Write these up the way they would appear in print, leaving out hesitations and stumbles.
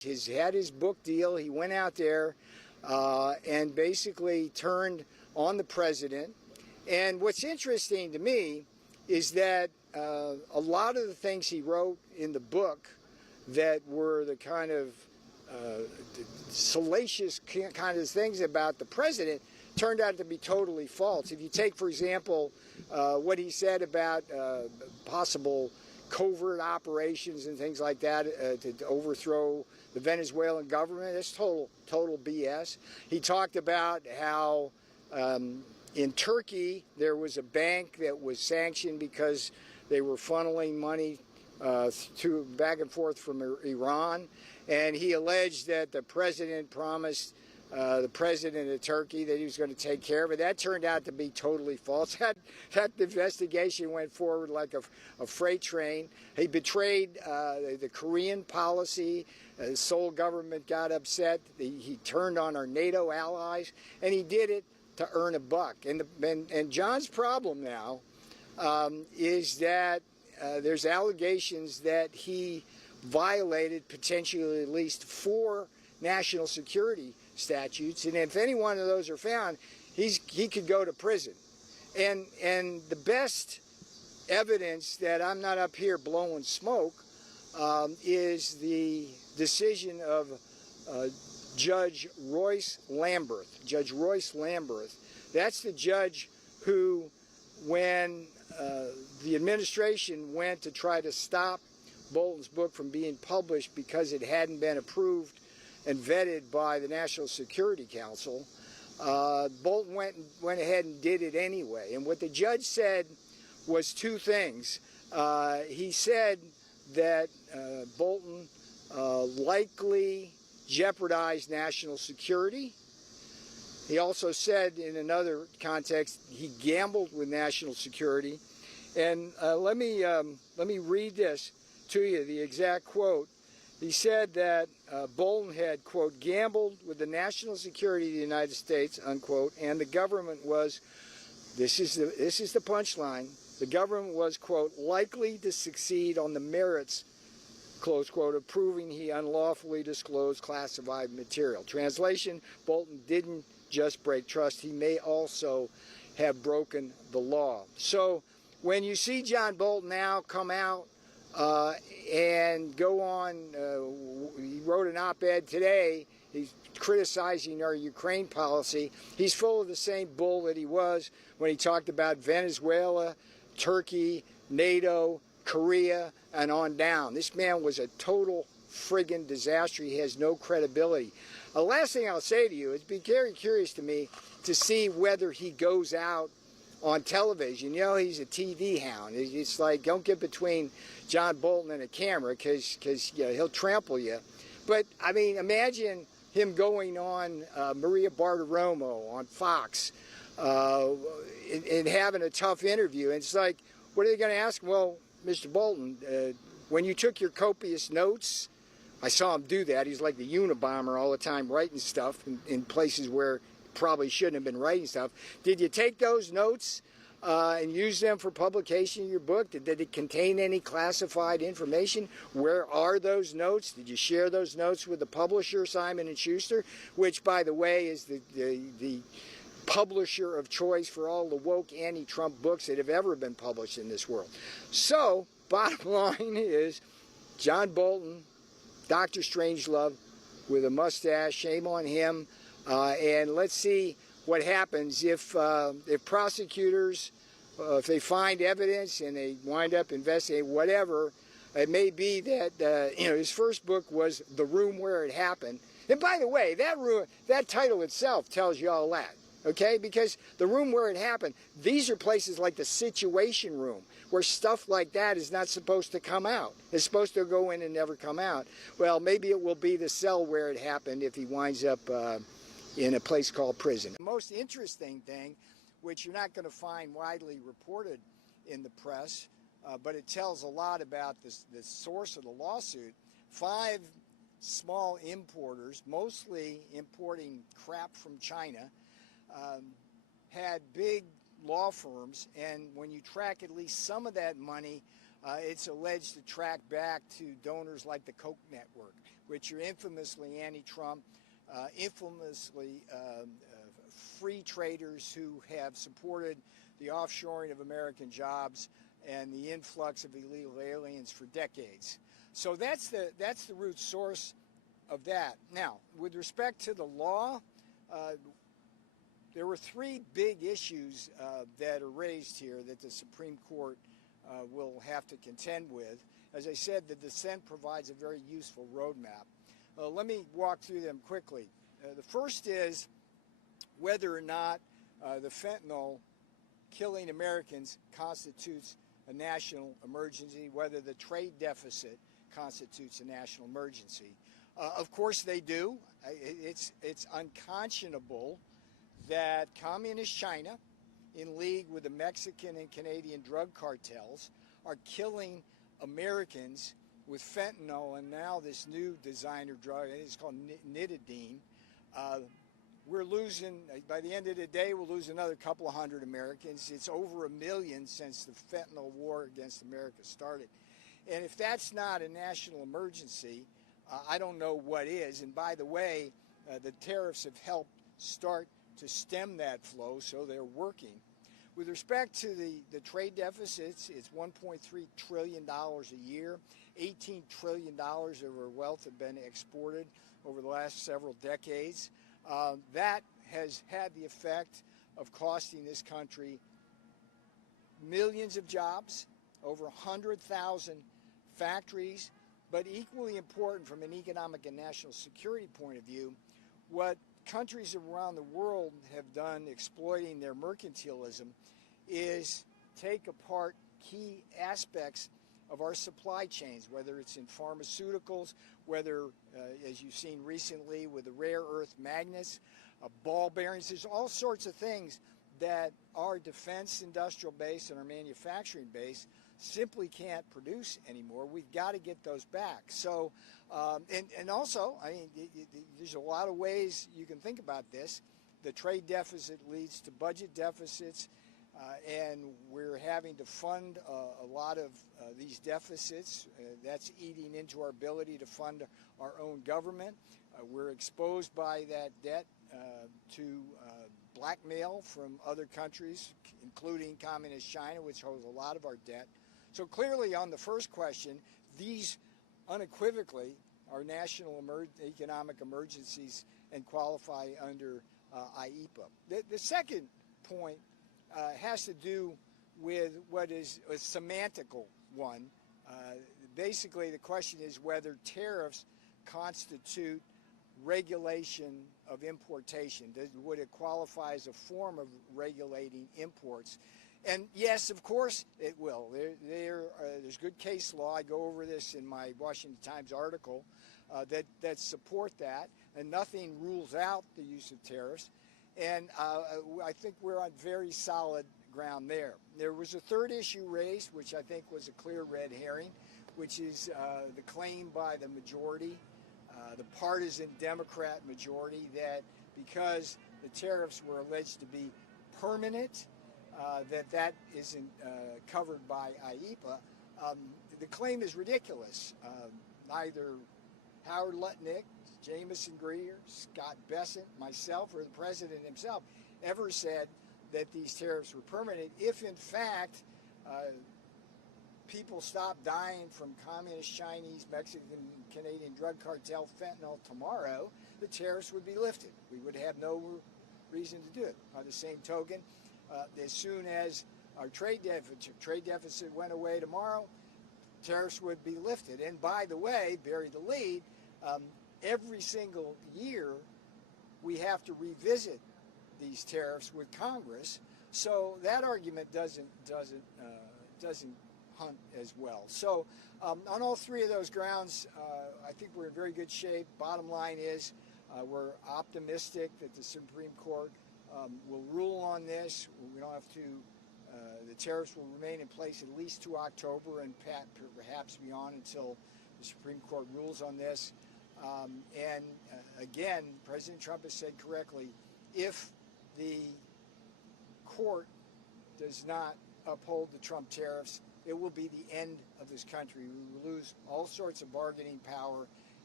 He's had his book deal. He went out there and basically turned on the president. And what's interesting to me is that a lot of the things he wrote in the book that were the kind of salacious kind of things about the president turned out to be totally false. If you take, for example, what he said about possible covert operations and things like that to overthrow the Venezuelan government, that's total BS. He talked about how in Turkey there was a bank that was sanctioned because they were funneling money back and forth from Iran, and he alleged that the president promised the president of Turkey that he was going to take care of it. That turned out to be totally false. That investigation went forward like a freight train. He betrayed the Korean policy. The Seoul government got upset. He turned on our NATO allies, and he did it to earn a buck. And John's problem now is that there's allegations that he violated potentially at least 4 national security statutes, and if any one of those are found, he could go to prison. And the best evidence that I'm not up here blowing smoke is the decision of Judge Royce Lamberth. Judge Royce Lamberth. That's the judge who, when the administration went to try to stop Bolton's book from being published because it hadn't been approved and vetted by the National Security Council, Bolton went ahead and did it anyway. And what the judge said was 2 things. He said that Bolton likely jeopardized national security. He also said in another context he gambled with national security. And let me read this to you, the exact quote. He said that Bolton had, quote, gambled with the national security of the United States, unquote, and the government was, this is the punchline, the government was, quote, likely to succeed on the merits, close quote, of proving he unlawfully disclosed classified material. Translation, Bolton didn't just break trust, he may also have broken the law. So when you see John Bolton now come out and go on, he wrote an op-ed today, he's criticizing our Ukraine policy. He's full of the same bull that he was when he talked about Venezuela, Turkey, NATO, Korea, and on down. This man was a total friggin' disaster. He has no credibility. The last thing I'll say to you, it's been very curious to me to see whether he goes out on television. You know, he's a TV hound. It's like, don't get between John Bolton and a camera because you know, he'll trample you. But, I mean, imagine him going on Maria Bartiromo on Fox and having a tough interview. And it's like, what are they going to ask? Well, Mr. Bolton, when you took your copious notes, I saw him do that. He's like the Unabomber all the time, writing stuff in places where probably shouldn't have been writing stuff. Did you take those notes and use them for publication in your book? Did it contain any classified information? Where are those notes? Did you share those notes with the publisher, Simon & Schuster, which, by the way, is the publisher of choice for all the woke anti-Trump books that have ever been published in this world? So, bottom line is, John Bolton, Dr. Strangelove, with a mustache, shame on him. And let's see what happens if prosecutors, if they find evidence and they wind up investigating whatever. It may be that you know, his first book was The Room Where It Happened. And by the way, that title itself tells you all that, okay? Because The Room Where It Happened, these are places like the Situation Room, where stuff like that is not supposed to come out. It's supposed to go in and never come out. Well, maybe it will be the cell where it happened if he winds up in a place called prison. The most interesting thing, which you're not going to find widely reported in the press, but it tells a lot about the source of the lawsuit. 5 small importers, mostly importing crap from China, had big law firms, and when you track at least some of that money, it's alleged to track back to donors like the Koch network, which are infamously anti-Trump, infamously free traders who have supported the offshoring of American jobs and the influx of illegal aliens for decades. So that's the root source of that. Now, with respect to the law, there were three big issues that are raised here that the Supreme Court will have to contend with. As I said, the dissent provides a very useful roadmap. Let me walk through them quickly. The first is whether or not the fentanyl killing Americans constitutes a national emergency, whether the trade deficit constitutes a national emergency. Of course they do. It's unconscionable that communist China, in league with the Mexican and Canadian drug cartels, are killing Americans with fentanyl and now this new designer drug. It's called nitidine. We're losing, by the end of the day, we'll lose another couple of hundred Americans. It's over 1 million since the fentanyl war against America started. And if that's not a national emergency, I don't know what is. And by the way, the tariffs have helped start to stem that flow, so they're working. With respect to the trade deficits, it's $1.3 trillion a year. $18 trillion of our wealth have been exported over the last several decades. That has had the effect of costing this country millions of jobs, over 100,000 factories, but equally important from an economic and national security point of view, what countries around the world have done exploiting their mercantilism is take apart key aspects of our supply chains, whether it's in pharmaceuticals, whether, as you've seen recently with the rare earth magnets, ball bearings. There's all sorts of things that our defense industrial base and our manufacturing base simply can't produce anymore. We've got to get those back. So, and also, I mean, there's a lot of ways you can think about this. The trade deficit leads to budget deficits, and we're having to fund a lot of these deficits. That's eating into our ability to fund our own government. We're exposed by that debt to blackmail from other countries, including communist China, which holds a lot of our debt. So clearly on the first question, these unequivocally are national economic emergencies and qualify under IEPA. The second point has to do with what is a semantical one. Basically, the question is whether tariffs constitute regulation of importation. Would it qualify as a form of regulating imports? And yes, of course it will. There's good case law. I go over this in my Washington Times article that support that, and nothing rules out the use of tariffs. And I think we're on very solid ground there. There was a third issue raised, which I think was a clear red herring, which is the claim by the majority, the partisan Democrat majority, that because the tariffs were alleged to be permanent, that isn't covered by IEPA. The claim is ridiculous. Neither Howard Lutnick, Jamison Greer, Scott Bessent, myself, or the president himself ever said that these tariffs were permanent. If, in fact, people stop dying from communist, Chinese, Mexican, Canadian drug cartel fentanyl tomorrow, the tariffs would be lifted. We would have no reason to do it. By the same token, as soon as our trade deficit went away tomorrow, tariffs would be lifted. And by the way, bury the lead, every single year we have to revisit these tariffs with Congress. So that argument doesn't hunt as well. So on all three of those grounds, I think we're in very good shape. Bottom line is we're optimistic that the Supreme Court will rule on this. We don't have to, the tariffs will remain in place at least to October and perhaps beyond until the Supreme Court rules on this. And again, President Trump has said correctly, if the court does not uphold the Trump tariffs, it will be the end of this country. We will lose all sorts of bargaining power,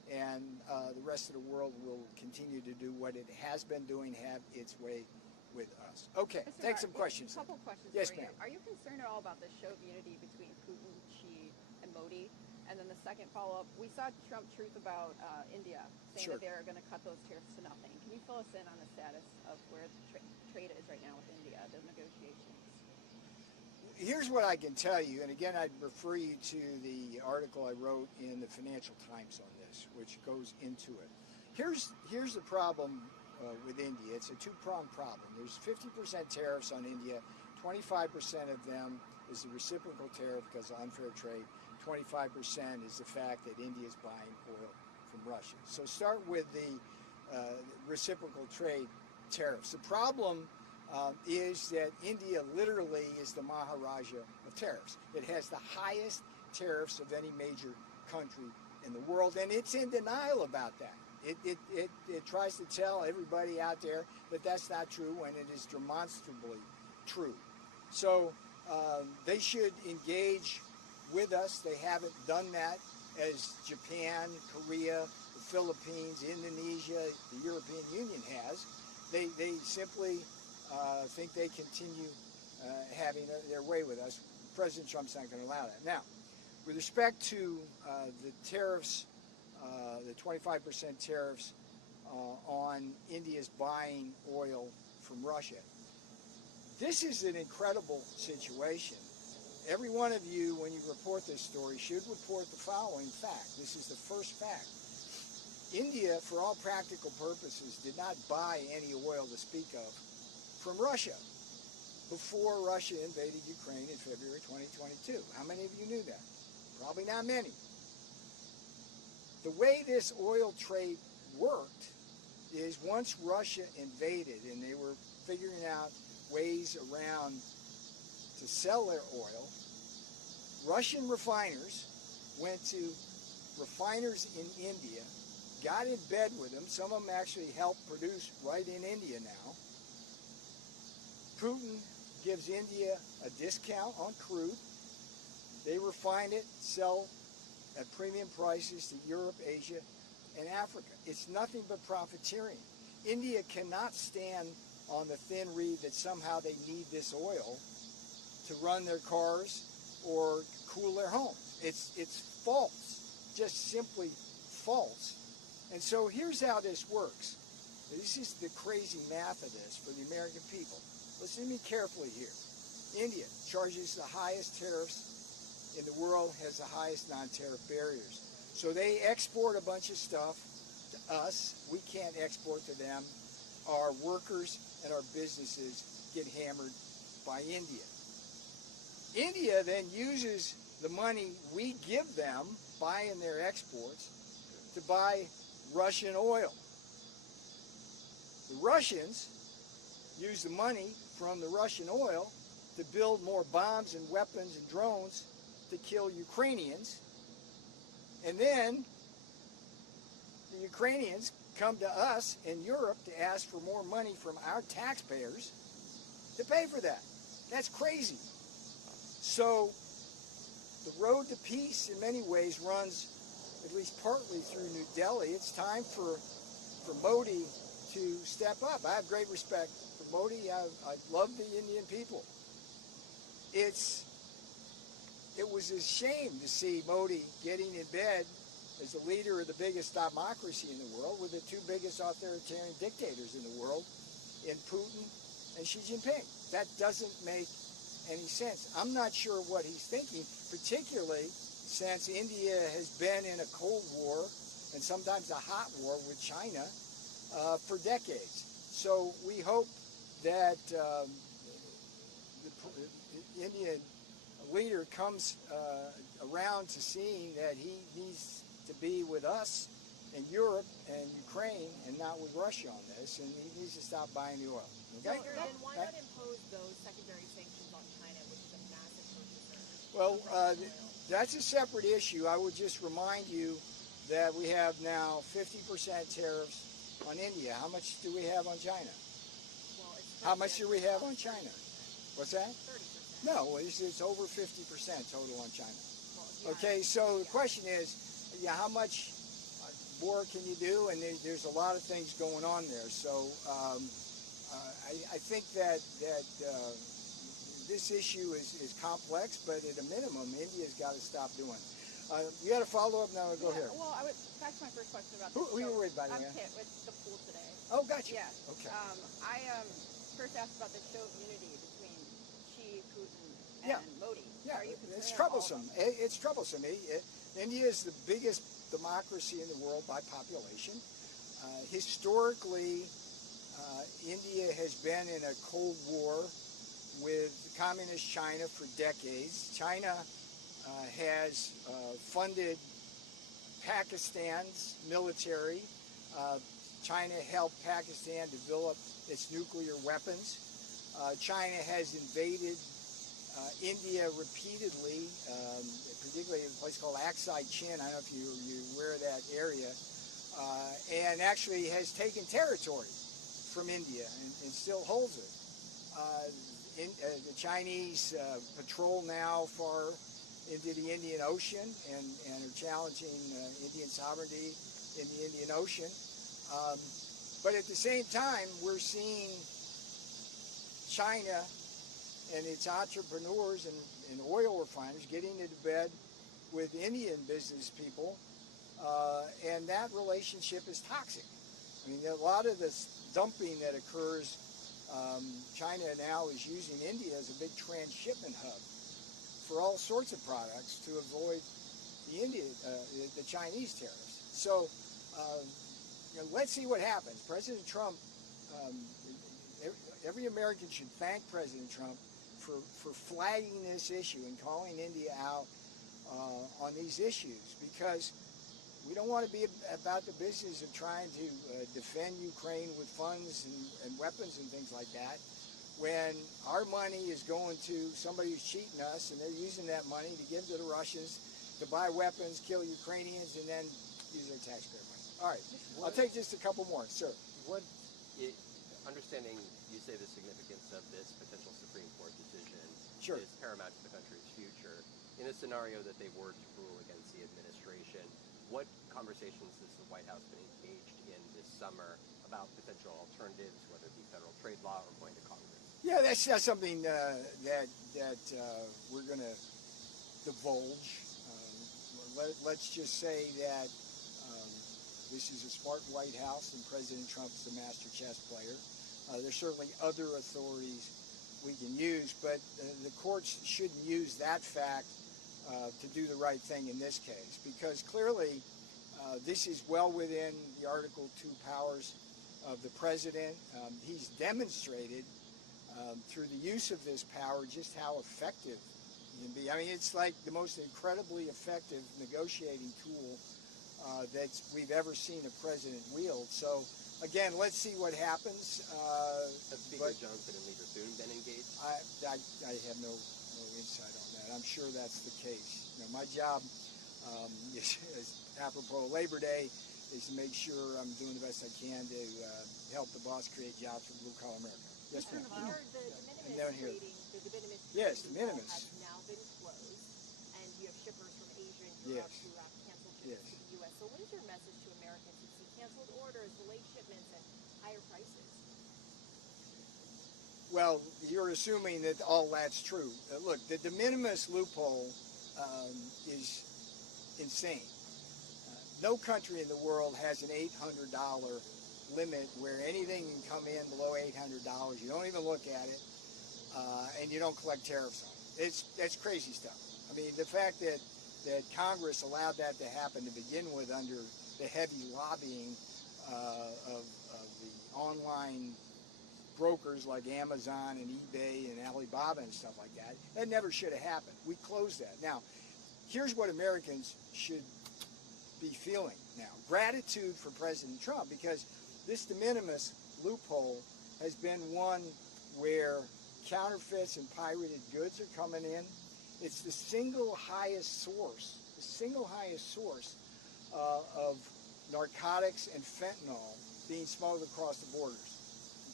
and the rest of the world will continue to do what it has been doing, have its way with us. Okay, take some questions. A couple questions yes, for you. ma'am. Are you concerned at all about the show of unity between Putin, Xi, and Modi? And then the second follow-up, we saw Trump truth about India, saying that they're going to cut those tariffs to nothing. Can you fill us in on the status of where the trade is right now with India, the negotiations? Here's what I can tell you, and again, I'd refer you to the article I wrote in the Financial Times on this, which goes into it. Here's the problem with India. It's a two-pronged problem. There's 50% tariffs on India. 25% of them is the reciprocal tariff because of unfair trade. 25% is the fact that India is buying oil from Russia. So start with the reciprocal trade tariffs. The problem is that India literally is the Maharaja of tariffs. It has the highest tariffs of any major country in the world, and it's in denial about that. It tries to tell everybody out there that that's not true when it is demonstrably true. So they should engage with us. They haven't done that as Japan, Korea, the Philippines, Indonesia, the European Union has. They simply think they continue having their way with us. President Trump's not going to allow that. Now, with respect to the tariffs, the 25% tariffs on India's buying oil from Russia, this is an incredible situation. Every one of you, when you report this story, should report the following fact. This is the first fact. India, for all practical purposes, did not buy any oil to speak of from Russia before Russia invaded Ukraine in February 2022. How many of you knew that? Probably not many. The way this oil trade worked is once Russia invaded and they were figuring out ways around to sell their oil, Russian refiners went to refiners in India, got in bed with them. Some of them actually helped produce right in India now. Putin gives India a discount on crude. They refine it, sell at premium prices to Europe, Asia, and Africa. It's nothing but profiteering. India cannot stand on the thin reed that somehow they need this oil to run their cars or cool their homes. It's false, just simply false. And so here's how this works. This is the crazy math of this for the American people. Listen to me carefully here. India charges the highest tariffs in the world, has the highest non-tariff barriers. So they export a bunch of stuff to us. We can't export to them. Our workers and our businesses get hammered by India. India then uses the money we give them, buying their exports, to buy Russian oil. The Russians use the money from the Russian oil to build more bombs and weapons and drones to kill Ukrainians. And then the Ukrainians come to us in Europe to ask for more money from our taxpayers to pay for that. That's crazy. So the road to peace in many ways runs at least partly through New Delhi. It's time for Modi to step up. I have great respect for Modi. I love the Indian people. It was a shame to see Modi getting in bed as the leader of the biggest democracy in the world with the two biggest authoritarian dictators in the world, in Putin and Xi Jinping. That doesn't make any sense. I'm not sure what he's thinking, particularly since India has been in a Cold War and sometimes a hot war with China for decades. So we hope that the Indian leader comes around to seeing that he needs to be with us in Europe and Ukraine and not with Russia on this, and he needs to stop buying the oil. Okay? So then why not impose those secondary sanctions on China, which is a massive purchaser? Well, that's a separate issue. I would just remind you that we have now 50% tariffs on India. How much do we have on China? Well, it's How much do we have on China? What's that? 30%. No, it's over 50% total on China. Well, yeah. Okay, so the question is, how much more can you do? And there's a lot of things going on there. So I think that this issue is complex, but at a minimum, India's got to stop doing it. You got a follow-up now? Go here. Well, back to my first question about Who you with, by the way? I'm Kit with the pool today. Oh, gotcha. Yeah. Okay. I first asked about the show of unity between Xi, Putin, and Modi. Yeah, Are you concerned it's at troublesome. all about It's troublesome. India is the biggest democracy in the world by population. Historically, India has been in a Cold War with communist China for decades. China has funded Pakistan's military. China helped Pakistan develop its nuclear weapons. China has invaded India repeatedly, particularly in a place called Aksai Chin. I don't know if you're aware of that area, and actually has taken territory from India and still holds it. The Chinese patrol now far into the Indian Ocean and are challenging Indian sovereignty in the Indian Ocean. But at the same time, we're seeing China and its entrepreneurs and oil refiners getting into bed with Indian business people, and that relationship is toxic. I mean, a lot of this dumping that occurs, China now is using India as a big transshipment hub for all sorts of products to avoid the Chinese tariffs. So let's see what happens. President Trump, every American should thank President Trump for flagging this issue and calling India out on these issues, because we don't want to be about the business of trying to defend Ukraine with funds and weapons and things like that, when our money is going to somebody who's cheating us, and they're using that money to give to the Russians to buy weapons, kill Ukrainians, and then use their taxpayer money. All right, I'll take just a couple more, sir. Understanding you say the significance of this potential Supreme Court decision is paramount to the country's future. In a scenario that they were to rule against the administration, what conversations has the White House been engaged in this summer about potential alternatives, whether it be federal trade law or going to Congress? Yeah, that's not something that we're going to divulge. Let's just say that this is a smart White House, and President Trump is the master chess player. There's certainly other authorities we can use, but the courts shouldn't use that fact to do the right thing in this case, because clearly this is well within the Article 2 powers of the president. He's demonstrated through the use of this power just how effective he can be. I mean, it's like the most incredibly effective negotiating tool that we've ever seen a president wield. So again, let's see what happens. Have Speaker Johnson and Leader Thune been engaged? I have no insight on that. I'm sure that's the case. You know, my job is apropos Labor Day is to make sure I'm doing the best I can to help the boss create jobs for blue-collar America. Yes, ma'am. The de minimis rating, the de minimis yes, de minimis has now been closed, and you have shippers from Asia and Europe who have canceled shipments to the U.S. So what is your message to Americans who see canceled orders, delayed shipments, and higher prices? Well, you're assuming that all that's true. Look, the de minimis loophole is insane. No country in the world has an $800 limit where anything can come in below $800. You don't even look at it, and you don't collect tariffs on it. That's crazy stuff. I mean, the fact that Congress allowed that to happen to begin with under the heavy lobbying of the online brokers like Amazon and eBay and Alibaba and stuff like that, that never should have happened. We closed that. Now, here's what Americans should be feeling now. Gratitude for President Trump, because this de minimis loophole has been one where counterfeits and pirated goods are coming in. It's the single highest source of narcotics and fentanyl being smuggled across the borders.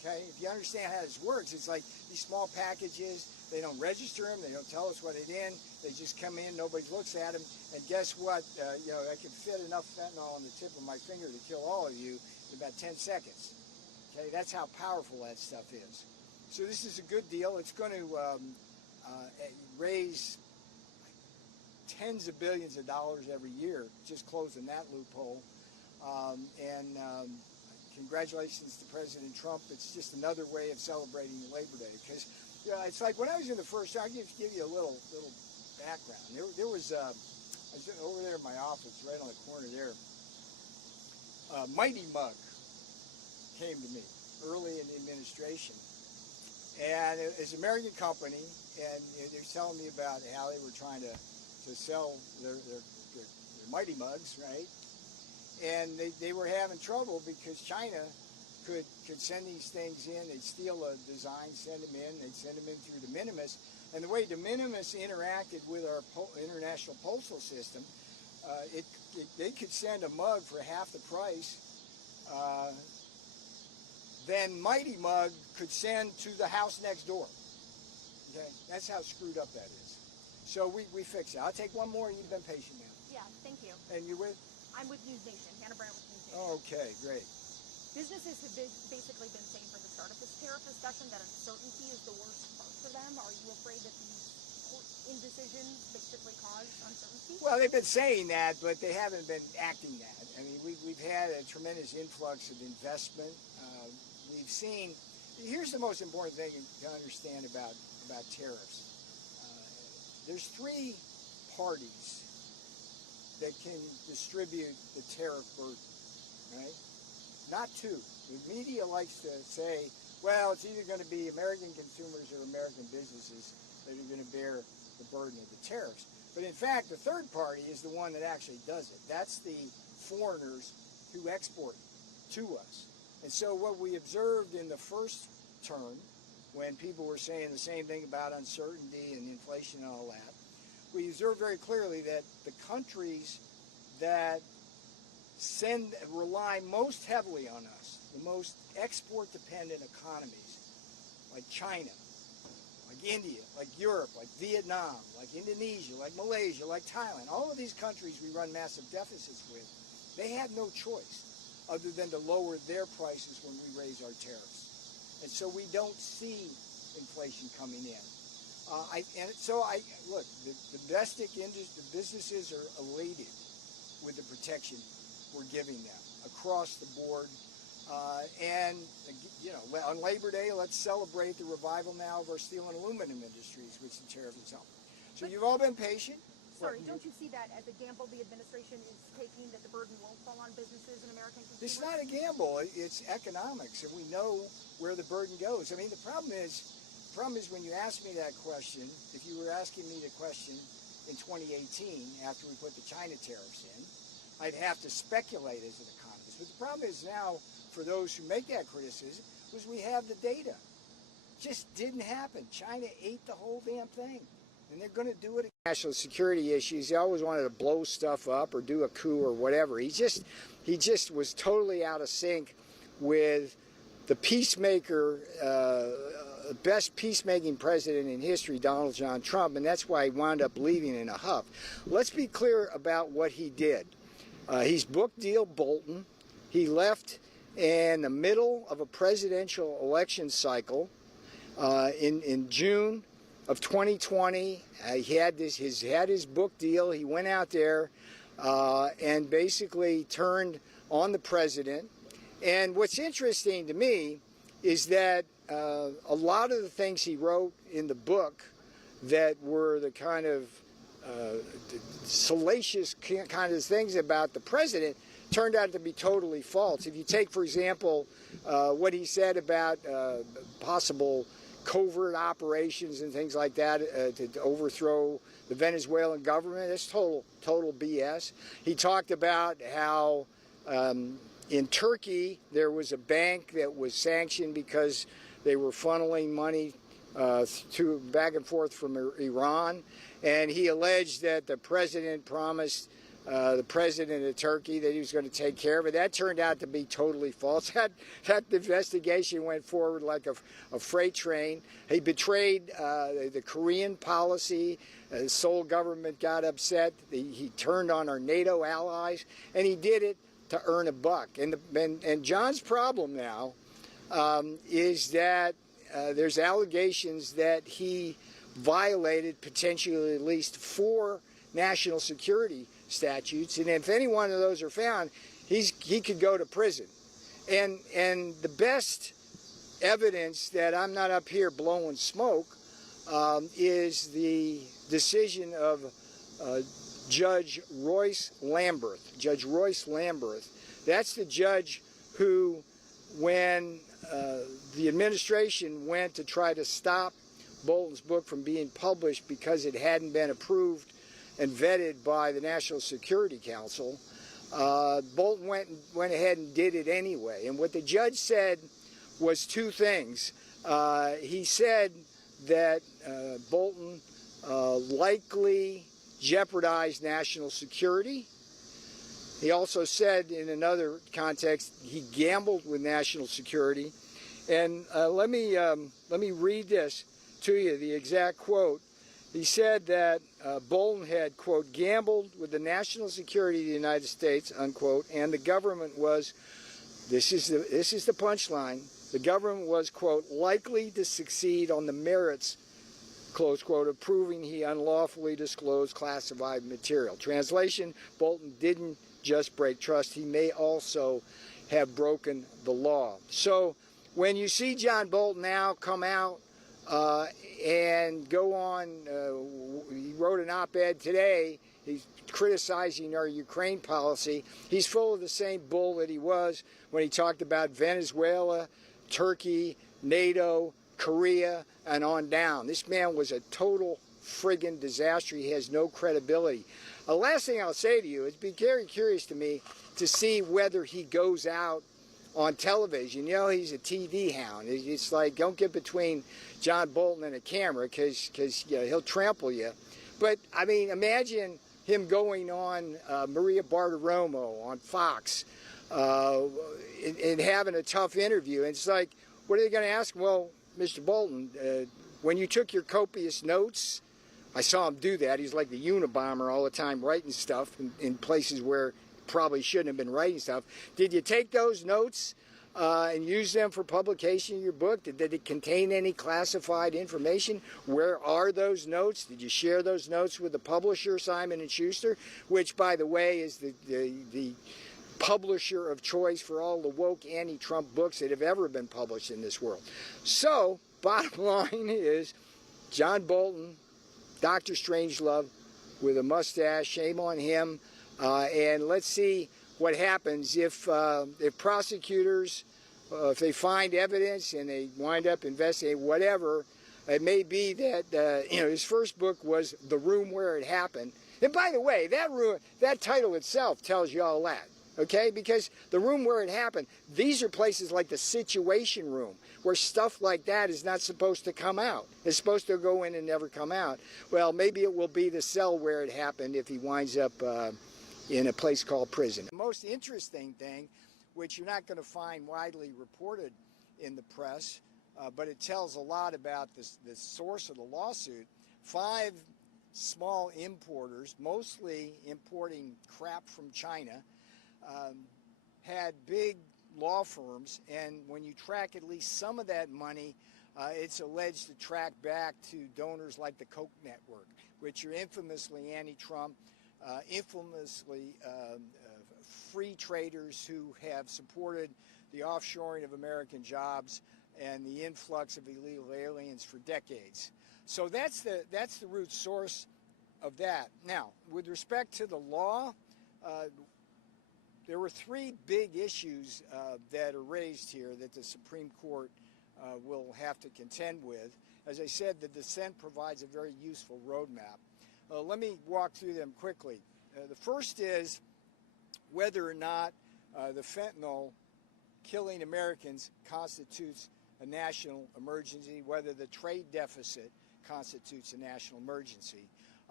Okay, if you understand how this works, it's like these small packages. They don't register them. They don't tell us what it's in. They just come in. Nobody looks at them. And guess what? I can fit enough fentanyl on the tip of my finger to kill all of you in about 10 seconds. Okay, that's how powerful that stuff is. So this is a good deal. It's going to raise tens of billions of dollars every year, just closing that loophole. Congratulations to President Trump. It's just another way of celebrating Labor Day. Because it's like when I was in the first year, I'll give you a little background. There was, I was over there in my office, right on the corner there, Mighty Mug came to me early in the administration. And it's an American company, and they're telling me about how they were trying to sell their Mighty Mugs, right? And they were having trouble because China could send these things in. They'd steal a design, send them in. They'd send them in through de minimis. And the way de minimis interacted with our international postal system, they could send a mug for half the price than Mighty Mug could send to the house next door. Okay, that's how screwed up that is. So we fix it. I'll take one more. You've been patient now. Yeah, thank you. And you with? I'm with News Nation. Hannah Brown with News Nation. Okay, great. Businesses have basically been saying from the start of this tariff discussion that uncertainty is the worst part for them. Are you afraid that these court indecisions basically cause uncertainty? Well, they've been saying that, but they haven't been acting that. I mean, we've had a tremendous influx of investment. We've seen. Here's the most important thing to understand about tariffs. There's three parties that can distribute the tariff burden, right? Not two. The media likes to say, well, it's either going to be American consumers or American businesses that are going to bear the burden of the tariffs. But in fact, the third party is the one that actually does it. That's the foreigners who export to us. And so what we observed in the first term, when people were saying the same thing about uncertainty and inflation and all that, we observed very clearly that the countries that rely most heavily on us, the most export-dependent economies, like China, like India, like Europe, like Vietnam, like Indonesia, like Malaysia, like Thailand, all of these countries we run massive deficits with, they had no choice other than to lower their prices when we raise our tariffs. And so we don't see inflation coming in. Look, the domestic industry, the businesses are elated with the protection we're giving them across the board. On Labor Day, let's celebrate the revival now of our steel and aluminum industries, which the tariff is helping. So you've all been patient. Sorry, don't you see that as a gamble the administration is taking, that the burden won't fall on businesses and American consumers? It's not a gamble. It's economics, and we know where the burden goes. I mean, the problem is when you ask me that question, if you were asking me the question in 2018 after we put the China tariffs in, I'd have to speculate as an economist. But the problem is now, for those who make that criticism, was we have the data. It just didn't happen. China ate the whole damn thing. And they're going to do it. National security issues. He always wanted to blow stuff up or do a coup or whatever. He just was totally out of sync with the peacemaker, best peacemaking president in history, Donald John Trump, and that's why he wound up leaving in a huff. Let's be clear about what he did. He's book deal Bolton. He left in the middle of a presidential election cycle in June of 2020. He had his book deal. He went out there and basically turned on the president. And what's interesting to me is that a lot of the things he wrote in the book that were the kind of salacious kind of things about the president turned out to be totally false. If you take, for example, what he said about possible covert operations and things like that to overthrow the Venezuelan government, that's total BS. He talked about how in Turkey there was a bank that was sanctioned because they were funneling money back and forth from Iran, and he alleged that the president promised the president of Turkey, that he was going to take care of it. That turned out to be totally false. That investigation went forward like a freight train. He betrayed the Korean policy. The Seoul government got upset. He turned on our NATO allies, and he did it to earn a buck. And John's problem now is that there's allegations that he violated potentially at least 4 national security statutes, and if any one of those are found, he could go to prison. And the best evidence that I'm not up here blowing smoke is the decision of Judge Royce Lamberth. Judge Royce Lamberth. That's the judge who, when the administration went to try to stop Bolton's book from being published because it hadn't been approved and vetted by the National Security Council, Bolton went ahead and did it anyway. And what the judge said was 2 things. He said that Bolton likely jeopardized national security. He also said in another context he gambled with national security. And let me read this to you, the exact quote. He said that Bolton had, quote, gambled with the national security of the United States, unquote, and the government was, this is the punchline, the government was, quote, likely to succeed on the merits, close quote, of proving he unlawfully disclosed classified material. Translation, Bolton didn't just break trust, he may also have broken the law. So when you see John Bolton now come out and go on, he wrote an op-ed today, he's criticizing our Ukraine policy. He's full of the same bull that he was when he talked about Venezuela, Turkey, NATO, Korea, and on down. This man was a total friggin' disaster. He has no credibility. The last thing I'll say to you, it's been very curious to me to see whether he goes out on television. You know, he's a TV hound. It's like, don't get between John Bolton and a camera because you know, he'll trample you. But, I mean, imagine him going on Maria Bartiromo on Fox and having a tough interview. And it's like, what are they going to ask him? Well, Mr. Bolton, when you took your copious notes, I saw him do that. He's like the Unabomber all the time, writing stuff in places where probably shouldn't have been writing stuff. Did you take those notes and use them for publication in your book? Did it contain any classified information? Where are those notes? Did you share those notes with the publisher, Simon & Schuster, which, by the way, is the publisher of choice for all the woke anti-Trump books that have ever been published in this world? So, bottom line is, John Bolton, Dr. Strangelove, with a mustache, shame on him. And let's see what happens if prosecutors, if they find evidence and they wind up investigating whatever. It may be that you know, his first book was The Room Where It Happened. And by the way, that title itself tells you all that. Okay, because The Room Where It Happened, these are places like the Situation Room, where stuff like that is not supposed to come out. It's supposed to go in and never come out. Well, maybe it will be the cell where it happened if he winds up in a place called prison. The most interesting thing, which you're not going to find widely reported in the press, but it tells a lot about the source of the lawsuit. 5 small importers, mostly importing crap from China, had big law firms, and when you track at least some of that money, it's alleged to track back to donors like the Koch network, which are infamously anti-Trump, infamously free traders who have supported the offshoring of American jobs and the influx of illegal aliens for decades. So that's the root source of that. Now, with respect to the law, there were 3 big issues that are raised here that the Supreme Court will have to contend with. As I said, the dissent provides a very useful roadmap. Let me walk through them quickly. The first is whether or not the fentanyl killing Americans constitutes a national emergency, whether the trade deficit constitutes a national emergency.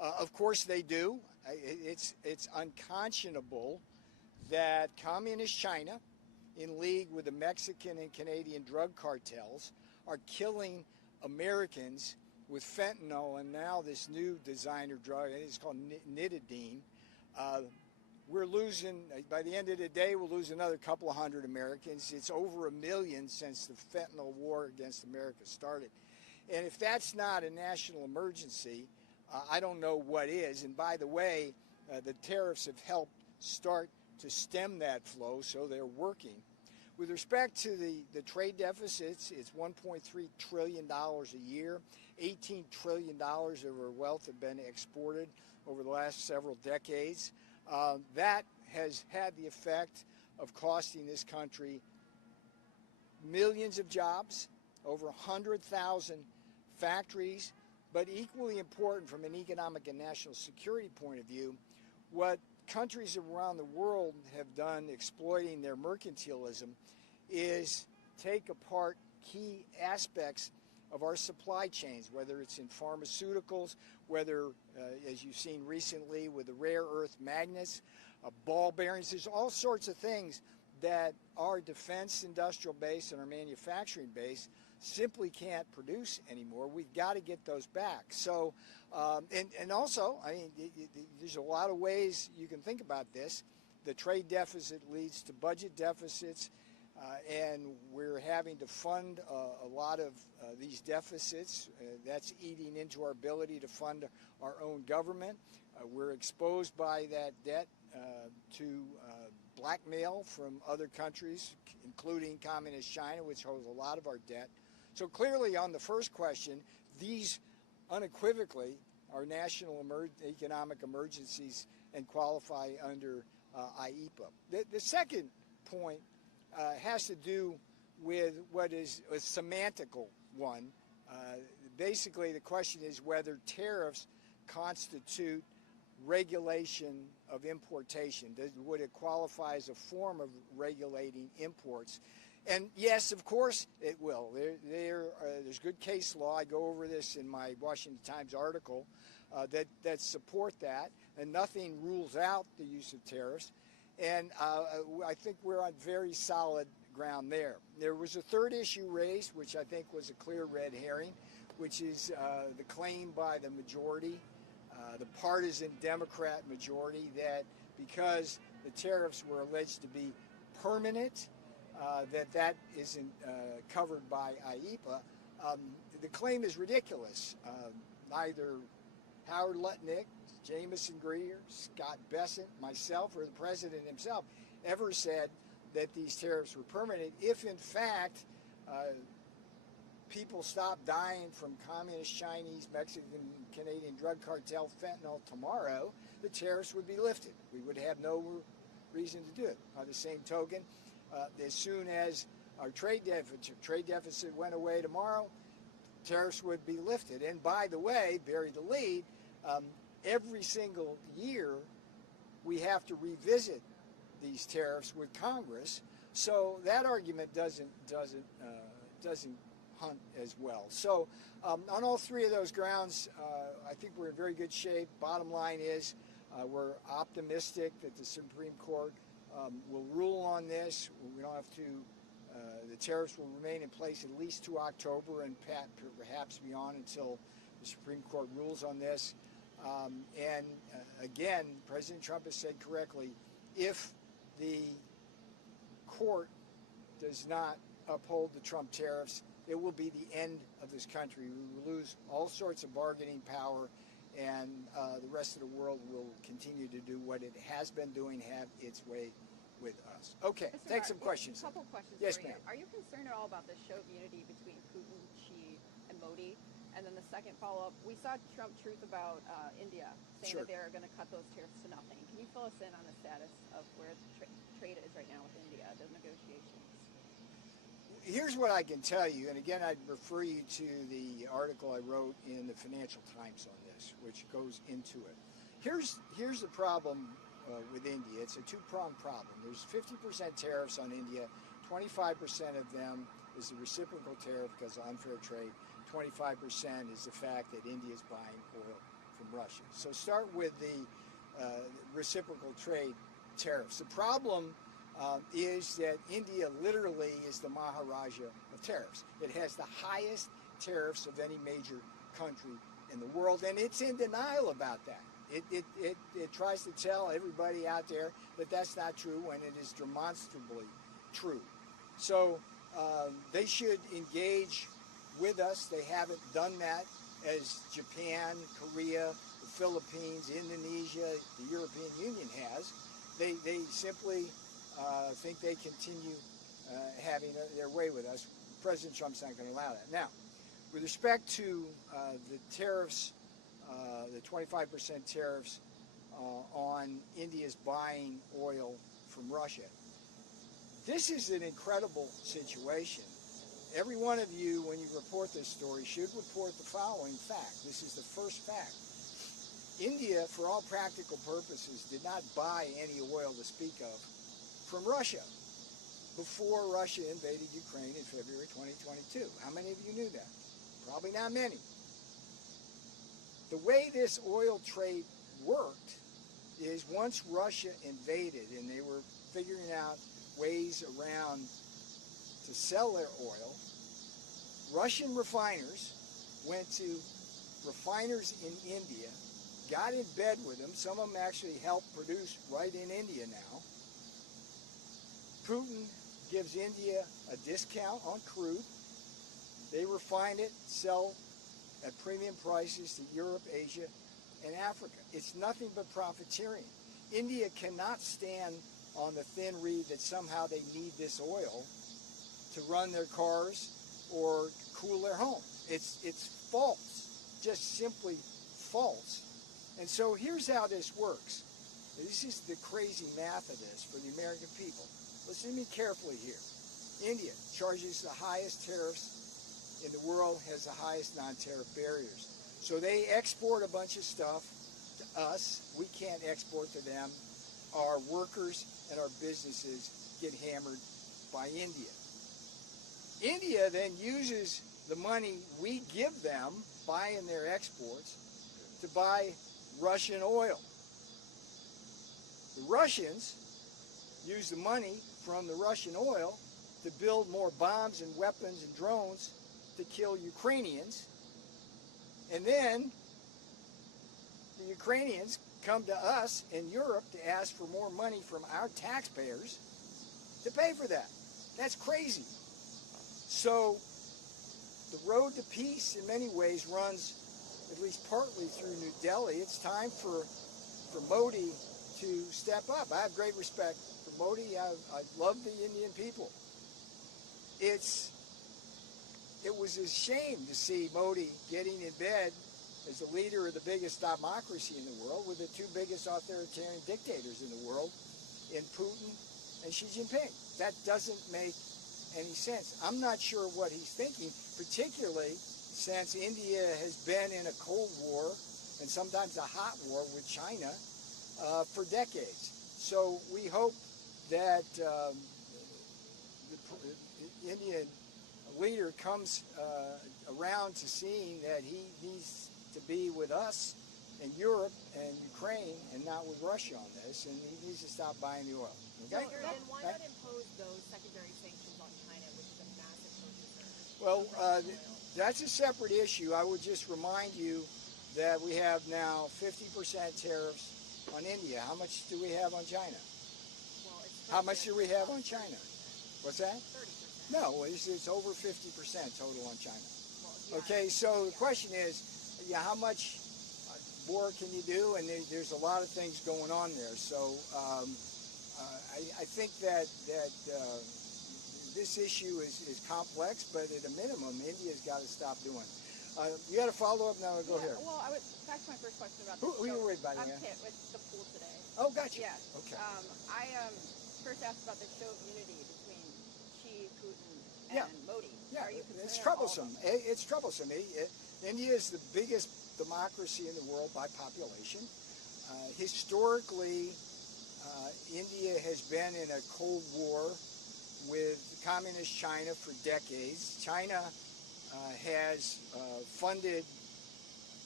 Of course they do. It's unconscionable that communist China, in league with the Mexican and Canadian drug cartels, are killing Americans with fentanyl and now this new designer drug. It's called nitidine. We're losing, by the end of the day, we'll lose another couple of hundred Americans. It's over 1 million since the fentanyl war against America started. And if that's not a national emergency, I don't know what is. And by the way, the tariffs have helped start to stem that flow, so they're working. With respect to the trade deficits, it's $1.3 trillion a year. $18 trillion of our wealth have been exported over the last several decades. That has had the effect of costing this country millions of jobs, over 100,000 factories, but equally important from an economic and national security point of view, what countries around the world have done exploiting their mercantilism is take apart key aspects of our supply chains, whether it's in pharmaceuticals, whether, as you've seen recently with the rare earth magnets, ball bearings. There's all sorts of things that our defense industrial base and our manufacturing base simply can't produce anymore. We've got to get those back. So, and also, I mean, there's a lot of ways you can think about this. The trade deficit leads to budget deficits, and we're having to fund a lot of these deficits. That's eating into our ability to fund our own government. We're exposed by that debt to blackmail from other countries, including communist China, which holds a lot of our debt. So clearly on the first question, these unequivocally are national economic emergencies and qualify under IEEPA. The second point has to do with what is a semantical one. Basically, the question is whether tariffs constitute regulation of importation. Would it qualify as a form of regulating imports? And yes, of course it will. There's good case law. I go over this in my Washington Times article that support that, and nothing rules out the use of tariffs. And I think we're on very solid ground there. There was a third issue raised, which I think was a clear red herring, which is the claim by the majority, the partisan Democrat majority, that because the tariffs were alleged to be permanent, that isn't covered by IEEPA. The claim is ridiculous. Neither Howard Lutnick, Jamison Greer, Scott Bessent, myself, or the president himself ever said that these tariffs were permanent. If in fact people stop dying from communist Chinese, Mexican, Canadian drug cartel fentanyl tomorrow, the tariffs would be lifted. We would have no reason to do it. By the same token, as soon as our trade deficit went away tomorrow, tariffs would be lifted. And by the way, bury the lead, every single year we have to revisit these tariffs with Congress, so that argument doesn't hunt as well. So on all three of those grounds, I think we're in very good shape. Bottom line is we're optimistic that the Supreme Court will rule on this. We don't have to, the tariffs will remain in place at least to October and perhaps beyond until the Supreme Court rules on this. And again, President Trump has said correctly, if the court does not uphold the Trump tariffs, it will be the end of this country. We will lose all sorts of bargaining power, and the rest of the world will continue to do what it has been doing, have its way with us. Okay, take some questions. A couple questions. Yes, for you. ma'am. Are you concerned at all about this show of unity between Putin, Xi, and Modi? And then the second follow-up, we saw Trump truth about India, saying that they're going to cut those tariffs to nothing. Can you fill us in on the status of where the trade is right now with India, the negotiations? Here's what I can tell you, and again, I'd refer you to the article I wrote in the Financial Times on this, which goes into it. Here's the problem with India. It's a two-pronged problem. There's 50% tariffs on India. 25% of them is the reciprocal tariff because of unfair trade. 25% is the fact that India is buying oil from Russia. So start with the reciprocal trade tariffs. The problem is that India literally is the Maharaja of tariffs. It has the highest tariffs of any major country in the world, and it's in denial about that. It tries to tell everybody out there that that's not true when it is demonstrably true. So they should engage with us. They haven't done that as Japan, Korea, the Philippines, Indonesia, the European Union has. They simply think they continue having their way with us. President Trump's not going to allow that. Now, with respect to the tariffs, the 25% tariffs on India's buying oil from Russia, this is an incredible situation. Every one of you, when you report this story, should report the following fact. This is the first fact. India, for all practical purposes, did not buy any oil to speak of from Russia before Russia invaded Ukraine in February 2022. How many of you knew that? Probably not many. The way this oil trade worked is once Russia invaded and they were figuring out ways around to sell their oil, Russian refiners went to refiners in India, got in bed with them. Some of them actually helped produce right in India now. Putin gives India a discount on crude. They refine it, sell at premium prices to Europe, Asia, and Africa. It's nothing but profiteering. India cannot stand on the thin reed that somehow they need this oil to run their cars or cool their homes. It's false, just simply false. And so here's how this works. This is the crazy math of this for the American people. Listen to me carefully here. India charges the highest tariffs in the world, has the highest non-tariff barriers. So they export a bunch of stuff to us. We can't export to them. Our workers and our businesses get hammered by India. India then uses the money we give them, buying their exports, to buy Russian oil. The Russians use the money from the Russian oil to build more bombs and weapons and drones to kill Ukrainians. And then the Ukrainians come to us in Europe to ask for more money from our taxpayers to pay for that. That's crazy. So the road to peace in many ways runs at least partly through New Delhi. It's time for Modi to step up. I have great respect for Modi. I love the Indian people. It was a shame to see Modi getting in bed as the leader of the biggest democracy in the world with the two biggest authoritarian dictators in the world, in Putin and Xi Jinping. That doesn't make any sense. I'm not sure what he's thinking, particularly since India has been in a Cold War and sometimes a hot war with China for decades. So we hope that the Indian leader comes around to seeing that he needs to be with us in Europe and Ukraine and not with Russia on this, and he needs to stop buying the oil. Okay? So then why not impose those secondary sanctions on China, which is a massive purchaser? Well, that's a separate issue. I would just remind you that we have now 50% tariffs on India. How much do we have on China? Well, it's How much do we have on China? What's that? 30%. No, it's over 50% total on China. Well, yeah. Okay, so the question is, how much more can you do? And there's a lot of things going on there. So I think that this issue is complex, but at a minimum, India's got to stop doing it. You got to follow up now. Go here. Well, back to my first question about Who are you with, by the way? I'm Kit with the pool today. Oh, gotcha. Yeah. Okay. I first asked about the show of unity between Xi, Putin, and Yeah. Modi. Yeah, Are you concerned it's at all troublesome. about that? It's troublesome. India is the biggest democracy in the world by population. Historically, India has been in a Cold War with communist China for decades. China has funded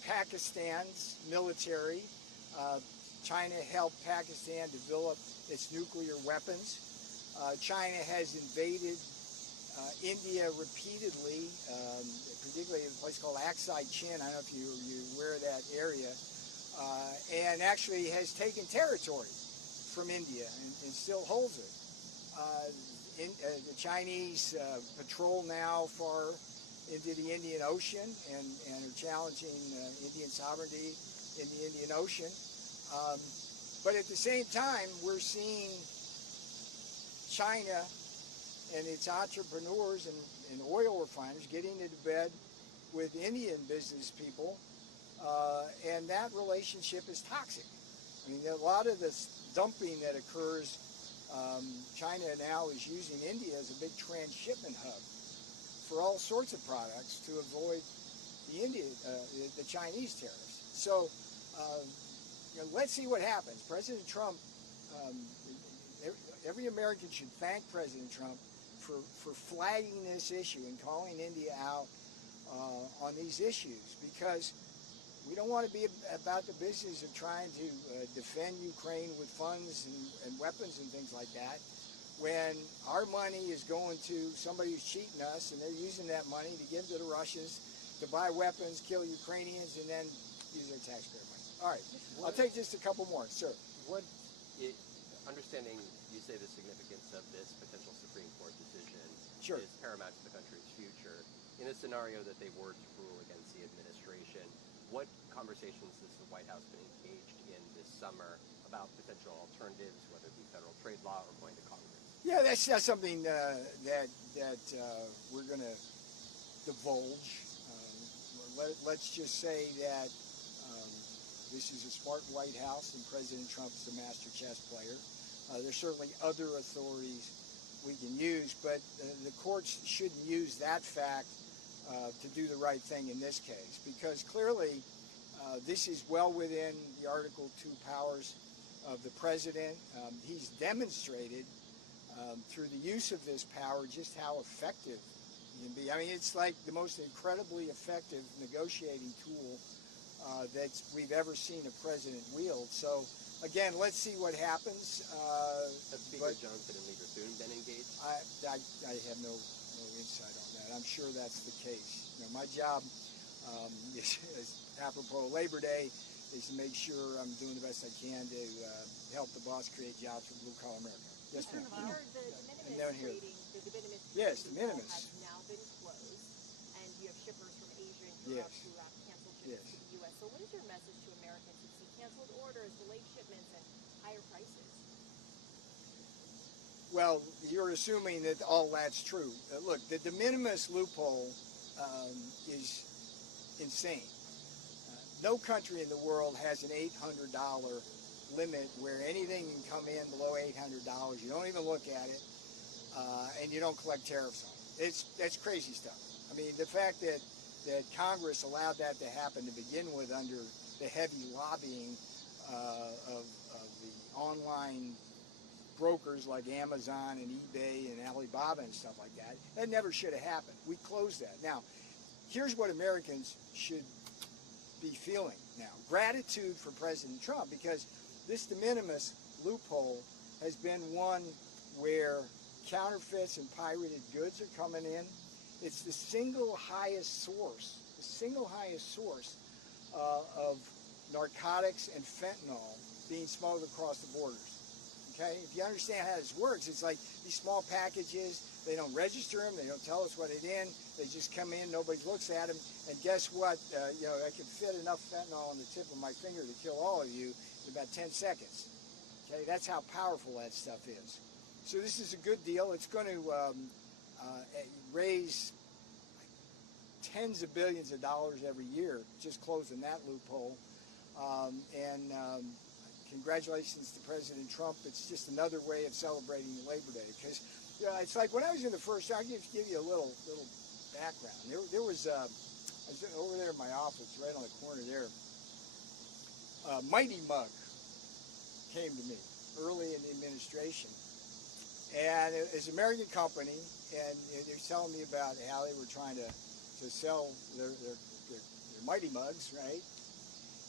Pakistan's military. China helped Pakistan develop its nuclear weapons. China has invaded India repeatedly, particularly in a place called Aksai Chin. I don't know if you're aware of that area, and actually has taken territory from India and still holds it. The Chinese patrol now far into the Indian Ocean and are challenging Indian sovereignty in the Indian Ocean. But at the same time, we're seeing China and its entrepreneurs and oil refiners getting into bed with Indian business people, and that relationship is toxic. I mean, a lot of this dumping that occurs, China now is using India as a big transshipment hub for all sorts of products to avoid the Chinese tariffs. So, let's see what happens. President Trump, every American should thank President Trump for flagging this issue and calling India out on these issues, because we don't want to be about the business of trying to defend Ukraine with funds and weapons and things like that, when our money is going to somebody who's cheating us, and they're using that money to give to the Russians to buy weapons, kill Ukrainians, and then use their taxpayer money. All right, I'll take just a couple more, sir. Understanding you say the significance of this potential Supreme Court decision is paramount to the country's future. In a scenario that they were to rule against the administration, what conversations has the White House been engaged in this summer about potential alternatives, whether it be federal trade law or going to Congress? Yeah, that's not something that we're going to divulge. Let's just say that this is a smart White House, and President Trump is a master chess player. There's certainly other authorities we can use, but the courts shouldn't use that fact to do the right thing in this case, because clearly this is well within the Article 2 powers of the president. He's demonstrated through the use of this power just how effective he can be. I mean, it's like the most incredibly effective negotiating tool that we've ever seen a president wield. So, again, let's see what happens. Has Speaker Johnson and Leader Thune been engaged? I have no insight on that. I'm sure that's the case. My job is apropos Labor Day, is to make sure I'm doing the best I can to help the boss create jobs for blue-collar America. Yes, ma'am. The de minimis trading, Yes, de minimis has now been closed, and you have shippers from Asia and Europe who have canceled shipments to the U.S. So what is your message to Americans who see canceled orders, delayed shipments, and higher prices? Well, you're assuming that all that's true. Look, the de minimis loophole is insane. No country in the world has an $800 limit where anything can come in below $800. You don't even look at it, and you don't collect tariffs on it. That's crazy stuff. I mean, the fact that Congress allowed that to happen to begin with under the heavy lobbying of the online brokers like Amazon and eBay and Alibaba and stuff like that, that never should have happened. We closed that. Now, here's what Americans should be feeling now. Gratitude for President Trump, because this de minimis loophole has been one where counterfeits and pirated goods are coming in. It's the single highest source of narcotics and fentanyl being smuggled across the borders. Okay, if you understand how this works, it's like these small packages, they don't register them, they don't tell us what it's in, they just come in, nobody looks at them, and guess what, I can fit enough fentanyl on the tip of my finger to kill all of you in about 10 seconds. Okay, that's how powerful that stuff is. So this is a good deal. It's going to raise tens of billions of dollars every year, just closing that loophole. Congratulations to President Trump. It's just another way of celebrating Labor Day, because it's like when I was in the first year. I'll give you a little background. There was I was over there in my office, right on the corner there. Mighty Mug came to me early in the administration, and it's an American company, and they're telling me about how they were trying to sell their Mighty Mugs, right?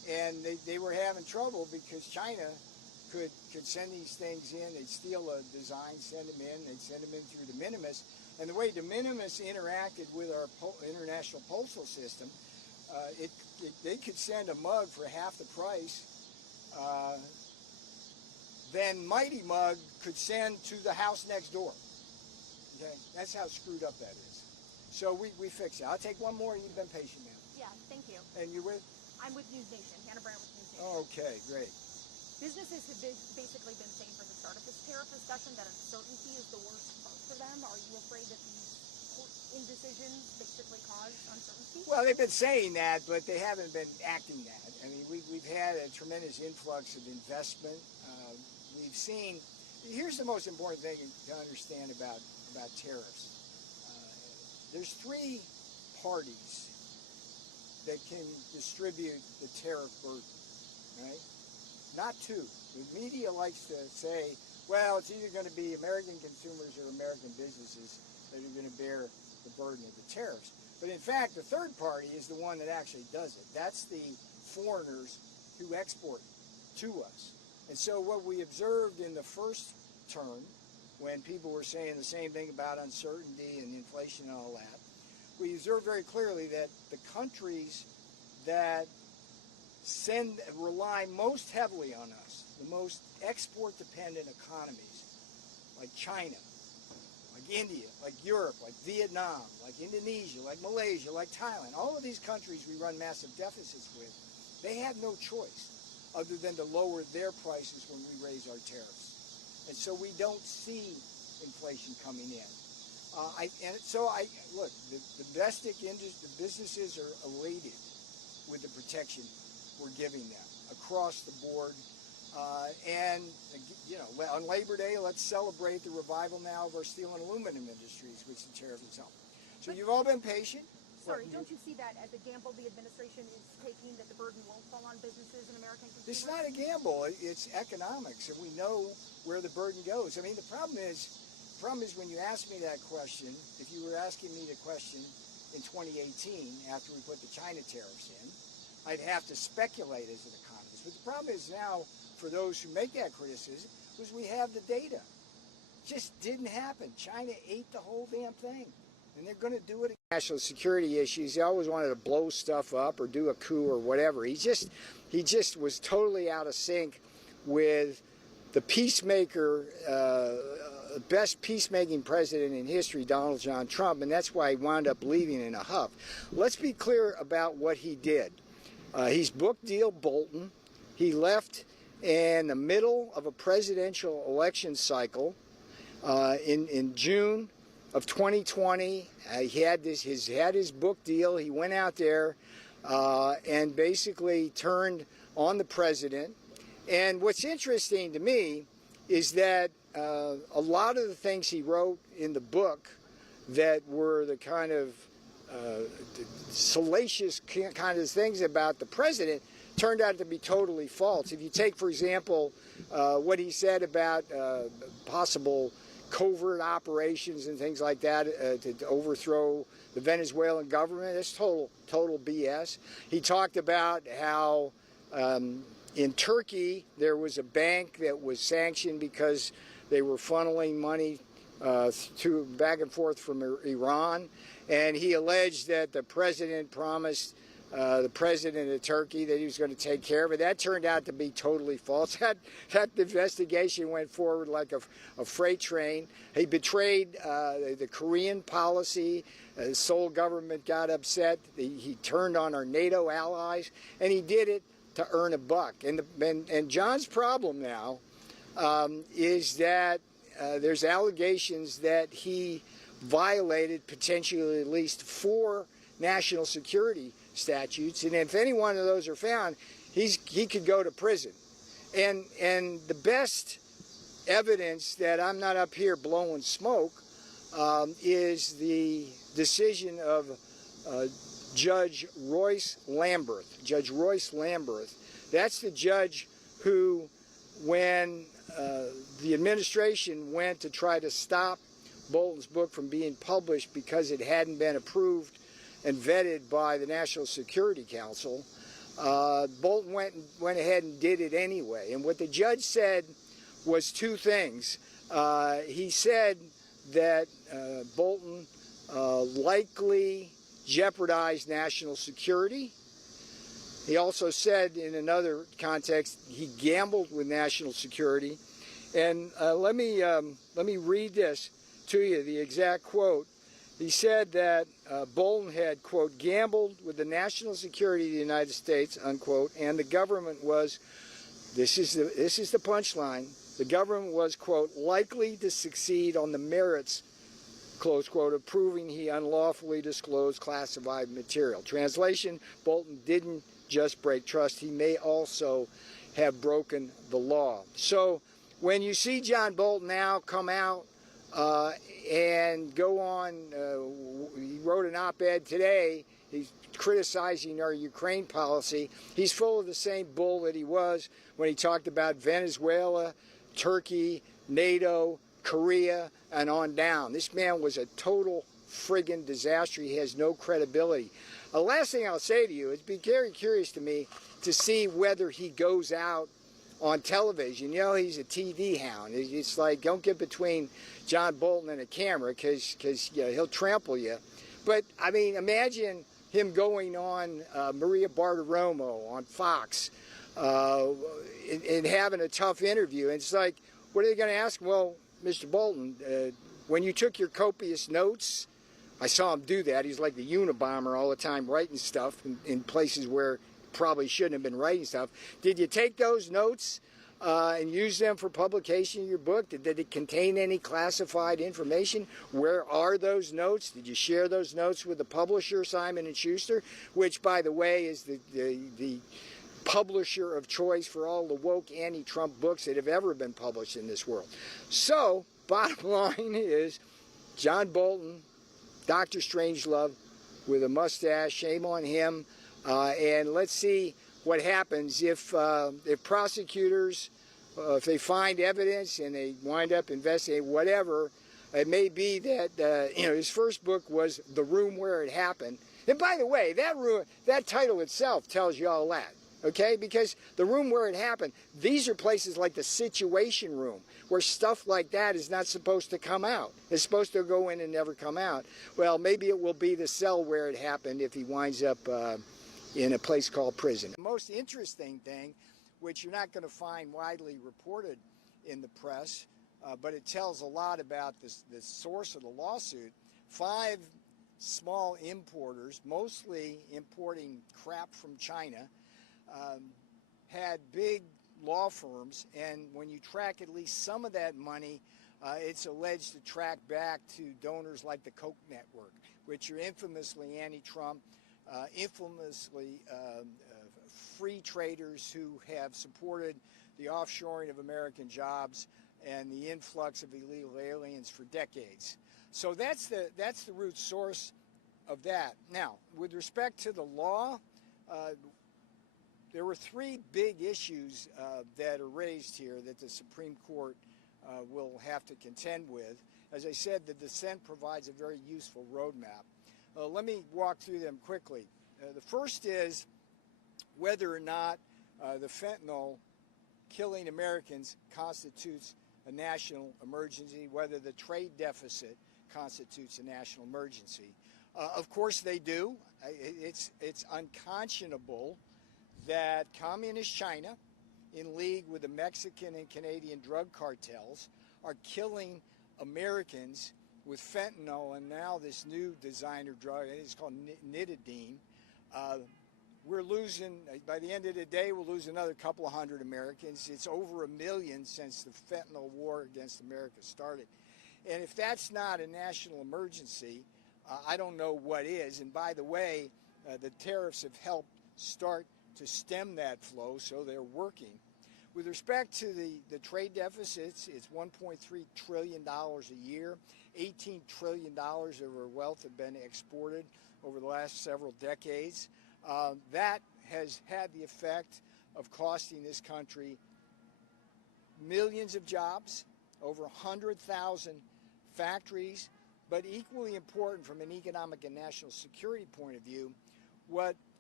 and they were having trouble because China could send these things in. They'd steal a design, send them in. They'd send them in through de minimis. And the way de minimis interacted with our international postal system, they could send a mug for half the price. Then Mighty Mug could send to the house next door. Okay, that's how screwed up that is. So we fix it. I'll take one more. You've been patient, man. Yeah, thank you. And you with? I'm with News Nation. Hannah Brandt with News Nation. Okay, great. Businesses have basically been saying from the start of this tariff discussion that uncertainty is the worst part for them. Are you afraid that these court indecisions basically cause uncertainty? Well, they've been saying that, but they haven't been acting that. I mean, we've had a tremendous influx of investment. We've seen. Here's the most important thing to understand about tariffs. There's three parties that can distribute the tariff burden, right? Not two. The media likes to say, well, it's either going to be American consumers or American businesses that are going to bear the burden of the tariffs. But in fact, the third party is the one that actually does it. That's the foreigners who export to us. And so what we observed in the first term, when people were saying the same thing about uncertainty and inflation and all that, we observed very clearly that the countries that rely most heavily on us, the most export-dependent economies, like China, like India, like Europe, like Vietnam, like Indonesia, like Malaysia, like Thailand, all of these countries we run massive deficits with, they have no choice other than to lower their prices when we raise our tariffs. And so we don't see inflation coming in. Look, the domestic industry, the businesses are elated with the protection we're giving them across the board. On Labor Day, let's celebrate the revival now of our steel and aluminum industries, which the tariff has helped. So you've all been patient. Sorry, don't you see that as a gamble the administration is taking, that the burden won't fall on businesses and American consumers? It's not a gamble. It's economics, and we know where the burden goes. I mean, the problem is when you ask me that question, if you were asking me the question in 2018 after we put the China tariffs in, I'd have to speculate as an economist. But the problem is now, for those who make that criticism, was we have the data. It just didn't happen. China ate the whole damn thing. And they're going to do it again. National security issues, he always wanted to blow stuff up or do a coup or whatever. He just was totally out of sync with the peacemaker, best peacemaking president in history, Donald John Trump, and that's why he wound up leaving in a huff. Let's be clear about what he did. He's book deal Bolton. He left in the middle of a presidential election cycle in June of 2020. He had his book deal. He went out there and basically turned on the president. And what's interesting to me is that a lot of the things he wrote in the book that were the kind of salacious kind of things about the president turned out to be totally false. If you take, for example, what he said about possible covert operations and things like that to overthrow the Venezuelan government, that's total BS. He talked about how in Turkey there was a bank that was sanctioned because they were funneling money back and forth from Iran, and he alleged that the president promised the president of Turkey that he was going to take care of it. That turned out to be totally false. That investigation went forward like a freight train. He betrayed the Korean policy. The Seoul government got upset. He turned on our NATO allies, and he did it to earn a buck. And John's problem now is that there's allegations that he violated potentially at least 4 national security statutes, and if any one of those are found, he could go to prison. And the best evidence that I'm not up here blowing smoke is the decision of Judge Royce Lamberth. Judge Royce Lamberth. That's the judge who, when the administration went to try to stop Bolton's book from being published because it hadn't been approved and vetted by the National Security Council, Bolton went ahead and did it anyway. And what the judge said was two things. He said that Bolton likely jeopardized national security. He also said in another context he gambled with national security. And let me read this to you, the exact quote. He said that Bolton had, quote, gambled with the national security of the United States, unquote, and the government was, this is the punchline, the government was, quote, likely to succeed on the merits, close quote, of proving he unlawfully disclosed classified material. Translation, Bolton didn't just break trust, he may also have broken the law. So when you see John Bolton now come out and go on, he wrote an op-ed today, he's criticizing our Ukraine policy. He's full of the same bull that he was when he talked about Venezuela, Turkey, NATO, Korea, and on down. This man was a total friggin' disaster. He has no credibility. The last thing I'll say to you, it's been very curious to me to see whether he goes out on television. You know, he's a TV hound. It's like, don't get between John Bolton and a camera because you know, he'll trample you. But, I mean, imagine him going on Maria Bartiromo on Fox and having a tough interview. And it's like, what are they going to ask him? Well, Mr. Bolton, when you took your copious notes, I saw him do that. He's like the Unabomber all the time writing stuff in places where probably shouldn't have been writing stuff. Did you take those notes and use them for publication of your book? Did it contain any classified information? Where are those notes? Did you share those notes with the publisher, Simon & Schuster, which, by the way, is the publisher of choice for all the woke anti-Trump books that have ever been published in this world? So, bottom line is, John Bolton, Dr. Strangelove, with a mustache, shame on him. And let's see what happens if prosecutors, if they find evidence and they wind up investigating whatever. It may be that you know, his first book was The Room Where It Happened. And by the way, that title itself tells you all that, okay? Because The Room Where It Happened, these are places like the Situation Room, where stuff like that is not supposed to come out. It's supposed to go in and never come out. Well, maybe it will be the cell where it happened if he winds up in a place called prison. The most interesting thing, which you're not going to find widely reported in the press, but it tells a lot about the source of the lawsuit. 5 small importers, mostly importing crap from China, had big law firms, and when you track at least some of that money, it's alleged to track back to donors like the Koch network, which are infamously anti-Trump, infamously free traders who have supported the offshoring of American jobs and the influx of illegal aliens for decades. So that's the root source of that. Now, with respect to the law, there were 3 big issues that are raised here that the Supreme Court will have to contend with. As I said, the dissent provides a very useful roadmap. Let me walk through them quickly. The first is whether or not the fentanyl killing Americans constitutes a national emergency, whether the trade deficit constitutes a national emergency. Of course they do. It's unconscionable that communist China, in league with the Mexican and Canadian drug cartels, are killing Americans with fentanyl and now this new designer drug. It's called nitidine. We're losing, by the end of the day, we'll lose another couple of hundred Americans. It's over 1 million since the fentanyl war against America started. And if that's not a national emergency, I don't know what is. And by the way, the tariffs have helped start to stem that flow, so they're working. With respect to the trade deficits, it's $1.3 trillion a year. $18 trillion of our wealth have been exported over the last several decades. That has had the effect of costing this country millions of jobs, over 100,000 factories, but equally important from an economic and national security point of view, what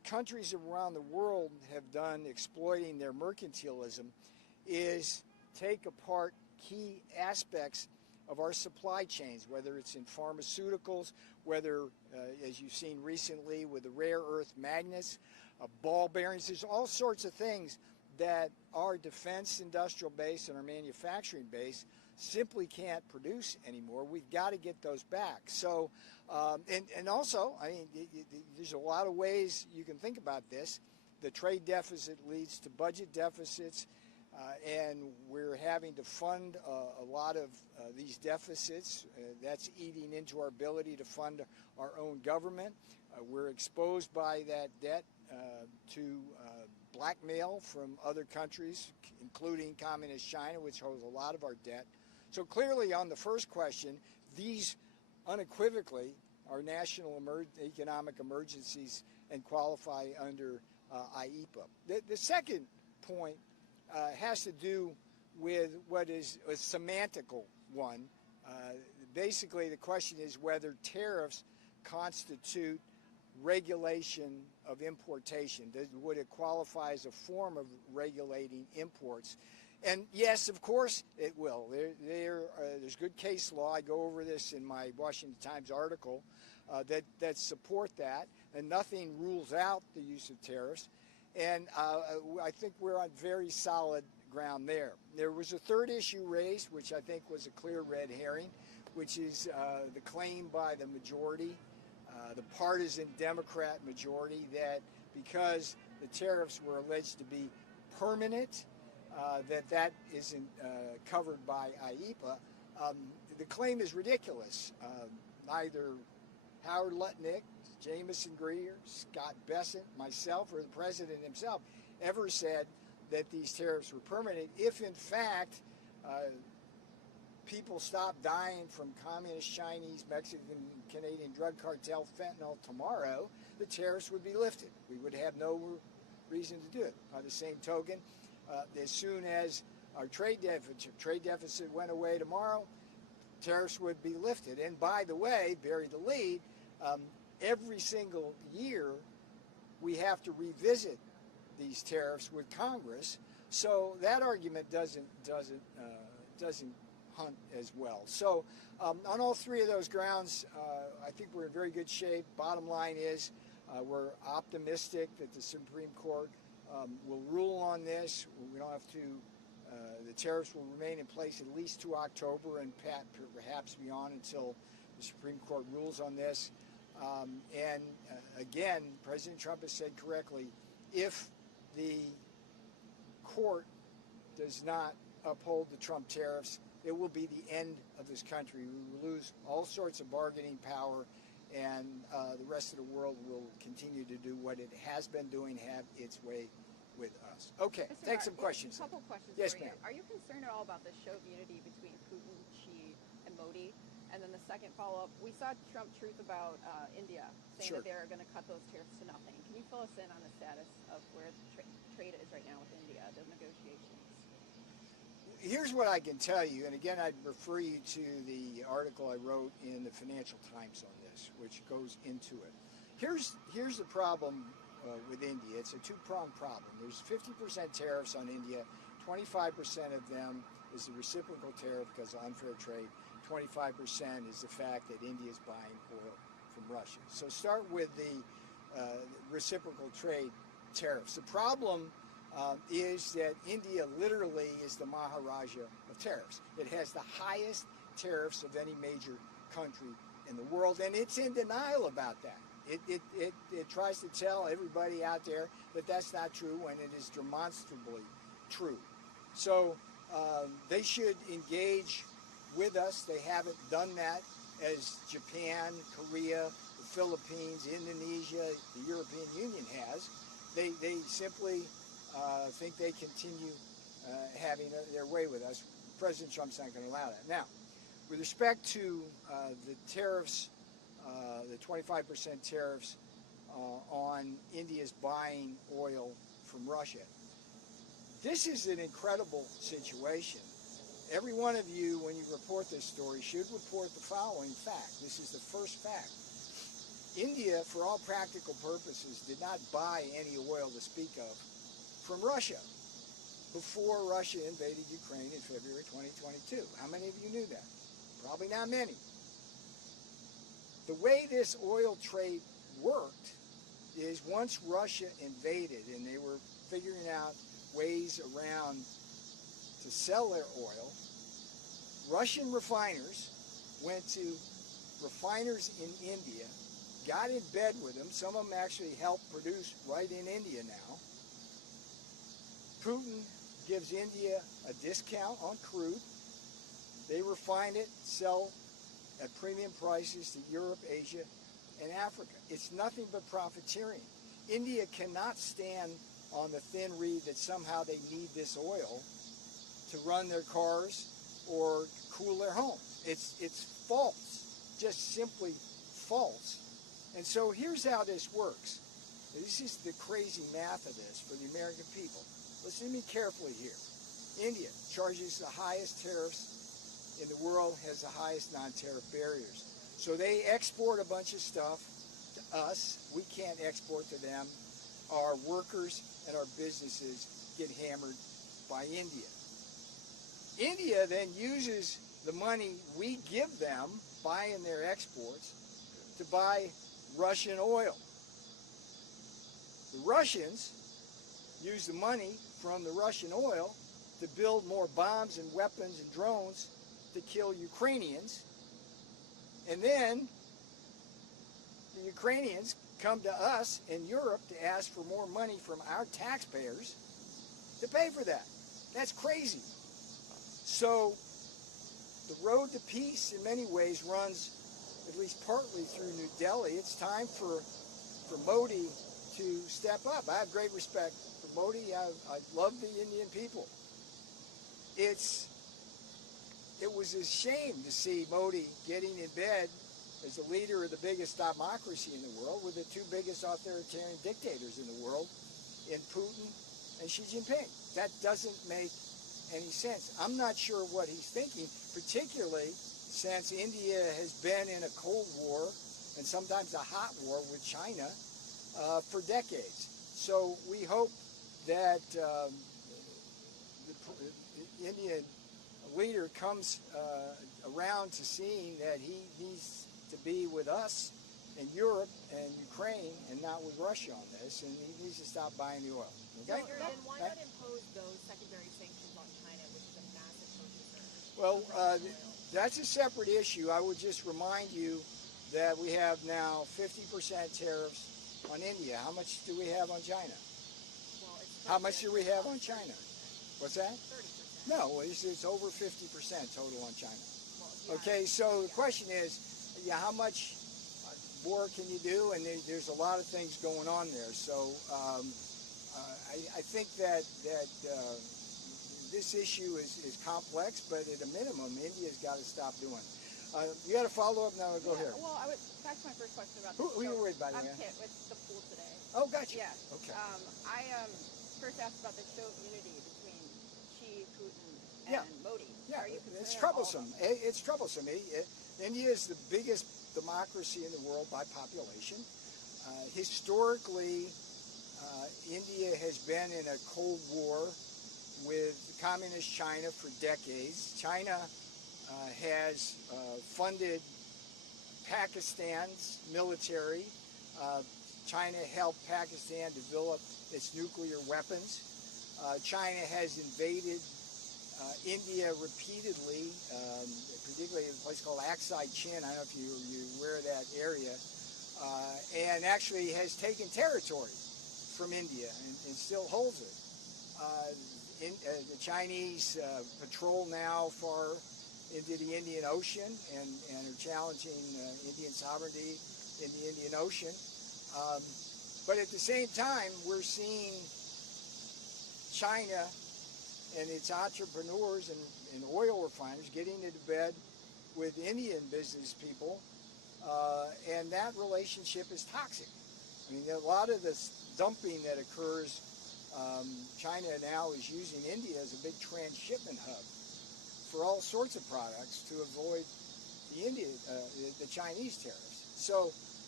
countries around the world have done exploiting their mercantilism is take apart key aspects of our supply chains, whether it's in pharmaceuticals, whether, as you've seen recently with the rare earth magnets, ball bearings. There's all sorts of things that our defense industrial base and our manufacturing base simply can't produce anymore. We've got to get those back. So, and also, I mean, there's a lot of ways you can think about this. The trade deficit leads to budget deficits, and we're having to fund a lot of these deficits. That's eating into our ability to fund our own government. We're exposed by that debt to blackmail from other countries, including communist China, which holds a lot of our debt. So clearly on the first question, these unequivocally are national economic emergencies and qualify under IEEPA. The second point has to do with what is a semantical one. Basically, the question is whether tariffs constitute regulation of importation. Would it qualify as a form of regulating imports? And yes, of course it will. There's good case law. I go over this in my Washington Times article that support that, and nothing rules out the use of tariffs. And I think we're on very solid ground there. There was a third issue raised, which I think was a clear red herring, which is the claim by the majority, the partisan Democrat majority, that because the tariffs were alleged to be permanent, that isn't covered by IEEPA. The claim is ridiculous. Neither Howard Lutnick, Jamison Greer, Scott Bessent, myself, or the president himself ever said that these tariffs were permanent. If in fact people stop dying from communist, Chinese, Mexican, Canadian drug cartel fentanyl tomorrow, the tariffs would be lifted. We would have no reason to do it. By the same token, as soon as our trade deficit went away tomorrow, tariffs would be lifted. And by the way, bury the lead, every single year we have to revisit these tariffs with Congress, so that argument doesn't hunt as well. So on all three of those grounds, I think we're in very good shape. Bottom line is we're optimistic that the Supreme Court will rule on this. We don't have to. The tariffs will remain in place at least to October and perhaps beyond until the Supreme Court rules on this. And again, President Trump has said correctly, if the court does not uphold the Trump tariffs, it will be the end of this country. We will lose all sorts of bargaining power, and the rest of the world will continue to do what it has been doing, have its way with us. Okay, take some questions. A couple questions yes, for you. ma'am. Are you concerned at all about the show of unity between Putin, Xi, and Modi? And then the second follow-up, we saw Trump truth about India, saying Sure. that they're going to cut those tariffs to nothing. Can you fill us in on the status of where trade is right now with India, the negotiations? Here's what I can tell you, and again, I'd refer you to the article I wrote in the Financial Times on this, which goes into it. Here's the problem with India. It's a two-pronged problem. There's 50% tariffs on India. 25% of them is the reciprocal tariff because of unfair trade. 25% is the fact that India is buying oil from Russia. So start with the reciprocal trade tariffs. The problem is that India literally is the Maharaja of tariffs. It has the highest tariffs of any major country in the world, and it's in denial about that. It tries to tell everybody out there that that's not true when it is demonstrably true. So they should engage with us. They haven't done that as Japan, Korea, the Philippines, Indonesia, the European Union has. They simply think they continue having their way with us. President Trump's not going to allow that. Now, with respect to the tariffs, the 25% tariffs on India's buying oil from Russia, this is an incredible situation. Every one of you, when you report this story, should report the following fact. This is the first fact. India, for all practical purposes, did not buy any oil to speak of from Russia before Russia invaded Ukraine in February 2022. How many of you knew that? Probably not many. The way this oil trade worked is once Russia invaded and they were figuring out ways around to sell their oil, Russian refiners went to refiners in India, got in bed with them. Some of them actually helped produce right in India now. Putin gives India a discount on crude. They refine it, sell at premium prices to Europe, Asia, and Africa. It's nothing but profiteering. India cannot stand on the thin reed that somehow they need this oil to run their cars or cool their homes. It's false, just simply false. And so here's how this works. This is the crazy math of this for the American people. Listen to me carefully here. India charges the highest tariffs in the world, has the highest non-tariff barriers. So they export a bunch of stuff to us. We can't export to them. Our workers and our businesses get hammered by India. India then uses the money we give them, buying their exports, to buy Russian oil. The Russians use the money from the Russian oil to build more bombs and weapons and drones to kill Ukrainians. And then the Ukrainians come to us in Europe to ask for more money from our taxpayers to pay for that. That's crazy. So the road to peace in many ways runs at least partly through New Delhi. It's time for Modi to step up. I have great respect for Modi. I love the Indian people. It was a shame to see Modi getting in bed as the leader of the biggest democracy in the world with the two biggest authoritarian dictators in the world, in Putin and Xi Jinping. That doesn't make any sense. I'm not sure what he's thinking, particularly since India has been in a Cold War and sometimes a hot war with China for decades. So we hope that the Indian leader comes around to seeing that he needs to be with us in Europe and Ukraine and not with Russia on this, and he needs to stop buying the oil. Okay? Then why not impose those secondary sanctions on China, which is a massive purchaser? Well, that's a separate issue. I would just remind you that we have now 50% tariffs on India. How much do we have on China? Well, How much do we have on China? What's that? 30%. No, it's over 50% total on China. Well, yeah. Okay, so the question is, how much more can you do? And there's a lot of things going on there. So I think that this issue is complex, but at a minimum, India's got to stop doing it. You got a follow-up now? Go here. Well, back to my first question about Who are you with, by the way? I'm Kit with the pool today. Oh, gotcha. Yeah. Okay. I first asked about the show of unity between Xi, Putin, and Yeah. Modi. Yeah, Are you concerned it's at all troublesome. about that? It's troublesome. India is the biggest democracy in the world by population. Historically, India has been in a Cold War with communist China for decades. China has funded Pakistan's military. China helped Pakistan develop its nuclear weapons. China has invaded India repeatedly, particularly in a place called Aksai Chin. I don't know if you're aware of that area, and actually has taken territory from India and still holds it. The Chinese patrol now far into the Indian Ocean and are challenging Indian sovereignty in the Indian Ocean. But at the same time, we're seeing China and its entrepreneurs and oil refiners getting into bed with Indian business people, and that relationship is toxic. I mean, a lot of this dumping that occurs, China now is using India as a big transshipment hub for all sorts of products to avoid the Chinese tariffs. So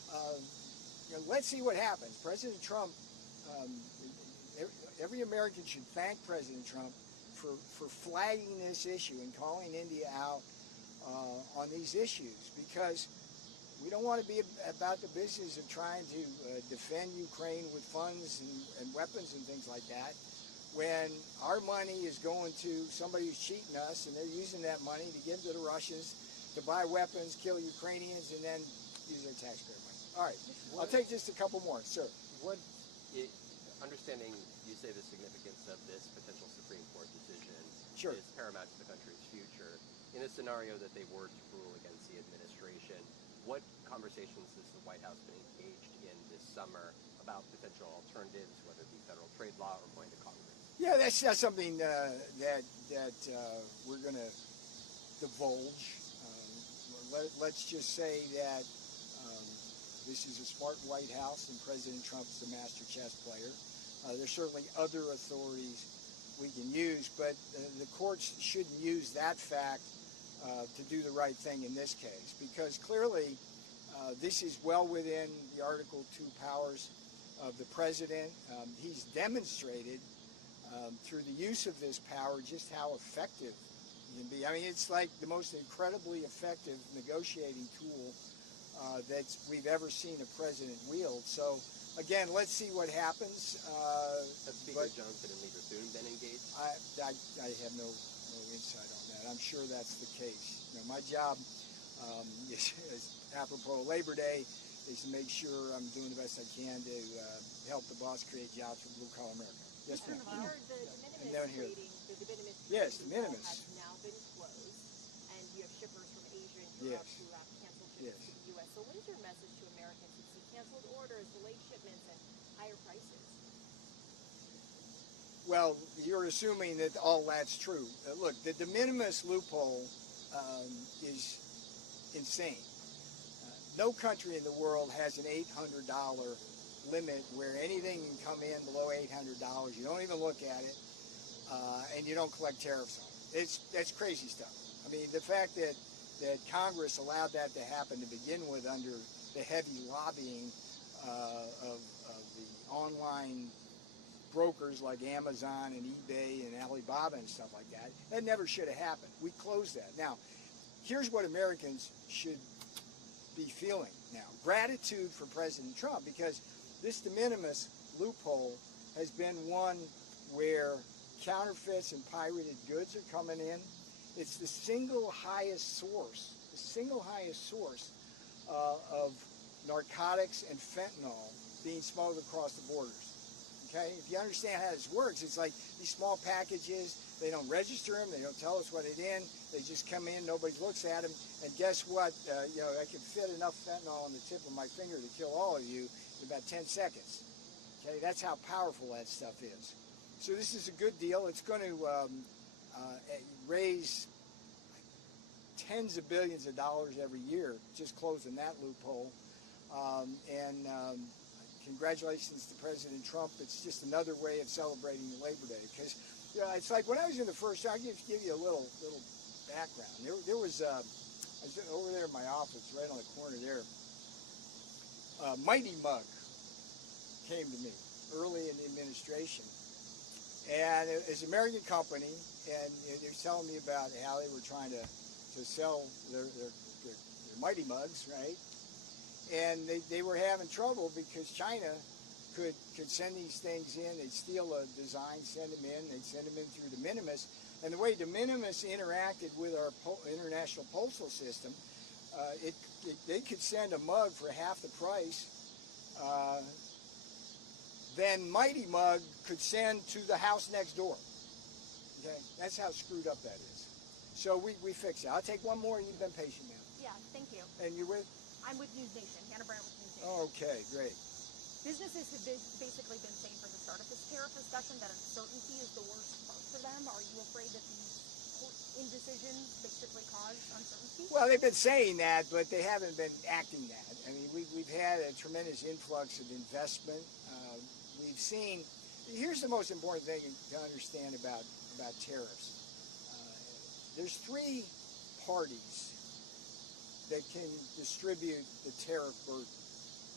let's see what happens. President Trump, um, every American should thank President Trump for flagging this issue and calling India out on these issues, because we don't want to be about the business of trying to defend Ukraine with funds and weapons and things like that, when our money is going to somebody who's cheating us, and they're using that money to give to the Russians to buy weapons, kill Ukrainians, and then use their taxpayer money. All right, I'll take just a couple more, sir. Understanding you say the significance of this potential Supreme Court decision is paramount to the country's future. In a scenario that they were to rule against the administration, what conversations has the White House been engaged in this summer about potential alternatives, whether it be federal trade law or going to Congress? Yeah, that's not something that we're going to divulge. Let's just say that this is a smart White House, and President Trump's the master chess player. There's certainly other authorities we can use, but the courts shouldn't use that fact to do the right thing in this case, because clearly this is well within the Article 2 powers of the president. He's demonstrated through the use of this power just how effective he can be. I mean, it's like the most incredibly effective negotiating tool that we've ever seen a president wield. So, again, let's see what happens. Have Speaker Johnson and Leader Thune been engaged? I have no insight on that. I'm sure that's the case. You know, my job is apropos Labor Day is to make sure I'm doing the best I can to help the boss create jobs for blue-collar America. Yes, ma'am. The de minimis Yes, de minimis has now been closed, and you have shippers from Asia and Europe who have canceled shipments to the U.S. So what is your message to Americans who see canceled orders, delayed shipments, and higher prices? Well, you're assuming that all that's true. Look, the de minimis loophole is insane. No country in the world has an $800 limit where anything can come in below $800. You don't even look at it, and you don't collect tariffs on it. That's crazy stuff. I mean, the fact that Congress allowed that to happen to begin with under the heavy lobbying of the online brokers like Amazon and eBay and Alibaba and stuff like that, that never should have happened. We closed that. Now, here's what Americans should be feeling now. Gratitude for President Trump, because this de minimis loophole has been one where counterfeits and pirated goods are coming in. It's the single highest source of narcotics and fentanyl being smuggled across the borders. Okay, if you understand how this works, it's like these small packages, they don't register them, they don't tell us what it's in, they just come in, nobody looks at them, and guess what, I can fit enough fentanyl on the tip of my finger to kill all of you in about 10 seconds. Okay, that's how powerful that stuff is. So this is a good deal. It's going to raise tens of billions of dollars every year, just closing that loophole. Congratulations to President Trump. It's just another way of celebrating Labor Day, because it's like when I was in the first time. I'll give you a little background. There was I was over there in my office, right on the corner there. Mighty Mug came to me early in the administration, and it's an American company, and they were telling me about how they were trying to sell their Mighty Mugs, right? And they were having trouble because China could send these things in. They'd steal a design, send them in. They'd send them in through de minimis. And the way de minimis interacted with our international postal system, they could send a mug for half the price than Mighty Mug could send to the house next door. Okay, that's how screwed up that is. So we fix it. I'll take one more. You've been patient, ma'am. Yeah, thank you. And you're with? I'm with News Nation. Hannah Brown with News Nation. Okay, great. Businesses have basically been saying from the start of this tariff discussion that uncertainty is the worst part for them. Are you afraid that these court indecisions basically cause uncertainty? Well, they've been saying that, but they haven't been acting that. I mean, we've had a tremendous influx of investment. We've seen. Here's the most important thing to understand about tariffs. There's three parties that can distribute the tariff burden.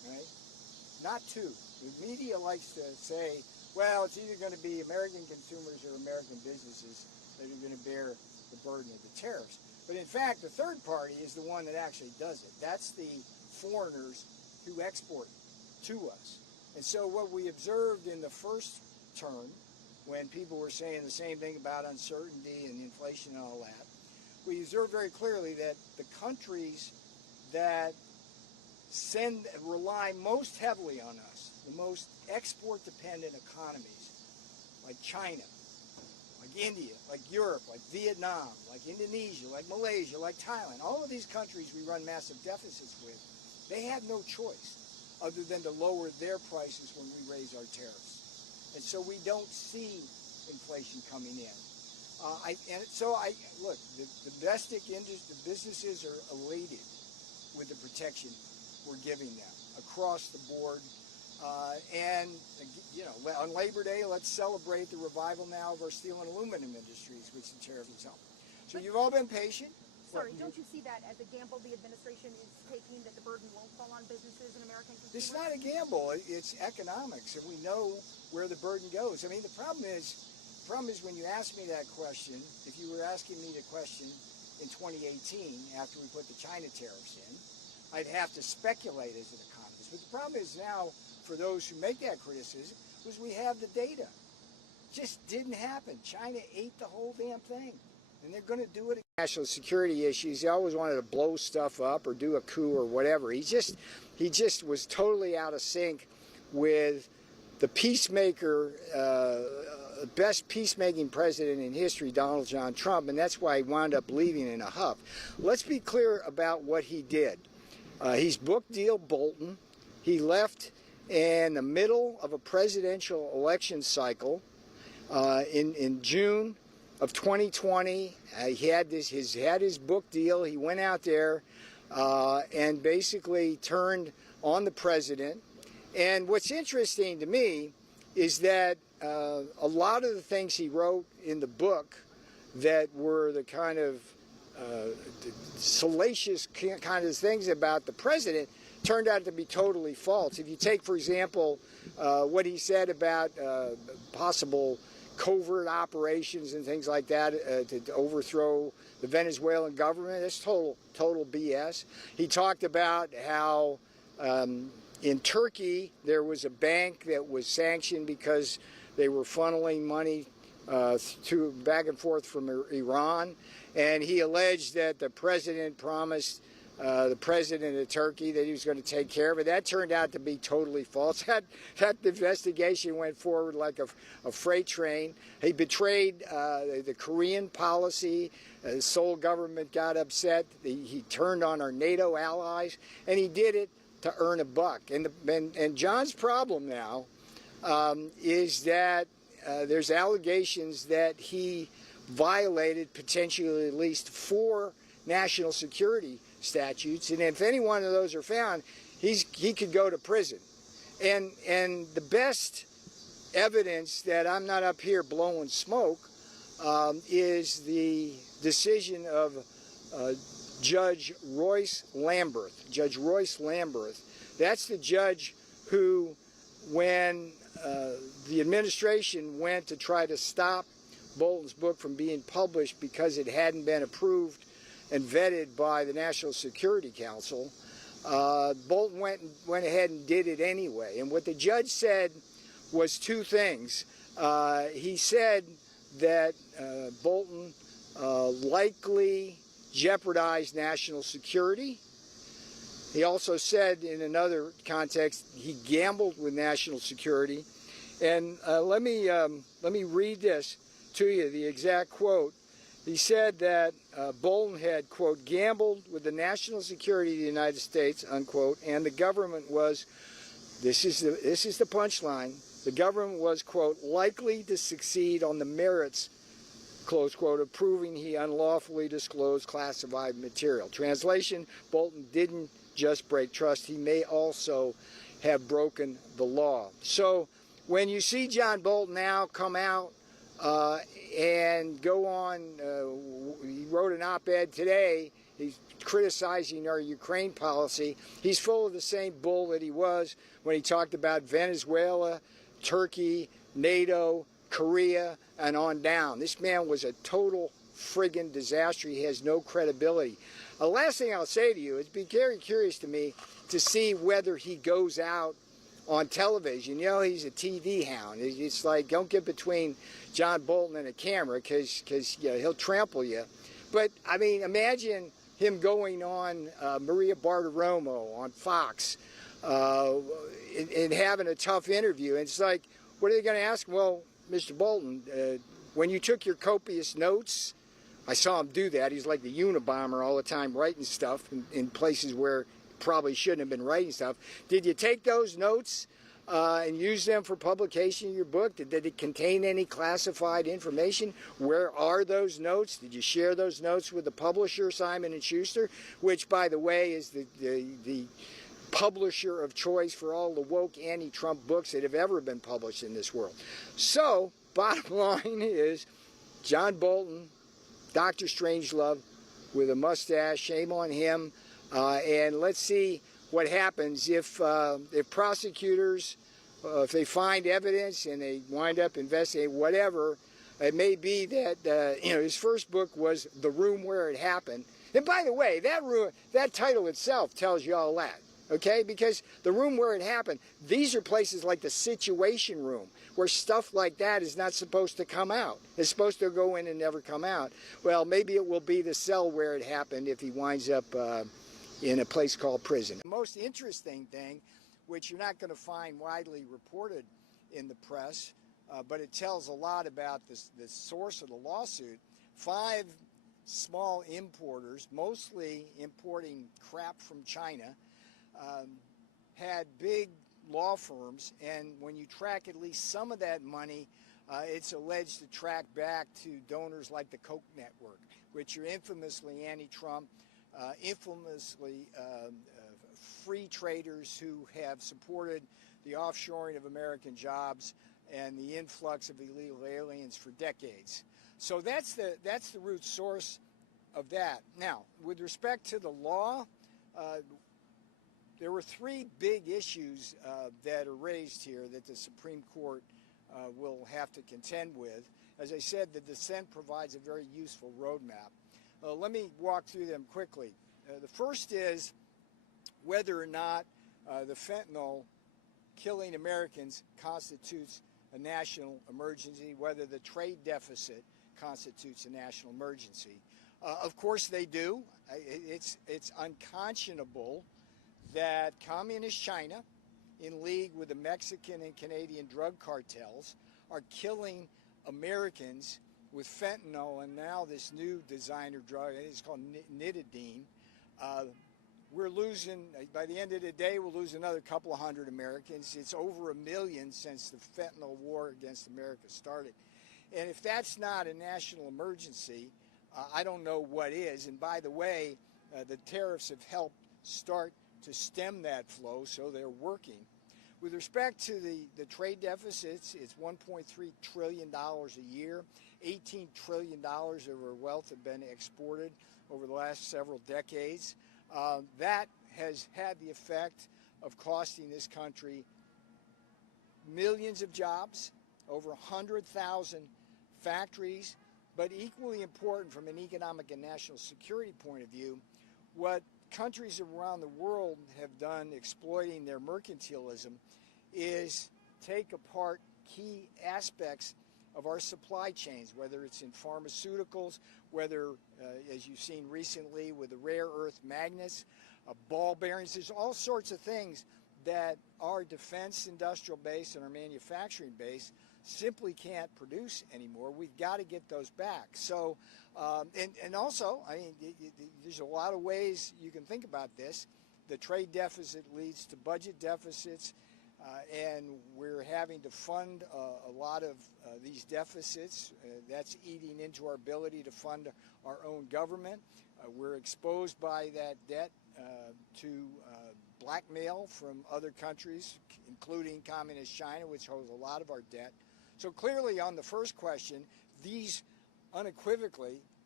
not two. The media likes to say, well, it's either going to be American consumers or American businesses that are going to bear the burden of the tariffs. But in fact, the third party is the one that actually does it. That's the foreigners who export to us. And so what we observed in the first term, when people were saying the same thing about uncertainty and inflation and all that, we observed very clearly that the countries that rely most heavily on us, the most export-dependent economies, like China, like India, like Europe, like Vietnam, like Indonesia, like Malaysia, like Thailand, all of these countries we run massive deficits with, they have no choice other than to lower their prices when we raise our tariffs. And so we don't see inflation coming in. Look, the domestic industry, the businesses are elated with the protection we're giving them across the board. On Labor Day, let's celebrate the revival now of our steel and aluminum industries, which the tariff has helped. So you've all been patient. Sorry, don't you see that as a gamble the administration is taking, that the burden won't fall on businesses and American consumers? It's not a gamble. It's economics, and we know where the burden goes. I mean, the problem is when you ask me that question, if you were asking me the question in 2018 after we put the China tariffs in, I'd have to speculate as an economist. But the problem is now, for those who make that criticism, was we have the data. Just didn't happen. China ate the whole damn thing. And they're going to do it again. National security issues, he always wanted to blow stuff up or do a coup or whatever. He just was totally out of sync with the peacemaker, best peacemaking president in history, Donald John Trump, and that's why he wound up leaving in a huff. Let's be clear about what he did. He's book deal Bolton. He left in the middle of a presidential election cycle in June of 2020. He had his book deal. He went out there and basically turned on the president. And what's interesting to me is that a lot of the things he wrote in the book that were the kind of salacious kind of things about the president turned out to be totally false. If you take, for example, what he said about possible covert operations and things like that to overthrow the Venezuelan government, that's total BS. He talked about how in Turkey there was a bank that was sanctioned because they were funneling money back and forth from Iran, and he alleged that the president promised the president of Turkey that he was going to take care of it. That turned out to be totally false. That investigation went forward like a freight train. He betrayed the Korean policy. The Seoul government got upset. He turned on our NATO allies, and he did it to earn a buck. And John's problem now is that there's allegations that he violated potentially at least 4 national security statutes, and if any one of those are found, he could go to prison. And the best evidence that I'm not up here blowing smoke is the decision of Judge Royce Lamberth. Judge Royce Lamberth. That's the judge who, when the administration went to try to stop Bolton's book from being published because it hadn't been approved and vetted by the National Security Council, Bolton went ahead and did it anyway. And what the judge said was 2 things. He said that Bolton likely jeopardized national security. He also said in another context he gambled with national security. And let me read this to you, the exact quote. He said that Bolton had, quote, gambled with the national security of the United States, unquote, and the government was, this is the punchline, the government was, quote, likely to succeed on the merits, close quote, of proving he unlawfully disclosed classified material. Translation, Bolton didn't just break trust, he may also have broken the law. So when you see John Bolton now come out and go on, he wrote an op-ed today He's criticizing our Ukraine policy. He's full of the same bull that he was when he talked about Venezuela, Turkey, NATO, Korea, and on down. This man was a total friggin' disaster. He has no credibility. The last thing I'll say to you, it'd be very curious to me to see whether he goes out on television. You know, he's a TV hound. It's like, don't get between John Bolton and a camera because you know, he'll trample you. But, I mean, imagine him going on Maria Bartiromo on Fox and having a tough interview. And it's like, what are they going to ask him? Well, Mr. Bolton, when you took your copious notes, I saw him do that. He's like the Unabomber all the time writing stuff in places where probably shouldn't have been writing stuff. Did you take those notes and use them for publication in your book? Did it contain any classified information? Where are those notes? Did you share those notes with the publisher, Simon & Schuster, which, by the way, is the publisher of choice for all the woke anti-Trump books that have ever been published in this world? So, bottom line is, John Bolton, Dr. Strangelove, with a mustache, shame on him. And let's see what happens if prosecutors, if they find evidence and they wind up investigating whatever. It may be that you know, his first book was The Room Where It Happened. And by the way, that title itself tells you all that. Okay, because the room where it happened, these are places like the Situation Room, where stuff like that is not supposed to come out. It's supposed to go in and never come out. Well, maybe it will be the cell where it happened if he winds up in a place called prison. The most interesting thing, which you're not going to find widely reported in the press, but it tells a lot about the source of the lawsuit. 5 small importers, mostly importing crap from China, had big law firms, and when you track at least some of that money, it's alleged to track back to donors like the Koch network, which are infamously anti-Trump, infamously free traders who have supported the offshoring of American jobs and the influx of illegal aliens for decades. So that's the root source of that. Now, with respect to the law, there were 3 big issues that are raised here that the Supreme Court will have to contend with. As I said, the dissent provides a very useful roadmap. Let me walk through them quickly. The first is whether or not the fentanyl killing Americans constitutes a national emergency, whether the trade deficit constitutes a national emergency. Of course they do. It's unconscionable that communist China, in league with the Mexican and Canadian drug cartels, are killing Americans with fentanyl and now this new designer drug, it's called nitidine. We're losing, by the end of the day, we'll lose another couple of hundred Americans. It's over 1 million since the fentanyl war against America started. And if that's not a national emergency, I don't know what is. And by the way, the tariffs have helped start to stem that flow, so they're working. With respect to the trade deficits, it's $1.3 trillion a year. $18 trillion of our wealth have been exported over the last several decades. That has had the effect of costing this country millions of jobs, over 100,000 factories, but equally important from an economic and national security point of view, what countries around the world have done exploiting their mercantilism is take apart key aspects of our supply chains, whether it's in pharmaceuticals, whether, as you've seen recently with the rare earth magnets, ball bearings. There's all sorts of things that our defense industrial base and our manufacturing base simply can't produce anymore. We've got to get those back. So, and also, I mean, there's a lot of ways you can think about this. The trade deficit leads to budget deficits, and we're having to fund a lot of these deficits. That's eating into our ability to fund our own government. We're exposed by that debt to blackmail from other countries, including communist China, which holds a lot of our debt. So clearly on the first question, these unequivocally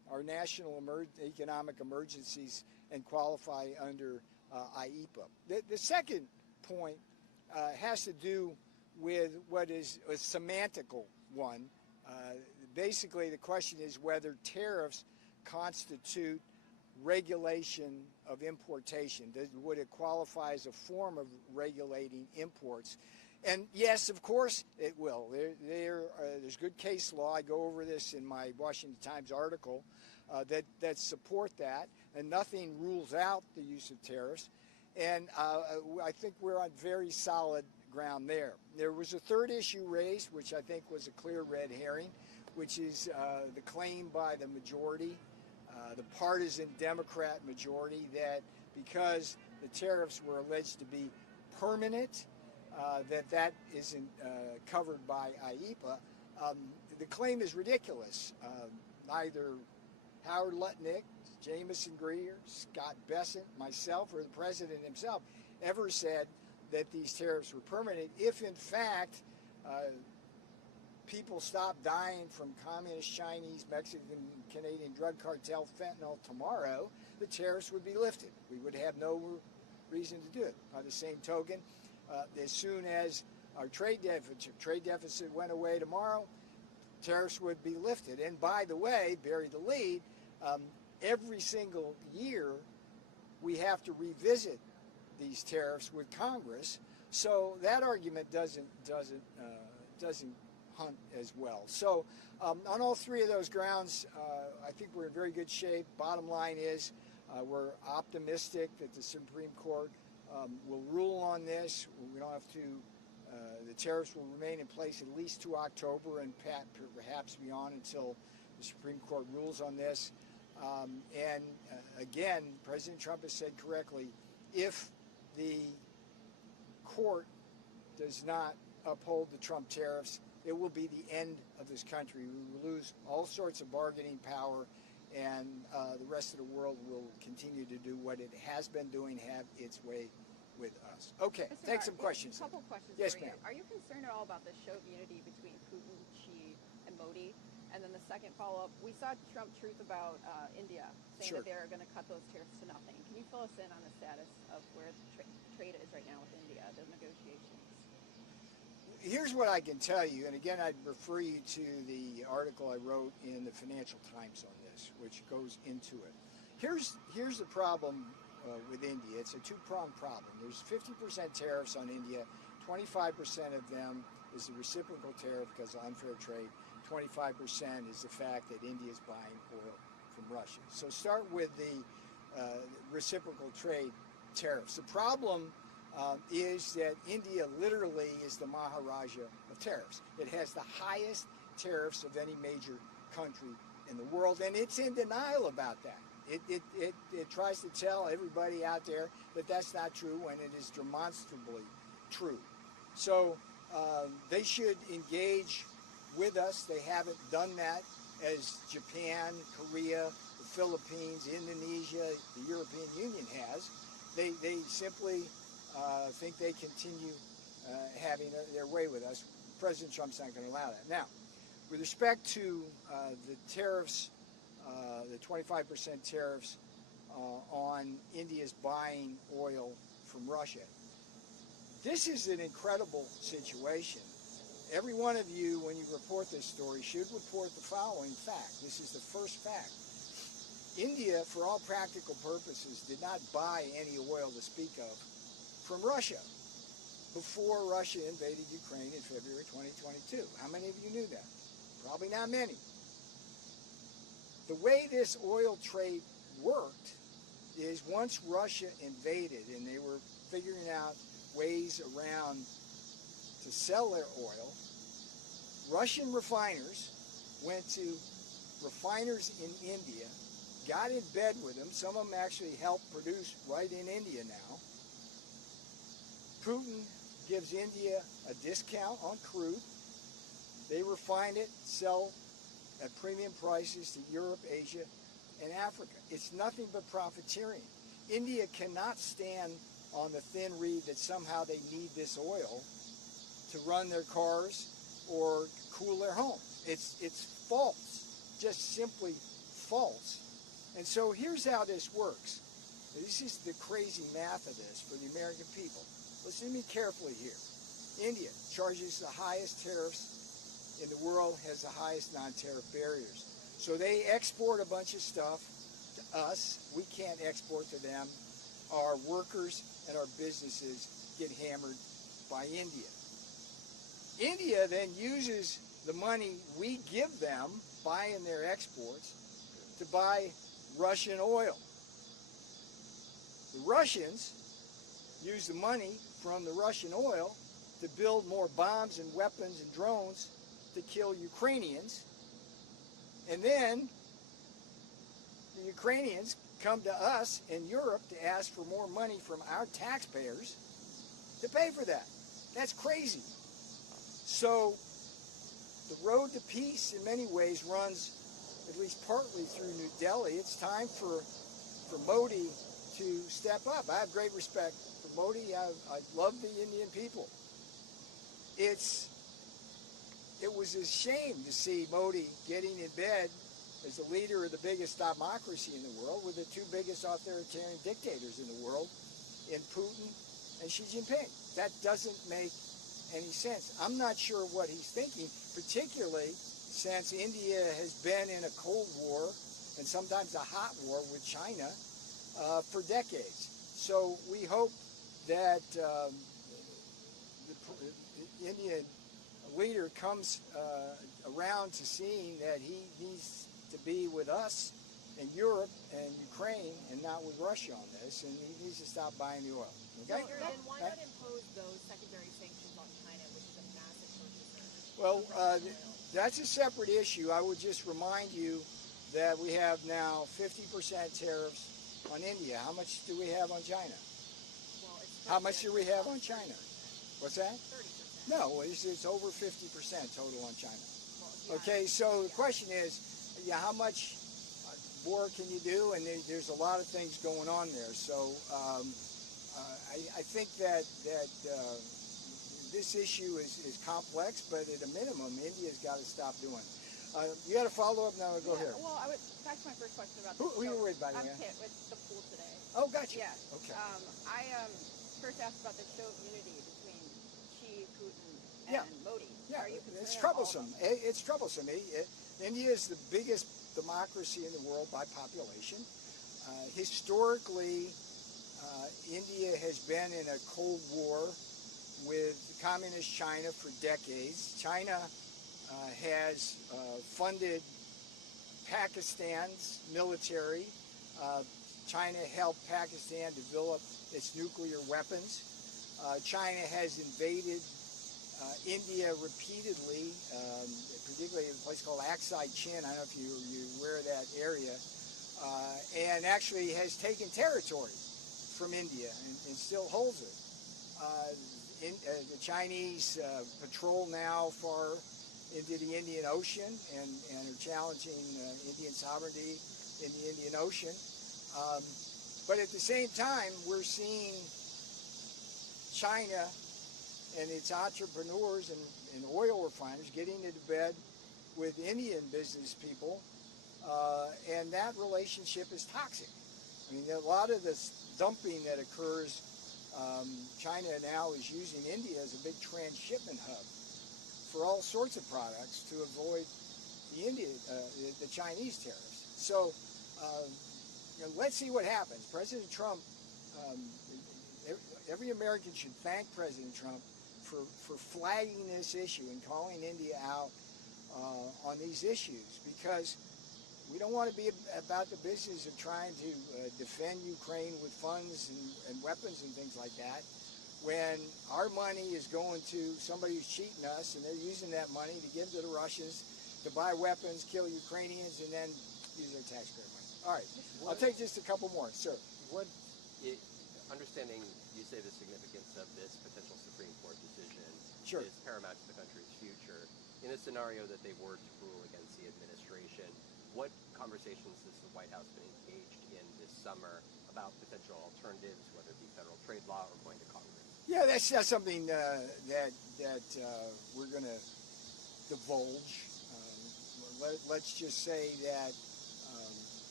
are national economic emergencies and qualify under IEPA. The second point has to do with what is a semantical one. Basically, the question is whether tariffs constitute regulation of importation. Would it qualify as a form of regulating imports? And yes, of course it will. There's good case law. I go over this in my Washington Times article that support that, and nothing rules out the use of tariffs. And I think we're on very solid ground there. There was a third issue raised, which I think was a clear red herring, which is the claim by the majority, the partisan Democrat majority, that because the tariffs were alleged to be permanent, that isn't covered by IEPA. The claim is ridiculous. Neither Howard Lutnick, Jamison Greer, Scott Bessent, myself, or the president himself ever said that these tariffs were permanent. If, in fact, people stop dying from communist, Chinese, Mexican, Canadian drug cartel fentanyl tomorrow, the tariffs would be lifted. We would have no reason to do it. By the same token, as soon as our trade deficit went away tomorrow, tariffs would be lifted. And by the way, bury the lead, every single year we have to revisit these tariffs with Congress, so that argument doesn't hunt as well. So on all three of those grounds, I think we're in very good shape. Bottom line is we're optimistic that the Supreme Court will rule on this. We don't have to, the tariffs will remain in place at least to October and perhaps beyond until the Supreme Court rules on this. Again, President Trump has said correctly, if the court does not uphold the Trump tariffs, it will be the end of this country. We will lose all sorts of bargaining power, and the rest of the world will continue to do what it has been doing, have its way with us. Okay, take some questions. A couple questions. Yes, for you. ma'am. Are you concerned at all about the show of unity between Putin, Xi, and Modi? And then the second follow-up, we saw Trump truth about India, saying Sure. that they're going to cut those tariffs to nothing. Can you fill us in on the status of where the trade is right now with India, the negotiations? Here's what I can tell you, and again, I'd refer you to the article I wrote in the Financial Times on this, which goes into it. Here's the problem with India. It's a two-pronged problem. There's 50% tariffs on India. 25% of them is the reciprocal tariff because of unfair trade. 25% is the fact that India is buying oil from Russia. So start with the reciprocal trade tariffs. The problem is that India literally is the Maharaja of tariffs. It has the highest tariffs of any major country in the world, and it's in denial about that. It tries to tell everybody out there that that's not true when it is demonstrably true. So they should engage with us. They haven't done that as Japan, Korea, the Philippines, Indonesia, the European Union has. They simply think they continue having their way with us. President Trump's not going to allow that. Now, with respect to the tariffs, the 25% tariffs on India's buying oil from Russia, this is an incredible situation. Every one of you, when you report this story, should report the following fact. This is the first fact. India, for all practical purposes, did not buy any oil to speak of from Russia before Russia invaded Ukraine in February 2022. How many of you knew that? Probably not many. The way this oil trade worked is once Russia invaded and they were figuring out ways around to sell their oil, Russian refiners went to refiners in India, got in bed with them. Some of them actually help produce right in India now. Putin gives India a discount on crude. They refine it, sell at premium prices to Europe, Asia, and Africa. It's nothing but profiteering. India cannot stand on the thin reed that somehow they need this oil to run their cars or cool their homes. It's false, just simply false. And so here's how this works. This is the crazy math of this for the American people. Listen to me carefully here. India charges the highest tariffs in the world, has the highest non-tariff barriers. So they export a bunch of stuff to us. We can't export to them. Our workers and our businesses get hammered by India. India then uses the money we give them, buying their exports, to buy Russian oil. The Russians use the money from the Russian oil to build more bombs and weapons and drones to kill Ukrainians. And then the Ukrainians come to us in Europe to ask for more money from our taxpayers to pay for that. That's crazy. So the road to peace in many ways runs at least partly through New Delhi. It's time for Modi to step up. I have great respect for Modi. I love the Indian people. It was a shame to see Modi getting in bed as the leader of the biggest democracy in the world with the two biggest authoritarian dictators in the world, in Putin and Xi Jinping. That doesn't make any sense. I'm not sure what he's thinking, particularly since India has been in a Cold War and sometimes a hot war with China for decades. So we hope that the Indian leader comes around to seeing that he needs to be with us in Europe and Ukraine and not with Russia on this, and he needs to stop buying the oil. Okay? Then why not impose those secondary sanctions on China, which is a massive purchaser? Well, that's a separate issue. I would just remind you that we have now 50% tariffs on India. How much do we have on China? Well, it's How much do we have on China? What's that? 30%. No, it's over 50% total on China. Well, yeah. Okay, so the question is, how much more can you do? And there's a lot of things going on there. So I think that this issue is complex, but at a minimum, India's got to stop doing it. You got a follow-up? No, go ahead. Well, back to my first question about Who are you with, by the way? I'm Kit with the pool today. Oh, gotcha. Yeah. Okay. I first asked about the show of unity between Xi, Putin, and Yeah. Modi. Yeah, Are you concerned it's at all about troublesome. that? It's troublesome. India is the biggest democracy in the world by population. Historically, India has been in a Cold War with communist China for decades. China has funded Pakistan's military. China helped Pakistan develop its nuclear weapons. China has invaded India repeatedly, particularly in a place called Aksai Chin. I don't know if you're aware of that area, and actually has taken territory from India and still holds it. The Chinese patrol now far into the Indian Ocean and are challenging Indian sovereignty in the Indian Ocean. But at the same time, we're seeing China and its entrepreneurs and oil refiners getting into bed with Indian business people, and that relationship is toxic. I mean, a lot of this dumping that occurs, China now is using India as a big transshipment hub for all sorts of products to avoid the Chinese tariffs. So let's see what happens. President Trump, every American should thank President Trump for flagging this issue and calling India out on these issues, because we don't want to be about the business of trying to defend Ukraine with funds and weapons and things like that, when our money is going to somebody who's cheating us, and they're using that money to give to the Russians to buy weapons, kill Ukrainians, and then use their taxpayer money. All right, I'll take just a couple more, sir. Understanding you say the significance of this potential Supreme Court decision Sure. is paramount to the country's future. In a scenario that they were to rule against the administration, what conversations has the White House been engaged in this summer about potential alternatives, whether it be federal trade law or going to Congress? Yeah, that's not something that we're going to divulge. Let's just say that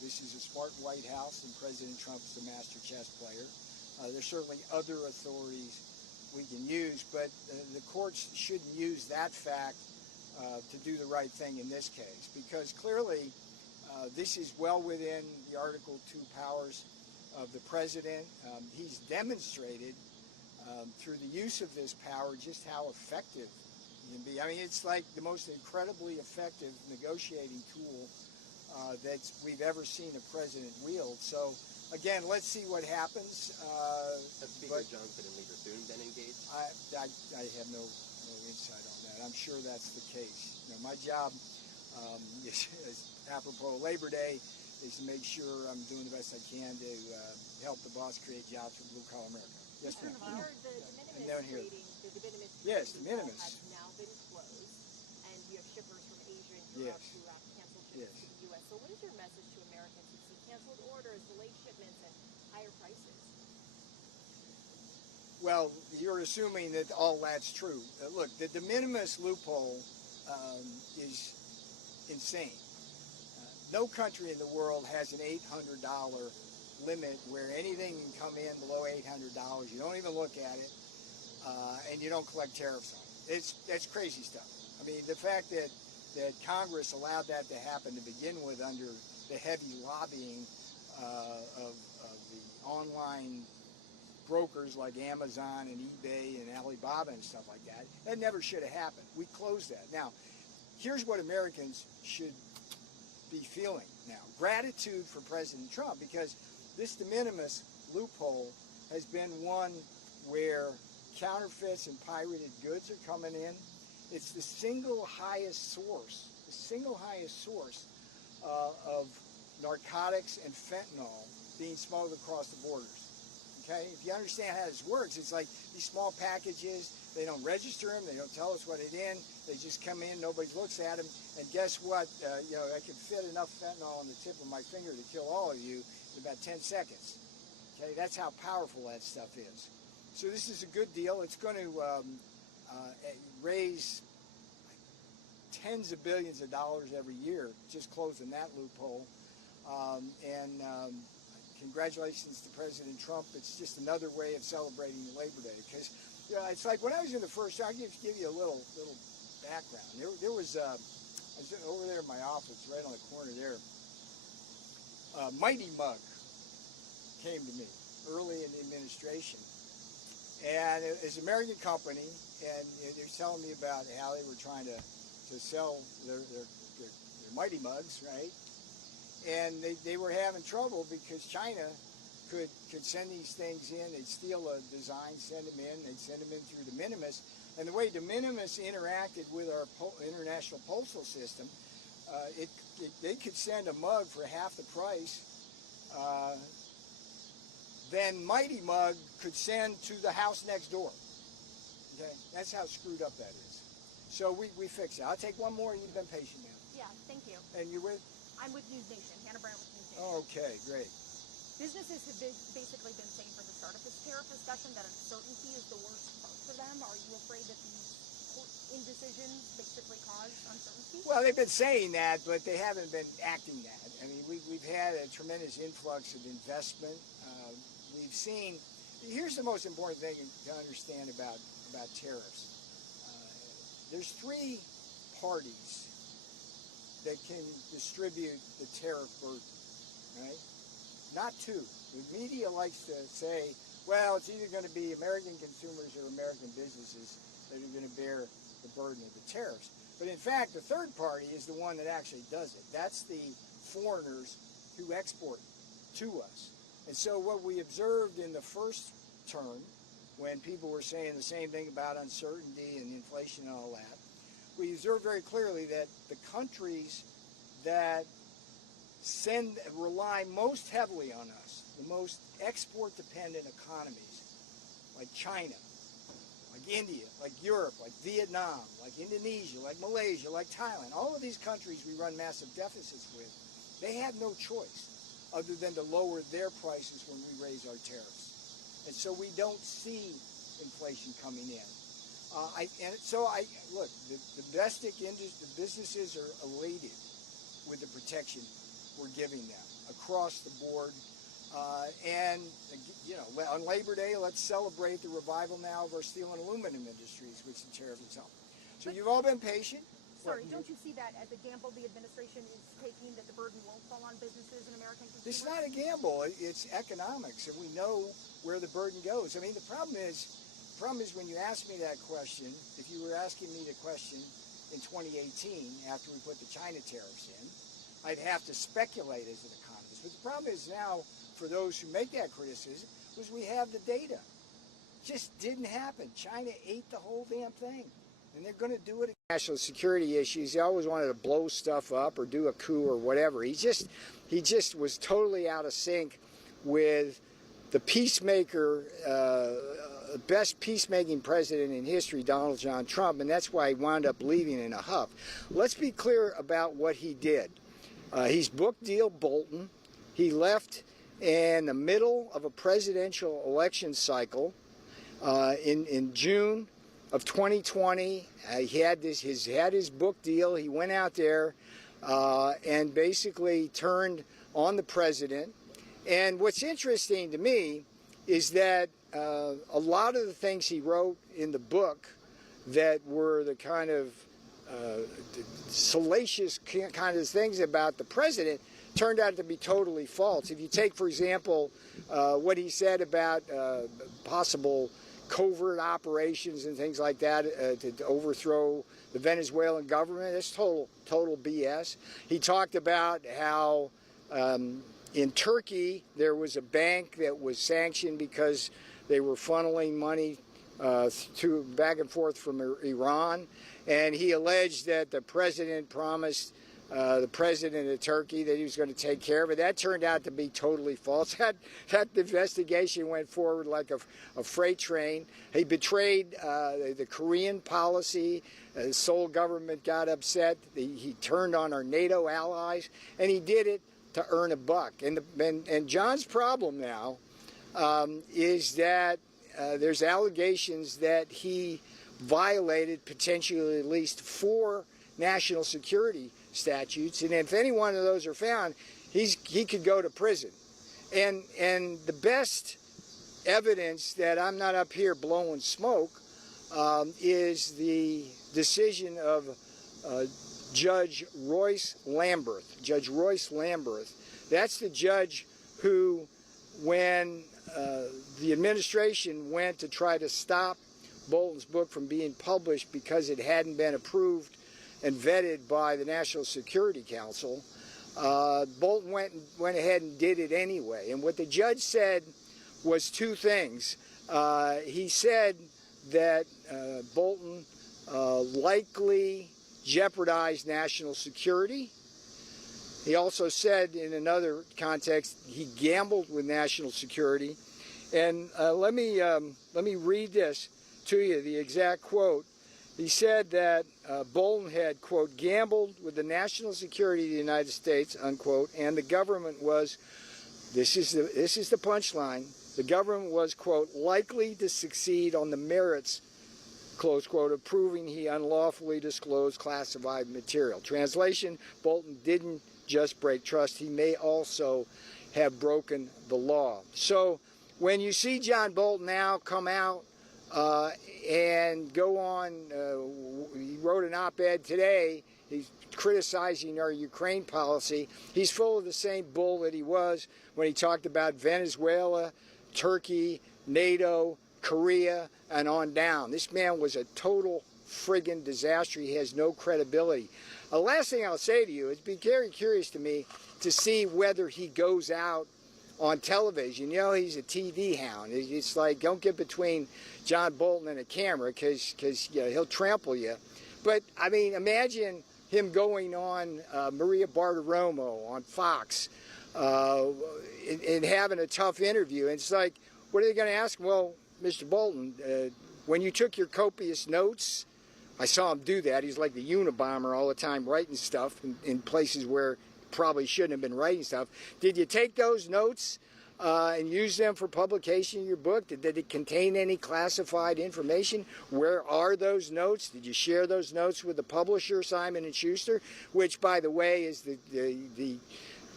This is a smart White House, and President Trump's the master chess player. There's certainly other authorities we can use, but the courts shouldn't use that fact to do the right thing in this case, because clearly this is well within the Article 2 powers of the president. He's demonstrated through the use of this power just how effective he can be. I mean, it's like the most incredibly effective negotiating tool that we've ever seen a president wield. So, again, let's see what happens. Has Speaker Johnson and Leader Thune been engaged? I have no insight on that. I'm sure that's the case. You know, my job is apropos Labor Day is to make sure I'm doing the best I can to help the boss create jobs for blue-collar America. Yes, Mr. ma'am. Navarro, The de down minimis here. trading, the de minimis Yes, trading de minimis. has now been closed, and you have shippers from Asia and Europe Yes. who have canceled shipments to the U.S. So what is your message to Americans who see canceled orders, delayed shipments, and higher prices? Well, you're assuming that all that's true. Look, the de minimis loophole is insane. No country in the world has an $800 limit where anything can come in below $800. You don't even look at it, and you don't collect tariffs on it. That's crazy stuff. I mean, the fact that Congress allowed that to happen to begin with under the heavy lobbying of the online brokers like Amazon and eBay and Alibaba and stuff like that never should have happened. We closed that. Now, here's what Americans should be feeling now. Gratitude for President Trump, because this de minimis loophole has been one where counterfeits and pirated goods are coming in. It's the single highest source of narcotics and fentanyl being smuggled across the borders. Okay, if you understand how this works, it's like these small packages. They don't register them. They don't tell us what it's in. They just come in. Nobody looks at them. And guess what? I can fit enough fentanyl on the tip of my finger to kill all of you in about 10 seconds. Okay, that's how powerful that stuff is. So this is a good deal. It's going to raise tens of billions of dollars every year just closing that loophole. Congratulations to President Trump. It's just another way of celebrating Labor Day, because it's like when I was in the first. I'll give you a little background. There was I was over there in my office, right on the corner there. Mighty Mug came to me early in the administration, and it's an American company, and they're telling me about how they were trying to sell their Mighty Mugs, right? And they were having trouble because China could send these things in. They'd steal a design, send them in. They'd send them in through de minimis. And the way de minimis interacted with our international postal system, they could send a mug for half the price. Then Mighty Mug could send to the house next door. Okay, that's how screwed up that is. So we fixed it. I'll take one more. You've been patient now. Yeah, thank you. And you're with? I'm with News Nation. Hannah Brown with News Nation. Okay, great. Businesses have basically been saying from the start of this tariff discussion that uncertainty is the worst part for them. Are you afraid that these court indecisions basically cause uncertainty? Well, they've been saying that, but they haven't been acting that. I mean, we've had a tremendous influx of investment. We've seen. Here's the most important thing to understand about tariffs. There's three parties that can distribute the tariff burden, right? Not two. The media likes to say, well, it's either going to be American consumers or American businesses that are going to bear the burden of the tariffs. But in fact, the third party is the one that actually does it. That's the foreigners who export to us. And so what we observed in the first term, when people were saying the same thing about uncertainty and inflation and all that, we observed very clearly that the countries that rely most heavily on us, the most export-dependent economies, like China, like India, like Europe, like Vietnam, like Indonesia, like Malaysia, like Thailand, all of these countries we run massive deficits with, they have no choice other than to lower their prices when we raise our tariffs. And so we don't see inflation coming in. Look, the domestic industry, the businesses are elated with the protection we're giving them. across the board. And, you know, on Labor Day, let's celebrate the revival now of our steel and aluminum industries, which the tariff has helped. So you've all been patient. Sorry, don't you see that as a gamble the administration is taking, that the burden won't fall on businesses and American consumers? It's not a gamble. It's economics, and we know where the burden goes. I mean, the problem is when you ask me that question, if you were asking me the question in 2018 after we put the China tariffs in, I'd have to speculate as an economist. But the problem is now, for those who make that criticism, was we have the data. It just didn't happen. China ate the whole damn thing. And they're going to do it again. National security issues, he always wanted to blow stuff up or do a coup or whatever. He just was totally out of sync with the peacemaker, best peacemaking president in history, Donald John Trump, and that's why he wound up leaving in a huff. Let's be clear about what he did. He's book deal Bolton. He left in the middle of a presidential election cycle in June of 2020. He had his book deal. He went out there and basically turned on the president. And what's interesting to me is that a lot of the things he wrote in the book that were the kind of salacious kind of things about the president turned out to be totally false. If you take, for example, what he said about possible covert operations and things like that to overthrow the Venezuelan government, that's total BS. He talked about how in Turkey there was a bank that was sanctioned because they were funneling money back and forth from Iran, and he alleged that the president promised the president of Turkey that he was going to take care of it. That turned out to be totally false. That investigation went forward like a freight train. He betrayed the Korean policy. The Seoul government got upset. He turned on our NATO allies, and he did it to earn a buck. And John's problem now is that there's allegations that he violated potentially at least 4 national security statutes, and if any one of those are found, he could go to prison. And the best evidence that I'm not up here blowing smoke is the decision of Judge Royce Lamberth. Judge Royce Lamberth. That's the judge who, when the administration went to try to stop Bolton's book from being published because it hadn't been approved and vetted by the National Security Council, Bolton went ahead and did it anyway. And what the judge said was 2 things. He said that Bolton likely jeopardized national security. He also said in another context he gambled with national security. And let me read this to you, the exact quote. He said that Bolton had, quote, gambled with the national security of the United States, unquote, and the government was, this is the punchline, the government was, quote, likely to succeed on the merits, close quote, of proving he unlawfully disclosed classified material. Translation, Bolton didn't just break trust, he may also have broken the law. So when you see John Bolton now come out and go on, he wrote an op-ed today, he's criticizing our Ukraine policy. He's full of the same bull that he was when he talked about Venezuela, Turkey, NATO, Korea, and on down. This man was a total friggin' disaster. He has no credibility. The last thing I'll say to you, it's been very curious to me to see whether he goes out on television. You know, he's a TV hound. It's like, don't get between John Bolton and a camera because you know, he'll trample you. But, I mean, imagine him going on Maria Bartiromo on Fox and having a tough interview. And it's like, what are they going to ask him? Well, Mr. Bolton, when you took your copious notes, I saw him do that. He's like the Unabomber all the time writing stuff in places where probably shouldn't have been writing stuff. Did you take those notes and use them for publication in your book? Did it contain any classified information? Where are those notes? Did you share those notes with the publisher, Simon & Schuster, which, by the way, is the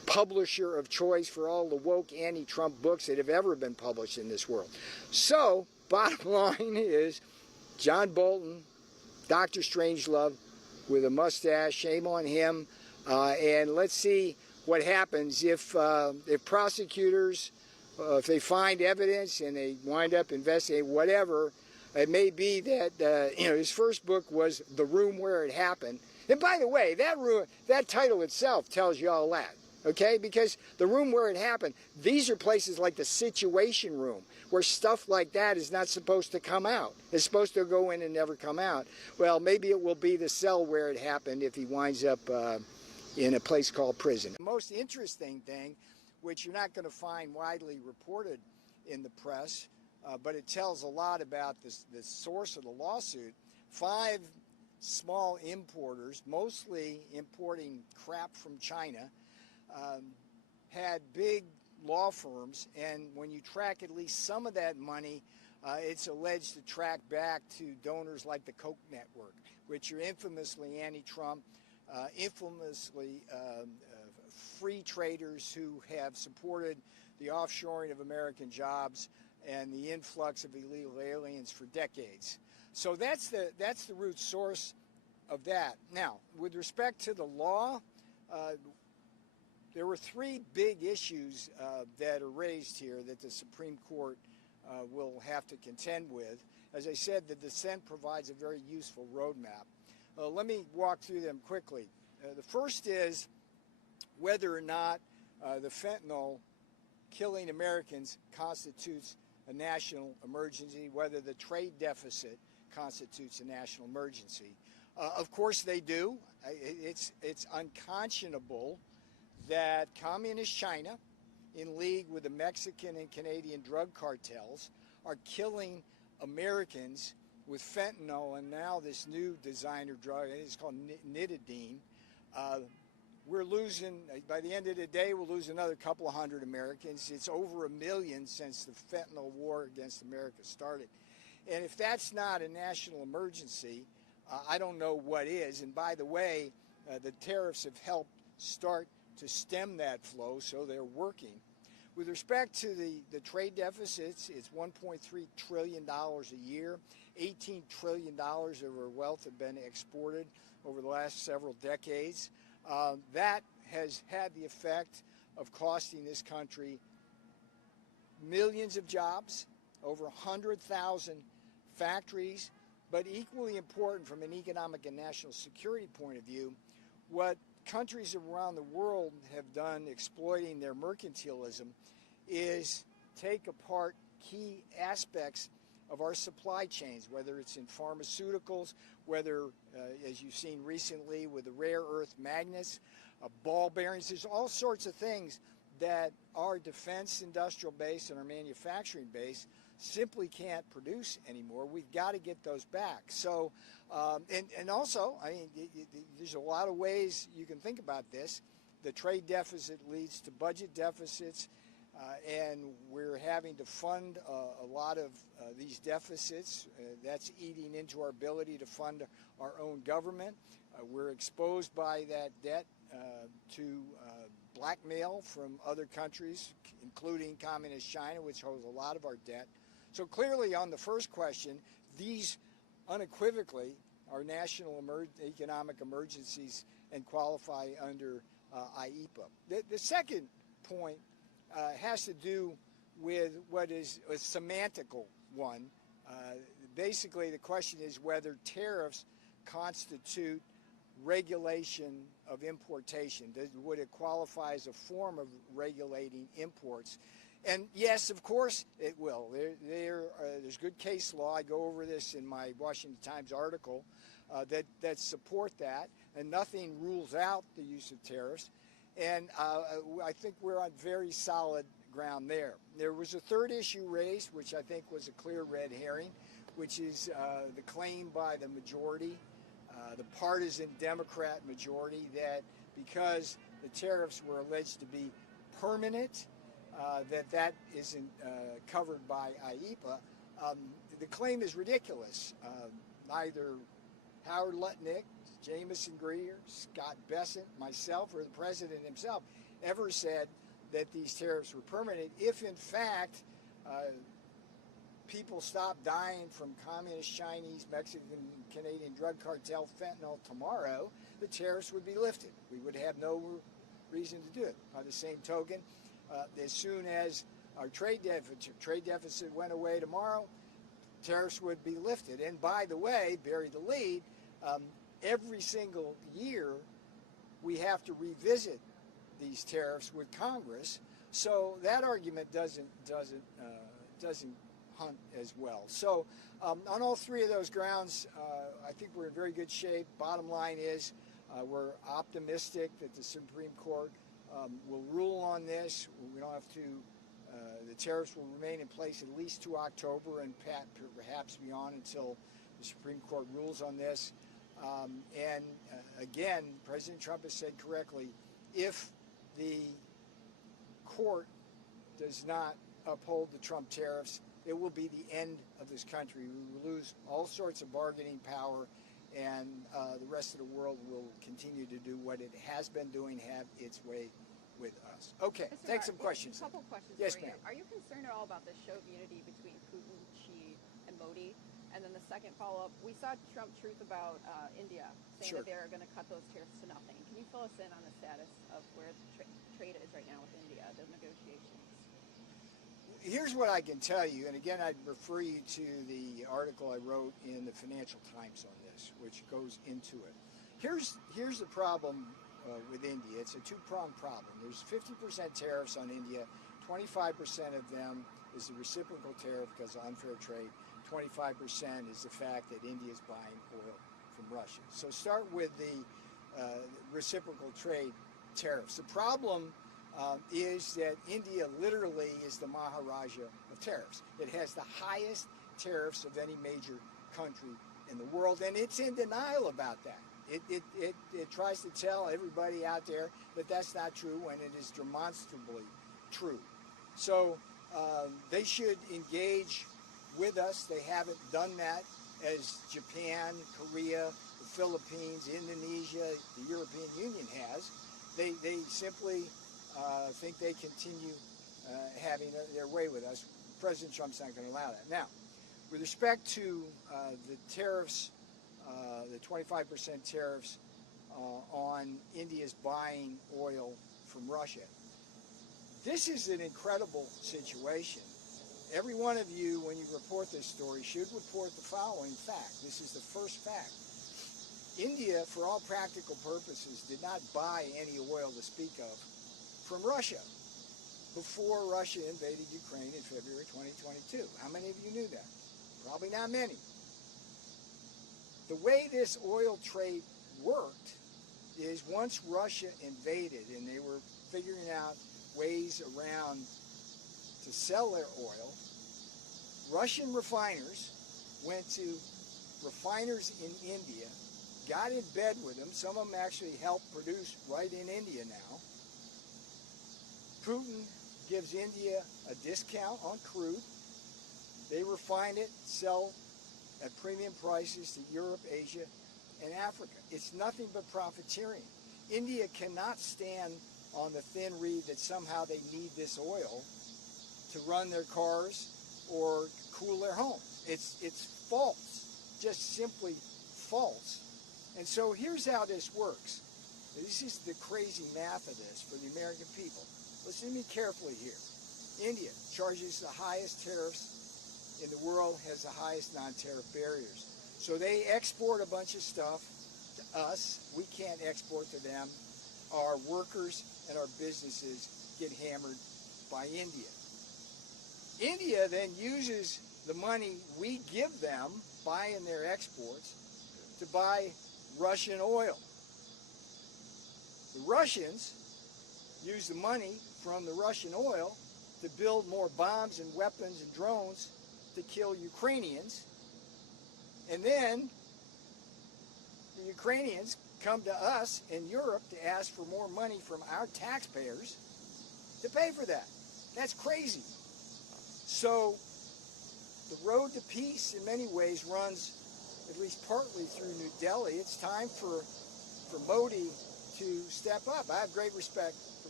publisher of choice for all the woke anti-Trump books that have ever been published in this world. So, bottom line is, John Bolton, Dr. Strangelove, with a mustache, shame on him, and let's see what happens if prosecutors, if they find evidence and they wind up investigating whatever. It may be that his first book was The Room Where It Happened. And by the way, that title itself tells you all that, okay? Because The Room Where It Happened, these are places like the Situation Room, where stuff like that is not supposed to come out. It's supposed to go in and never come out. Well, maybe it will be the cell where it happened if he winds up in a place called prison. The most interesting thing, which you're not going to find widely reported in the press, but it tells a lot about the source of the lawsuit. 5 small importers, mostly importing crap from China, had big law firms, and when you track at least some of that money, it's alleged to track back to donors like the Koch network, which are infamously anti-Trump, infamously free traders who have supported the offshoring of American jobs and the influx of illegal aliens for decades. So that's the root source of that. Now, with respect to the law, there were 3 big issues that are raised here that the Supreme Court will have to contend with. As I said, the dissent provides a very useful roadmap. Let me walk through them quickly. The first is whether or not the fentanyl killing Americans constitutes a national emergency, whether the trade deficit constitutes a national emergency. Of course they do. It's unconscionable that communist China, in league with the Mexican and Canadian drug cartels, are killing Americans with fentanyl and now this new designer drug, it's called nitidine. We're losing, by the end of the day, we'll lose another couple of hundred Americans. It's over 1 million since the fentanyl war against America started. And if that's not a national emergency, I don't know what is. And by the way, the tariffs have helped start to stem that flow, so they're working. With respect to the trade deficits, it's $1.3 trillion a year. $18 trillion of our wealth have been exported over the last several decades. That has had the effect of costing this country millions of jobs, over 100,000 factories, but equally important from an economic and national security point of view, what countries around the world have done exploiting their mercantilism is take apart key aspects of our supply chains, whether it's in pharmaceuticals, whether, as you've seen recently with the rare earth magnets, ball bearings, there's all sorts of things that our defense industrial base and our manufacturing base simply can't produce anymore. We've got to get those back. So, and also, I mean, there's a lot of ways you can think about this. The trade deficit leads to budget deficits, and we're having to fund a lot of these deficits. That's eating into our ability to fund our own government. We're exposed by that debt to blackmail from other countries, including communist China, which holds a lot of our debt. So clearly on the first question, these unequivocally are national economic emergencies and qualify under IEPA. The second point has to do with what is a semantical one. Basically, the question is whether tariffs constitute regulation of importation. Would it qualify as a form of regulating imports? And yes, of course it will. There's good case law. I go over this in my Washington Times article that support that, and nothing rules out the use of tariffs. And I think we're on very solid ground there. There was a third issue raised, which I think was a clear red herring, which is the claim by the majority, the partisan Democrat majority, that because the tariffs were alleged to be permanent, that isn't covered by IEPA. The claim is ridiculous. Neither Howard Lutnick, Jameson Greer, Scott Bessent, myself, or the president himself ever said that these tariffs were permanent. If in fact people stop dying from communist, Chinese, Mexican, Canadian drug cartel fentanyl tomorrow, the tariffs would be lifted. We would have no reason to do it. By the same token, as soon as our trade deficit went away tomorrow, tariffs would be lifted. And by the way, bury the lead, every single year we have to revisit these tariffs with Congress. So that argument doesn't hunt as well. So on all three of those grounds, I think we're in very good shape. Bottom line is we're optimistic that the Supreme Court will rule on this. We don't have to, the tariffs will remain in place at least to October and perhaps beyond until the Supreme Court rules on this. And again, President Trump has said correctly, if the court does not uphold the Trump tariffs, it will be the end of this country. We will lose all sorts of bargaining power, and the rest of the world will continue to do what it has been doing, have its way with us. Okay, take some questions. A couple questions. Yes, for you. ma'am. Are you concerned at all about the show of unity between Putin, Xi, and Modi? And then the second follow-up, we saw Trump truth about India, saying that they're going to cut those tariffs to nothing. Can you fill us in on the status of where the trade is right now with India, the negotiations? Here's what I can tell you, and again, I'd refer you to the article I wrote in the Financial Times on this, which goes into it. Here's the problem with India. It's a two-pronged problem. There's 50% tariffs on India. 25% of them is the reciprocal tariff because of unfair trade. 25% is the fact that India is buying oil from Russia. So start with the reciprocal trade tariffs. The problem is that India literally is the Maharaja of tariffs. It has the highest tariffs of any major country in the world, and it's in denial about that. It tries to tell everybody out there that that's not true when it is demonstrably true. So they should engage with us. They haven't done that as Japan, Korea, the Philippines, Indonesia, the European Union has. They simply think they continue having their way with us. President Trump's not going to allow that. Now, with respect to the tariffs, the 25% tariffs on India's buying oil from Russia, this is an incredible situation. Every one of you, when you report this story, should report the following fact. This is the first fact. India, for all practical purposes, did not buy any oil to speak of from Russia before Russia invaded Ukraine in February 2022. How many of you knew that? Probably not many. The way this oil trade worked is once Russia invaded and they were figuring out ways around to sell their oil, Russian refiners went to refiners in India, got in bed with them. Some of them actually helped produce right in India now. Putin gives India a discount on crude. They refine it, sell at premium prices to Europe, Asia, and Africa. It's nothing but profiteering. India cannot stand on the thin reed that somehow they need this oil to run their cars or cool their homes. It's false, just simply false. And so here's how this works. This is the crazy math of this for the American people. Listen to me carefully here. India charges the highest tariffs in the world, has the highest non-tariff barriers. So they export a bunch of stuff to us. We can't export to them. Our workers and our businesses get hammered by India. India then uses the money we give them, buying their exports, to buy Russian oil. The Russians use the money from the Russian oil to build more bombs and weapons and drones to kill Ukrainians. And then the Ukrainians come to us in Europe to ask for more money from our taxpayers to pay for that. That's crazy. So the road to peace in many ways runs at least partly through New Delhi. It's time for Modi to step up. I have great respect for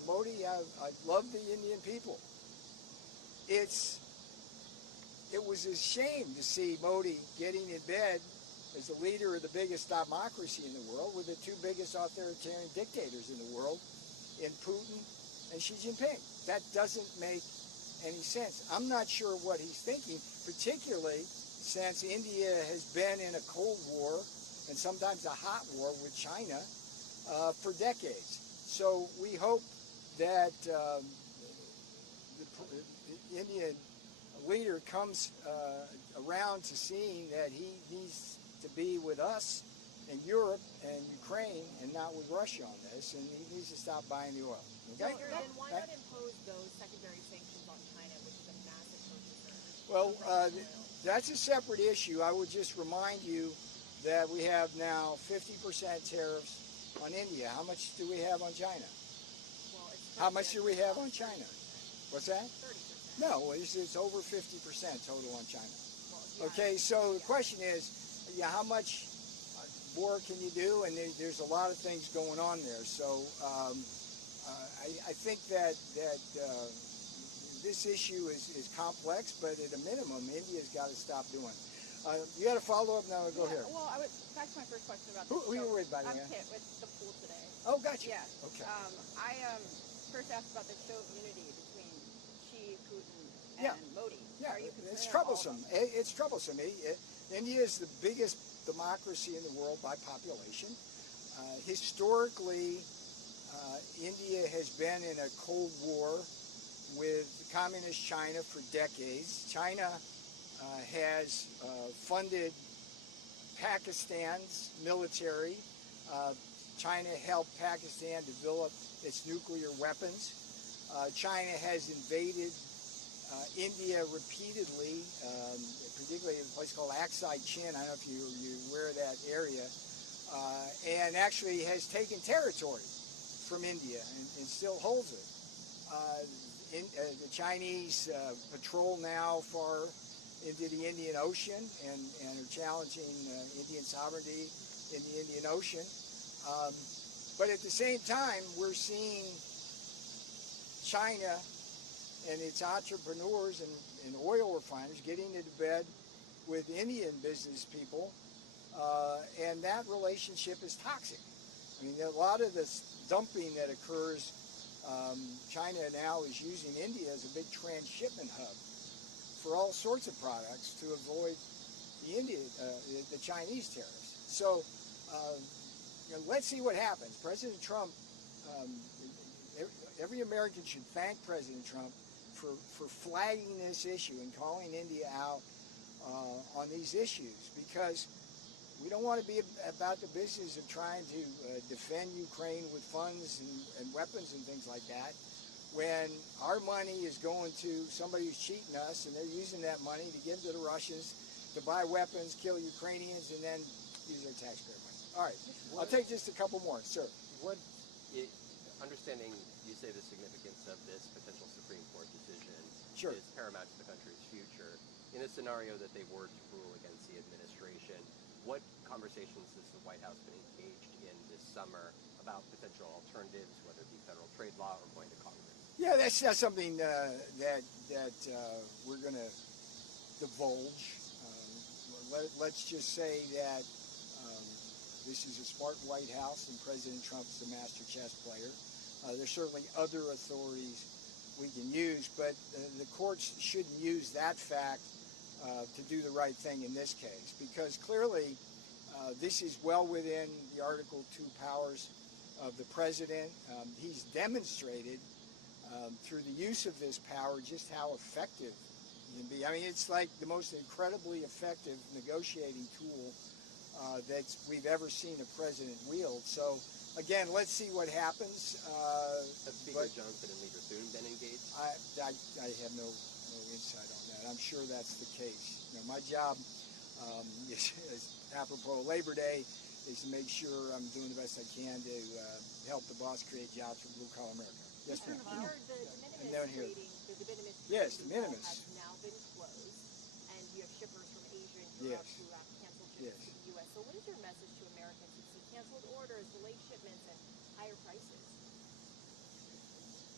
Modi, I love the Indian people. It was a shame to see Modi getting in bed as the leader of the biggest democracy in the world with the two biggest authoritarian dictators in the world, in Putin and Xi Jinping. That doesn't make any sense. I'm not sure what he's thinking, particularly since India has been in a Cold War and sometimes a hot war with China for decades. So we hope that the Indian leader comes around to seeing that he needs to be with us and Europe and Ukraine and not with Russia on this, and he needs to stop buying the oil. Okay? Then why not impose those secondary sanctions on China, which is a massive purchaser? Well, that's a separate issue. I would just remind you that we have now 50% tariffs on India. How much do we have on China? Well, it's How much do we have on China? What's that? 30%. No, it's over 50% total on China. Well, Okay, so the question is, how much more can you do? And there's a lot of things going on there. So I think that this issue is complex, but at a minimum, India's got to stop doing it. You got a follow-up now? Go ahead. Well, back to my first question about Who are you with, by the way? I'm Kit with the pool today. Oh, gotcha. Yeah. Okay. I first asked about the show of unity between Xi, Putin, and Modi. Yeah, Are you concerned it's at all troublesome. It's troublesome. India is the biggest democracy in the world by population. Historically, India has been in a Cold War with communist China for decades. China has funded Pakistan's military. China helped Pakistan develop its nuclear weapons. China has invaded India repeatedly, particularly in a place called Aksai Chin. I don't know if you're aware of that area, and actually has taken territory from India and still holds it. The Chinese patrol now far into the Indian Ocean and are challenging Indian sovereignty in the Indian Ocean. But at the same time, we're seeing China and its entrepreneurs and oil refiners getting into bed with Indian business people, and that relationship is toxic. I mean, a lot of this dumping that occurs, China now is using India as a big transshipment hub for all sorts of products to avoid the Chinese tariffs. So let's see what happens. President Trump, every American should thank President Trump for flagging this issue and calling India out on these issues, because we don't want to be about the business of trying to defend Ukraine with funds and weapons and things like that, when our money is going to somebody who's cheating us, and they're using that money to give to the Russians to buy weapons, kill Ukrainians, and then use their taxpayer money. All right, I'll take just a couple more, sir. Understanding you say the significance of this potential Supreme Court decision is paramount to the country's future. In a scenario that they were to rule against the administration, what conversations has the White House been engaged in this summer about potential alternatives, whether it be federal trade law or going to Congress? Yeah, that's not something that we're going to divulge. Let's just say that this is a smart White House, and President Trump's the master chess player. There's certainly other authorities we can use, but the courts shouldn't use that fact to do the right thing in this case, because clearly this is well within the Article 2 powers of the president. He's demonstrated through the use of this power just how effective he can be. I mean, it's like the most incredibly effective negotiating tool that we've ever seen a president wield. So, again, let's see what happens. Have Speaker Johnson and Leader Thune been engaged? I have no insight on that. I'm sure that's the case. You know, my job, is apropos Labor Day, is to make sure I'm doing the best I can to help the boss create jobs for blue-collar America. Yes, ma'am. The de minimis Yes, de minimis has now been closed, and you have shippers from Asia and Europe who have canceled shipments to the U.S. So what is your message to Americans who see canceled orders, delayed shipments, and higher prices?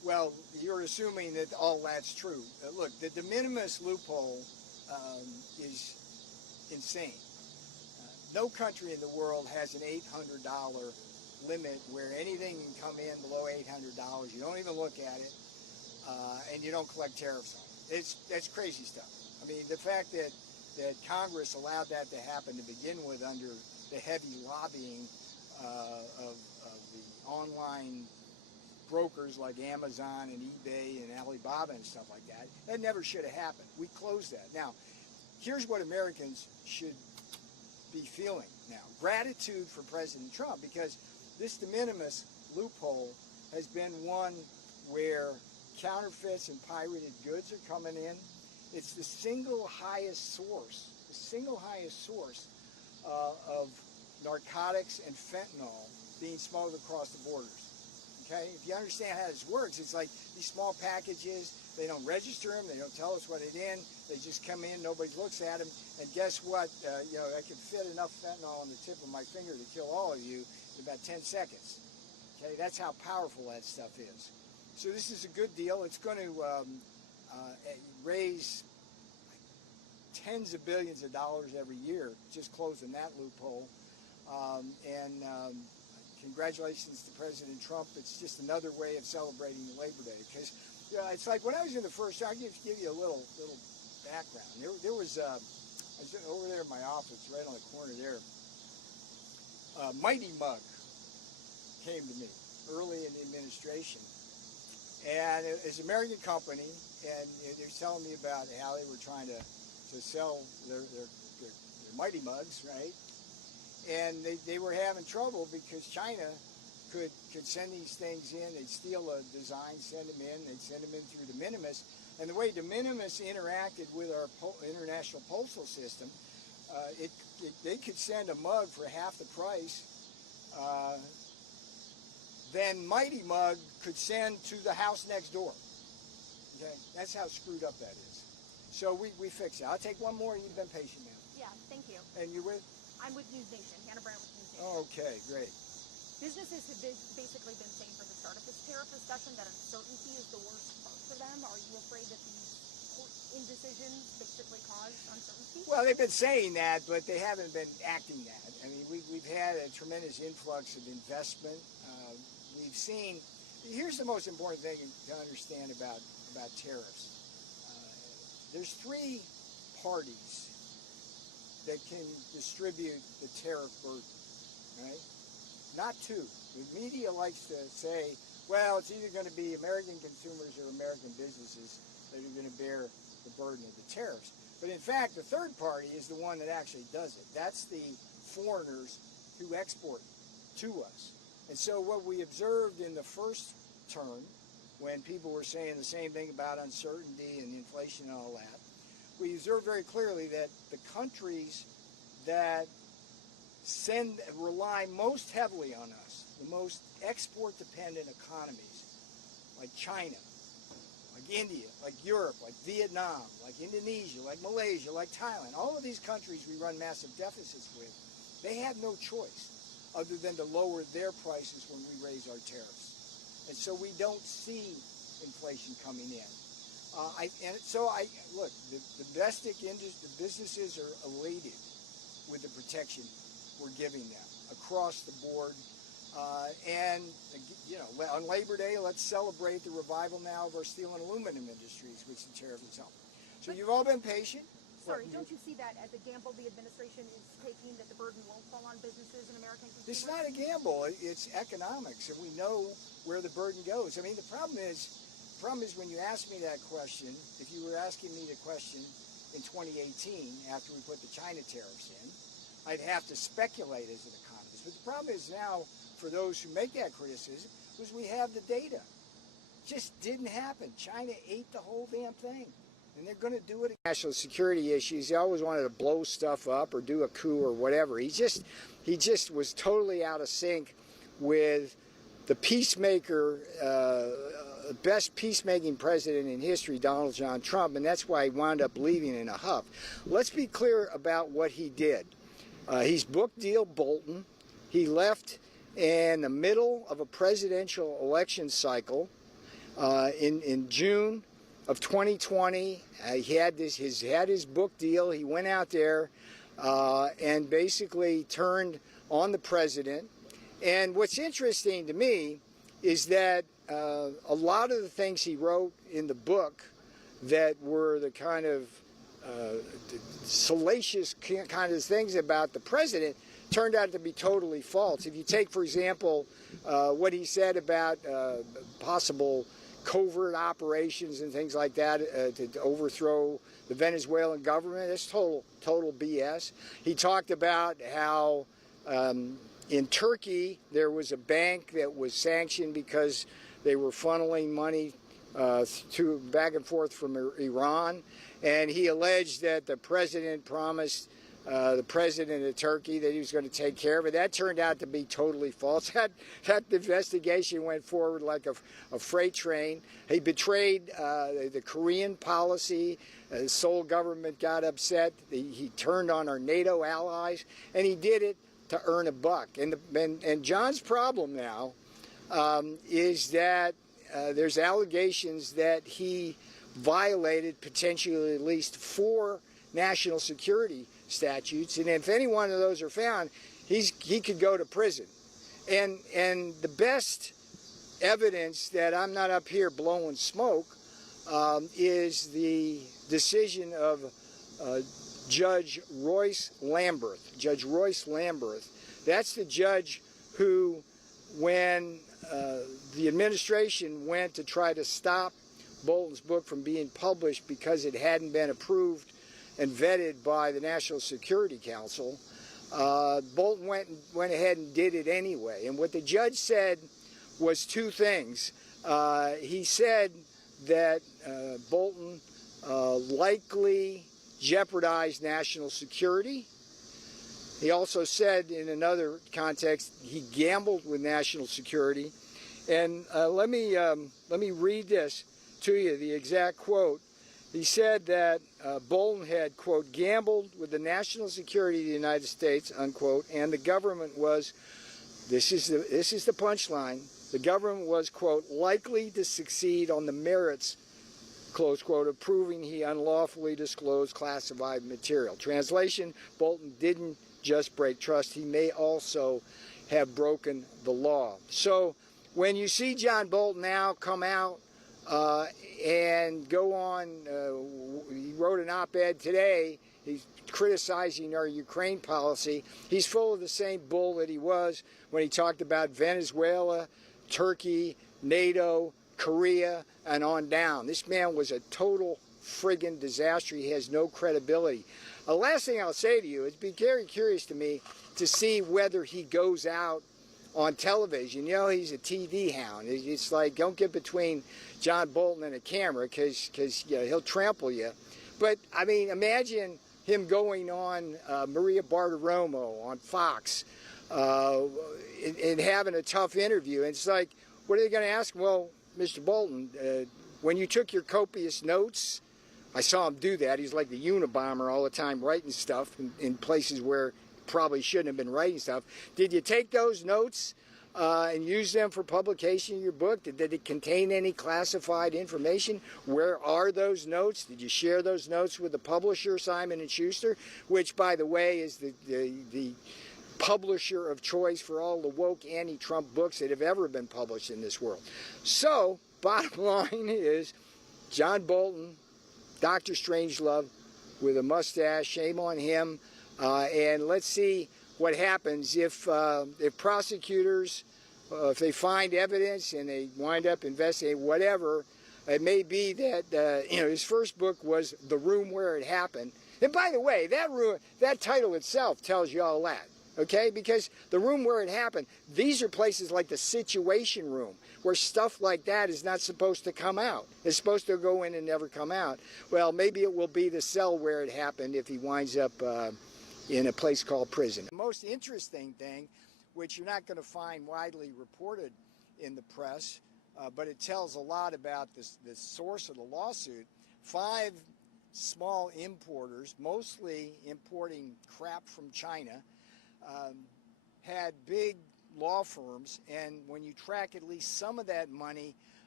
Well, you're assuming that all that's true. Look, the de minimis loophole is insane. No country in the world has an $800 limit where anything can come in below $800. You don't even look at it, and you don't collect tariffs on it. That's crazy stuff. I mean, the fact that Congress allowed that to happen to begin with under the heavy lobbying of the online brokers like Amazon and eBay and Alibaba and stuff like that, that never should have happened. We closed that. Now, here's what Americans should be feeling now. Gratitude for President Trump, because this de minimis loophole has been one where counterfeits and pirated goods are coming in. It's the single highest source of narcotics and fentanyl being smuggled across the borders. Okay, if you understand how this works, it's like these small packages, they don't register them, they don't tell us what it's in, they just come in, nobody looks at them, and guess what, I can fit enough fentanyl on the tip of my finger to kill all of you in about 10 seconds. Okay, that's how powerful that stuff is. So this is a good deal. It's going to raise tens of billions of dollars every year, just closing that loophole. Congratulations to President Trump. It's just another way of celebrating Labor Day. Because it's like when I was in the first, I'll give you a little background. There was, I was over there in my office, right on the corner there. Mighty Mug came to me early in the administration. And it's an American company, and they're telling me about how they were trying to sell their Mighty Mugs, right? And they were having trouble because China could send these things in. They'd steal a design, send them in. They'd send them in through de minimis. And the way de minimis interacted with our international postal system, they could send a mug for half the price. Then Mighty Mug could send to the house next door. Okay, that's how screwed up that is. So we fix it. I'll take one more. You've been patient now. Yeah, thank you. And you're with? I'm with News Nation. Hannah Brown with News Nation. Okay, great. Businesses have basically been saying from the start of this tariff discussion that uncertainty is the worst part for them. Are you afraid that these court indecisions basically cause uncertainty? Well, they've been saying that, but they haven't been acting that. I mean, we've had a tremendous influx of investment. We've seen. Here's the most important thing to understand about tariffs. There's three parties that can distribute the tariff burden, right? Not two. The media likes to say, well, it's either going to be American consumers or American businesses that are going to bear the burden of the tariffs. But in fact, the third party is the one that actually does it. That's the foreigners who export to us. And so what we observed in the first term, when people were saying the same thing about uncertainty and inflation and all that, we observed very clearly that the countries that rely most heavily on us, the most export-dependent economies, like China, like India, like Europe, like Vietnam, like Indonesia, like Malaysia, like Thailand, all of these countries we run massive deficits with, they have no choice other than to lower their prices when we raise our tariffs. And so we don't see inflation coming in. Look, the domestic businesses are elated with the protection we're giving them across the board. On Labor Day, let's celebrate the revival now of our steel and aluminum industries, which the tariff is helping. So you've all been patient. Sorry, don't you see that as a gamble the administration is taking, that the burden won't fall on businesses and American consumers? It's not a gamble. It's economics, and we know where the burden goes. I mean, the problem is when you ask me that question, if you were asking me the question in 2018 after we put the China tariffs in, I'd have to speculate as an economist. But the problem is now, for those who make that criticism, was we have the data. It just didn't happen. China ate the whole damn thing. And they're going to do it. National security issues. He always wanted to blow stuff up or do a coup or whatever. He just was totally out of sync with the peacemaker, best peacemaking president in history, Donald John Trump, and that's why he wound up leaving in a huff. Let's be clear about what he did. He's book deal Bolton. He left in the middle of a presidential election cycle in June of 2020. He had his book deal. He went out there and basically turned on the president. And what's interesting to me is that a lot of the things he wrote in the book that were the kind of salacious kind of things about the president turned out to be totally false. If you take, for example, what he said about possible covert operations and things like that to overthrow the Venezuelan government, that's total BS. He talked about how in Turkey there was a bank that was sanctioned because they were funneling money back and forth from Iran, and he alleged that the president promised the president of Turkey that he was going to take care of it. That turned out to be totally false. That investigation went forward like a freight train. He betrayed the Korean policy. The Seoul government got upset. He turned on our NATO allies, and he did it to earn a buck. And John's problem now is that there's allegations that he violated potentially at least 4 national security statutes, and if any one of those are found, he could go to prison. And the best evidence that I'm not up here blowing smoke is the decision of Judge Royce Lamberth. Judge Royce Lamberth. That's the judge who, when the administration went to try to stop Bolton's book from being published because it hadn't been approved and vetted by the National Security Council, Bolton went ahead and did it anyway. And what the judge said was 2 things. He said that Bolton likely jeopardized national security. He also said in another context he gambled with national security. And let me read this to you, the exact quote. He said that Bolton had, quote, gambled with the national security of the United States, unquote, and the government was, this is the punchline, the government was, quote, likely to succeed on the merits, close quote, of proving he unlawfully disclosed classified material. Translation, Bolton didn't just break trust, he may also have broken the law. So when you see John Bolton now come out and go on, he wrote an op-ed today, he's criticizing our Ukraine policy. He's full of the same bull that he was when he talked about Venezuela, Turkey, NATO, Korea, and on down. This man was a total friggin' disaster. He has no credibility. The last thing I'll say to you, it's been very curious to me to see whether he goes out on television. You know, he's a TV hound. It's like, don't get between John Bolton and a camera because you know, he'll trample you. But, I mean, imagine him going on Maria Bartiromo on Fox and having a tough interview. And it's like, what are they going to ask him? Well, Mr. Bolton, when you took your copious notes, I saw him do that. He's like the Unabomber all the time writing stuff in places where probably shouldn't have been writing stuff. Did you take those notes and use them for publication in your book? Did it contain any classified information? Where are those notes? Did you share those notes with the publisher, Simon & Schuster, which, by the way, is the publisher of choice for all the woke anti-Trump books that have ever been published in this world? So, bottom line is, John Bolton, Dr. Strangelove, with a mustache, shame on him. And let's see what happens if prosecutors, if they find evidence and they wind up investigating whatever. It may be that you know, his first book was The Room Where It Happened. And by the way, that title itself tells you all that. Okay, because The Room Where It Happened, these are places like the Situation Room, where stuff like that is not supposed to come out. It's supposed to go in and never come out. Well, maybe it will be the cell where it happened if he winds up in a place called prison. The most interesting thing, which you're not going to find widely reported in the press, but it tells a lot about the source of the lawsuit, 5 small importers, mostly importing crap from China, had big law firms, and when you track at least some of that money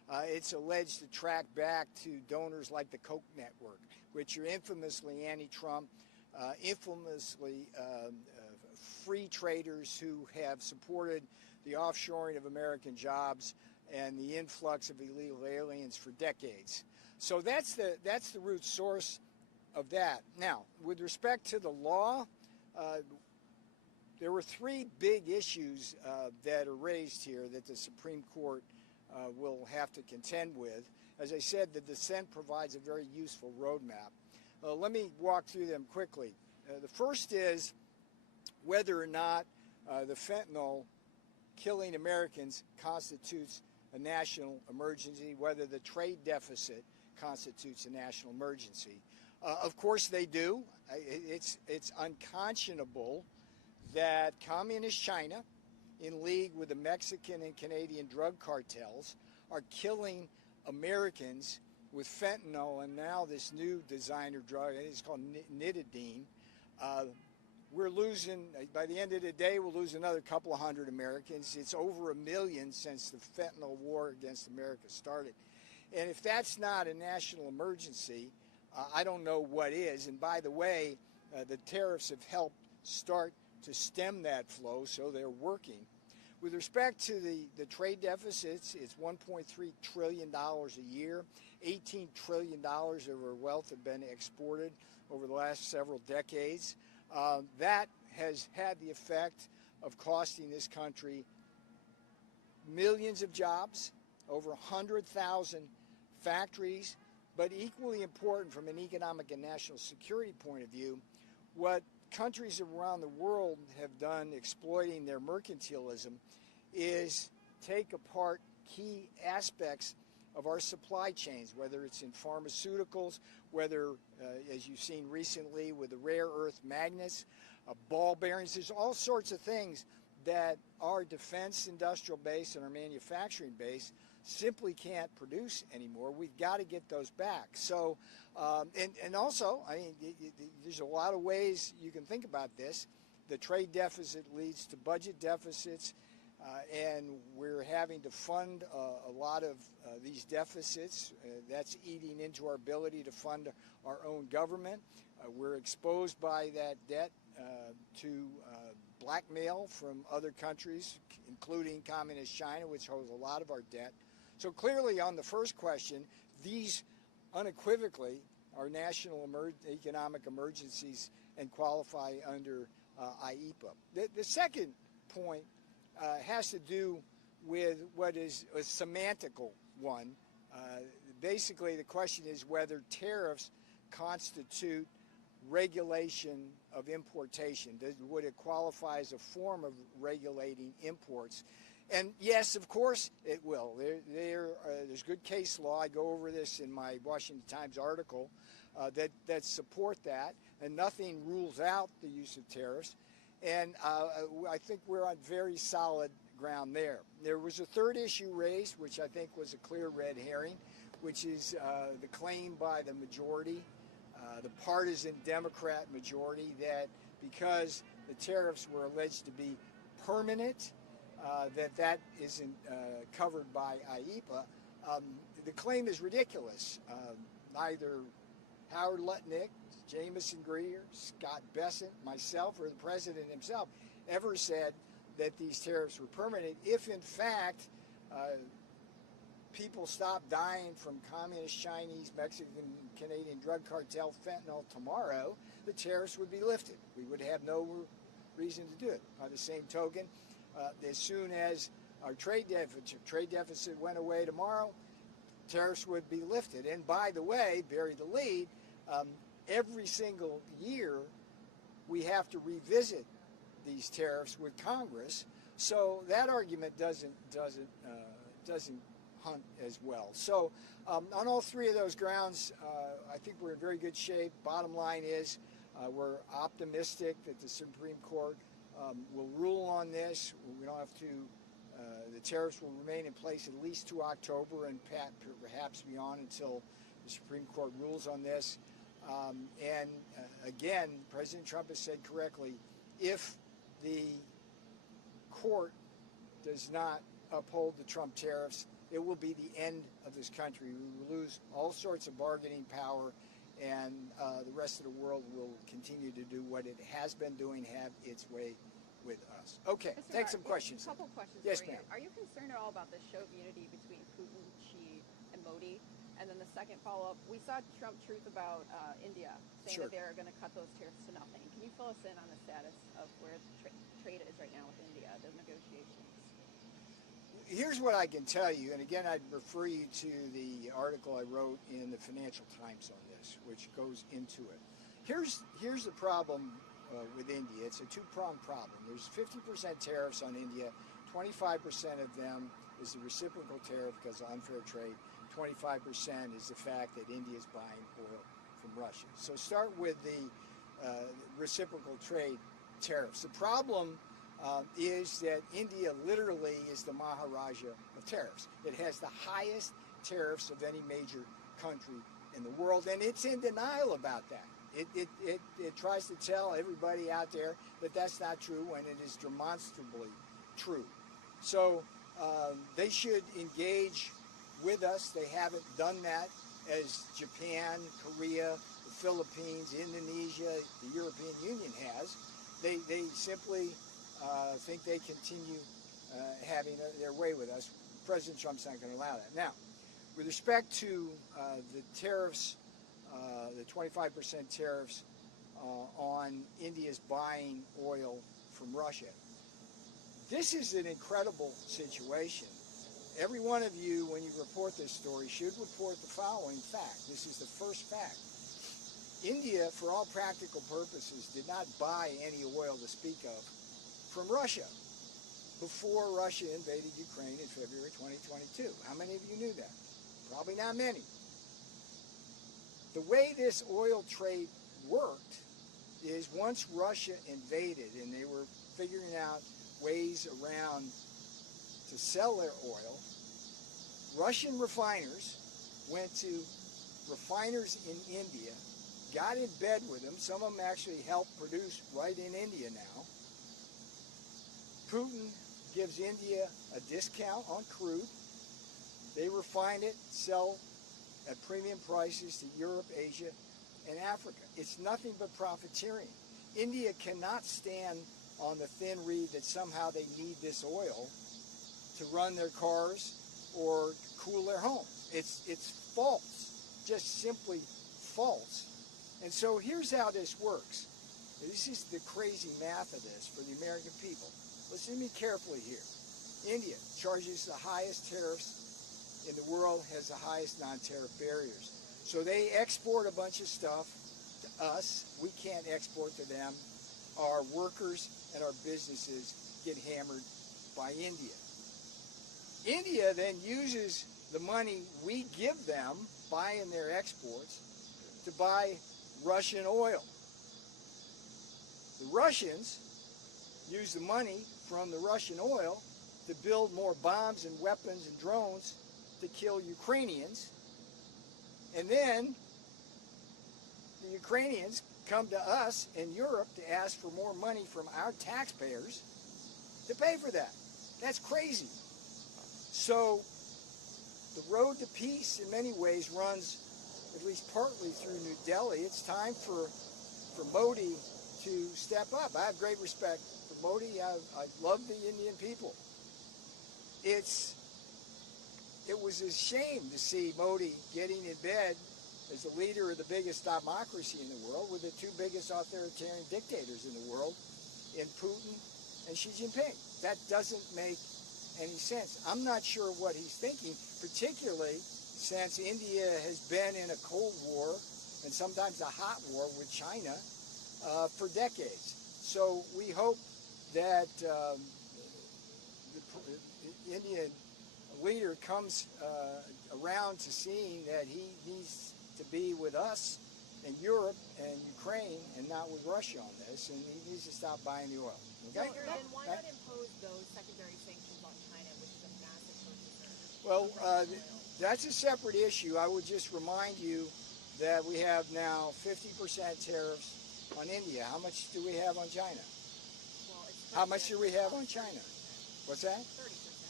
It's alleged to track back to donors like the Koch network, which are infamously anti-Trump, infamously free traders who have supported the offshoring of American jobs and the influx of illegal aliens for decades. So that's the root source of that. Now, with respect to the law, there were three big issues that are raised here that the Supreme Court will have to contend with. As I said, the dissent provides a very useful roadmap. Let me walk through them quickly. The first is whether or not the fentanyl killing Americans constitutes a national emergency, whether the trade deficit constitutes a national emergency. Of course they do. It's unconscionable that communist China, in league with the Mexican and Canadian drug cartels, are killing Americans with fentanyl and now this new designer drug. It's called nitidine. We're losing, by the end of the day, we'll lose another couple of hundred Americans. It's over 1 million since the fentanyl war against America started. And if that's not a national emergency, I don't know what is. And by the way, the tariffs have helped start to stem that flow, so they're working. With respect to the trade deficits, it's $1.3 trillion a year. $18 trillion of our wealth have been exported over the last several decades. That has had the effect of costing this country millions of jobs, over 100,000 factories, but equally important from an economic and national security point of view, what countries around the world have done exploiting their mercantilism is take apart key aspects of our supply chains, whether it's in pharmaceuticals, whether, as you've seen recently with the rare earth magnets, ball bearings. There's all sorts of things that our defense industrial base and our manufacturing base simply can't produce anymore. We've got to get those back. So, and also, I mean, there's a lot of ways you can think about this. The trade deficit leads to budget deficits, and we're having to fund a lot of these deficits. That's eating into our ability to fund our own government. We're exposed by that debt to blackmail from other countries, including communist China, which holds a lot of our debt. So clearly on the first question, these unequivocally are national economic emergencies and qualify under IEPA. The second point has to do with what is a semantical one. Basically, the question is whether tariffs constitute regulation of importation. Would it qualify as a form of regulating imports? And yes, of course it will. There's good case law. I go over this in my Washington Times article that support that, and nothing rules out the use of tariffs. And I think we're on very solid ground there. There was a third issue raised, which I think was a clear red herring, which is the claim by the majority, the partisan Democrat majority, that because the tariffs were alleged to be permanent, that isn't covered by IEPA. The claim is ridiculous. Neither Howard Lutnick, Jamison Greer, Scott Bessent, myself, or the president himself ever said that these tariffs were permanent. If, in fact, people stop dying from communist, Chinese, Mexican, Canadian drug cartel fentanyl tomorrow, the tariffs would be lifted. We would have no reason to do it. By the same token, as soon as our trade deficit went away tomorrow, tariffs would be lifted. And by the way, bury the lead, every single year we have to revisit these tariffs with Congress, so that argument doesn't hunt as well. So on all three of those grounds, I think we're in very good shape. Bottom line is we're optimistic that the Supreme Court will rule on this. We don't have to. The tariffs will remain in place at least to October and perhaps beyond until the Supreme Court rules on this. Again, President Trump has said correctly, if the court does not uphold the Trump tariffs, it will be the end of this country. We will lose all sorts of bargaining power, and the rest of the world will continue to do what it has been doing, have its way with us. Okay, Mr. take Navarro, some questions. A couple questions Yes, for you. ma'am. Are you concerned at all about the show of unity between Putin, Xi, and Modi? And then the second follow-up, we saw Trump truth about India, saying Sure. that they're going to cut those tariffs to nothing. Can you fill us in on the status of where trade is right now with India, the negotiations? Here's what I can tell you, and again, I'd refer you to the article I wrote in the Financial Times on this, which goes into it. Here's the problem with India. It's a two-pronged problem. There's 50% tariffs on India. 25% of them is the reciprocal tariff because of unfair trade. 25% is the fact that India is buying oil from Russia. So start with the reciprocal trade tariffs. The problem is that India literally is the Maharaja of tariffs. It has the highest tariffs of any major country in the world, and it's in denial about that. It tries to tell everybody out there that that's not true when it is demonstrably true. So they should engage with us. They haven't done that as Japan, Korea, the Philippines, Indonesia, the European Union has. They simply think they continue having their way with us. President Trump's not going to allow that. Now, with respect to the tariffs, the 25% tariffs on India's buying oil from Russia, this is an incredible situation. Every one of you, when you report this story, should report the following fact. This is the first fact. India, for all practical purposes, did not buy any oil to speak of from Russia before Russia invaded Ukraine in February 2022. How many of you knew that? Probably not many. The way this oil trade worked is once Russia invaded and they were figuring out ways around to sell their oil, Russian refiners went to refiners in India, got in bed with them. Some of them actually helped produce right in India now. Putin gives India a discount on crude. They refine it, sell at premium prices to Europe, Asia, and Africa. It's nothing but profiteering. India cannot stand on the thin reed that somehow they need this oil to run their cars or cool their homes. It's false, just simply false. And so here's how this works. This is the crazy math of this for the American people. Listen to me carefully here. India charges the highest tariffs in the world, has the highest non-tariff barriers. So they export a bunch of stuff to us. We can't export to them. Our workers and our businesses get hammered by India. India then uses the money we give them, buying their exports, to buy Russian oil. The Russians use the money from the Russian oil to build more bombs and weapons and drones to kill Ukrainians. And then the Ukrainians come to us in Europe to ask for more money from our taxpayers to pay for that. That's crazy. So the road to peace in many ways runs at least partly through New Delhi. It's time for Modi to step up. I have great respect for Modi. I love the Indian people. It was a shame to see Modi getting in bed as the leader of the biggest democracy in the world with the two biggest authoritarian dictators in the world, in Putin and Xi Jinping. That doesn't make any sense. I'm not sure what he's thinking, particularly since India has been in a Cold War and sometimes a hot war with China for decades. So we hope that the Indian leader comes around to seeing that he needs to be with us and Europe and Ukraine and not with Russia on this, and he needs to stop buying the oil. Okay? Then why not impose those secondary sanctions on China, which is a massive purchaser? Well, that's a separate issue. I would just remind you that we have now 50% tariffs on India. How much do we have on China? Well, it's How much do we have on China? What's that? 30%.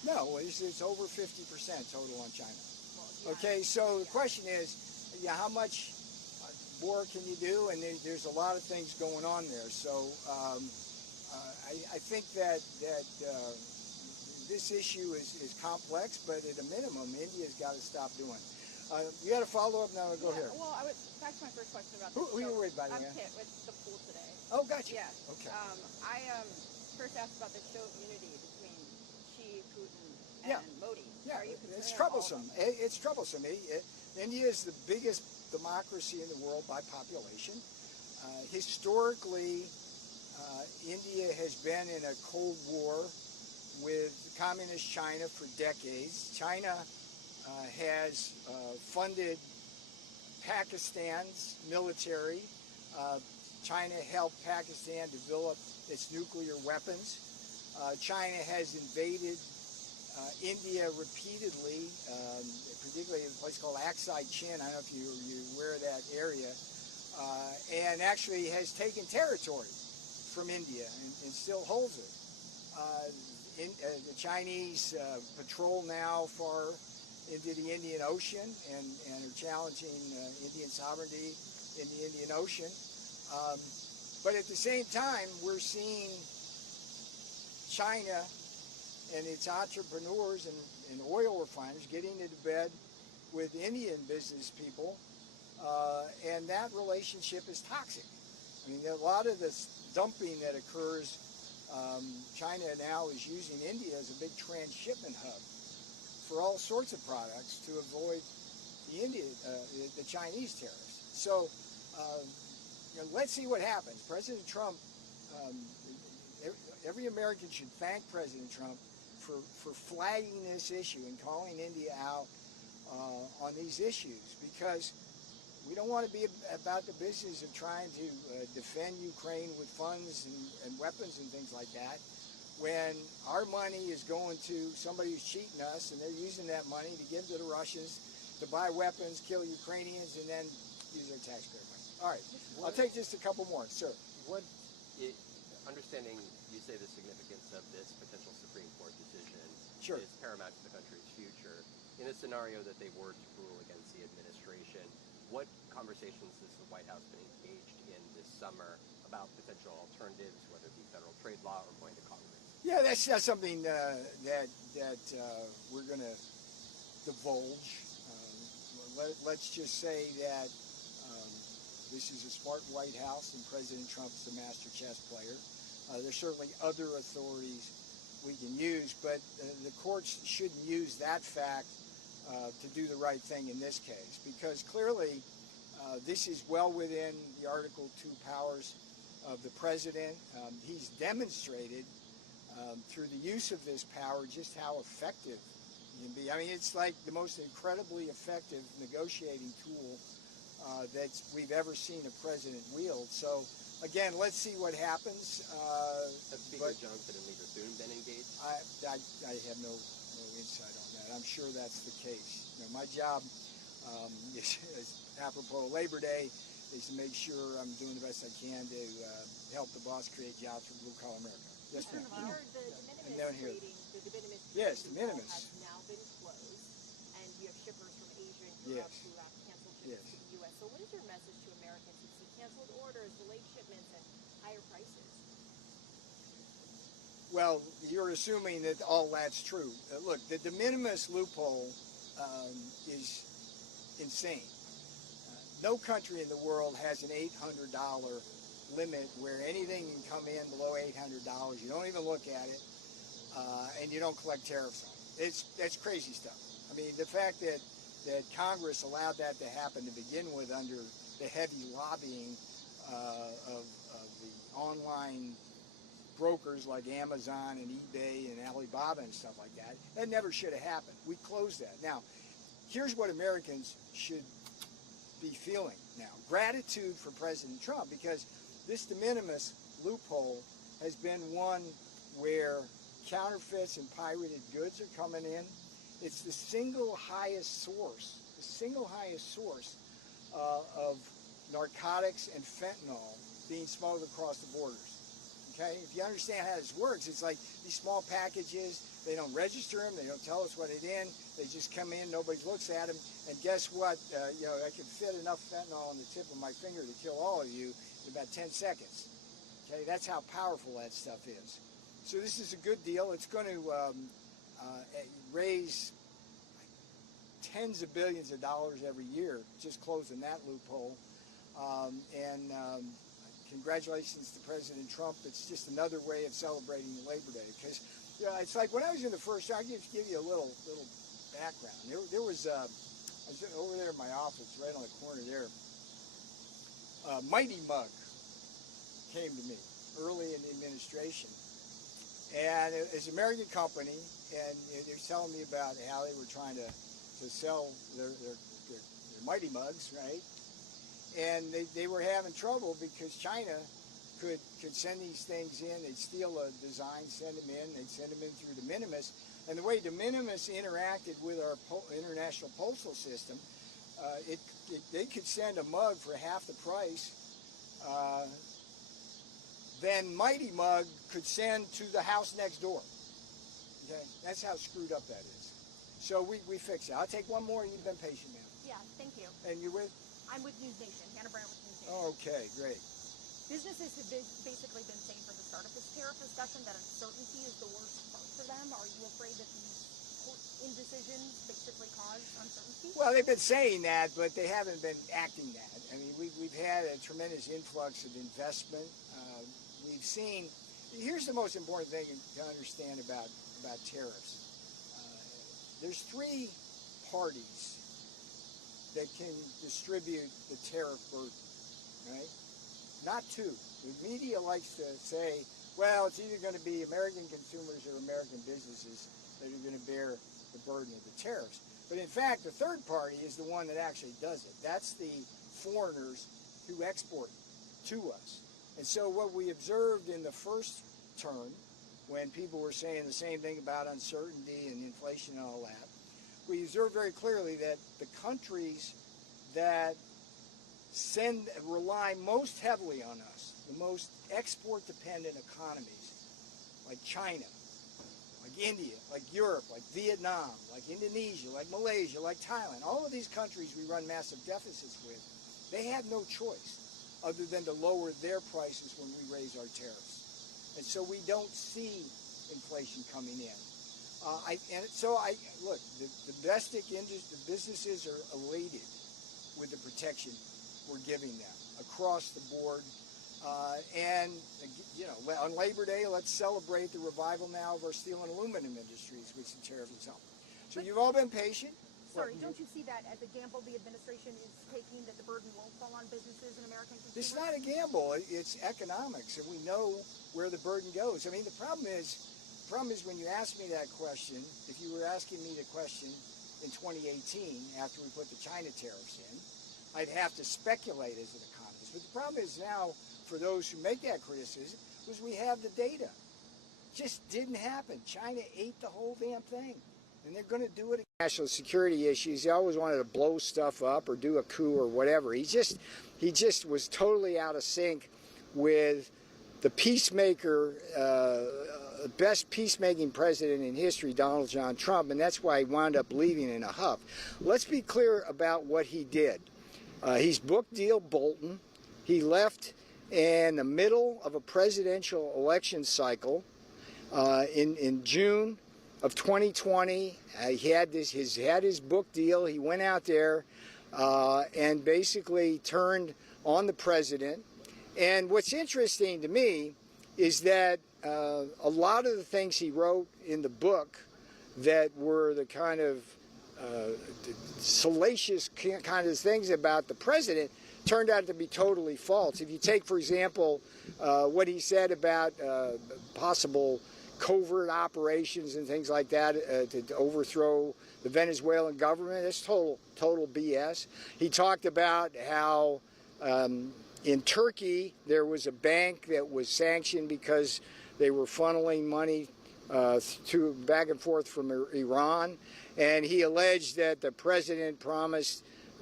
No, it's over 50% total on China. Well, yeah. Okay, so the question is, yeah, how much more can you do? And there's a lot of things going on there. So I think that this issue is complex, but at a minimum, India's got to stop doing it. You got to follow up now. Go here. Well, I was back to my first question about Who are you with, by the way? I'm Kit with the pool today. Oh, gotcha. Yeah. Okay. I first asked about the show of unity between Xi, Putin, and Yeah. Modi. Yeah, Are you concerned it's at all troublesome. about that? It's troublesome. India is the biggest democracy in the world by population. Historically, India has been in a Cold War with communist China for decades. China has funded Pakistan's military. China helped Pakistan develop its nuclear weapons. China has invaded India repeatedly, particularly in a place called Aksai Chin. I don't know if you're aware of that area, and actually has taken territory from India and still holds it. The Chinese patrol now far into the Indian Ocean and are challenging Indian sovereignty in the Indian Ocean. But at the same time, we're seeing China and its entrepreneurs and oil refiners getting into bed with Indian business people, and that relationship is toxic. I mean, a lot of this dumping that occurs, China now is using India as a big transshipment hub for all sorts of products to avoid the Chinese tariffs. So let's see what happens. President Trump, every American should thank President Trump for flagging this issue and calling India out on these issues, because we don't want to be about the business of trying to defend Ukraine with funds and weapons and things like that, when our money is going to somebody who's cheating us, and they're using that money to give to the Russians to buy weapons, kill Ukrainians, and then use their taxpayer money. All right, I'll take just a couple more, sir. Understanding you say the significance of this potential Supreme Court decision Sure. is paramount to the country's future. In a scenario that they were to rule against the administration, what conversations has the White House been engaged in this summer about potential alternatives, whether it be federal trade law or going to Congress? Yeah, that's not something that we're going to divulge. Let's just say that this is a smart White House, and President Trump's a master chess player. There's certainly other authorities we can use, but the courts shouldn't use that fact to do the right thing in this case, because clearly this is well within the Article 2 powers of the president. He's demonstrated through the use of this power just how effective he can be. I mean, it's like the most incredibly effective negotiating tool that we've ever seen a president wield. So again, let's see what happens. Have Speaker Johnson and Leader Thune been engaged? I have no insight on that. I'm sure that's the case. You know, my job is apropos Labor Day is to make sure I'm doing the best I can to help the boss create jobs for blue-collar America. Yes, ma'am. Peter, the de down minimis here. trading, the de minimis Yes, trading de minimis. has now been closed, and you have shippers from Asia and Europe Yes. who have canceled Yes. shipments to the U.S. So what is your message to Americans who see canceled orders, delayed shipments, and higher prices? Well, you're assuming that all that's true. Look, the de minimis loophole is insane. No country in the world has an $800 limit where anything can come in below $800. You don't even look at it, and you don't collect tariffs on it. That's crazy stuff. I mean, the fact that Congress allowed that to happen to begin with under the heavy lobbying of the online brokers like Amazon and eBay and Alibaba and stuff like that, that never should have happened. We closed that. Now, here's what Americans should be feeling now. Gratitude for President Trump, because this de minimis loophole has been one where counterfeits and pirated goods are coming in. It's the single highest source of narcotics and fentanyl being smuggled across the borders. Okay, if you understand how this works, it's like these small packages, they don't register them, they don't tell us what it's in, they just come in, nobody looks at them, and guess what, you know, I can fit enough fentanyl on the tip of my finger to kill all of you in about 10 seconds. Okay, that's how powerful that stuff is. So this is a good deal. It's going to raise tens of billions of dollars every year, just closing that loophole. Congratulations to President Trump. It's just another way of celebrating Labor Day. Because you know, it's like when I was in the first year, I'll give you a little background. There was, I was over there in my office, right on the corner there, Mighty Mug came to me early in the administration. And it's an American company, and they were telling me about how they were trying to sell their Mighty Mugs, right? And they were having trouble because China could send these things in. They'd steal a design, send them in. They'd send them in through de minimis. And the way de minimis interacted with our international postal system, they could send a mug for half the price than Mighty Mug could send to the house next door. Okay, that's how screwed up that is. So we fix it. I'll take one more. You've been patient, ma'am. Yeah, thank you. And you're with? I'm with News Nation. Hannah Brown with News Nation. Okay, great. Businesses have basically been saying from the start of this tariff discussion that uncertainty is the worst part for them. Are you afraid that these indecisions basically cause uncertainty? Well, they've been saying that, but they haven't been acting that. I mean, we've had a tremendous influx of investment. We've seen. Here's the most important thing to understand about tariffs. There's three parties that can distribute the tariff burden, right? Not two. The media likes to say, well, it's either going to be American consumers or American businesses that are going to bear the burden of the tariffs. But in fact, the third party is the one that actually does it. That's the foreigners who export to us. And so what we observed in the first term, when people were saying the same thing about uncertainty and inflation and all that, we observed very clearly that the countries that rely most heavily on us, the most export-dependent economies, like China, like India, like Europe, like Vietnam, like Indonesia, like Malaysia, like Thailand, all of these countries we run massive deficits with, they have no choice other than to lower their prices when we raise our tariffs. And so we don't see inflation coming in. Look, the domestic industry, the businesses are elated with the protection we're giving them across the board. You know, on Labor Day, let's celebrate the revival now of our steel and aluminum industries, which the tariff has helped. So you've all been patient. Sorry, don't you see that as a gamble the administration is taking, that the burden won't fall on businesses and American consumers? It's not a gamble. It's economics, and we know where the burden goes. I mean, the problem is when you ask me that question, if you were asking me the question in 2018 after we put the China tariffs in, I'd have to speculate as an economist. But the problem is now, for those who make that criticism, was we have the data. It just didn't happen. China ate the whole damn thing. And they're going to do it again. National security issues, he always wanted to blow stuff up or do a coup or whatever. He just was totally out of sync with the peacemaker, best peacemaking president in history, Donald John Trump, and that's why he wound up leaving in a huff. Let's be clear about what he did. He's book deal Bolton. He left in the middle of a presidential election cycle in June of 2020. He had his book deal. He went out there and basically turned on the president. And what's interesting to me is that a lot of the things he wrote in the book that were the kind of salacious kind of things about the president turned out to be totally false. If you take, for example, what he said about possible covert operations and things like that to overthrow the Venezuelan government, it's total BS. He talked about how in Turkey there was a bank that was sanctioned because they were funneling money back and forth from Iran, and he alleged that the president promised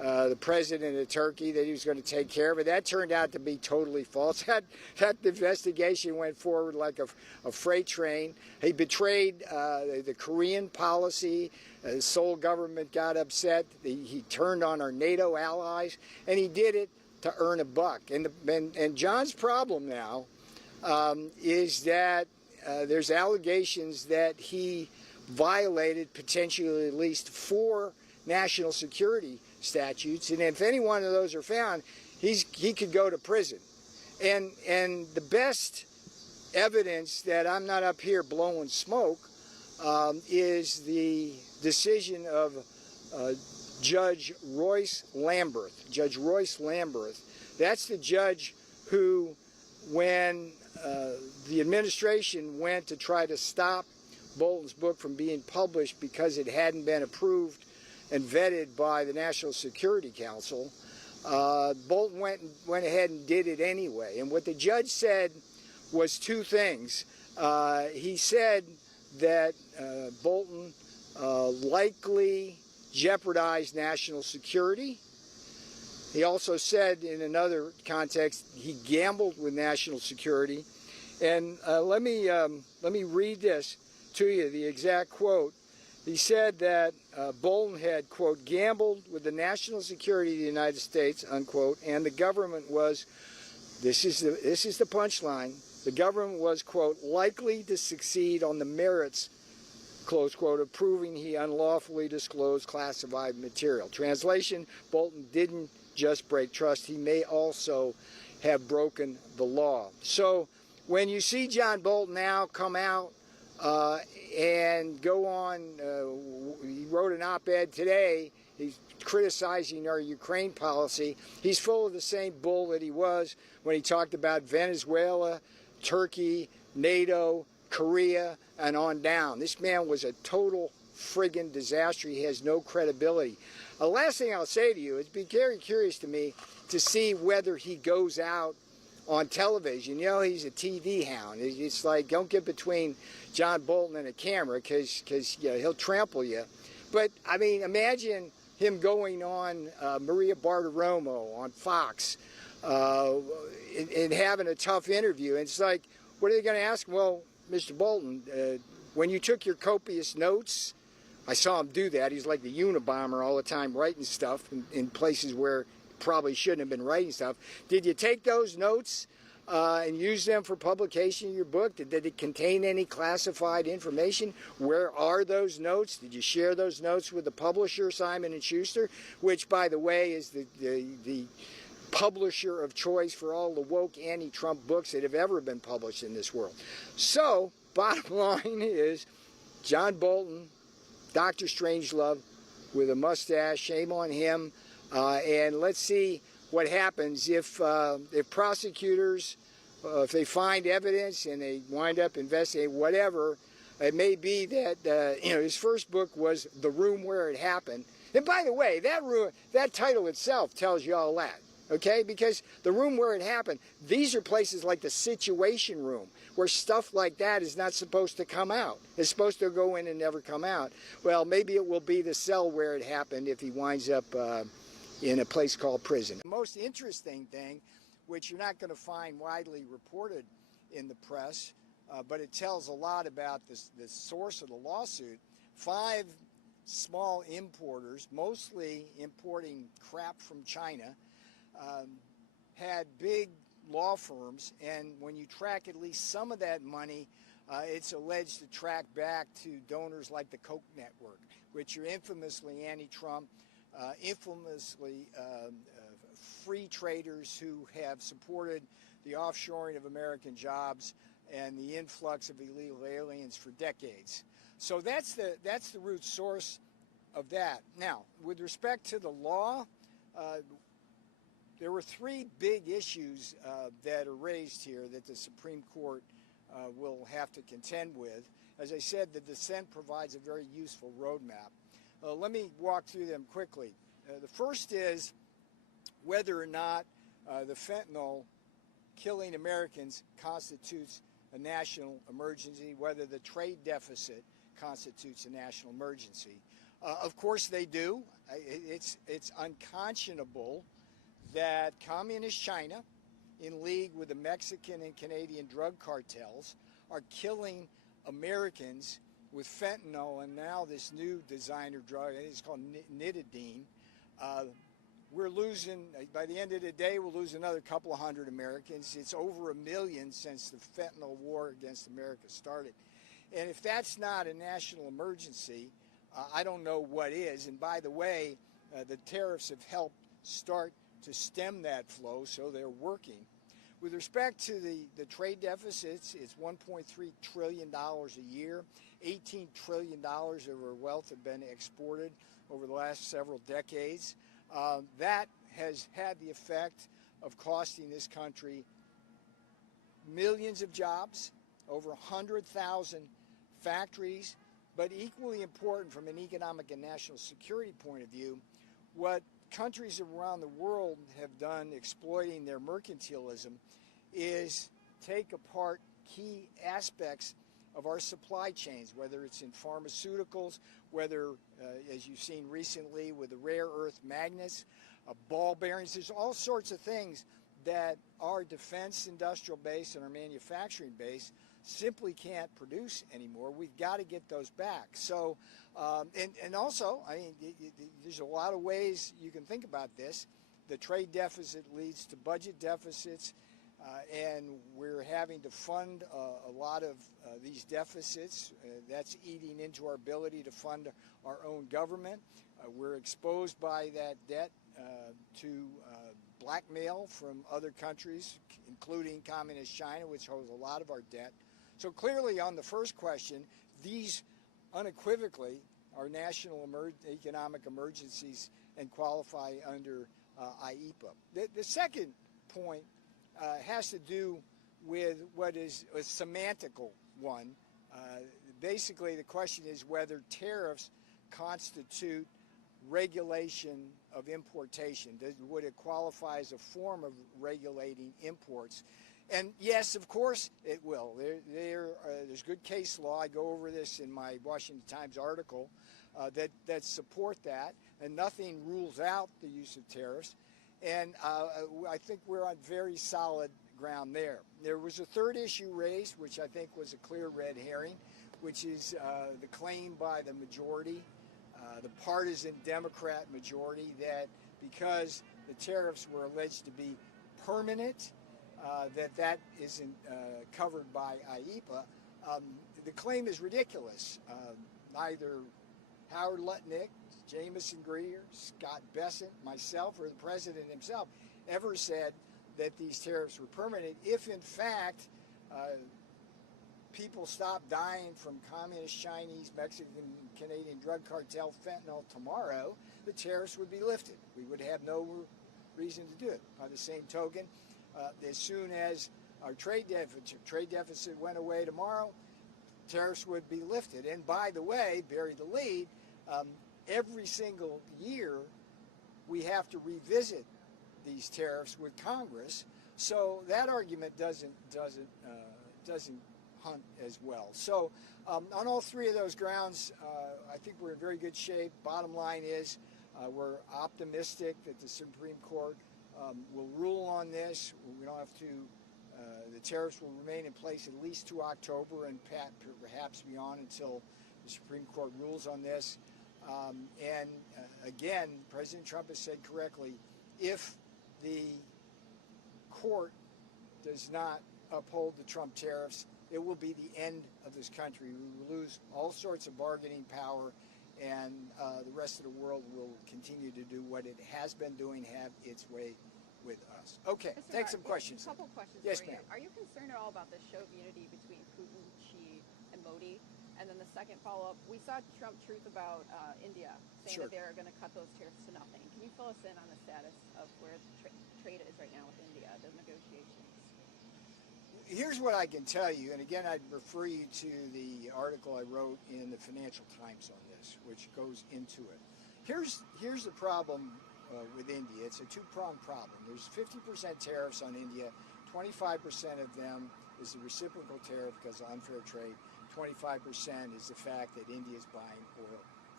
the president of Turkey, that he was going to take care of it. That turned out to be totally false. That investigation went forward like a freight train. He betrayed the Korean policy. The Seoul government got upset. He turned on our NATO allies, and he did it to earn a buck. And John's problem now is that there's allegations that he violated potentially at least 4 national security statutes, and if any one of those are found, he could go to prison. And the best evidence that I'm not up here blowing smoke is the decision of Judge Royce Lamberth. Judge Royce Lamberth. That's the judge who, when the administration went to try to stop Bolton's book from being published because it hadn't been approved and vetted by the National Security Council, Bolton went ahead and did it anyway. And what the judge said was 2 things. He said that Bolton likely jeopardized national security. He also said in another context he gambled with national security. And let me read this to you, the exact quote. He said that Bolton had, quote, gambled with the national security of the United States, unquote, and the government was, this is the punchline, the government was, quote, likely to succeed on the merits, close quote, of proving he unlawfully disclosed classified material. Translation, Bolton didn't just break trust, he may also have broken the law. So when you see John Bolton now come out and go on, he wrote an op-ed today, he's criticizing our Ukraine policy. He's full of the same bull that he was when he talked about Venezuela, Turkey, NATO, Korea, and on down. This man was a total friggin' disaster. He has no credibility. The last thing I'll say to you, it'd be very curious to me to see whether he goes out on television. You know, he's a TV hound. It's like, don't get between John Bolton and a camera because you know, he'll trample you. But, I mean, imagine him going on Maria Bartiromo on Fox and having a tough interview. And it's like, what are they going to ask him? Well, Mr. Bolton, when you took your copious notes, I saw him do that. He's like the Unabomber all the time writing stuff in places where probably shouldn't have been writing stuff. Did you take those notes and use them for publication of your book? Did it contain any classified information? Where are those notes? Did you share those notes with the publisher, Simon & Schuster, which, by the way, is the publisher of choice for all the woke anti-Trump books that have ever been published in this world? So, bottom line is, John Bolton, Dr. Strangelove, with a mustache, shame on him. And let's see what happens if prosecutors, if they find evidence and they wind up investigating whatever. It may be that you know, his first book was The Room Where It Happened. And by the way, that title itself tells you all that. Okay, because the room where it happened, these are places like the Situation Room, where stuff like that is not supposed to come out. It's supposed to go in and never come out. Well, maybe it will be the cell where it happened if he winds up in a place called prison. The most interesting thing, which you're not going to find widely reported in the press, but it tells a lot about the source of the lawsuit. 5 small importers, mostly importing crap from China, had big law firms, and when you track at least some of that money, it's alleged to track back to donors like the Koch network, which are infamously anti-Trump, infamously free traders who have supported the offshoring of American jobs and the influx of illegal aliens for decades. So that's the root source of that. Now, with respect to the law, there were 3 big issues that are raised here that the Supreme Court will have to contend with. As I said, the dissent provides a very useful roadmap. Let me walk through them quickly. The first is whether or not the fentanyl killing Americans constitutes a national emergency, whether the trade deficit constitutes a national emergency. Of course they do. It's unconscionable that communist China, in league with the Mexican and Canadian drug cartels, are killing Americans with fentanyl and now this new designer drug. It's called nitidine. We're losing, by the end of the day, we'll lose another couple of hundred Americans. It's over 1 million since the fentanyl war against America started. And if that's not a national emergency, I don't know what is. And by the way, the tariffs have helped start to stem that flow, so they're working. With respect to the trade deficits, it's $1.3 trillion a year. $18 trillion of our wealth have been exported over the last several decades. That has had the effect of costing this country millions of jobs, over 100,000 factories, but equally important from an economic and national security point of view, what countries around the world have done exploiting their mercantilism is take apart key aspects of our supply chains, whether it's in pharmaceuticals, whether, as you've seen recently with the rare earth magnets, ball bearings. There's all sorts of things that our defense industrial base and our manufacturing base simply can't produce anymore. We've got to get those back. So, and also, I mean, there's a lot of ways you can think about this. The trade deficit leads to budget deficits. And we're having to fund a lot of these deficits. That's eating into our ability to fund our own government. We're exposed by that debt to blackmail from other countries, including communist China, which holds a lot of our debt. So clearly on the first question, these unequivocally are national economic emergencies and qualify under IEEPA. The second point has to do with what is a semantical one. Basically, the question is whether tariffs constitute regulation of importation. Would it qualify as a form of regulating imports? And yes, of course it will. There's good case law. I go over this in my Washington Times article that support that, and nothing rules out the use of tariffs. And I think we're on very solid ground there. There was a third issue raised, which I think was a clear red herring, which is the claim by the majority, the partisan Democrat majority, that because the tariffs were alleged to be permanent, that isn't covered by IEEPA. The claim is ridiculous. Neither Howard Lutnick, Jamison Greer, Scott Bessent, myself, or the president himself ever said that these tariffs were permanent. If, in fact, people stop dying from communist, Chinese, Mexican, Canadian drug cartel fentanyl tomorrow, the tariffs would be lifted. We would have no reason to do it. By the same token, as soon as our trade deficit went away tomorrow, tariffs would be lifted. And by the way, bury the lead, every single year we have to revisit these tariffs with Congress, so that argument doesn't hunt as well. So on all three of those grounds, I think we're in very good shape. Bottom line is we're optimistic that the Supreme Court will rule on this. We don't have to. The tariffs will remain in place at least to October and perhaps beyond until the Supreme Court rules on this. And again, President Trump has said correctly, if the court does not uphold the Trump tariffs, it will be the end of this country. We will lose all sorts of bargaining power, and the rest of the world will continue to do what it has been doing, have its way with us. Okay, take some questions. A couple questions. Yes, for you. ma'am. Are you concerned at all about the show of unity between Putin, Xi, and Modi? And then the second follow-up, we saw Trump truth about India, saying Sure. that they're going to cut those tariffs to nothing. Can you fill us in on the status of where trade is right now with India, the negotiations? Here's what I can tell you, and again, I'd refer you to the article I wrote in the Financial Times on this, which goes into it. Here's the problem with India. It's a two-pronged problem. There's 50% tariffs on India. 25% of them is the reciprocal tariff because of unfair trade. 25% is the fact that India is buying oil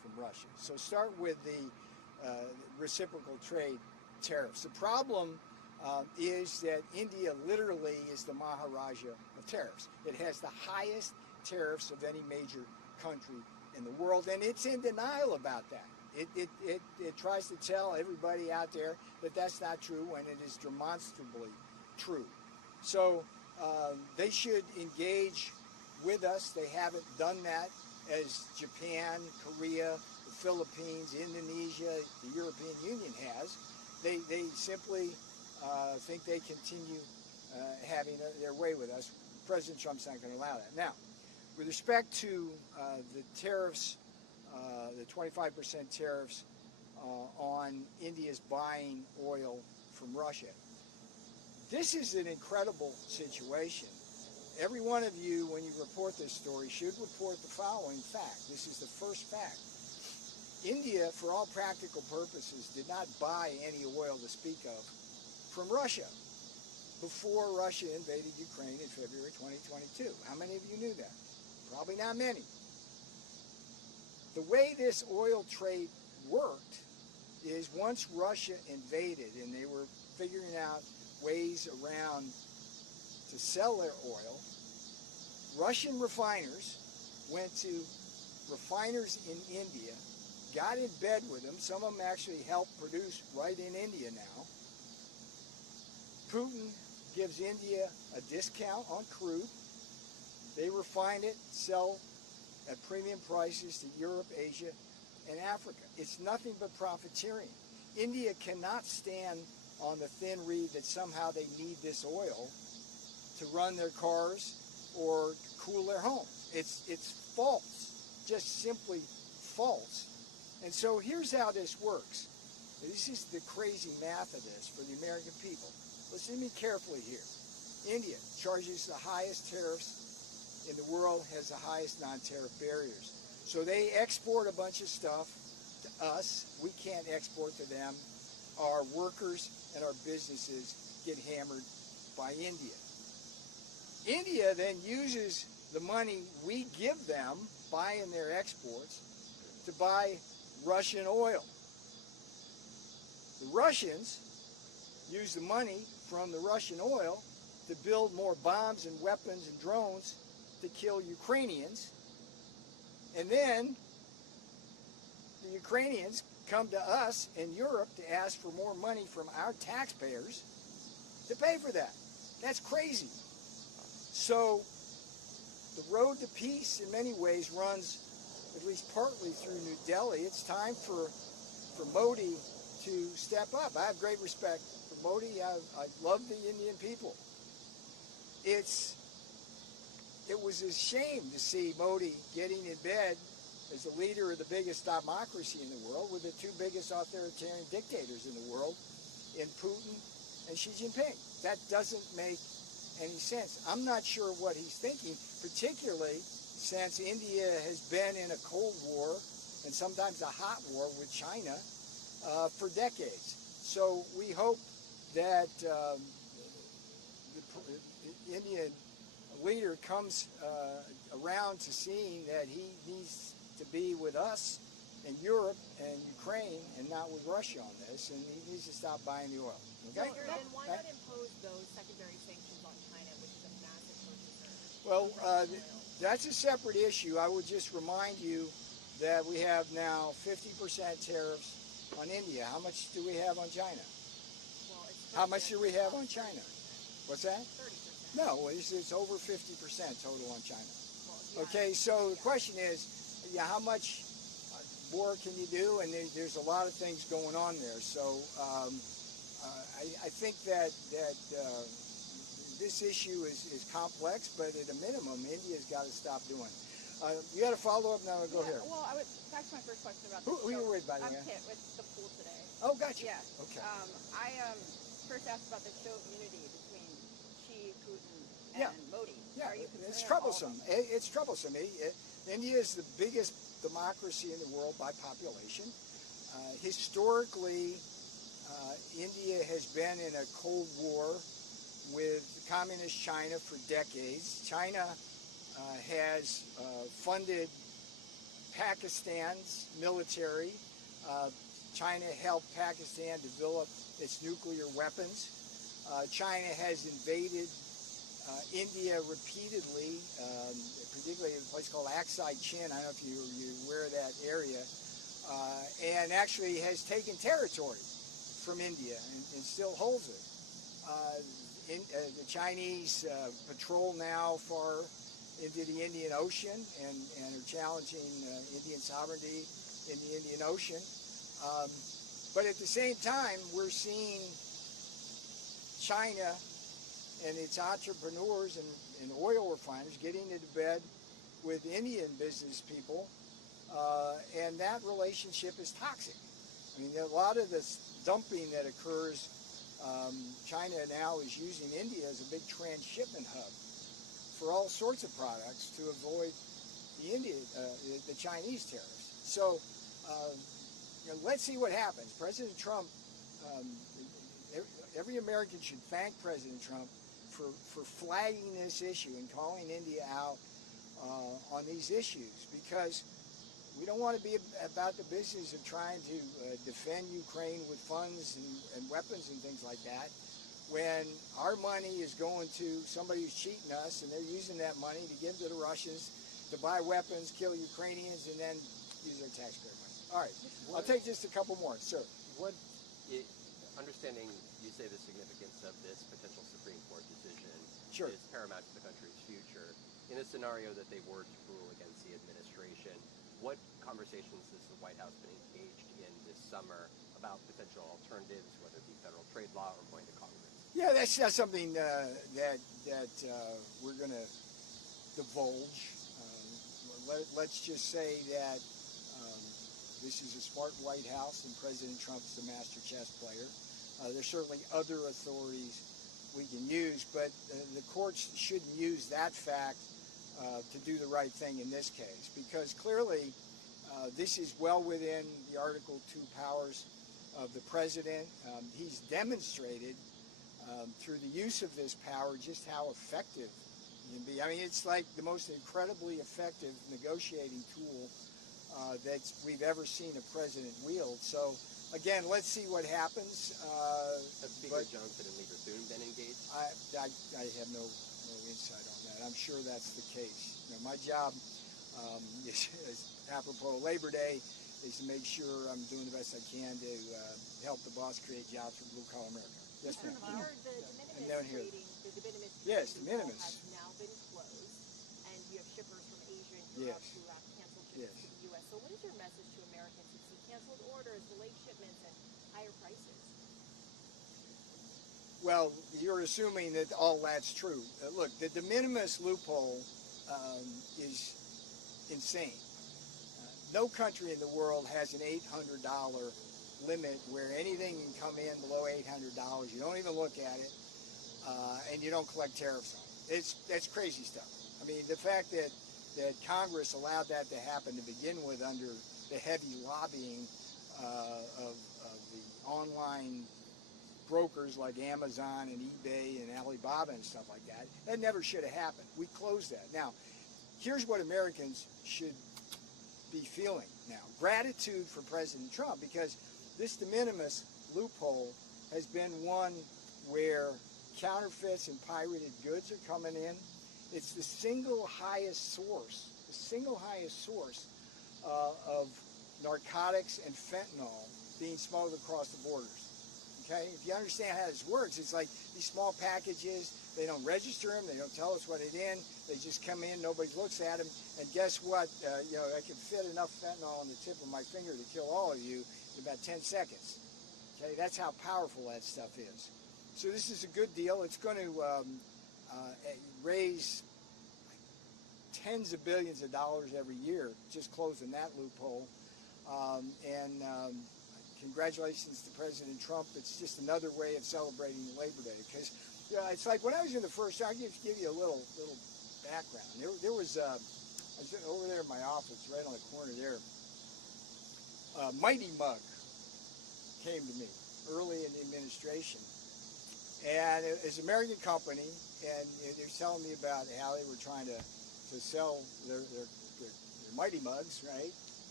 from Russia. So start with the reciprocal trade tariffs. The problem is that India literally is the Maharaja of tariffs. It has the highest tariffs of any major country in the world, and it's in denial about that. It tries to tell everybody out there that that's not true when it is demonstrably true. So they should engage with us. They haven't done that as Japan, Korea, the Philippines, Indonesia, the European Union has. They simply think they continue having their way with us. President Trump's not going to allow that. Now, with respect to the tariffs, the 25% tariffs on India's buying oil from Russia, this is an incredible situation. Every one of you, when you report this story, should report the following fact. This is the first fact. India, for all practical purposes, did not buy any oil to speak of from Russia before Russia invaded Ukraine in February 2022. How many of you knew that? Probably not many. The way this oil trade worked is once Russia invaded and they were figuring out ways around to sell their oil, Russian refiners went to refiners in India, got in bed with them. Some of them actually helped produce right in India now. Putin gives India a discount on crude. They refine it, sell at premium prices to Europe, Asia, and Africa. It's nothing but profiteering. India cannot stand on the thin reed that somehow they need this oil to run their cars or cool their homes. It's false, just simply false. And so here's how this works. This is the crazy math of this for the American people. Listen to me carefully here. India charges the highest tariffs in the world, has the highest non-tariff barriers. So they export a bunch of stuff to us. We can't export to them. Our workers and our businesses get hammered by India. India then uses the money we give them, buying their exports, to buy Russian oil. The Russians use the money from the Russian oil to build more bombs and weapons and drones to kill Ukrainians. And then the Ukrainians come to us in Europe to ask for more money from our taxpayers to pay for that. That's crazy. So the road to peace in many ways runs at least partly through New Delhi. It's time for Modi to step up. I have great respect for Modi. I love the Indian people. It was a shame to see Modi getting in bed as the leader of the biggest democracy in the world with the two biggest authoritarian dictators in the world, in Putin and Xi Jinping. That doesn't make any sense. I'm not sure what he's thinking, particularly since India has been in a Cold War and sometimes a hot war with China for decades. So we hope that the Indian leader comes around to seeing that he needs to be with us in Europe and Ukraine and not with Russia on this, and he needs to stop buying the oil. Okay? Then why not impose those secondary sanctions on China, which is a massive purchaser? Well, that's a separate issue. I would just remind you that we have now 50% tariffs on India. How much do we have on China? Well, it's How much do we have on China? What's that? 30%. No, it's over 50% total on China. Well, yeah. Okay, so the question is, how much more can you do? And there's a lot of things going on there. So I think that this issue is complex, but at a minimum, India's got to stop doing it. You got a follow-up now? Go here. Well, back to my first question about Who are you with, by the way? I'm Kit with the pool today. Oh, gotcha. Yeah. Okay. I first asked about the show of unity between Xi, Putin, and Yeah. Modi. Yeah, Are you it's concerned troublesome. at all about It's troublesome. India is the biggest democracy in the world by population. Historically, India has been in a Cold War with communist China for decades. China has funded Pakistan's military. China helped Pakistan develop its nuclear weapons. China has invaded India repeatedly, particularly in a place called Aksai Chin. I don't know if you're aware of that area, and actually has taken territory from India and still holds it. The Chinese patrol now far into the Indian Ocean and are challenging Indian sovereignty in the Indian Ocean. But at the same time, we're seeing China and its entrepreneurs and oil refiners getting into bed with Indian business people, and that relationship is toxic. I mean, a lot of this dumping that occurs, China now is using India as a big transshipment hub for all sorts of products to avoid the Chinese tariffs. So let's see what happens. President Trump, every American should thank President Trump for flagging this issue and calling India out on these issues, because we don't want to be about the business of trying to defend Ukraine with funds and weapons and things like that, when our money is going to somebody who's cheating us, and they're using that money to give to the Russians to buy weapons, kill Ukrainians, and then use their taxpayer money. All right, I'll take just a couple more. Sir. Understanding you say the significance of this potential Supreme Court decision is paramount to the country's future. In a scenario that they were to rule against the administration, what conversations has the White House been engaged in this summer about potential alternatives, whether it be federal trade law or going to Congress? Yeah, that's not something that we're going to divulge. Let's just say that this is a smart White House, and President Trump's the master chess player. There's certainly other authorities we can use, but the courts shouldn't use that fact to do the right thing in this case, because clearly this is well within the Article 2 powers of the president. He's demonstrated through the use of this power just how effective he can be. I mean, it's like the most incredibly effective negotiating tool that we've ever seen a president wield. So, again, let's see what happens. Have Speaker Johnson and Leader Thune been engaged? I have no insight on that. I'm sure that's the case. You know, my job is apropos Labor Day, is to make sure I'm doing the best I can to help the boss create jobs for blue-collar America. Yes, ma'am. The de minimis Yes, de minimis has now been closed, and you have shippers from Asia and Europe who have canceled shipments to the U.S. So what is your message to Americans who see canceled orders, delayed shipments, and higher prices? Well, you're assuming that all that's true. Look, the de minimis loophole is insane. No country in the world has an $800 limit where anything can come in below $800. You don't even look at it, and you don't collect tariffs on it. That's crazy stuff. I mean, the fact that Congress allowed that to happen to begin with under the heavy lobbying of the online brokers like Amazon and eBay and Alibaba and stuff like that, that never should have happened. We closed that. Now, here's what Americans should be feeling now. Gratitude for President Trump, because this de minimis loophole has been one where counterfeits and pirated goods are coming in. It's the single highest source of narcotics and fentanyl being smuggled across the borders. Okay, if you understand how this works, it's like these small packages, they don't register them, they don't tell us what it's in, they just come in, nobody looks at them, and guess what, I can fit enough fentanyl on the tip of my finger to kill all of you in about 10 seconds. Okay, that's how powerful that stuff is. So this is a good deal. It's going to raise tens of billions of dollars every year, just closing that loophole. Congratulations to President Trump. It's just another way of celebrating Labor Day, because it's like when I was in the first year. I'll just give you a little background. There was I was over there in my office, right on the corner there. Mighty Mug came to me early in the administration, and it's an American company, and they're telling me about how they were trying to sell their Mighty Mugs, right?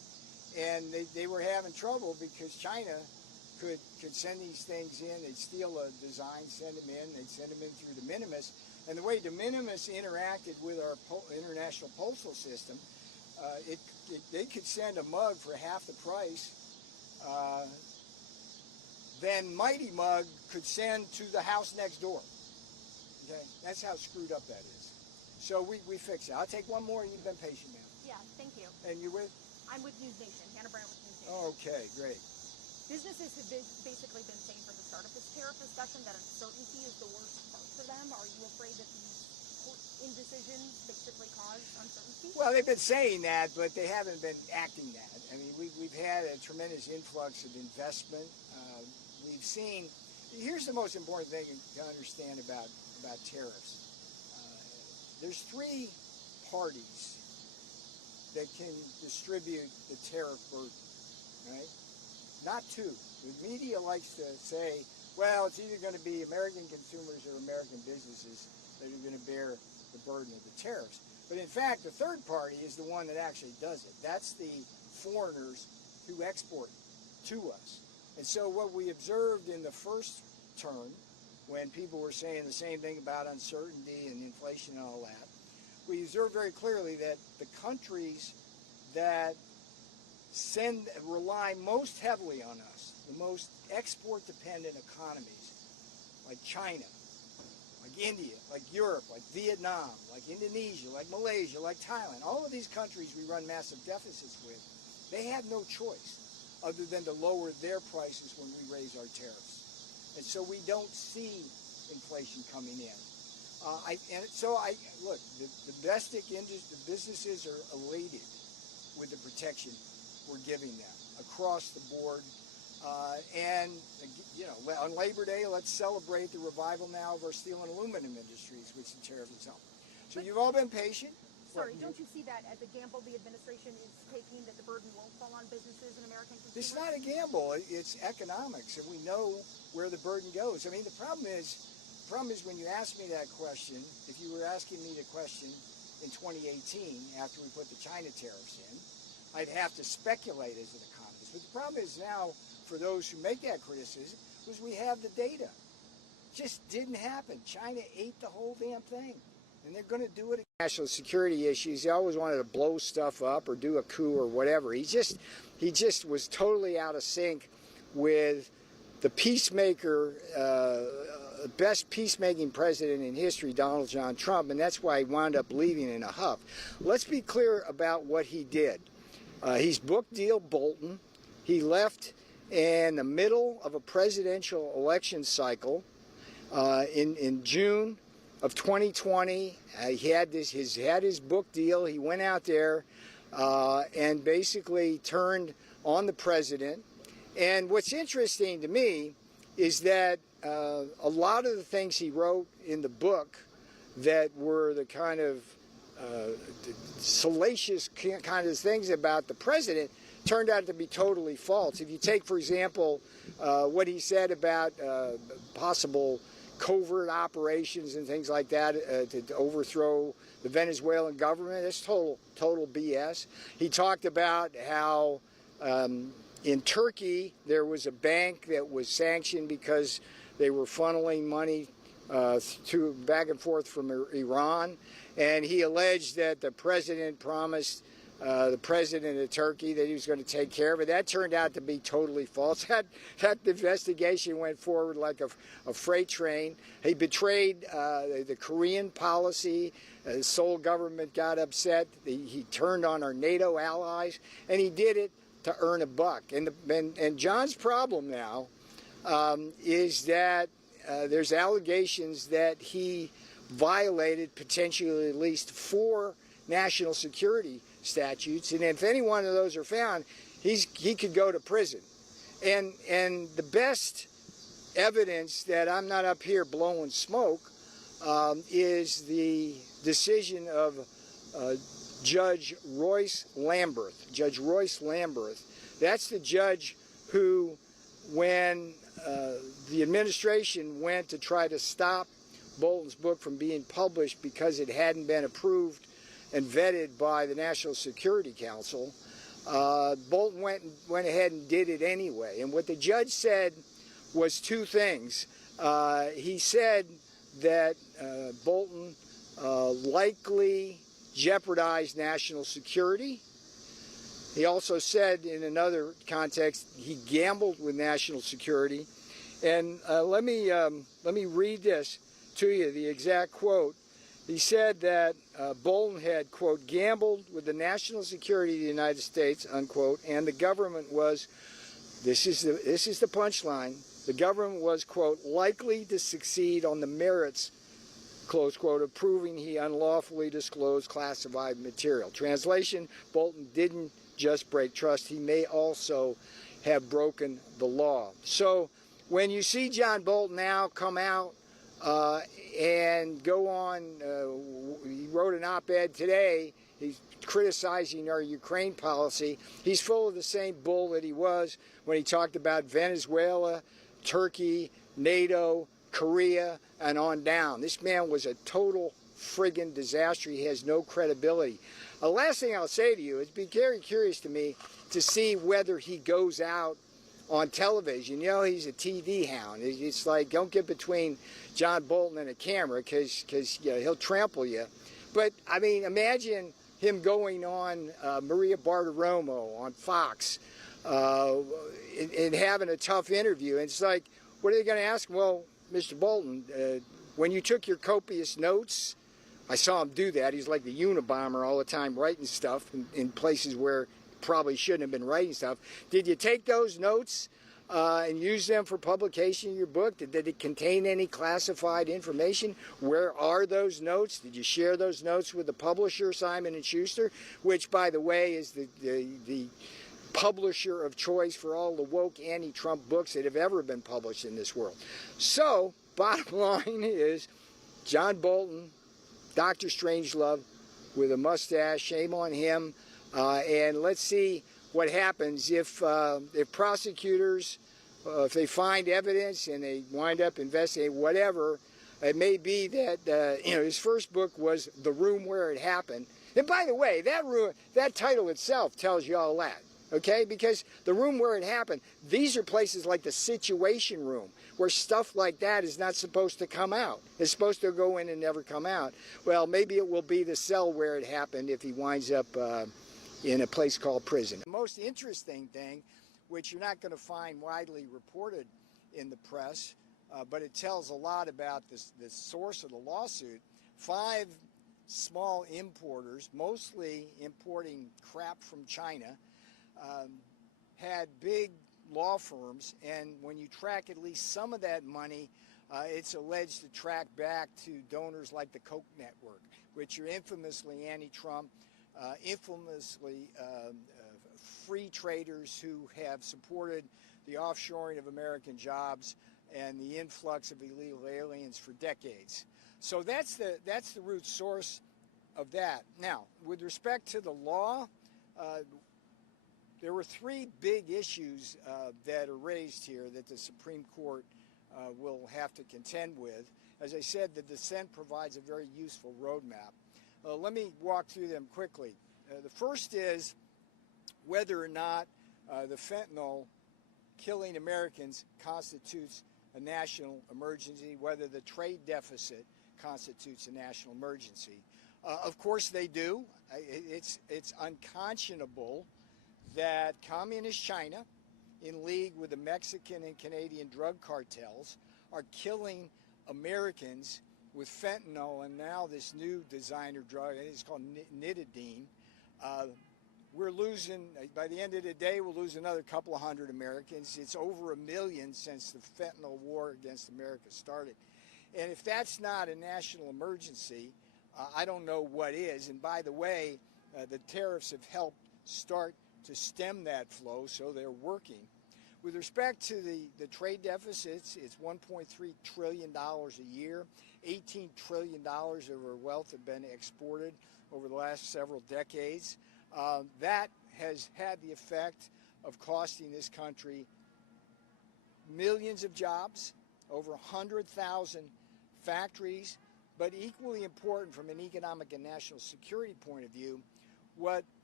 and they were having trouble because China could send these things in. They'd steal a design, send them in. They'd send them in through de minimis. And the way de minimis interacted with our international postal system, they could send a mug for half the price. Then Mighty Mug could send to the house next door. Okay, that's how screwed up that is. So we fix it. I'll take one more. You've been patient, ma'am. Yeah, thank you. And you with? I'm with News Nation. Hannah Brown with News Nation. Okay, great. Businesses have basically been saying from the start of this tariff discussion that uncertainty is the worst part for them. Are you afraid that these court indecisions basically cause uncertainty? Well, they've been saying that, but they haven't been acting that. I mean, we've had a tremendous influx of investment. We've seen. Here's the most important thing to understand about tariffs. There's three parties that can distribute the tariff burden, right? Not two. The media likes to say, well, it's either going to be American consumers or American businesses that are going to bear the burden of the tariffs. But in fact, the third party is the one that actually does it. That's the foreigners who export to us. And so what we observed in the first term, when people were saying the same thing about uncertainty and inflation and all that, we observed very clearly that the countries that rely most heavily on us, the most export-dependent economies, like China, like India, like Europe, like Vietnam, like Indonesia, like Malaysia, like Thailand, all of these countries we run massive deficits with, they have no choice other than to lower their prices when we raise our tariffs. And so we don't see inflation coming in. Look, the domestic industry, the businesses are elated with the protection we're giving them across the board. On Labor Day, let's celebrate the revival now of our steel and aluminum industries, which the tariff is helping. So you've all been patient. Sorry, don't you see that as a gamble the administration is taking, that the burden won't fall on businesses and American consumers? It's not a gamble. It's economics, and we know where the burden goes. I mean, the problem is when you ask me that question, if you were asking me the question in 2018 after we put the China tariffs in, I'd have to speculate as an economist. But the problem is now, for those who make that criticism, was we have the data. It just didn't happen. China ate the whole damn thing. And they're going to do it again. National security issues, he always wanted to blow stuff up or do a coup or whatever. He just was totally out of sync with the peacemaker, best peacemaking president in history, Donald John Trump, and that's why he wound up leaving in a huff. Let's be clear about what he did. He's book deal Bolton. He left in the middle of a presidential election cycle in June of 2020. He had his book deal. He went out there and basically turned on the president. And what's interesting to me is that a lot of the things he wrote in the book that were the kind of salacious kind of things about the president turned out to be totally false. If you take, for example, what he said about possible covert operations and things like that to overthrow the Venezuelan government, that's total BS. He talked about how in Turkey there was a bank that was sanctioned because they were funneling money back and forth from Iran, and he alleged that the president promised the president of Turkey that he was going to take care of it. That turned out to be totally false. That investigation went forward like a freight train. He betrayed the Korean policy. The Seoul government got upset. He turned on our NATO allies, and he did it to earn a buck. And John's problem now is that there's allegations that he violated potentially at least 4 national security statutes, and if any one of those are found, he could go to prison. And the best evidence that I'm not up here blowing smoke is the decision of Judge Royce Lamberth. Judge Royce Lamberth. That's the judge who, when the administration went to try to stop Bolton's book from being published because it hadn't been approved and vetted by the National Security Council, Bolton went ahead and did it anyway. And what the judge said was two things. He said that Bolton likely jeopardized national security. He also said in another context he gambled with national security. And let me read this to you, the exact quote. He said that Bolton had, quote, gambled with the national security of the United States, unquote, and the government was, this is the punchline, the government was, quote, likely to succeed on the merits, close quote, of proving he unlawfully disclosed classified material. Translation, Bolton didn't just break trust, he may also have broken the law. So when you see John Bolton now come out and go on, he wrote an op-ed today, he's criticizing our Ukraine policy. He's full of the same bull that he was when he talked about Venezuela, Turkey, NATO, Korea, and on down. This man was a total friggin' disaster. He has no credibility. The last thing I'll say to you is be very curious to me to see whether he goes out on television. You know, he's a TV hound. It's like, don't get between John Bolton and a camera because you know, he'll trample you. But, I mean, imagine him going on Maria Bartiromo on Fox and having a tough interview. And it's like, what are they going to ask him? Well, Mr. Bolton, when you took your copious notes, I saw him do that. He's like the Unabomber all the time writing stuff in places where probably shouldn't have been writing stuff. Did you take those notes and use them for publication in your book? Did it contain any classified information? Where are those notes? Did you share those notes with the publisher, Simon & Schuster, which, by the way, is the publisher of choice for all the woke anti-Trump books that have ever been published in this world? So, bottom line is, John Bolton, Dr. Strangelove, with a mustache, shame on him. And let's see what happens if prosecutors, if they find evidence and they wind up investigating whatever. It may be that you know, his first book was The Room Where It Happened. And by the way, that title itself tells you all that. Okay, because The Room Where It Happened, these are places like the Situation Room, where stuff like that is not supposed to come out. It's supposed to go in and never come out. Well, maybe it will be the cell where it happened if he winds up in a place called prison. The most interesting thing, which you're not going to find widely reported in the press, but it tells a lot about the source of the lawsuit. 5 small importers, mostly importing crap from China, had big law firms, and when you track at least some of that money, it's alleged to track back to donors like the Koch network, which are infamously anti-Trump, infamously free traders who have supported the offshoring of American jobs and the influx of illegal aliens for decades. So that's the root source of that. Now, with respect to the law, there were 3 big issues that are raised here that the Supreme Court will have to contend with. As I said, the dissent provides a very useful roadmap. Let me walk through them quickly. The first is whether or not the fentanyl killing Americans constitutes a national emergency, whether the trade deficit constitutes a national emergency. Of course they do. It's unconscionable that communist China, in league with the Mexican and Canadian drug cartels, are killing Americans with fentanyl and now this new designer drug, it's called nitidine. We're losing, by the end of the day, we'll lose another couple of hundred Americans. It's over 1 million since the fentanyl war against America started. And if that's not a national emergency, I don't know what is. And by the way, the tariffs have helped start to stem that flow, so they're working. With respect to the trade deficits, it's $1.3 trillion a year. $18 trillion of our wealth have been exported over the last several decades. That has had the effect of costing this country millions of jobs, over 100,000 factories, but equally important from an economic and national security point of view, what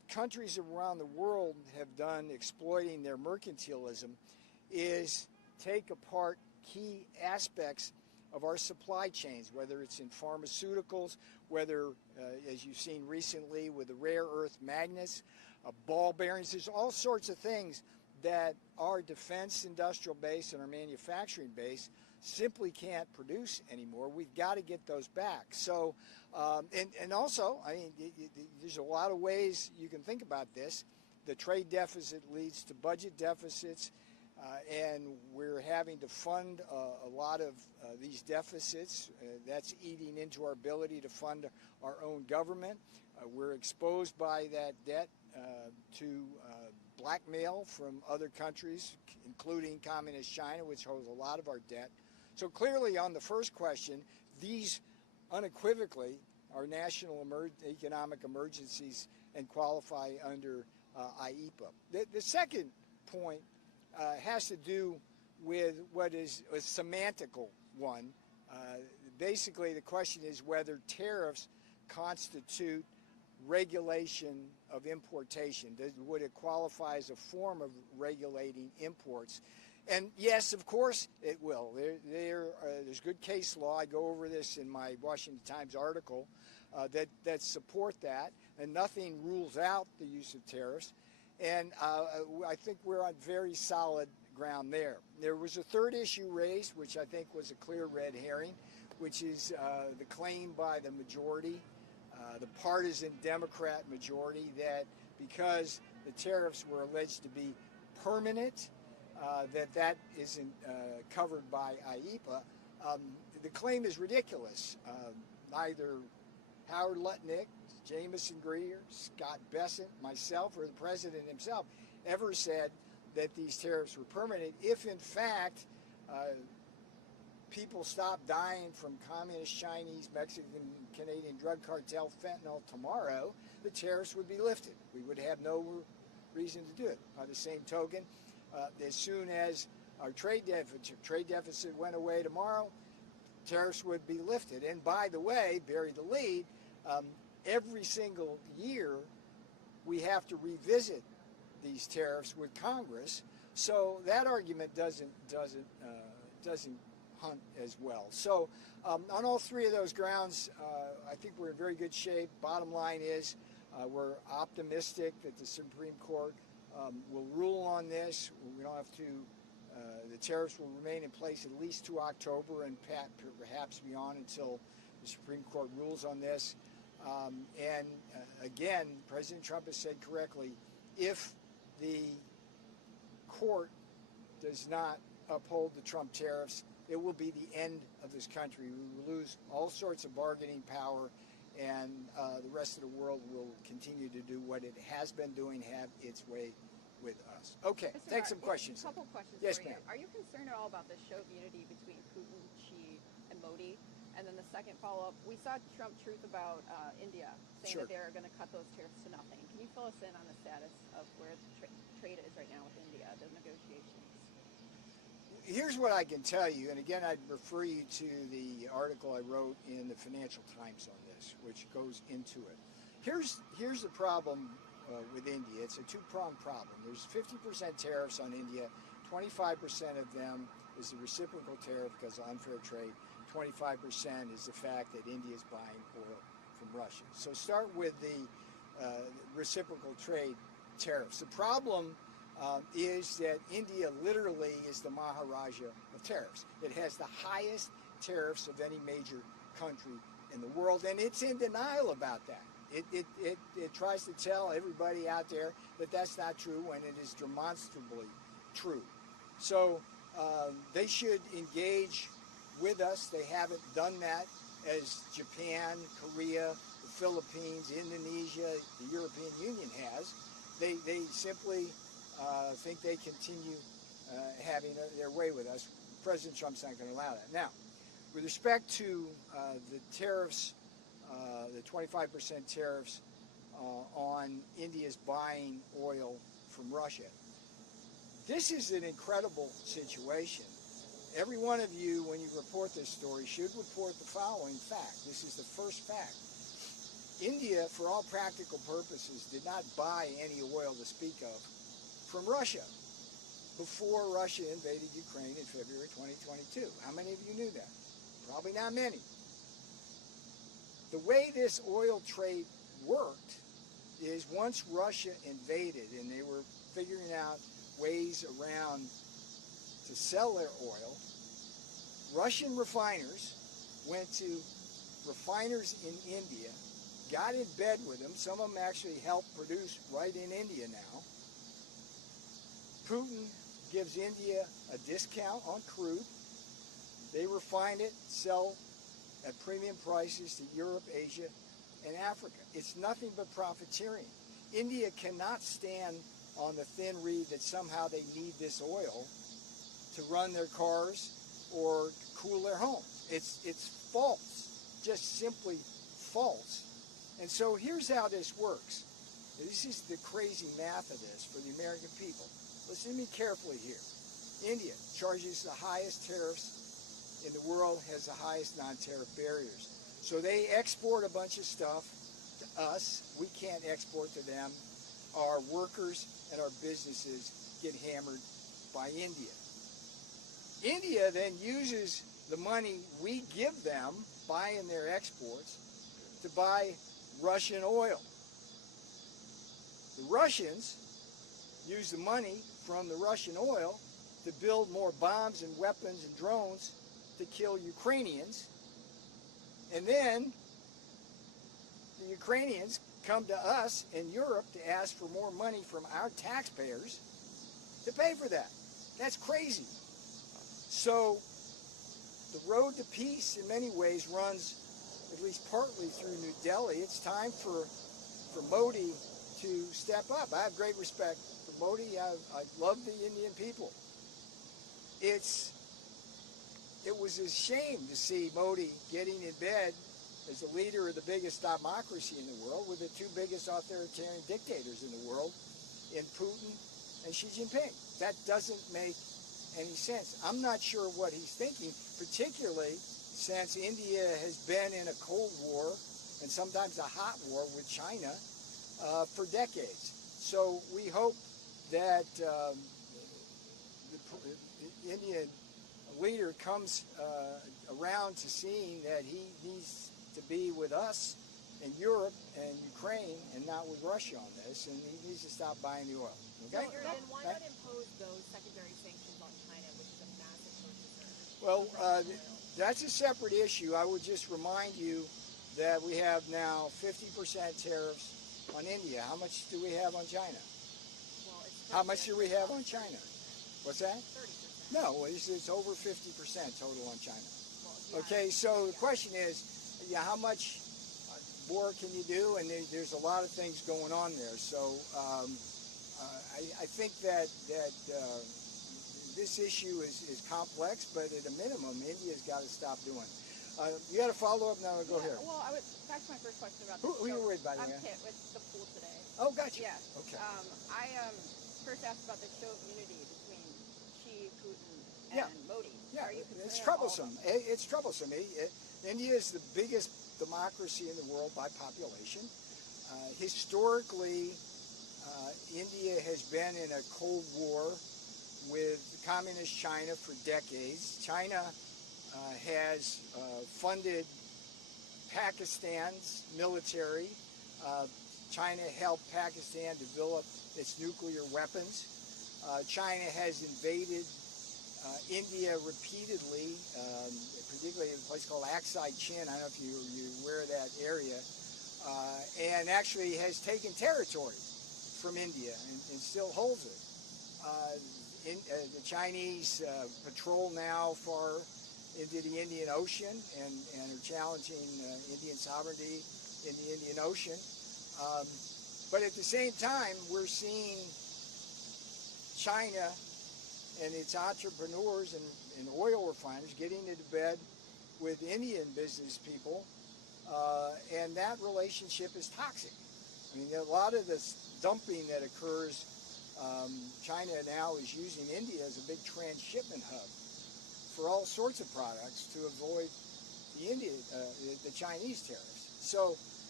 countries around the world have done exploiting their mercantilism is take apart key aspects of our supply chains, whether it's in pharmaceuticals, whether, as you've seen recently with the rare earth magnets, ball bearings. There's all sorts of things that our defense industrial base and our manufacturing base simply can't produce anymore. We've got to get those back. So, and also, I mean, there's a lot of ways you can think about this. The trade deficit leads to budget deficits, and we're having to fund a lot of these deficits. That's eating into our ability to fund our own government. We're exposed by that debt to blackmail from other countries, including communist China, which holds a lot of our debt. So clearly, on the first question, these unequivocally are national economic emergencies and qualify under IEEPA. The second point has to do with what is a semantical one. Basically, the question is whether tariffs constitute regulation of importation. Would it qualify as a form of regulating imports? And yes, of course it will. There's good case law. I go over this in my Washington Times article that support that, and nothing rules out the use of tariffs. And I think we're on very solid ground there. There was a third issue raised, which I think was a clear red herring, which is the claim by the majority, the partisan Democrat majority, that because the tariffs were alleged to be permanent, that isn't covered by IEEPA. The claim is ridiculous. Neither Howard Lutnick, Jameson Greer, Scott Bessent, myself, or the president himself ever said that these tariffs were permanent. If, in fact, people stop dying from communist, Chinese, Mexican, Canadian drug cartel fentanyl tomorrow, the tariffs would be lifted. We would have no reason to do it. By the same token, as soon as our trade deficit went away tomorrow, tariffs would be lifted. And by the way, bury the lead, every single year we have to revisit these tariffs with Congress, so that argument doesn't hunt as well. So on all three of those grounds, I think we're in very good shape. Bottom line is we're optimistic that the Supreme Court will rule on this. We don't have to, the tariffs will remain in place at least to October and perhaps beyond until the Supreme Court rules on this. And again, President Trump has said correctly, if the court does not uphold the Trump tariffs, it will be the end of this country. We will lose all sorts of bargaining power, and the rest of the world will continue to do what it has been doing, have its way with us. Okay, take some questions. A couple questions yes, for you. ma'am. Are you concerned at all about the show of unity between Putin, Xi, and Modi? And then the second follow-up, we saw Trump truth about India, saying that they're going to cut those tariffs to nothing. Can you fill us in on the status of where the trade is right now with India, the negotiations? Here's what I can tell you, and again, I'd refer you to the article I wrote in the Financial Times on this, which goes into it. Here's the problem with India. It's a two-pronged problem. There's 50% tariffs on India. 25% of them is the reciprocal tariff because of unfair trade. 25% is the fact that India is buying oil from Russia. So start with the reciprocal trade tariffs. The problem is that India literally is the Maharaja of tariffs. It has the highest tariffs of any major country in the world, and it's in denial about that. It tries to tell everybody out there that that's not true when it is demonstrably true. So they should engage with us. They haven't done that as Japan, Korea, the Philippines, Indonesia, the European Union has. They simply think they continue having their way with us. President Trump's not going to allow that. Now, with respect to the tariffs, the 25% tariffs on India's buying oil from Russia, this is an incredible situation. Every one of you, when you report this story, should report the following fact. This is the first fact. India, for all practical purposes, did not buy any oil to speak of from Russia before Russia invaded Ukraine in February 2022. How many of you knew that? Probably not many. The way this oil trade worked is once Russia invaded and they were figuring out ways around to sell their oil, Russian refiners went to refiners in India, got in bed with them. Some of them actually helped produce right in India now. Putin gives India a discount on crude. They refine it, sell at premium prices to Europe, Asia, and Africa. It's nothing but profiteering. India cannot stand on the thin reed that somehow they need this oil to run their cars or cool their homes. It's false, just simply false. And so here's how this works. This is the crazy math of this for the American people. Listen to me carefully here. India charges the highest tariffs in the world, has the highest non-tariff barriers. So they export a bunch of stuff to us. We can't export to them. Our workers and our businesses get hammered by India. India then uses the money we give them, buying their exports, to buy Russian oil. The Russians use the money from the Russian oil to build more bombs and weapons and drones to kill Ukrainians. And then the Ukrainians come to us in Europe to ask for more money from our taxpayers to pay for that. That's crazy. So the road to peace in many ways runs at least partly through New Delhi. It's time for Modi to step up. I have great respect for Modi. I love the Indian people. It was a shame to see Modi getting in bed as the leader of the biggest democracy in the world with the two biggest authoritarian dictators in the world, in Putin and Xi Jinping. That doesn't make any sense. I'm not sure what he's thinking, particularly since India has been in a Cold War and sometimes a hot war with China for decades. So we hope that the Indian leader comes around to seeing that he needs to be with us in Europe and Ukraine and not with Russia on this, and he needs to stop buying the oil. Okay? Then why not impose those secondary sanctions on China, which is a massive purchaser? Well, that's a separate issue. I would just remind you that we have now 50% tariffs on India. How much do we have on China? Well, it's How much do we have on China? What's that? 30%. No, it's over 50% total on China. Well, Okay, so the question is, how much more can you do? And there's a lot of things going on there. So I think that this issue is complex, but at a minimum, India's got to stop doing it. You got a follow-up now? Go ahead. Well, back to my first question about Who are you with, by the way? I'm Kit with the pool today. Oh, gotcha. Yeah. Okay. I first asked about the show of unity between Xi, Putin, and Modi. Yeah, Are you concerned it's at all troublesome. It's troublesome. India is the biggest democracy in the world by population. Historically, India has been in a Cold War with communist China for decades. China has funded Pakistan's military. China helped Pakistan develop its nuclear weapons. China has invaded India repeatedly, particularly in a place called Aksai Chin. I don't know if you're aware of that area, and actually has taken territory from India and still holds it. The Chinese patrol now far into the Indian Ocean and are challenging Indian sovereignty in the Indian Ocean. But at the same time, we're seeing China and its entrepreneurs and oil refiners getting into bed with Indian business people, and that relationship is toxic. I mean, a lot of this dumping that occurs, China now is using India as a big transshipment hub for all sorts of products to avoid the Chinese tariffs. So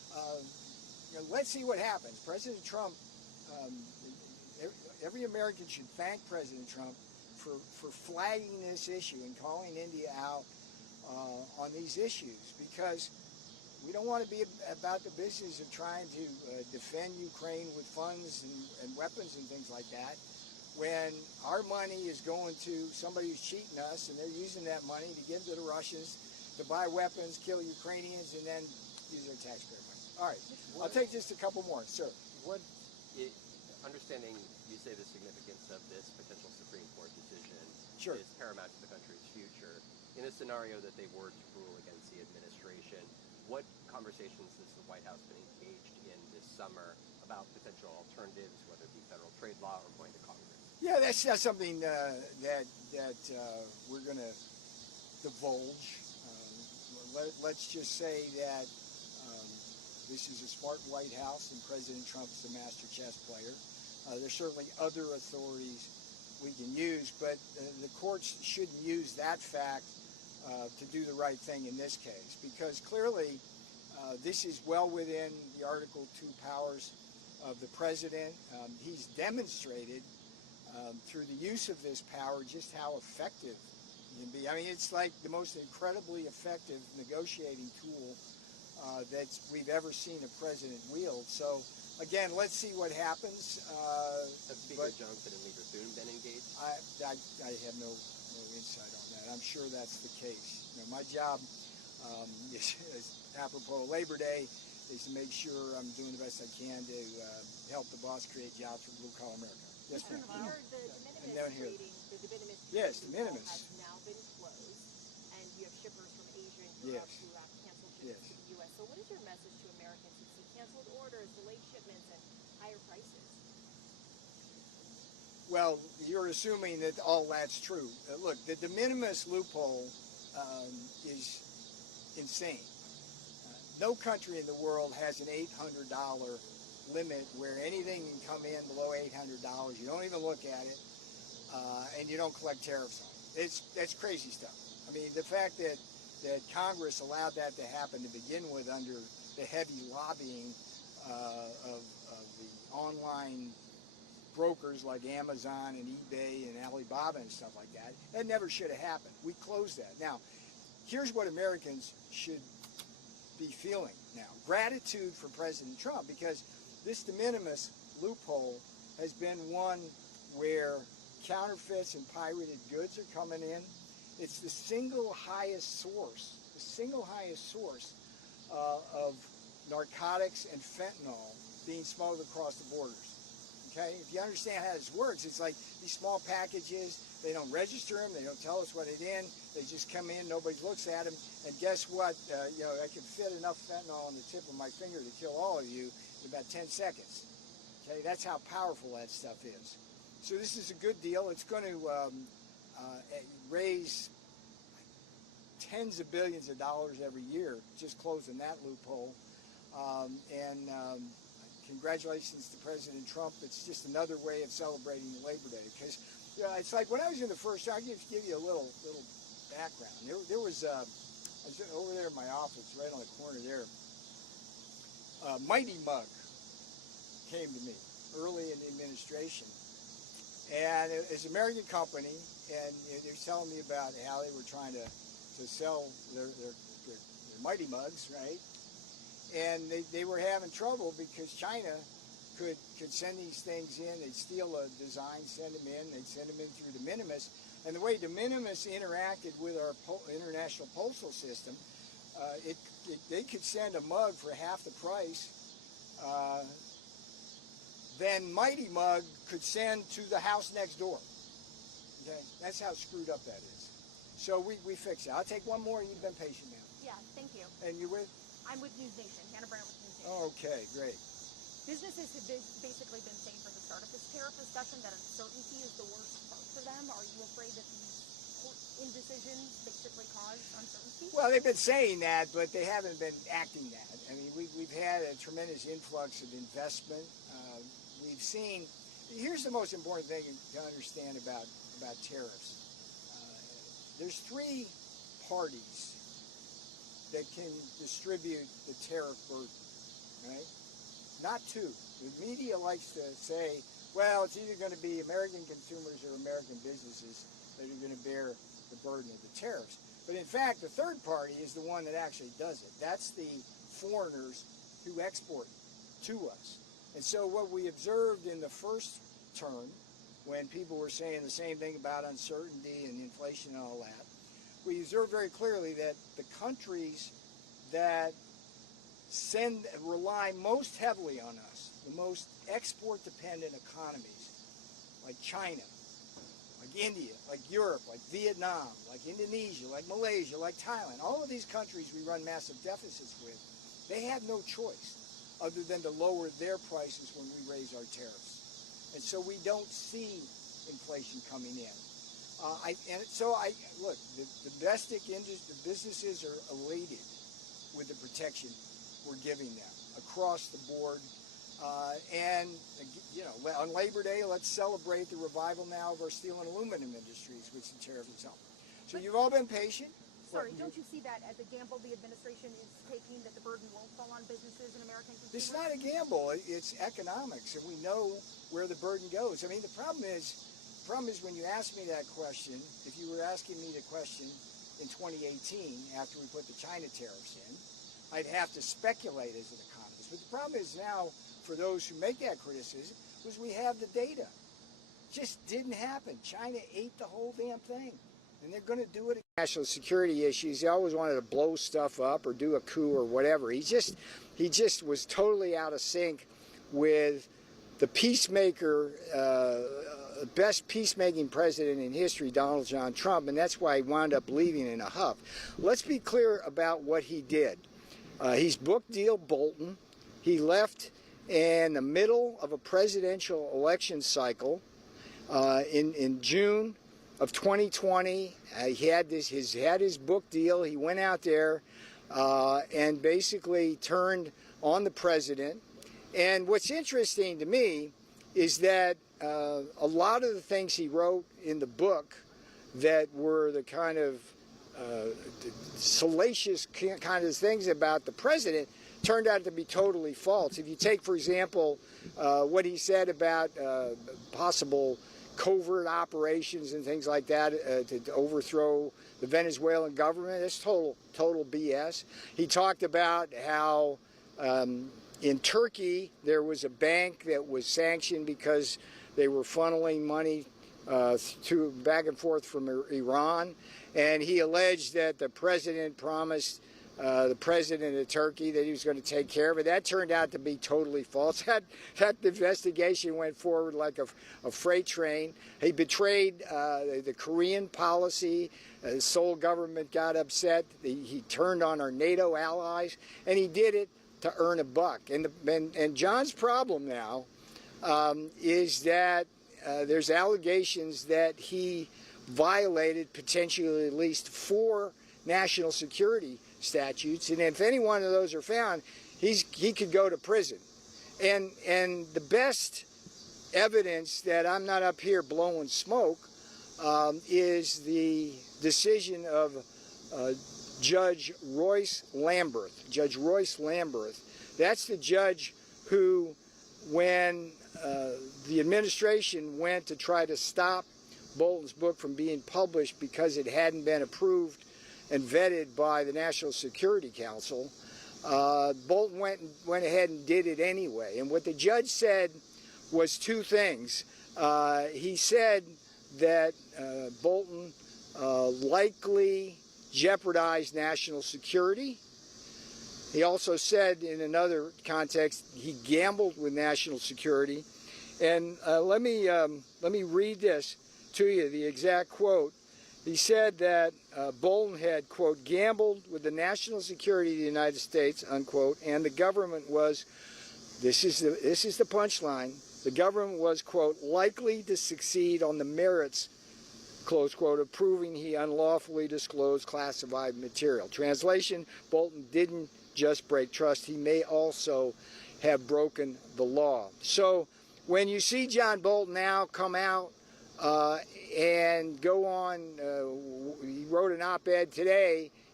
let's see what happens. President Trump, um, every American should thank President Trump for flagging this issue and calling India out on these issues, because we don't want to be about the business of trying to defend Ukraine with funds and weapons and things like that, when our money is going to somebody who's cheating us, and they're using that money to give to the Russians to buy weapons, kill Ukrainians, and then use their taxpayer money. All right, I'll take just a couple more, sir. Understanding you say the significance of this potential Supreme Court decision Sure. is paramount to the country's future. In a scenario that they were to rule against the administration, what conversations has the White House been engaged in this summer about potential alternatives, whether it be federal trade law or going to Congress? Yeah, that's not something that we're going to divulge. Let's just say that this is a smart White House, and President Trump's the master chess player. There's certainly other authorities we can use, but the courts shouldn't use that fact to do the right thing in this case, because clearly this is well within the Article 2 powers of the president. He's demonstrated through the use of this power just how effective he can be. I mean, it's like the most incredibly effective negotiating tool that we've ever seen a president wield. So, again, let's see what happens. Have Speaker Johnson and Leader Thune been engaged? I have no insight on that. I'm sure that's the case. You know, my job is apropos Labor Day, is to make sure I'm doing the best I can to help the boss create jobs for blue-collar America. Yes, ma'am. The de minimis Yes, de minimis has now been closed, and you have shippers from Asia and Europe who have canceled shipments to the U.S. So what is your message to Americans who see canceled orders, delayed shipments, and higher prices? Well, you're assuming that all that's true. Look, the de minimis loophole is insane. No country in the world has an $800 limit where anything can come in below $800. You don't even look at it, and you don't collect tariffs on it. That's crazy stuff. I mean, the fact that Congress allowed that to happen to begin with under the heavy lobbying of the online brokers like Amazon and eBay and Alibaba and stuff like that, that never should have happened. We closed that. Now, here's what Americans should be feeling now. Gratitude for President Trump, because this de minimis loophole has been one where counterfeits and pirated goods are coming in. It's the single highest source of narcotics and fentanyl being smuggled across the borders. Okay, if you understand how this works, it's like these small packages, they don't register them, they don't tell us what it's in, they just come in, nobody looks at them, and guess what, I can fit enough fentanyl on the tip of my finger to kill all of you in about 10 seconds. Okay, that's how powerful that stuff is. So this is a good deal. It's going to raise tens of billions of dollars every year just closing that loophole. Congratulations to President Trump. It's just another way of celebrating Labor Day, because it's like when I was in the first. I'll just give you a little background. There was I was over there in my office, right on the corner there. Mighty Mug came to me early in the administration, and it's an American company, and they were telling me about how they were trying to sell their Mighty Mugs, right? And they were having trouble because China could send these things in. They'd steal a design, send them in. They'd send them in through de minimis. And the way de minimis interacted with our international postal system, they could send a mug for half the price than Mighty Mug could send to the house next door. Okay, that's how screwed up that is. So we fix it. I'll take one more. You've been patient now. Yeah, thank you. And you with? I'm with News Nation. Hannah Brandt with News Nation. Okay, great. Businesses have basically been saying from the start of this tariff discussion that uncertainty is the worst part for them. Are you afraid that these court indecisions basically cause uncertainty? Well, they've been saying that, but they haven't been acting that. I mean, we've had a tremendous influx of investment. We've seen. Here's the most important thing to understand about tariffs. There's three parties that can distribute the tariff burden. right? Not two. The media likes to say, well, it's either going to be American consumers or American businesses that are going to bear the burden of the tariffs. But in fact, the third party is the one that actually does it. That's the foreigners who export to us. And so what we observed in the first term, when people were saying the same thing about uncertainty and inflation and all that, we observed very clearly that the countries that rely most heavily on us, the most export-dependent economies, like China, like India, like Europe, like Vietnam, like Indonesia, like Malaysia, like Thailand, all of these countries we run massive deficits with, they have no choice other than to lower their prices when we raise our tariffs. And so we don't see inflation coming in. Look, the domestic industry, the businesses are elated with the protection we're giving them across the board. And, you know, on Labor Day, let's celebrate the revival now of our steel and aluminum industries, which the tariffs will help. So you've all been patient. Sorry, don't you see that as a gamble the administration is taking, that the burden won't fall on businesses and American consumers? It's not a gamble. It's economics, and we know where the burden goes. I mean, the problem is when you ask me that question, if you were asking me the question in 2018 after we put the China tariffs in, I'd have to speculate as an economist. But the problem is now, for those who make that criticism, was we have the data. It just didn't happen. China ate the whole damn thing. And they're going to do it. National security issues. He always wanted to blow stuff up or do a coup or whatever. He just was totally out of sync with the peacemaker, best peacemaking president in history, Donald John Trump, and that's why he wound up leaving in a huff. Let's be clear about what he did. He's book deal Bolton. He left in the middle of a presidential election cycle in June of 2020. He had his book deal. He went out there and basically turned on the president. And what's interesting to me is that a lot of the things he wrote in the book that were the kind of salacious kind of things about the president turned out to be totally false. If you take, for example, what he said about possible covert operations and things like that to overthrow the Venezuelan government, that's total BS. He talked about how in Turkey there was a bank that was sanctioned because they were funneling money back and forth from Iran, and he alleged that the president promised the president of Turkey that he was going to take care of it. That turned out to be totally false. That investigation went forward like a freight train. He betrayed the Korean policy. The Seoul government got upset. He turned on our NATO allies, and he did it to earn a buck. And John's problem now is that there's allegations that he violated potentially at least 4 national security statutes, and if any one of those are found, he could go to prison. And the best evidence that I'm not up here blowing smoke is the decision of Judge Royce Lamberth. Judge Royce Lamberth. That's the judge who, when the administration went to try to stop Bolton's book from being published because it hadn't been approved and vetted by the National Security Council, Bolton went ahead and did it anyway. And what the judge said was 2 things. He said that Bolton likely jeopardized national security. He also said in another context he gambled with national security. And let me read this to you, the exact quote. He said that Bolton had, quote, gambled with the national security of the United States, unquote, and the government was, this is the punchline, the government was, quote, likely to succeed on the merits, close quote, of proving he unlawfully disclosed classified material. Translation, Bolton didn't just break trust, he may also have broken the law. So when you see John Bolton now come out and go on, he wrote an op-ed today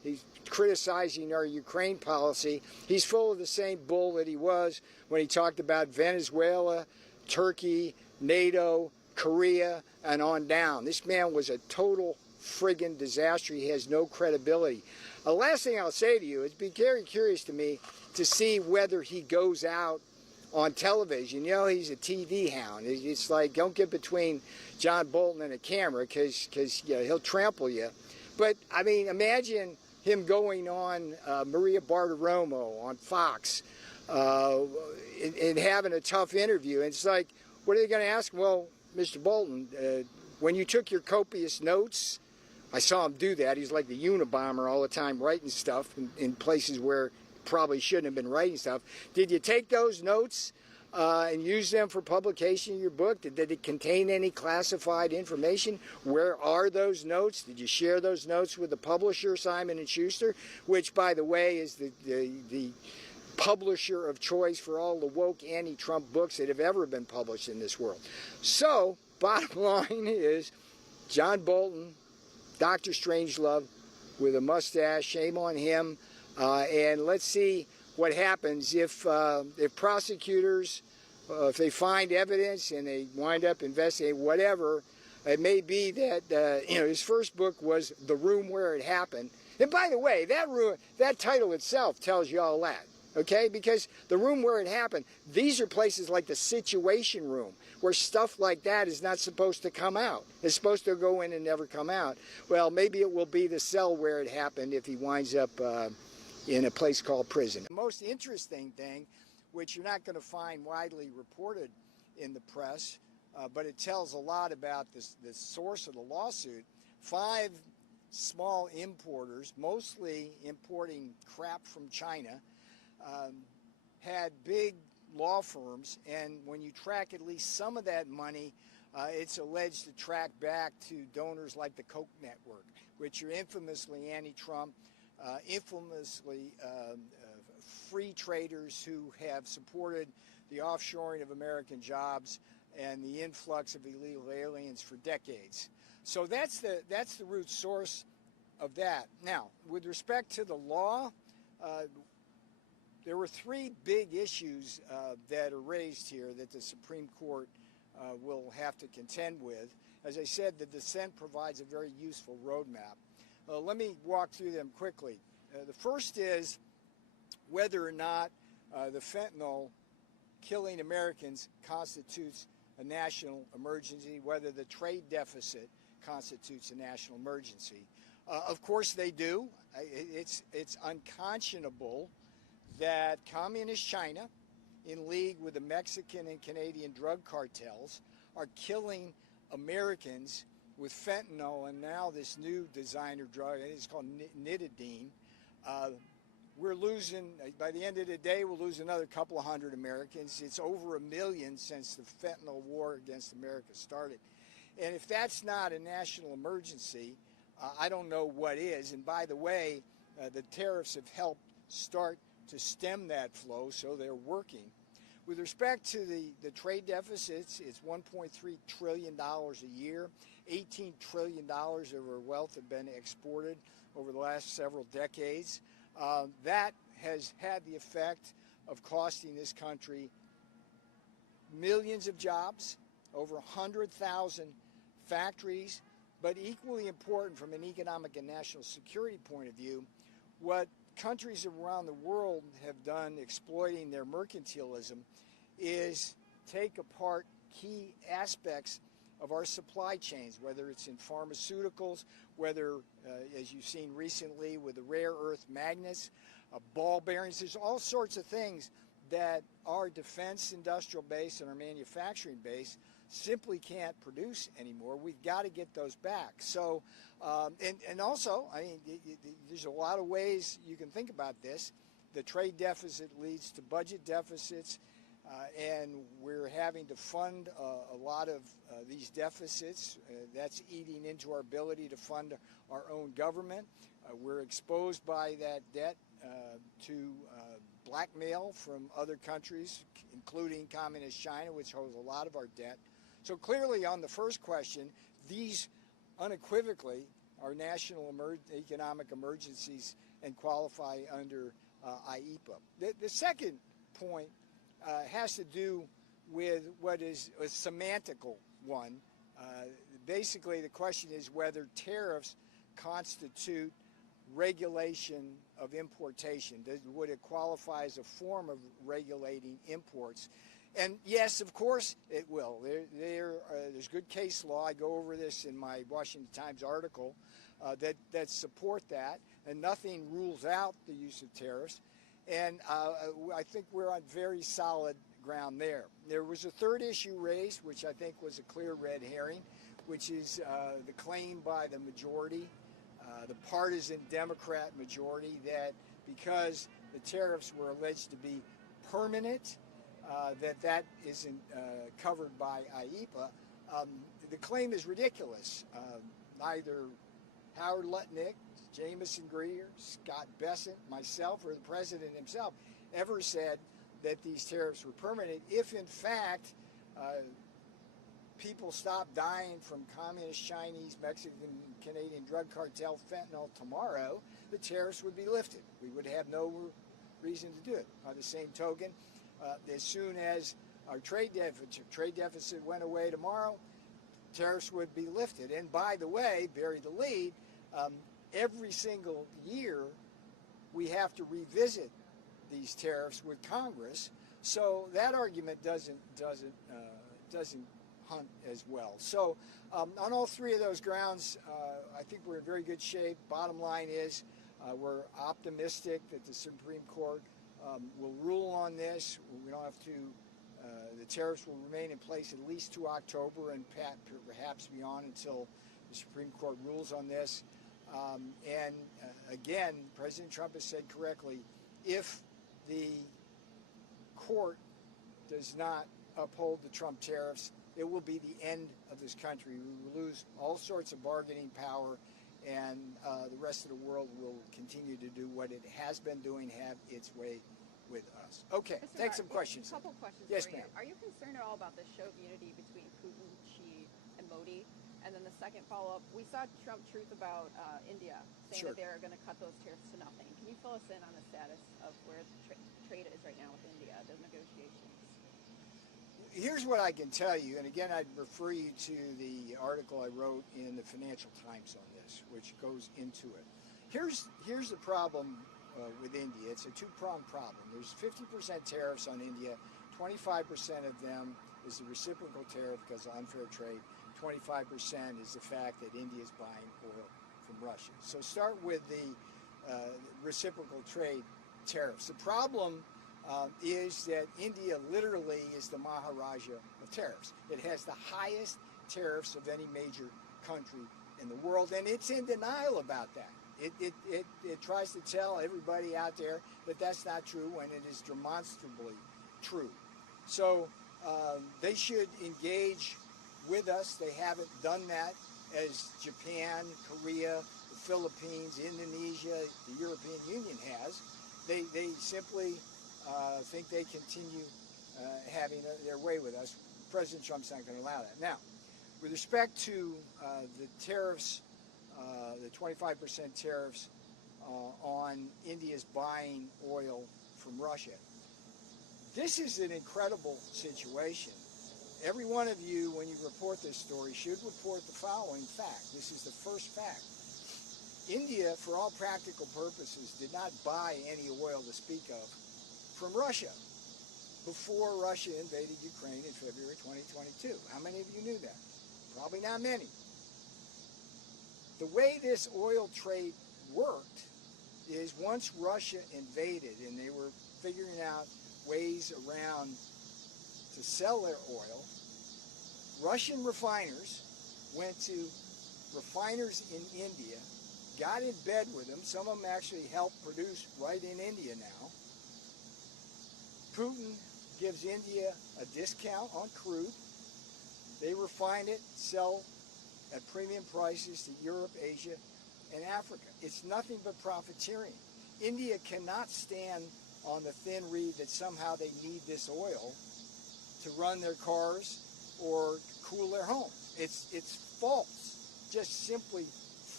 He's criticizing our Ukraine policy. He's full of the same bull that he was when he talked about Venezuela, Turkey, NATO, Korea, and on down. This man was a total friggin' disaster. He has no credibility. The last thing I'll say to you, it'd be very curious to me to see whether he goes out on television. You know, he's a TV hound. It's like, don't get between John Bolton and a camera because you know, he'll trample you. But, I mean, imagine him going on Maria Bartiromo on Fox and having a tough interview. And it's like, what are they going to ask? Well, Mr. Bolton, when you took your copious notes, I saw him do that. He's like the Unabomber all the time writing stuff in places where probably shouldn't have been writing stuff. Did you take those notes and use them for publication in your book? Did it contain any classified information? Where are those notes? Did you share those notes with the publisher, Simon & Schuster, which, by the way, is the publisher of choice for all the woke anti-Trump books that have ever been published in this world? So, bottom line is, John Bolton, Dr. Strangelove, with a mustache, shame on him. And let's see what happens if prosecutors, if they find evidence and they wind up investigating whatever. It may be that you know, his first book was The Room Where It Happened. And by the way, that title itself tells you all that. Okay, because the room where it happened, these are places like the Situation Room, where stuff like that is not supposed to come out. It's supposed to go in and never come out. Well, maybe it will be the cell where it happened if he winds up in a place called prison. The most interesting thing, which you're not going to find widely reported in the press, but it tells a lot about the source of the lawsuit. 5 small importers, mostly importing crap from China, had big law firms, and when you track at least some of that money, it's alleged to track back to donors like the Koch network, which are infamously anti-Trump, infamously free traders who have supported the offshoring of American jobs and the influx of illegal aliens for decades. So that's the root source of that. Now, with respect to the law, there were 3 big issues that are raised here that the Supreme Court will have to contend with. As I said, the dissent provides a very useful roadmap. Let me walk through them quickly. The first is whether or not the fentanyl killing Americans constitutes a national emergency, whether the trade deficit constitutes a national emergency. Of course they do. It's unconscionable that communist China, in league with the Mexican and Canadian drug cartels, are killing Americans with fentanyl and now this new designer drug, it's called nitidine. We're losing, by the end of the day, we'll lose another couple of hundred Americans. It's over 1 million since the fentanyl war against America started. And if that's not a national emergency, I don't know what is. And by the way, the tariffs have helped start to stem that flow, so they're working. With respect to the trade deficits, it's $1.3 trillion a year. $18 trillion of our wealth have been exported over the last several decades. That has had the effect of costing this country millions of jobs, over 100,000 factories, but equally important from an economic and national security point of view, what countries around the world have done exploiting their mercantilism is take apart key aspects of our supply chains, whether it's in pharmaceuticals, whether, as you've seen recently with the rare earth magnets, ball bearings, there's all sorts of things that our defense industrial base and our manufacturing base simply can't produce anymore. We've got to get those back. So, and also, I mean, there's a lot of ways you can think about this. The trade deficit leads to budget deficits, and we're having to fund a lot of these deficits. That's eating into our ability to fund our own government. We're exposed by that debt to blackmail from other countries, including communist China, which holds a lot of our debt. So clearly on the first question, these unequivocally are national economic emergencies and qualify under IEPA. The second point has to do with what is a semantical one. Basically, the question is whether tariffs constitute regulation of importation. Would it qualify as a form of regulating imports? And yes, of course it will. There's good case law. I go over this in my Washington Times article that support that, and nothing rules out the use of tariffs. And I think we're on very solid ground there. There was a third issue raised, which I think was a clear red herring, which is the claim by the majority, the partisan Democrat majority, that because the tariffs were alleged to be permanent, that isn't covered by IEPA. The claim is ridiculous. Neither Howard Lutnick, Jameson Greer, Scott Bessent, myself, or the president himself ever said that these tariffs were permanent. If in fact people stop dying from communist, Chinese, Mexican, Canadian drug cartel fentanyl tomorrow, the tariffs would be lifted. We would have no reason to do it. By the same token, as soon as our trade deficit went away tomorrow, tariffs would be lifted. And by the way, bury the lead, every single year we have to revisit these tariffs with Congress, so that argument doesn't hunt as well. So on all three of those grounds, I think we're in very good shape. Bottom line is we're optimistic that the Supreme Court will rule on this. We don't have to. The tariffs will remain in place at least to October and perhaps beyond until the Supreme Court rules on this. And again, President Trump has said correctly, if the court does not uphold the Trump tariffs, it will be the end of this country. We will lose all sorts of bargaining power, and the rest of the world will continue to do what it has been doing, have its way with us. Okay, take some questions. A couple questions yes, for you. ma'am. Are you concerned at all about the show of unity between Putin, Xi, and Modi? And then the second follow-up, we saw Trump truth about India, saying that they're going to cut those tariffs to nothing. Can you fill us in on the status of where the trade is right now with India, the negotiations? Here's what I can tell you, and again, I'd refer you to the article I wrote in the Financial Times on this, which goes into it. Here's the problem with India. It's a two-pronged problem. There's 50% tariffs on India. 25% of them is the reciprocal tariff because of unfair trade. 25% is the fact that India is buying oil from Russia. So start with the reciprocal trade tariffs. The problem is that India literally is the Maharaja of tariffs. It has the highest tariffs of any major country in the world, and it's in denial about that. It tries to tell everybody out there that that's not true when it is demonstrably true. So they should engage with us. They haven't done that as Japan, Korea, the Philippines, Indonesia, the European Union has. They simply think they continue having their way with us. President Trump's not going to allow that. Now, with respect to the tariffs, the 25% tariffs on India's buying oil from Russia, this is an incredible situation. Every one of you, when you report this story, should report the following fact. This is the first fact. India, for all practical purposes, did not buy any oil to speak of from Russia before Russia invaded Ukraine in February 2022. How many of you knew that? Probably not many. The way this oil trade worked is once Russia invaded and they were figuring out ways around to sell their oil, Russian refiners went to refiners in India, got in bed with them. Some of them actually helped produce right in India now. Putin gives India a discount on crude. They refine it, sell at premium prices to Europe, Asia, and Africa. It's nothing but profiteering. India cannot stand on the thin reed that somehow they need this oil to run their cars or cool their homes. It's false, just simply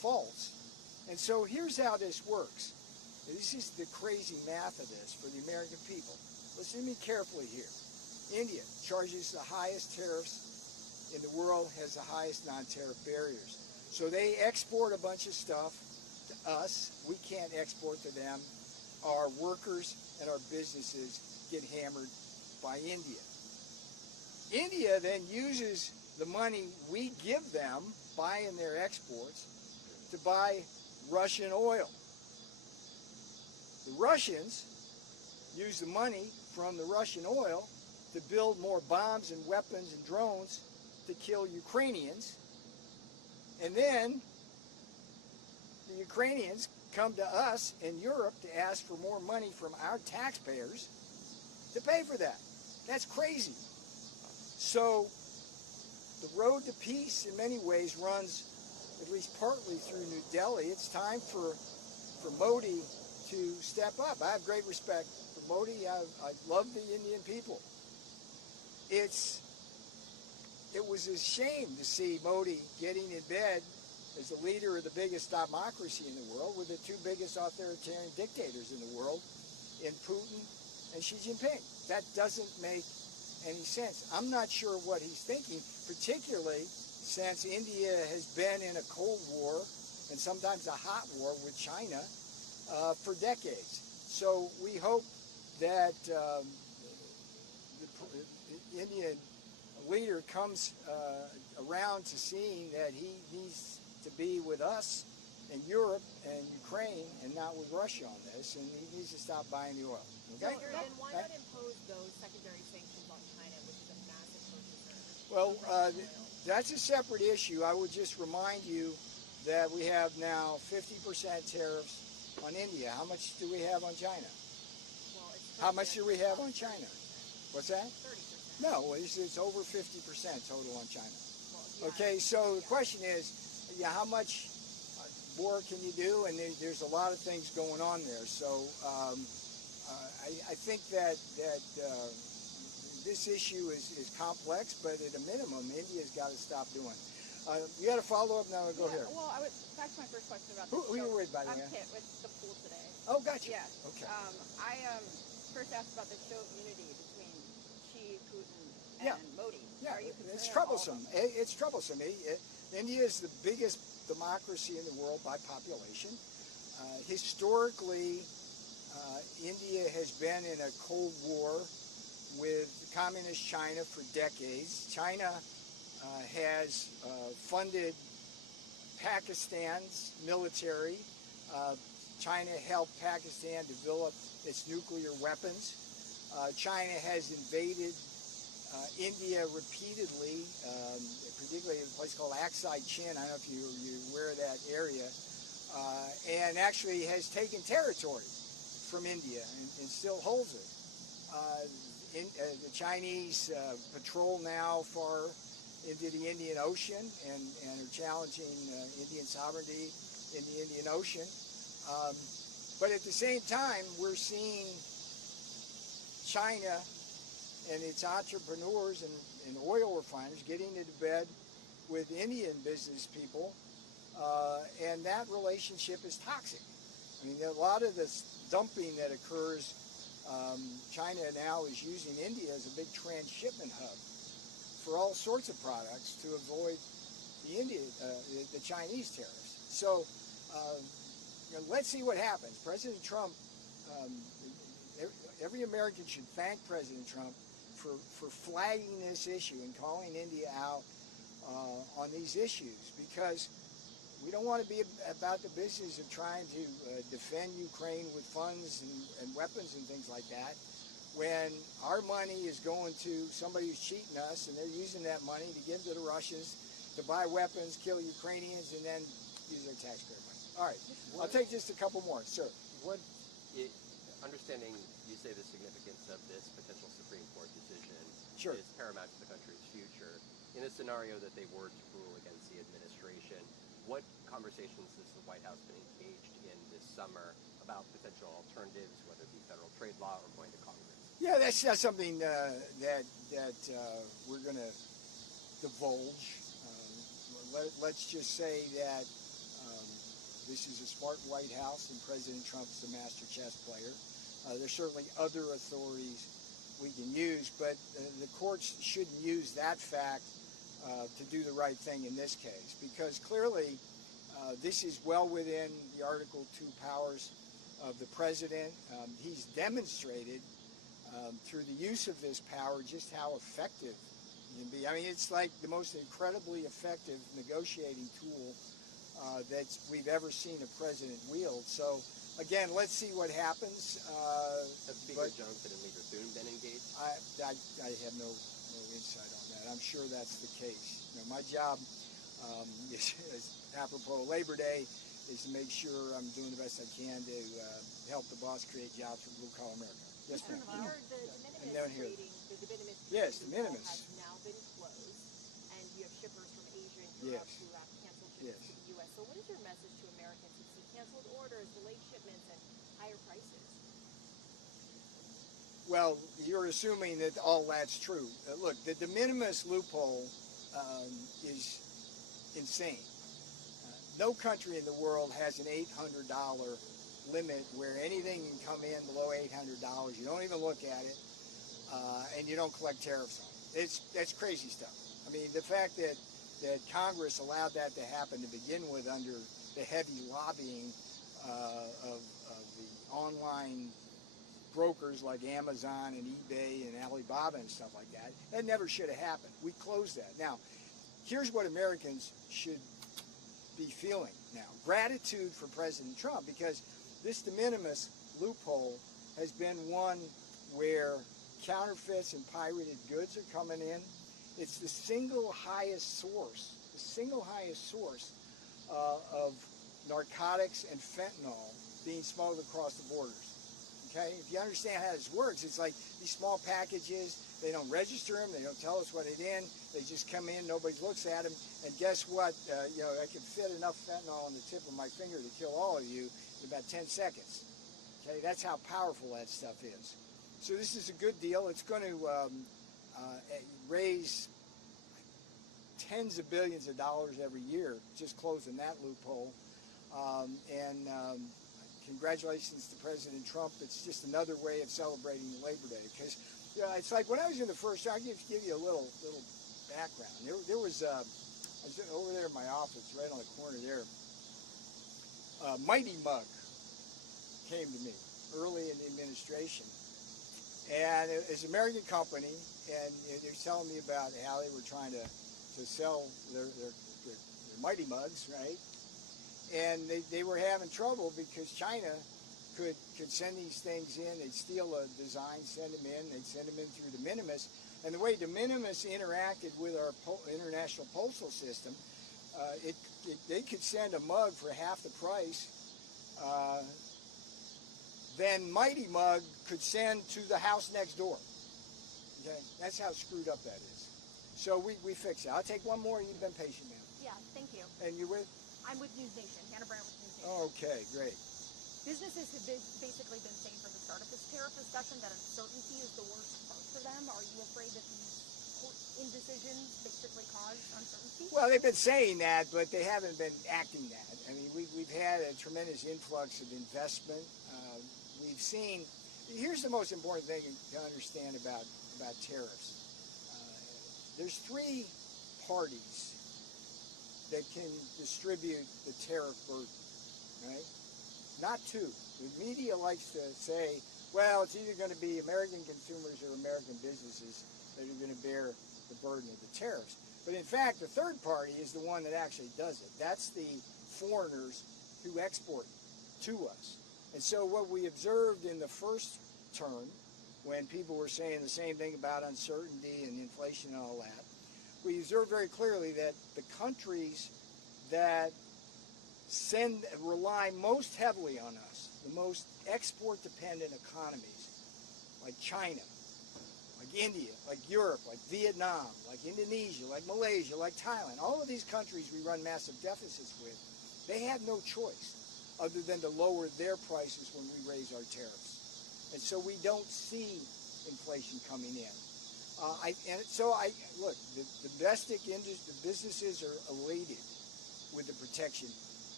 defaults. And so here's how this works. This is the crazy math of this for the American people. Listen to me carefully here. India charges the highest tariffs in the world, has the highest non-tariff barriers. So they export a bunch of stuff to us. We can't export to them. Our workers and our businesses get hammered by India. India then uses the money we give them, buying their exports, to buy Russian oil. The Russians use the money from the Russian oil to build more bombs and weapons and drones to kill Ukrainians. And then the Ukrainians come to us in Europe to ask for more money from our taxpayers to pay for that. That's crazy. So the road to peace in many ways runs at least partly through New Delhi. It's time for Modi to step up. I have great respect for Modi. I love the Indian people. It was a shame to see Modi getting in bed as the leader of the biggest democracy in the world with the two biggest authoritarian dictators in the world, in Putin and Xi Jinping. That doesn't make any sense. I'm not sure what he's thinking, particularly since India has been in a Cold War and sometimes a hot war with China for decades. So we hope that the Indian leader comes around to seeing that he needs to be with us and Europe and Ukraine and not with Russia on this, and he needs to stop buying the oil. Okay? So then why not impose those secondary sanctions on China, which is a massive purchaser? Well, that's a separate issue. I would just remind you that we have now 50% tariffs on India. How much do we have on China? Well, it's How much do we have on China? What's that? 30%. No, it's over 50% total on China. Well, yeah. Okay, so the question is, how much more can you do? And there's a lot of things going on there. So I think that this issue is complex, but at a minimum, India's got to stop doing. You got a follow up now? Go here. Well, back to my first question about Who are you with, by the way? I'm Kit with the pool today. Oh, gotcha. Yeah. Okay. I first asked about the show of unity between Xi, Putin, and Yeah. Modi. Yeah, Are you concerned it's at all troublesome. about that? It's troublesome. India is the biggest democracy in the world by population. Historically, India has been in a Cold War with communist China for decades. China has funded Pakistan's military. China helped Pakistan develop its nuclear weapons. China has invaded India repeatedly, particularly in a place called Aksai Chin. I don't know if you're aware of that area, and actually has taken territory from India and still holds it. The Chinese patrol now far into the Indian Ocean and are challenging Indian sovereignty in the Indian Ocean. But at the same time, we're seeing China and its entrepreneurs and oil refiners getting into bed with Indian business people, and that relationship is toxic. I mean, a lot of this dumping that occurs, China now is using India as a big transshipment hub for all sorts of products to avoid the Chinese tariffs. So let's see what happens. President Trump, every American should thank President Trump for flagging this issue and calling India out on these issues, because we don't want to be about the business of trying to defend Ukraine with funds and weapons and things like that, when our money is going to somebody who's cheating us, and they're using that money to give to the Russians to buy weapons, kill Ukrainians, and then use their taxpayer money. All right, I'll take just a couple more. Sir. Understanding you say the significance of this potential Supreme Court decision Sure. is paramount to the country's future. In a scenario that they were to rule against the administration, what conversations has the White House been engaged in this summer about potential alternatives, whether it be federal trade law or going to Congress? Yeah, that's not something that we're going to divulge. Let's just say that This is a smart White House, and President Trump is a master chess player. There's certainly other authorities we can use, but the courts shouldn't use that fact to do the right thing in this case, because clearly this is well within the Article 2 powers of the president. He's demonstrated through the use of this power just how effective he can be. I mean, it's like the most incredibly effective negotiating tool that we've ever seen a president wield. So, again, let's see what happens. Have Speaker Johnson and Leader Thune been engaged? I have no insight on that. I'm sure that's the case. You know, my job, is, apropos Labor Day, is to make sure I'm doing the best I can to help the boss create jobs for blue-collar America. Yes, ma'am. The de minimis trading, the de minimis yes, de minimis has now been closed, and you have shippers from Asia and Europe who have canceled shipments to the U.S. So what is your message to Americans who see canceled orders, delayed shipments, and higher prices? Well, you're assuming that all that's true. Look, the de minimis loophole is insane. No country in the world has an $800 limit where anything can come in below $800. You don't even look at it, and you don't collect tariffs on it. That's crazy stuff. I mean, the fact that Congress allowed that to happen to begin with under the heavy lobbying of the online brokers like Amazon and eBay and Alibaba and stuff like that, that never should have happened. We closed that. Now, here's what Americans should be feeling now. Gratitude for President Trump, because this de minimis loophole has been one where counterfeits and pirated goods are coming in. It's the single highest source of narcotics and fentanyl being smuggled across the borders. Okay, if you understand how this works, it's like these small packages, they don't register them, they don't tell us what it's in, they just come in, nobody looks at them, and guess what, I can fit enough fentanyl on the tip of my finger to kill all of you in about 10 seconds. Okay, that's how powerful that stuff is. So this is a good deal. It's going to raise tens of billions of dollars every year, just closing that loophole. Congratulations to President Trump. It's just another way of celebrating Labor Day. Because it's like when I was in the first, I'll give you a little background. There was, I was over there in my office, right on the corner there. Mighty Mug came to me early in the administration. And it's an American company, and they were telling me about how they were trying to sell their Mighty Mugs, right? And they were having trouble because China could send these things in. They'd steal a design, send them in. They'd send them in through de minimis. And the way de minimis interacted with our international postal system, they could send a mug for half the price than Mighty Mug could send to the house next door. Okay, that's how screwed up that is. So we fix it. I'll take one more. You've been patient, ma'am. Yeah, thank you. And you're with? I'm with News Nation, Hannah Brown with News Nation. Okay, great. Businesses have basically been saying from the start of this tariff discussion that uncertainty is the worst part for them. Are you afraid that these court indecisions basically cause uncertainty? Well, they've been saying that, but they haven't been acting that. I mean, we've had a tremendous influx of investment. We've seen. Here's the most important thing to understand about tariffs. There's three parties that can distribute the tariff burden, right? Not two. The media likes to say, well, it's either going to be American consumers or American businesses that are going to bear the burden of the tariffs. But in fact, the third party is the one that actually does it. That's the foreigners who export to us. And so what we observed in the first term, when people were saying the same thing about uncertainty and inflation and all that, we observed very clearly that the countries that rely most heavily on us, the most export-dependent economies, like China, like India, like Europe, like Vietnam, like Indonesia, like Malaysia, like Thailand, all of these countries we run massive deficits with, they have no choice other than to lower their prices when we raise our tariffs. And so we don't see inflation coming in. Look, the domestic industry, the businesses are elated with the protection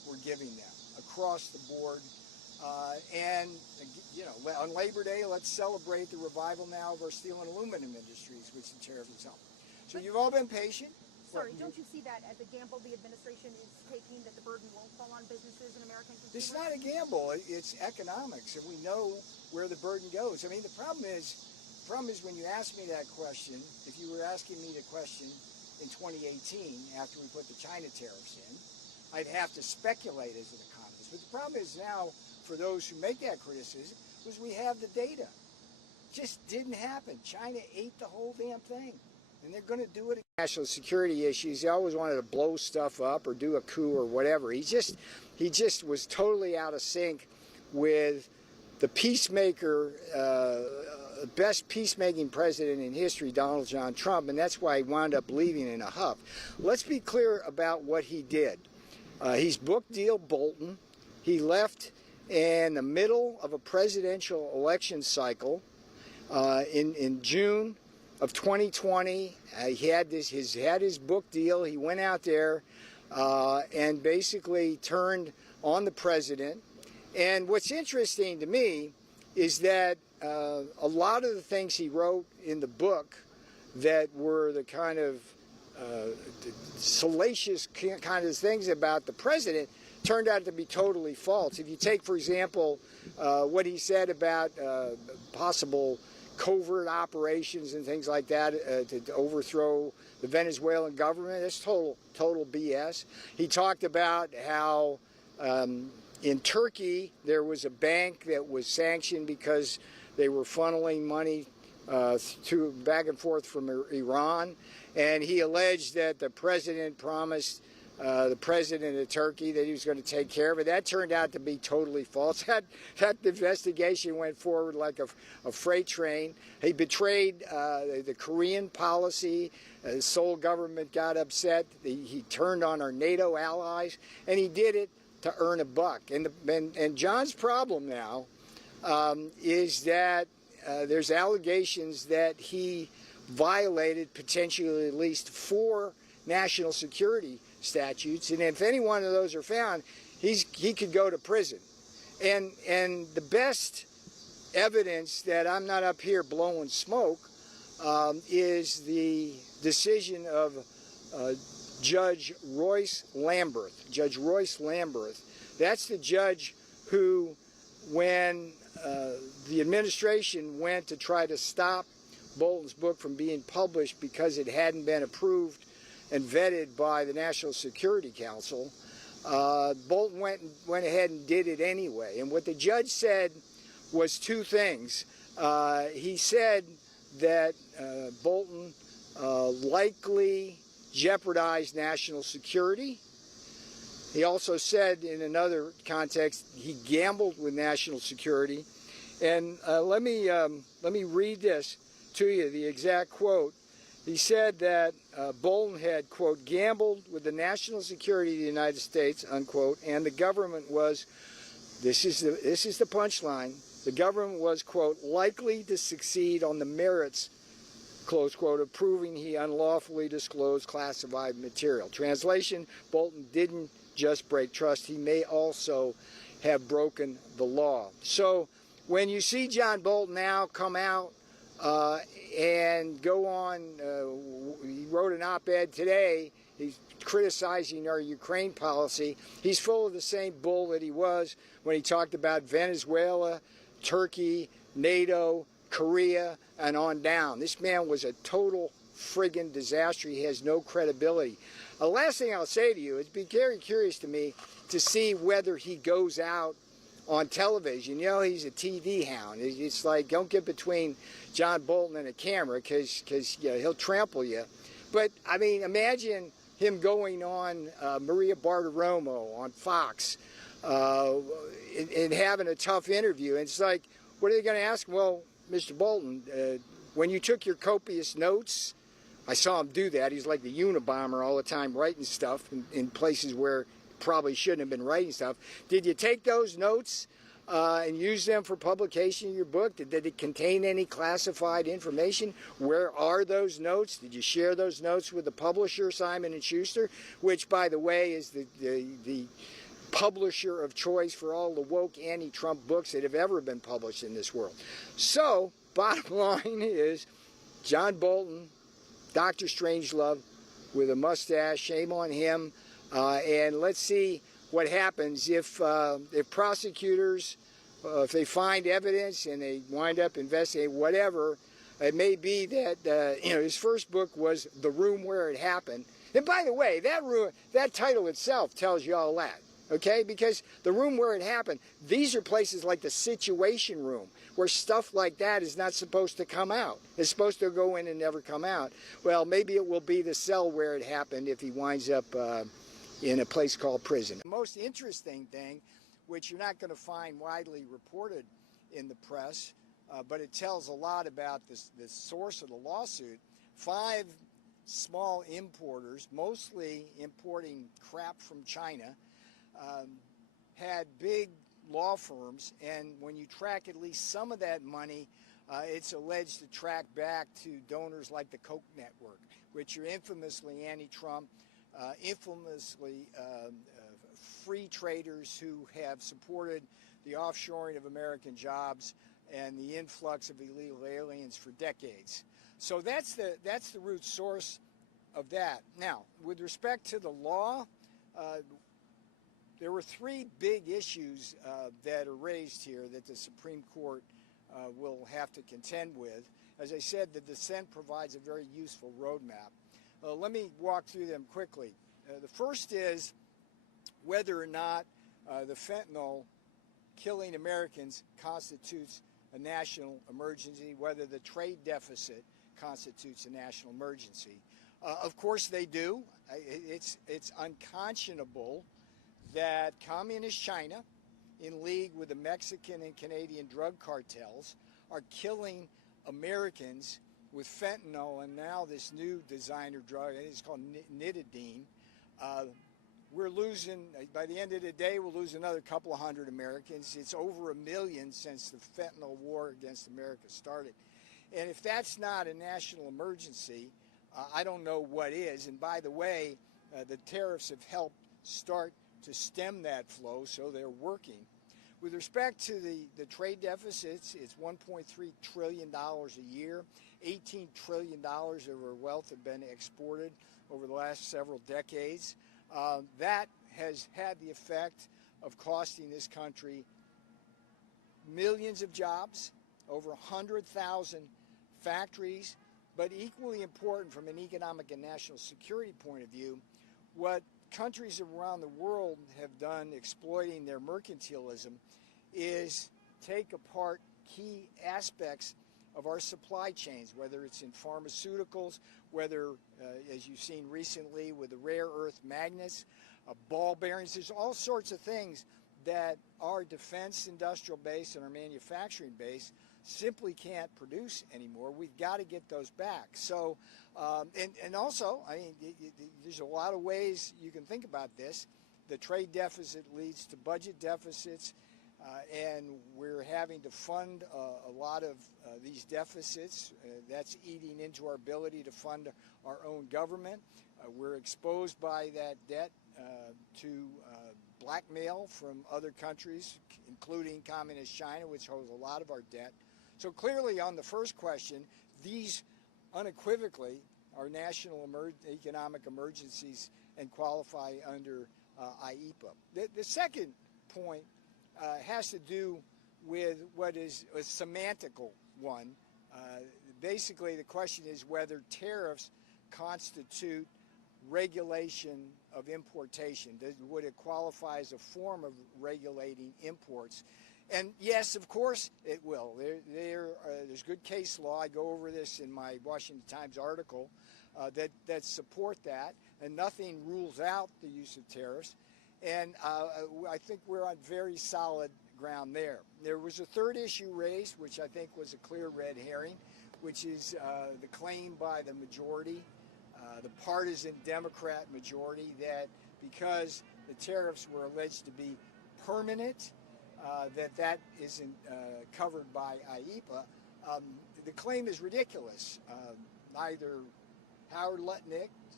we're giving them across the board. And, you know, on Labor Day, let's celebrate the revival now of our steel and aluminum industries, which the tariff has helped. So you've all been patient. Sorry, don't you see that as a gamble the administration is taking, that the burden won't fall on businesses and American consumers? It's not a gamble. It's economics, and we know where the burden goes. I mean, the problem is when you ask me that question, if you were asking me the question in 2018 after we put the China tariffs in, I'd have to speculate as an economist. But the problem is now, for those who make that criticism, was we have the data. Just didn't happen. China ate the whole damn thing. And they're going to do it. National security issues. He always wanted to blow stuff up or do a coup or whatever. He just was totally out of sync with the peacemaker, best peacemaking president in history, Donald John Trump, and that's why he wound up leaving in a huff. Let's be clear about what he did. He's book deal Bolton. He left in the middle of a presidential election cycle in June of 2020. He had his book deal. He went out there and basically turned on the president. And what's interesting to me is that a lot of the things he wrote in the book that were the kind of salacious kind of things about the president turned out to be totally false. If you take, for example, what he said about possible covert operations and things like that to overthrow the Venezuelan government, that's total BS. He talked about how in Turkey there was a bank that was sanctioned because they were funneling money back and forth from Iran, and he alleged that the president promised the president of Turkey that he was going to take care of it. That turned out to be totally false. That investigation went forward like a freight train. He betrayed the Korean policy. The Seoul government got upset. He turned on our NATO allies, and he did it to earn a buck. And John's problem now is that there's allegations that he violated potentially at least 4 national security statutes, and if any one of those are found, he could go to prison. And the best evidence that I'm not up here blowing smoke is the decision of Judge Royce Lamberth. Judge Royce Lamberth. That's the judge who, when the administration went to try to stop Bolton's book from being published because it hadn't been approved and vetted by the National Security Council, Bolton went ahead and did it anyway. And what the judge said was 2 things. He said that Bolton likely jeopardized national security. He also said in another context he gambled with national security. And let me read this to you, the exact quote. He said that Bolton had, quote, gambled with the national security of the United States, unquote, and the government was, this is the punchline, the government was, quote, likely to succeed on the merits, close quote, of proving he unlawfully disclosed classified material. Translation, Bolton didn't just break trust, he may also have broken the law. So when you see John Bolton now come out and go on, he wrote an op-ed today, he's criticizing our Ukraine policy. He's full of the same bull that he was when he talked about Venezuela, Turkey, NATO, Korea, and on down. This man was a total friggin' disaster. He has no credibility. The last thing I'll say to you, it'd be very curious to me to see whether he goes out on television. You know, he's a TV hound. It's like, don't get between John Bolton and a camera because you know, he'll trample you. But, I mean, imagine him going on Maria Bartiromo on Fox and having a tough interview. And it's like, what are they going to ask? Well, Mr. Bolton, when you took your copious notes, I saw him do that. He's like the Unabomber all the time, writing stuff in places where probably shouldn't have been writing stuff. Did you take those notes and use them for publication in your book? Did it contain any classified information? Where are those notes? Did you share those notes with the publisher, Simon & Schuster, which, by the way, is the publisher of choice for all the woke anti-Trump books that have ever been published in this world. So, bottom line is, John Bolton, Dr. Strangelove, with a mustache, shame on him, and let's see what happens if prosecutors, if they find evidence and they wind up investigating whatever. It may be that his first book was The Room Where It Happened. And by the way, that title itself tells you all that, okay? Because The Room Where It Happened, these are places like the Situation Room, where stuff like that is not supposed to come out. It's supposed to go in and never come out. Well, maybe it will be the cell where it happened if he winds up in a place called prison. The most interesting thing, which you're not going to find widely reported in the press, but it tells a lot about the source of the lawsuit. 5 small importers, mostly importing crap from China, had big law firms, and when you track at least some of that money, it's alleged to track back to donors like the Koch network, which are infamously anti-Trump, infamously free traders who have supported the offshoring of American jobs and the influx of illegal aliens for decades. So that's the root source of that. Now, with respect to the law, there were 3 big issues that are raised here that the Supreme Court will have to contend with. As I said, the dissent provides a very useful roadmap. Let me walk through them quickly. The first is whether or not the fentanyl killing Americans constitutes a national emergency, whether the trade deficit constitutes a national emergency. Of course they do. It's unconscionable that communist China, in league with the Mexican and Canadian drug cartels, are killing Americans with fentanyl and now this new designer drug. It's called nitidine. We're losing, by the end of the day, we'll lose another couple of hundred Americans. It's over 1 million since the fentanyl war against America started. And if that's not a national emergency, I don't know what is. And by the way, the tariffs have helped start to stem that flow, so they're working. With respect to the trade deficits, it's $1.3 trillion a year. $18 trillion of our wealth have been exported over the last several decades. That has had the effect of costing this country millions of jobs, over 100,000 factories, but equally important from an economic and national security point of view, what countries around the world have done exploiting their mercantilism is take apart key aspects of our supply chains, whether it's in pharmaceuticals, whether, as you've seen recently with the rare earth magnets, ball bearings. There's all sorts of things that our defense industrial base and our manufacturing base simply can't produce anymore. We've got to get those back. So, and also, I mean, there's a lot of ways you can think about this. The trade deficit leads to budget deficits, and we're having to fund a lot of these deficits. That's eating into our ability to fund our own government. We're exposed by that debt to blackmail from other countries, including communist China, which holds a lot of our debt. So clearly on the first question, these unequivocally are national economic emergencies and qualify under IEPA. The second point has to do with what is a semantical one. Basically, the question is whether tariffs constitute regulation of importation. Would it qualify as a form of regulating imports? And yes, of course it will. There's good case law. I go over this in my Washington Times article that support that, and nothing rules out the use of tariffs. And I think we're on very solid ground there. There was a third issue raised, which I think was a clear red herring, which is the claim by the majority, the partisan Democrat majority, that because the tariffs were alleged to be permanent, that isn't covered by IEPA. The claim is ridiculous. Neither Howard Lutnick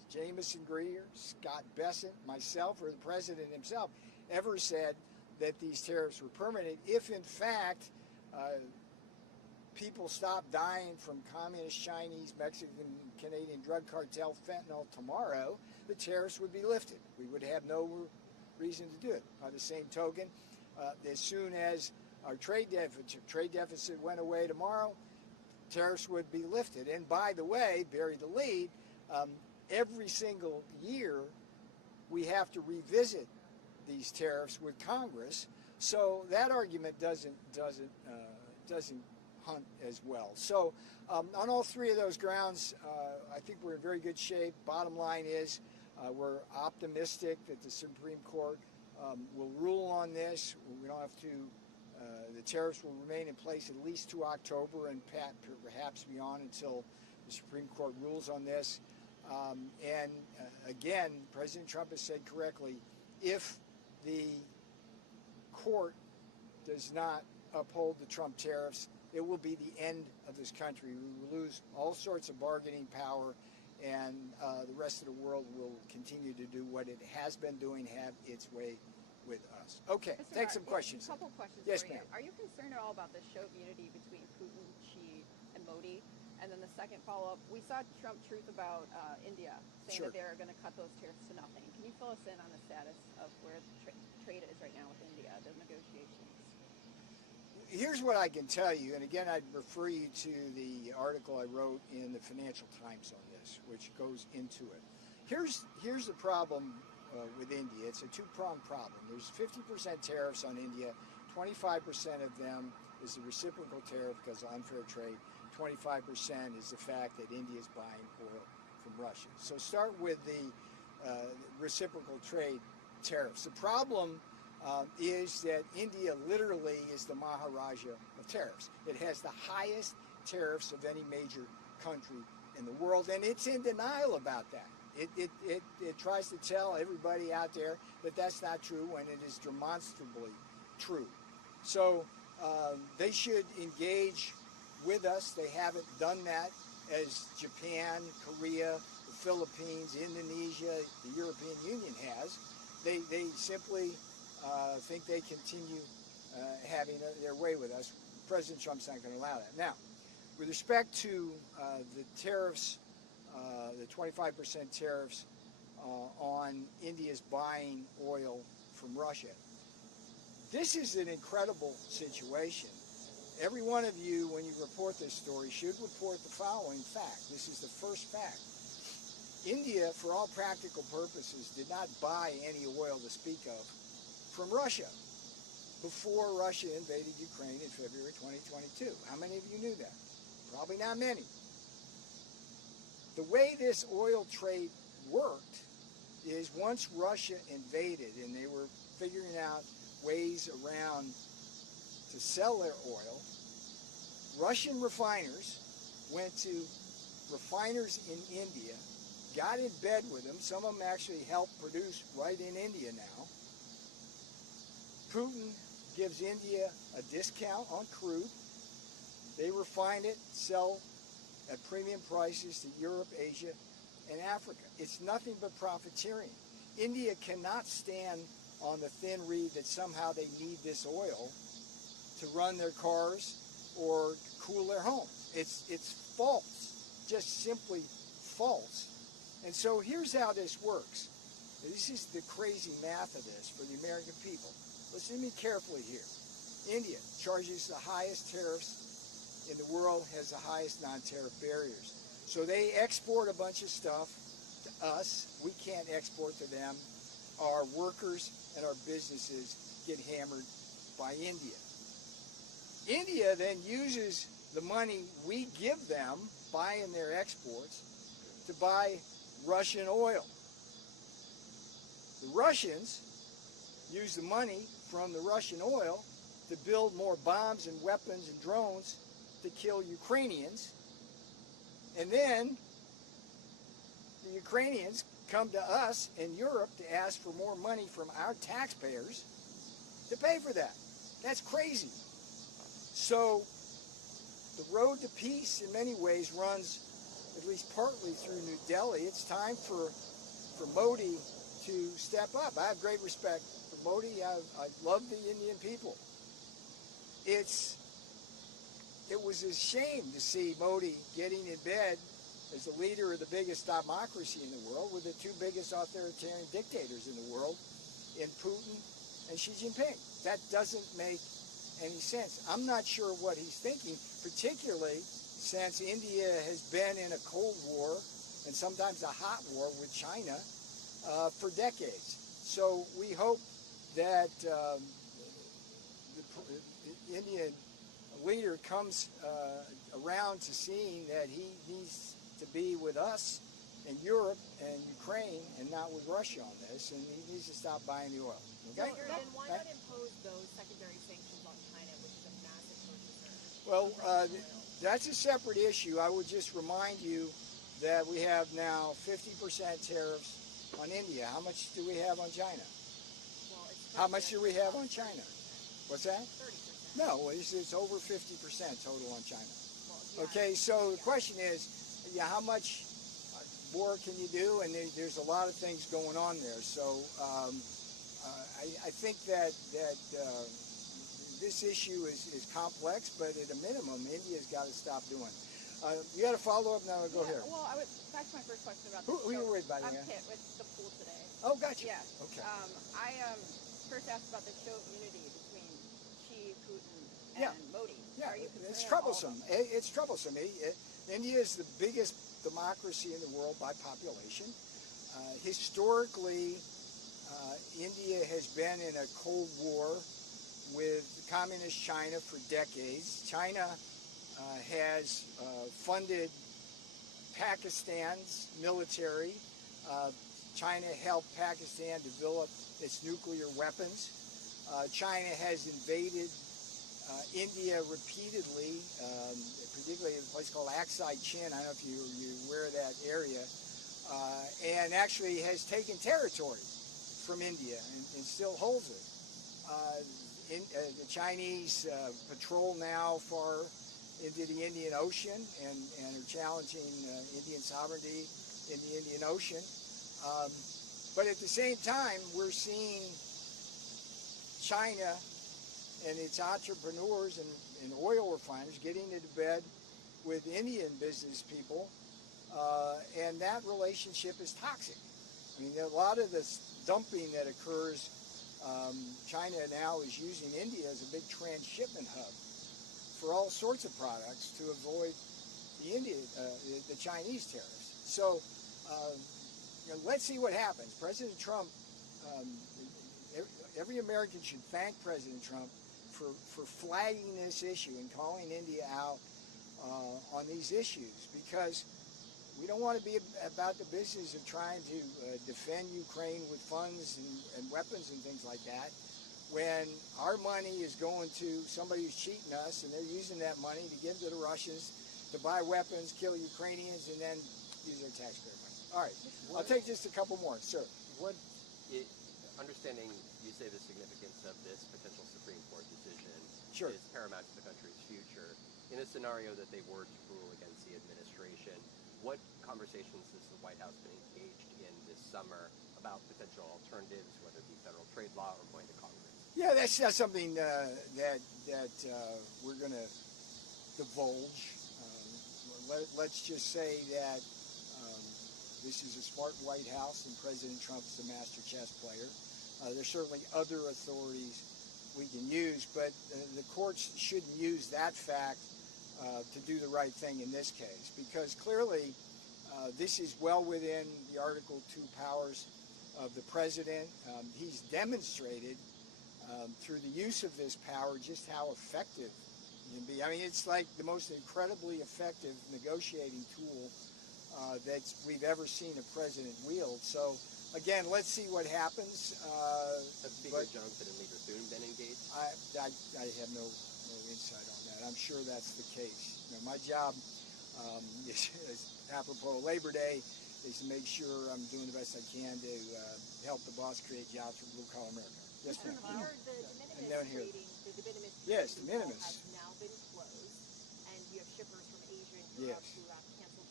Jameson Greer, Scott Bessent, myself, or the president himself ever said that these tariffs were permanent. If in fact people stop dying from communist, Chinese, Mexican, Canadian drug cartel fentanyl tomorrow, the tariffs would be lifted. We would have no reason to do it. By the same token, as soon as our trade deficit went away tomorrow, tariffs would be lifted. And by the way, bury the lead, every single year we have to revisit these tariffs with Congress, so that argument doesn't hunt as well. So on all three of those grounds, I think we're in very good shape. Bottom line is we're optimistic that the Supreme Court will rule on this. We don't have to. The tariffs will remain in place at least to October and perhaps beyond until the Supreme Court rules on this. And again, President Trump has said correctly, if the court does not uphold the Trump tariffs, it will be the end of this country. We will lose all sorts of bargaining power, and the rest of the world will continue to do what it has been doing, have its way with us. Okay, take some questions. A couple questions Yes, for you. ma'am. Are you concerned at all about the show of unity between Putin, Xi, and Modi? And then the second follow-up, we saw Trump truth about India, saying that they're going to cut those tariffs to nothing. Can you fill us in on the status of where the trade is right now with India, the negotiations? Here's what I can tell you, and again, I'd refer you to the article I wrote in the Financial Times on this, which goes into it. Here's the problem with India. It's a two-pronged problem. There's 50% tariffs on India. 25% of them is the reciprocal tariff because of unfair trade. 25% is the fact that India is buying oil from Russia. So start with the reciprocal trade tariffs. The problem is that India literally is the Maharaja of tariffs. It has the highest tariffs of any major country in the world, and it's in denial about that. It tries to tell everybody out there that that's not true when it is demonstrably true. So they should engage with us. They haven't done that as Japan, Korea, the Philippines, Indonesia, the European Union has. They simply think they continue having their way with us. President Trump's not going to allow that. Now, with respect to the tariffs, the 25% tariffs on India's buying oil from Russia, this is an incredible situation. Every one of you, when you report this story, should report the following fact. This is the first fact. India, for all practical purposes, did not buy any oil to speak of from Russia before Russia invaded Ukraine in February 2022. How many of you knew that? Probably not many. The way this oil trade worked is once Russia invaded and they were figuring out ways around to sell their oil, Russian refiners went to refiners in India, got in bed with them. Some of them actually help produce right in India now. Putin gives India a discount on crude. They refine it, sell at premium prices to Europe, Asia, and Africa. It's nothing but profiteering. India cannot stand on the thin reed that somehow they need this oil to run their cars or cool their homes. It's false, just simply false. And so here's how this works. This is the crazy math of this for the American people. Listen to me carefully here. India charges the highest tariffs in the world, has the highest non-tariff barriers. So they export a bunch of stuff to us. We can't export to them. Our workers and our businesses get hammered by India. India then uses the money we give them, buying their exports, to buy Russian oil. The Russians use the money from the Russian oil to build more bombs and weapons and drones to kill Ukrainians. And then the Ukrainians come to us in Europe to ask for more money from our taxpayers to pay for that. That's crazy. So the road to peace in many ways runs at least partly through New Delhi. It's time for Modi to step up. I have great respect for Modi. I love the Indian people. It was a shame to see Modi getting in bed as the leader of the biggest democracy in the world with the two biggest authoritarian dictators in the world, in Putin and Xi Jinping. That doesn't make any sense. I'm not sure what he's thinking, particularly since India has been in a Cold War and sometimes a hot war with China for decades. So we hope that the Indian leader comes around to seeing that he needs to be with us and Europe and Ukraine and not with Russia on this, and he needs to stop buying the oil. Okay? Then why not impose those secondary sanctions on China, which is a massive purchaser? Well, that's a separate issue. I would just remind you that we have now 50% tariffs on India. How much do we have on China? Well, it's How much do we have on China? What's that? 30%. No, it's over 50% total on China. Well, Okay, so the question is, how much more can you do? And there's a lot of things going on there. So I think that this issue is complex, but at a minimum, India's got to stop doing. You got to follow up now. Go here. Well, back to my first question about Who are you with, by the I'm way? Kit with the pool today. Oh, gotcha. Yeah. Okay. I first asked about the show of unity between Xi, Putin, and Yeah. Modi. Yeah, Are you concerned it's at all troublesome. about It's troublesome. India is the biggest democracy in the world by population. Historically, India has been in a Cold War with communist China for decades. China has funded Pakistan's military. China helped Pakistan develop its nuclear weapons. China has invaded India repeatedly, particularly in a place called Aksai Chin. I don't know if you're aware of that area, and actually has taken territory from India and still holds it. The Chinese patrol now far into the Indian Ocean and are challenging Indian sovereignty in the Indian Ocean. But at the same time, we're seeing China and its entrepreneurs and oil refiners getting into bed with Indian business people, and that relationship is toxic. I mean, a lot of this dumping that occurs, China now is using India as a big transshipment hub for all sorts of products to avoid the Chinese tariffs. So let's see what happens. President Trump, every American should thank President Trump for flagging this issue and calling India out on these issues, because we don't want to be about the business of trying to defend Ukraine with funds and weapons and things like that, when our money is going to somebody who's cheating us, and they're using that money to give to the Russians to buy weapons, kill Ukrainians, and then use their taxpayer money. All right, I'll take just a couple more. Sir. Understanding you say the significance of this potential Supreme Court decision Sure. is paramount to the country's future. In a scenario that they were to rule against the administration, what conversations has the White House been engaged in this summer about potential alternatives, whether it be federal trade law or going to Congress? Yeah, that's something that we're going to divulge. Let's just say that this is a smart White House, and President Trump's the master chess player. There's certainly other authorities we can use, but the courts shouldn't use that fact to do the right thing in this case, because clearly this is well within the Article 2 powers of the president. He's demonstrated through the use of this power just how effective he can be. I mean, it's like the most incredibly effective negotiating tool that we've ever seen a president wield. So, again, let's see what happens. Have Speaker Johnson and Leader Thune been engaged? I have no insight on that. I'm sure that's the case. You know, my job, is, apropos Labor Day, is to make sure I'm doing the best I can to help the boss create jobs for blue-collar America. Yes, ma'am. The de minimis trading, Yes, de minimis. has now been closed, and you have shippers from Asia and Europe who have canceled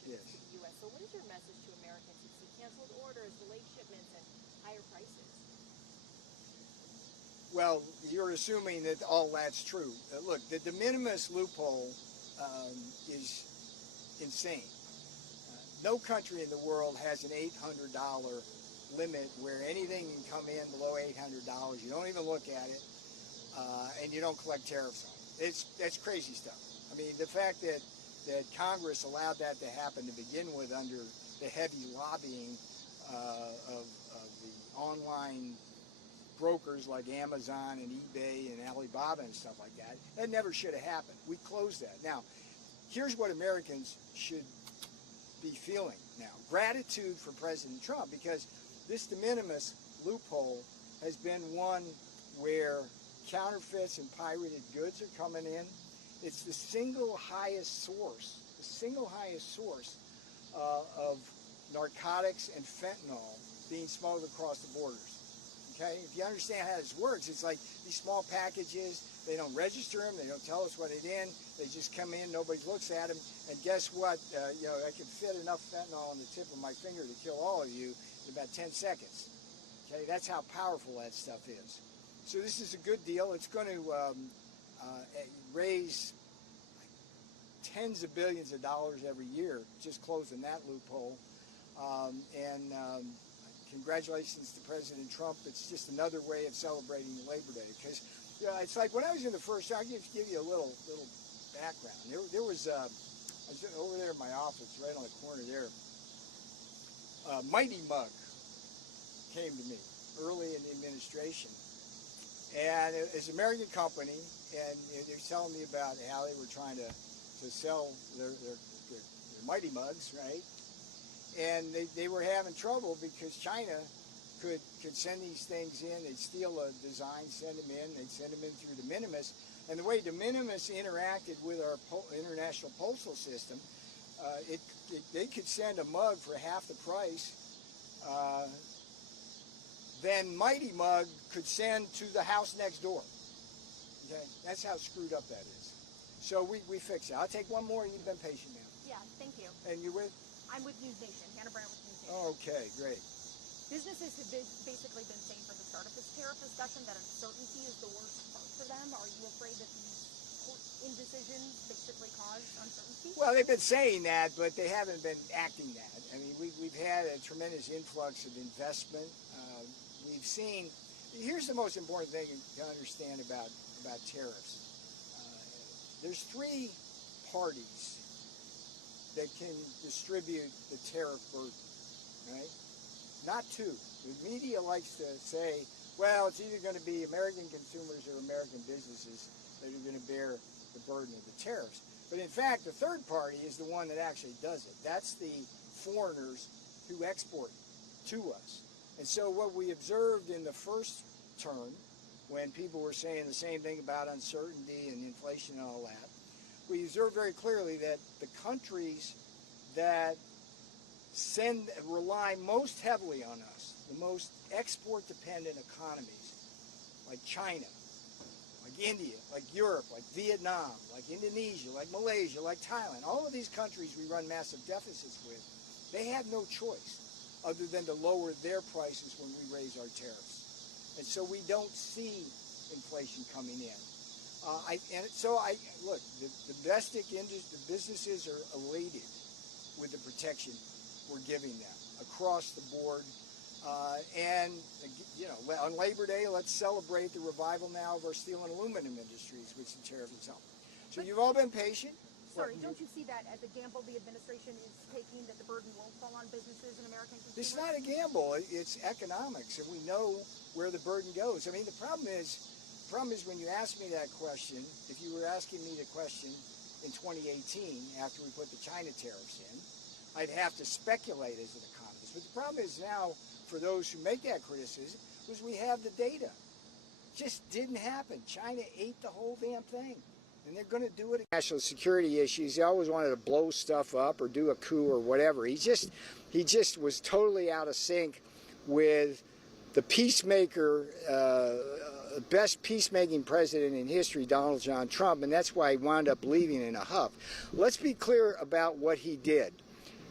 to the U.S. So what is your message to Americans who see canceled orders, delayed shipments, and higher prices? Well, you're assuming that all that's true. Look, the de minimis loophole is insane. No country in the world has an $800 limit where anything can come in below $800. You don't even look at it, and you don't collect tariffs on it. That's crazy stuff. I mean, the fact that Congress allowed that to happen to begin with under the heavy lobbying of the online brokers like Amazon and eBay and Alibaba and stuff like that, that never should have happened. We closed that. Now, here's what Americans should be feeling now. Gratitude for President Trump, because this de minimis loophole has been one where counterfeits and pirated goods are coming in. It's the single highest source of narcotics and fentanyl being smuggled across the borders. Okay, if you understand how this works, it's like these small packages, they don't register them, they don't tell us what it's in, they just come in, nobody looks at them, and guess what, I can fit enough fentanyl on the tip of my finger to kill all of you in about 10 seconds. Okay, that's how powerful that stuff is. So this is a good deal. It's going to raise tens of billions of dollars every year, just closing that loophole. Congratulations to President Trump. It's just another way of celebrating Labor Day. Because it's like when I was in the first, I'll give you a little background. There was, I was over there in my office, right on the corner there. Mighty Mug came to me early in the administration. And it's an American company, and they were telling me about how they were trying to sell their Mighty Mugs, right? And they were having trouble because China could send these things in. They'd steal a design, send them in. They'd send them in through de minimis. And the way de minimis interacted with our international postal system, they could send a mug for half the price than Mighty Mug could send to the house next door. Okay, that's how screwed up that is. So we fix it. I'll take one more. You've been patient now. Yeah, thank you. And you with? I'm with News Nation. Hannah Brown with News Nation. Okay, great. Businesses have basically been saying from the start of this tariff discussion that uncertainty is the worst part for them. Are you afraid that these court indecisions basically cause uncertainty? Well, they've been saying that, but they haven't been acting that. I mean, we've had a tremendous influx of investment. We've seen. Here's the most important thing to understand about tariffs. There's three parties that can distribute the tariff burden, right? Not two. The media likes to say, well, it's either going to be American consumers or American businesses that are going to bear the burden of the tariffs. But in fact, the third party is the one that actually does it. That's the foreigners who export to us. And so what we observed in the first term, when people were saying the same thing about uncertainty and inflation and all that, we observed very clearly that the countries that rely most heavily on us, the most export-dependent economies, like China, like India, like Europe, like Vietnam, like Indonesia, like Malaysia, like Thailand, all of these countries we run massive deficits with, they have no choice other than to lower their prices when we raise our tariffs. And so we don't see inflation coming in. Look, the domestic industry, the businesses are elated with the protection we're giving them across the board. On Labor Day, let's celebrate the revival now of our steel and aluminum industries, which the tariff is helping. So you've all been patient. Sorry, don't you see that as a gamble the administration is taking, that the burden won't fall on businesses and American consumers? It's not a gamble. It's economics, and we know where the burden goes. I mean, the problem is when you ask me that question, if you were asking me the question in 2018 after we put the China tariffs in, I'd have to speculate as an economist. But the problem is now, for those who make that criticism, was we have the data. It just didn't happen. China ate the whole damn thing. And they're going to do it. National security issues. He always wanted to blow stuff up or do a coup or whatever. He just was totally out of sync with the peacemaker, best peacemaking president in history, Donald John Trump, and that's why he wound up leaving in a huff. Let's be clear about what he did.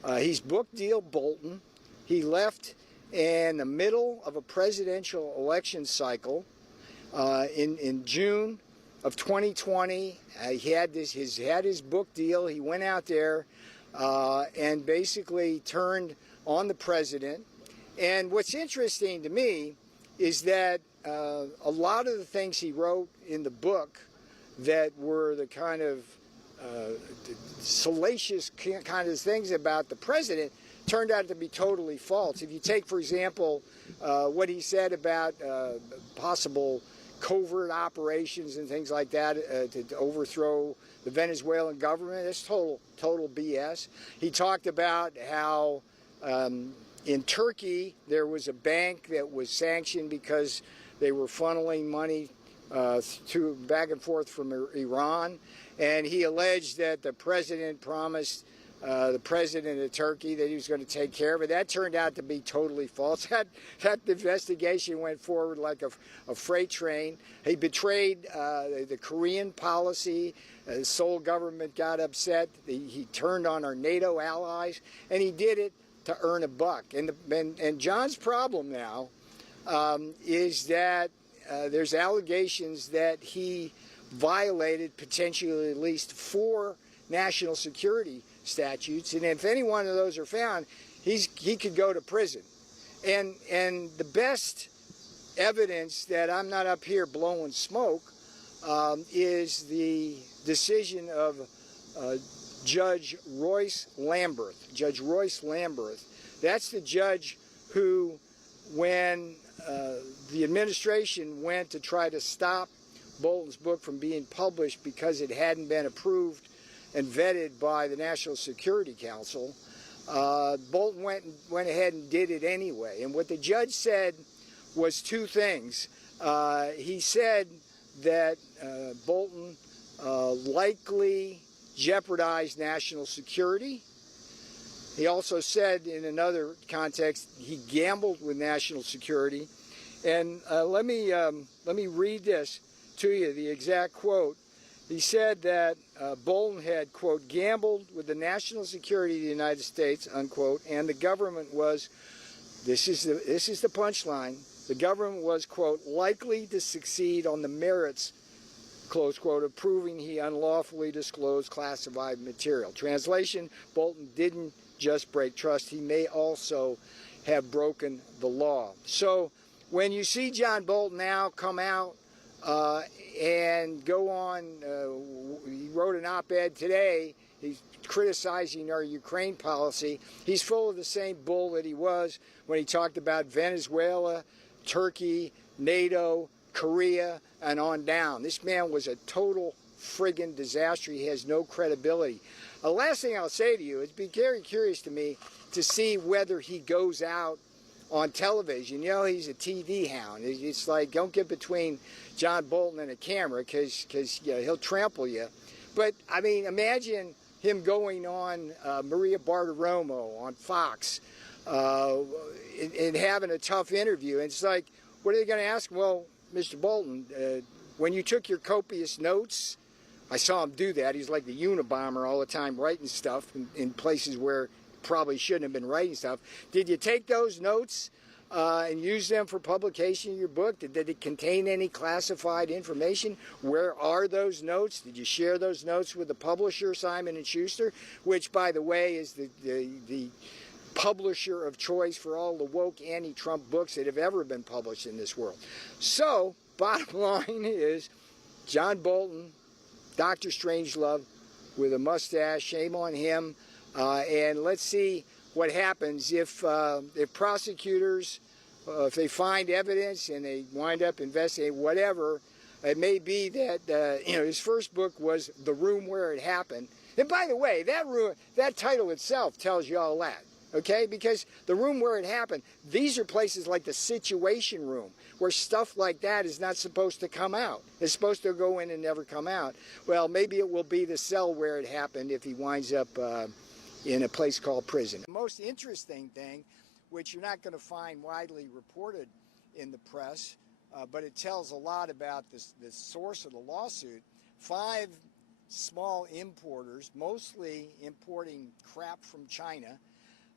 He's book deal Bolton. He left in the middle of a presidential election cycle in June of 2020. He had his book deal. He went out there and basically turned on the president. And what's interesting to me is that a lot of the things he wrote in the book that were the kind of salacious kind of things about the president turned out to be totally false. If you take, for example, what he said about possible covert operations and things like that to overthrow the Venezuelan government, that's total BS. He talked about how in Turkey there was a bank that was sanctioned because they were funneling money back and forth from Iran, and he alleged that the president promised the president of Turkey that he was going to take care of it. That turned out to be totally false. That investigation went forward like a freight train. He betrayed the Korean policy. The Seoul government got upset. He turned on our NATO allies, and he did it to earn a buck. And John's problem now is that there's allegations that he violated potentially at least 4 national security statutes, and if any one of those are found, he could go to prison. And the best evidence that I'm not up here blowing smoke is the decision of Judge Royce Lamberth. Judge Royce Lamberth. That's the judge who, when the administration went to try to stop Bolton's book from being published because it hadn't been approved and vetted by the National Security Council, Bolton went ahead and did it anyway. And what the judge said was 2 things. He said that Bolton likely jeopardized national security. He also said in another context he gambled with national security. And let me read this to you, the exact quote. He said that Bolton had, quote, gambled with the national security of the United States, unquote, and the government was, this is the punchline, the government was, quote, likely to succeed on the merits, close quote, of proving he unlawfully disclosed classified material. Translation, Bolton didn't just break trust, he may also have broken the law. So when you see John Bolton now come out and go on, he wrote an op-ed today, he's criticizing our Ukraine policy. He's full of the same bull that he was when he talked about Venezuela, Turkey, NATO, Korea, and on down. This man was a total friggin' disaster. He has no credibility. The last thing I'll say to you, it's been very curious to me to see whether he goes out on television. You know, he's a TV hound. It's like, don't get between John Bolton and a camera because you know, he'll trample you. But, I mean, imagine him going on Maria Bartiromo on Fox and having a tough interview. And it's like, what are they going to ask him? Well, Mr. Bolton, when you took your copious notes, I saw him do that. He's like the Unabomber all the time writing stuff in places where probably shouldn't have been writing stuff. Did you take those notes and use them for publication in your book? Did it contain any classified information? Where are those notes? Did you share those notes with the publisher, Simon & Schuster, which, by the way, is the publisher of choice for all the woke anti-Trump books that have ever been published in this world? So, bottom line is, John Bolton, Dr. Strangelove, with a mustache, shame on him. And let's see what happens if prosecutors, if they find evidence and they wind up investigating whatever. It may be that you know, his first book was The Room Where It Happened. And by the way, that title itself tells you all that. Okay, because The Room Where It Happened, these are places like the Situation Room, where stuff like that is not supposed to come out. It's supposed to go in and never come out. Well, maybe it will be the cell where it happened if he winds up in a place called prison. The most interesting thing, which you're not going to find widely reported in the press, but it tells a lot about the source of the lawsuit, 5 small importers, mostly importing crap from China,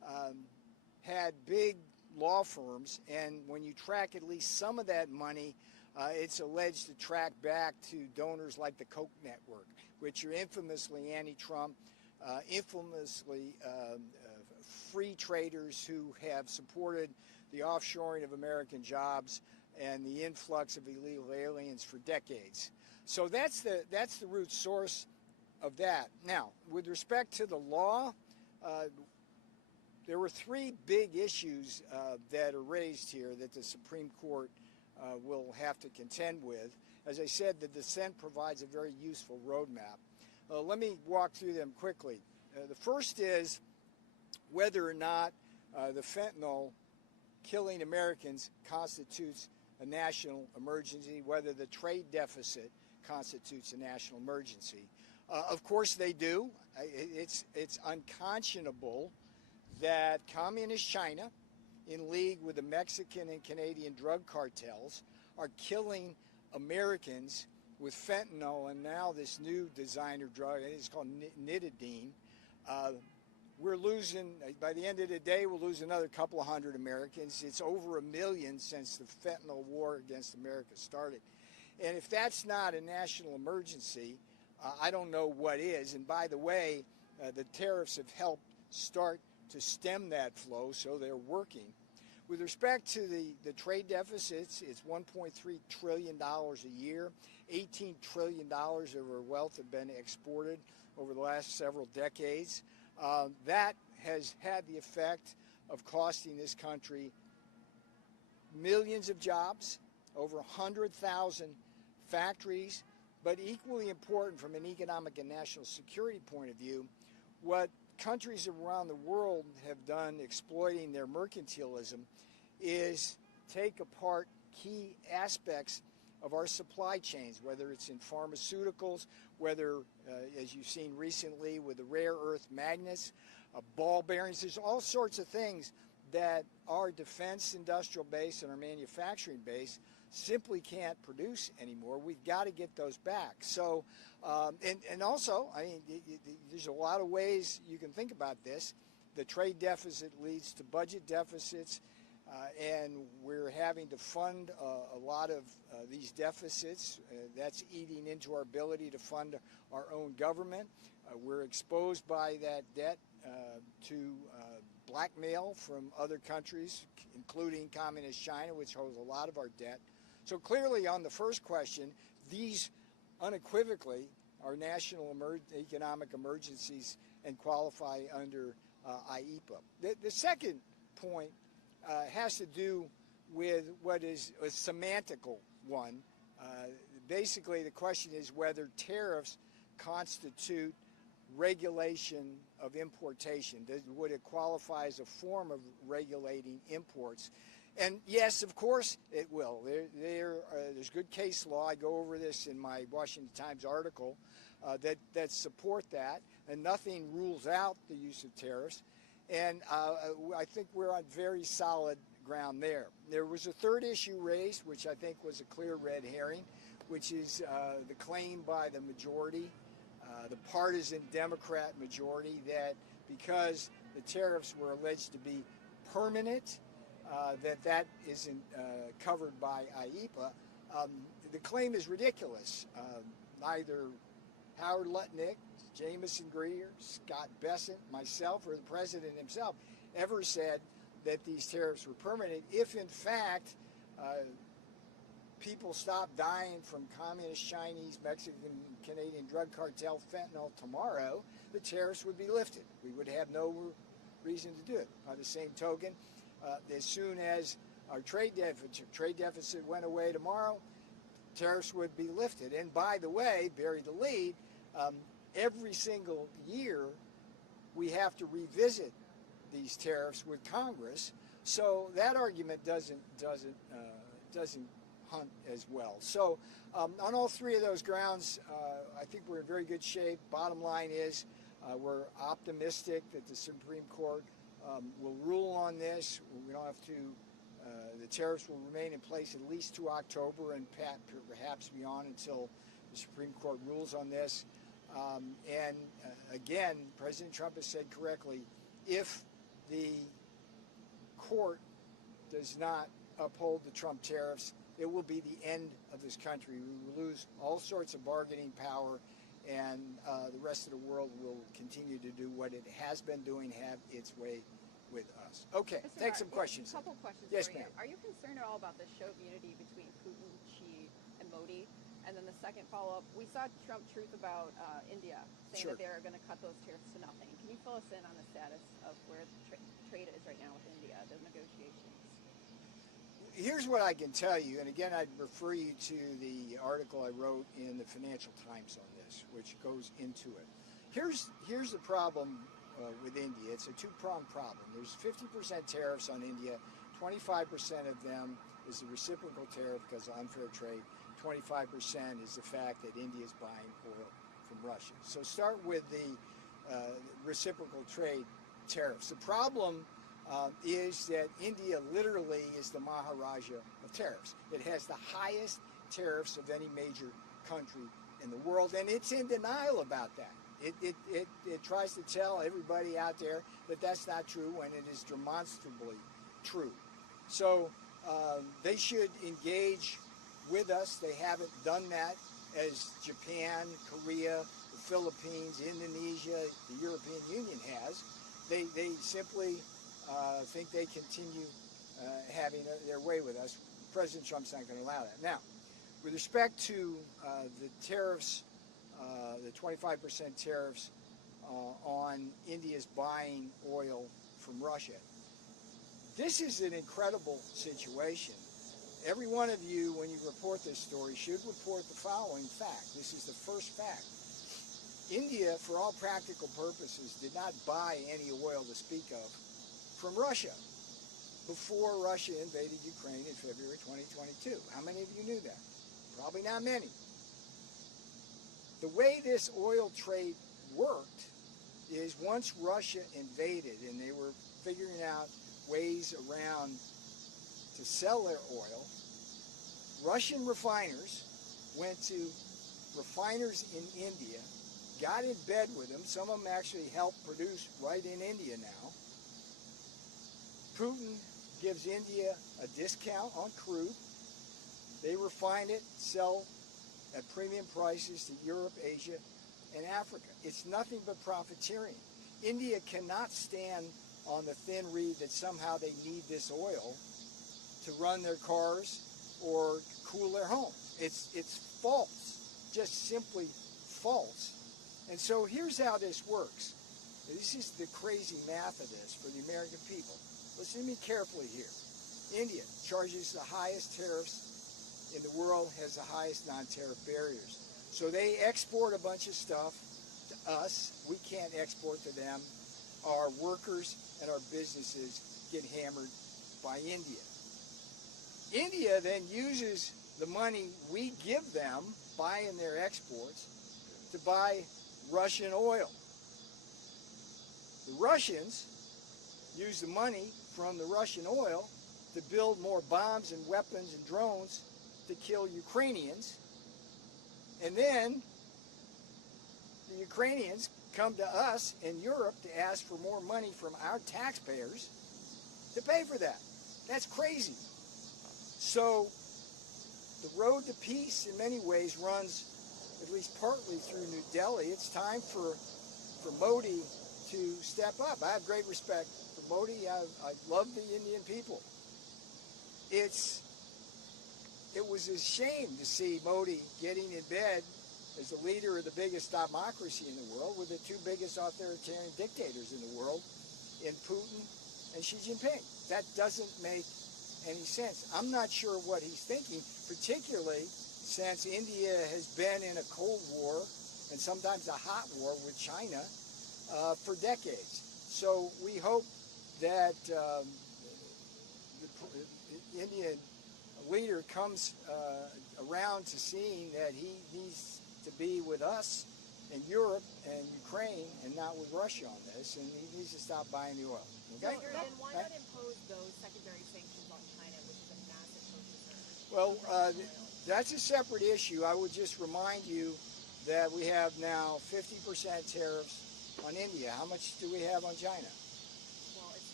had big law firms, and when you track at least some of that money, it's alleged to track back to donors like the Koch network, which are infamously anti-Trump, infamously free traders who have supported the offshoring of American jobs and the influx of illegal aliens for decades. So that's the root source of that. Now, with respect to the law, there were three big issues that are raised here that the Supreme Court will have to contend with. As I said, the dissent provides a very useful roadmap. Let me walk through them quickly. The first is whether or not the fentanyl killing Americans constitutes a national emergency, whether the trade deficit constitutes a national emergency. Of course they do. It's unconscionable that communist China, in league with the Mexican and Canadian drug cartels, are killing Americans with fentanyl and now this new designer drug. It's called nitidine. We're losing, by the end of the day, we'll lose another couple of hundred Americans. It's over 1 million since the fentanyl war against America started. And if that's not a national emergency, I don't know what is. And by the way, the tariffs have helped start to stem that flow, so they're working. With respect to the trade deficits, it's $1.3 trillion a year. $18 trillion of our wealth have been exported over the last several decades. That has had the effect of costing this country millions of jobs, over 100,000 factories, but equally important from an economic and national security point of view, what countries around the world have done exploiting their mercantilism is take apart key aspects of our supply chains, whether it's in pharmaceuticals, whether, as you've seen recently with the rare earth magnets, ball bearings. There's all sorts of things that our defense industrial base and our manufacturing base simply can't produce anymore. We've got to get those back. So, and also, I mean, there's a lot of ways you can think about this. The trade deficit leads to budget deficits, and we're having to fund a lot of these deficits. That's eating into our ability to fund our own government. We're exposed by that debt to blackmail from other countries, including communist China, which holds a lot of our debt. So clearly on the first question, these unequivocally are national economic emergencies and qualify under IEPA. The second point has to do with what is a semantical one. Basically, the question is whether tariffs constitute regulation of importation. Would it qualify as a form of regulating imports? And yes, of course it will. There's good case law. I go over this in my Washington Times article that support that, and nothing rules out the use of tariffs. And I think we're on very solid ground there. There was a third issue raised, which I think was a clear red herring, which is the claim by the majority, the partisan Democrat majority, that because the tariffs were alleged to be permanent, that isn't covered by IEPA. The claim is ridiculous. Neither Howard Lutnick, Jamison Greer, Scott Bessent, myself, or the president himself ever said that these tariffs were permanent. If, in fact, people stop dying from communist, Chinese, Mexican, Canadian drug cartel fentanyl tomorrow, the tariffs would be lifted. We would have no reason to do it. By the same token, as soon as our trade deficit went away tomorrow, tariffs would be lifted. And by the way, bury the lead, every single year we have to revisit these tariffs with Congress, so that argument doesn't hunt as well. So on all three of those grounds, I think we're in very good shape. Bottom line is we're optimistic that the Supreme Court will rule on this. We don't have to. The tariffs will remain in place at least to October and perhaps beyond until the Supreme Court rules on this. And again, President Trump has said correctly, if the court does not uphold the Trump tariffs, it will be the end of this country. We will lose all sorts of bargaining power, and the rest of the world will continue to do what it has been doing, have its way with us. Okay, take some questions. A couple questions. Yes, for you. ma'am. Are you concerned at all about the show of unity between Putin, Xi, and Modi? And then the second follow-up, we saw Trump truth about India, saying Sure. that they're going to cut those tariffs to nothing. Can you fill us in on the status of where trade is right now with India, the negotiations? Here's what I can tell you, and again, I'd refer you to the article I wrote in the Financial Times on this, which goes into it. Here's the problem with India. It's a two-pronged problem. There's 50% tariffs on India. 25% of them is the reciprocal tariff because of unfair trade. 25% is the fact that India is buying oil from Russia. So start with the reciprocal trade tariffs. The problem is that India literally is the Maharaja of tariffs. It has the highest tariffs of any major country in the world, and it's in denial about that. It tries to tell everybody out there that that's not true when it is demonstrably true. So they should engage with us. They haven't done that as Japan, Korea, the Philippines, Indonesia, the European Union has. They simply think they continue having their way with us. President Trump's not going to allow that. Now, with respect to the tariffs, the 25% tariffs on India's buying oil from Russia, this is an incredible situation. Every one of you, when you report this story, should report the following fact. This is the first fact. India, for all practical purposes, did not buy any oil to speak of from Russia before Russia invaded Ukraine in February 2022. How many of you knew that? Probably not many. The way this oil trade worked is once Russia invaded and they were figuring out ways around to sell their oil, Russian refiners went to refiners in India, got in bed with them. Some of them actually helped produce right in India now. Putin gives India a discount on crude. They refine it, sell at premium prices to Europe, Asia, and Africa. It's nothing but profiteering. India cannot stand on the thin reed that somehow they need this oil to run their cars or cool their homes. It's false, just simply false. And so here's how this works. This is the crazy math of this for the American people. Listen to me carefully here. India charges the highest tariffs in the world, has the highest non-tariff barriers. So they export a bunch of stuff to us. We can't export to them. Our workers and our businesses get hammered by India. India then uses the money we give them, buying their exports, to buy Russian oil. The Russians use the money from the Russian oil to build more bombs and weapons and drones to kill Ukrainians. And then the Ukrainians come to us in Europe to ask for more money from our taxpayers to pay for that. That's crazy. So the road to peace in many ways runs at least partly through New Delhi. It's time for Modi to step up. I have great respect for Modi. I love the Indian people. It was a shame to see Modi getting in bed as the leader of the biggest democracy in the world with the two biggest authoritarian dictators in the world, in Putin and Xi Jinping. That doesn't make any sense. I'm not sure what he's thinking, particularly since India has been in a Cold War and sometimes a hot war with China for decades. So we hope that the Indian leader comes around to seeing that he needs to be with us in Europe and Ukraine and not with Russia on this, and he needs to stop buying the oil. Okay? Then why not impose those secondary sanctions on China, which is a massive purchaser? Well, that's a separate issue. I would just remind you that we have now 50% tariffs on India. How much do we have on China? Well, it's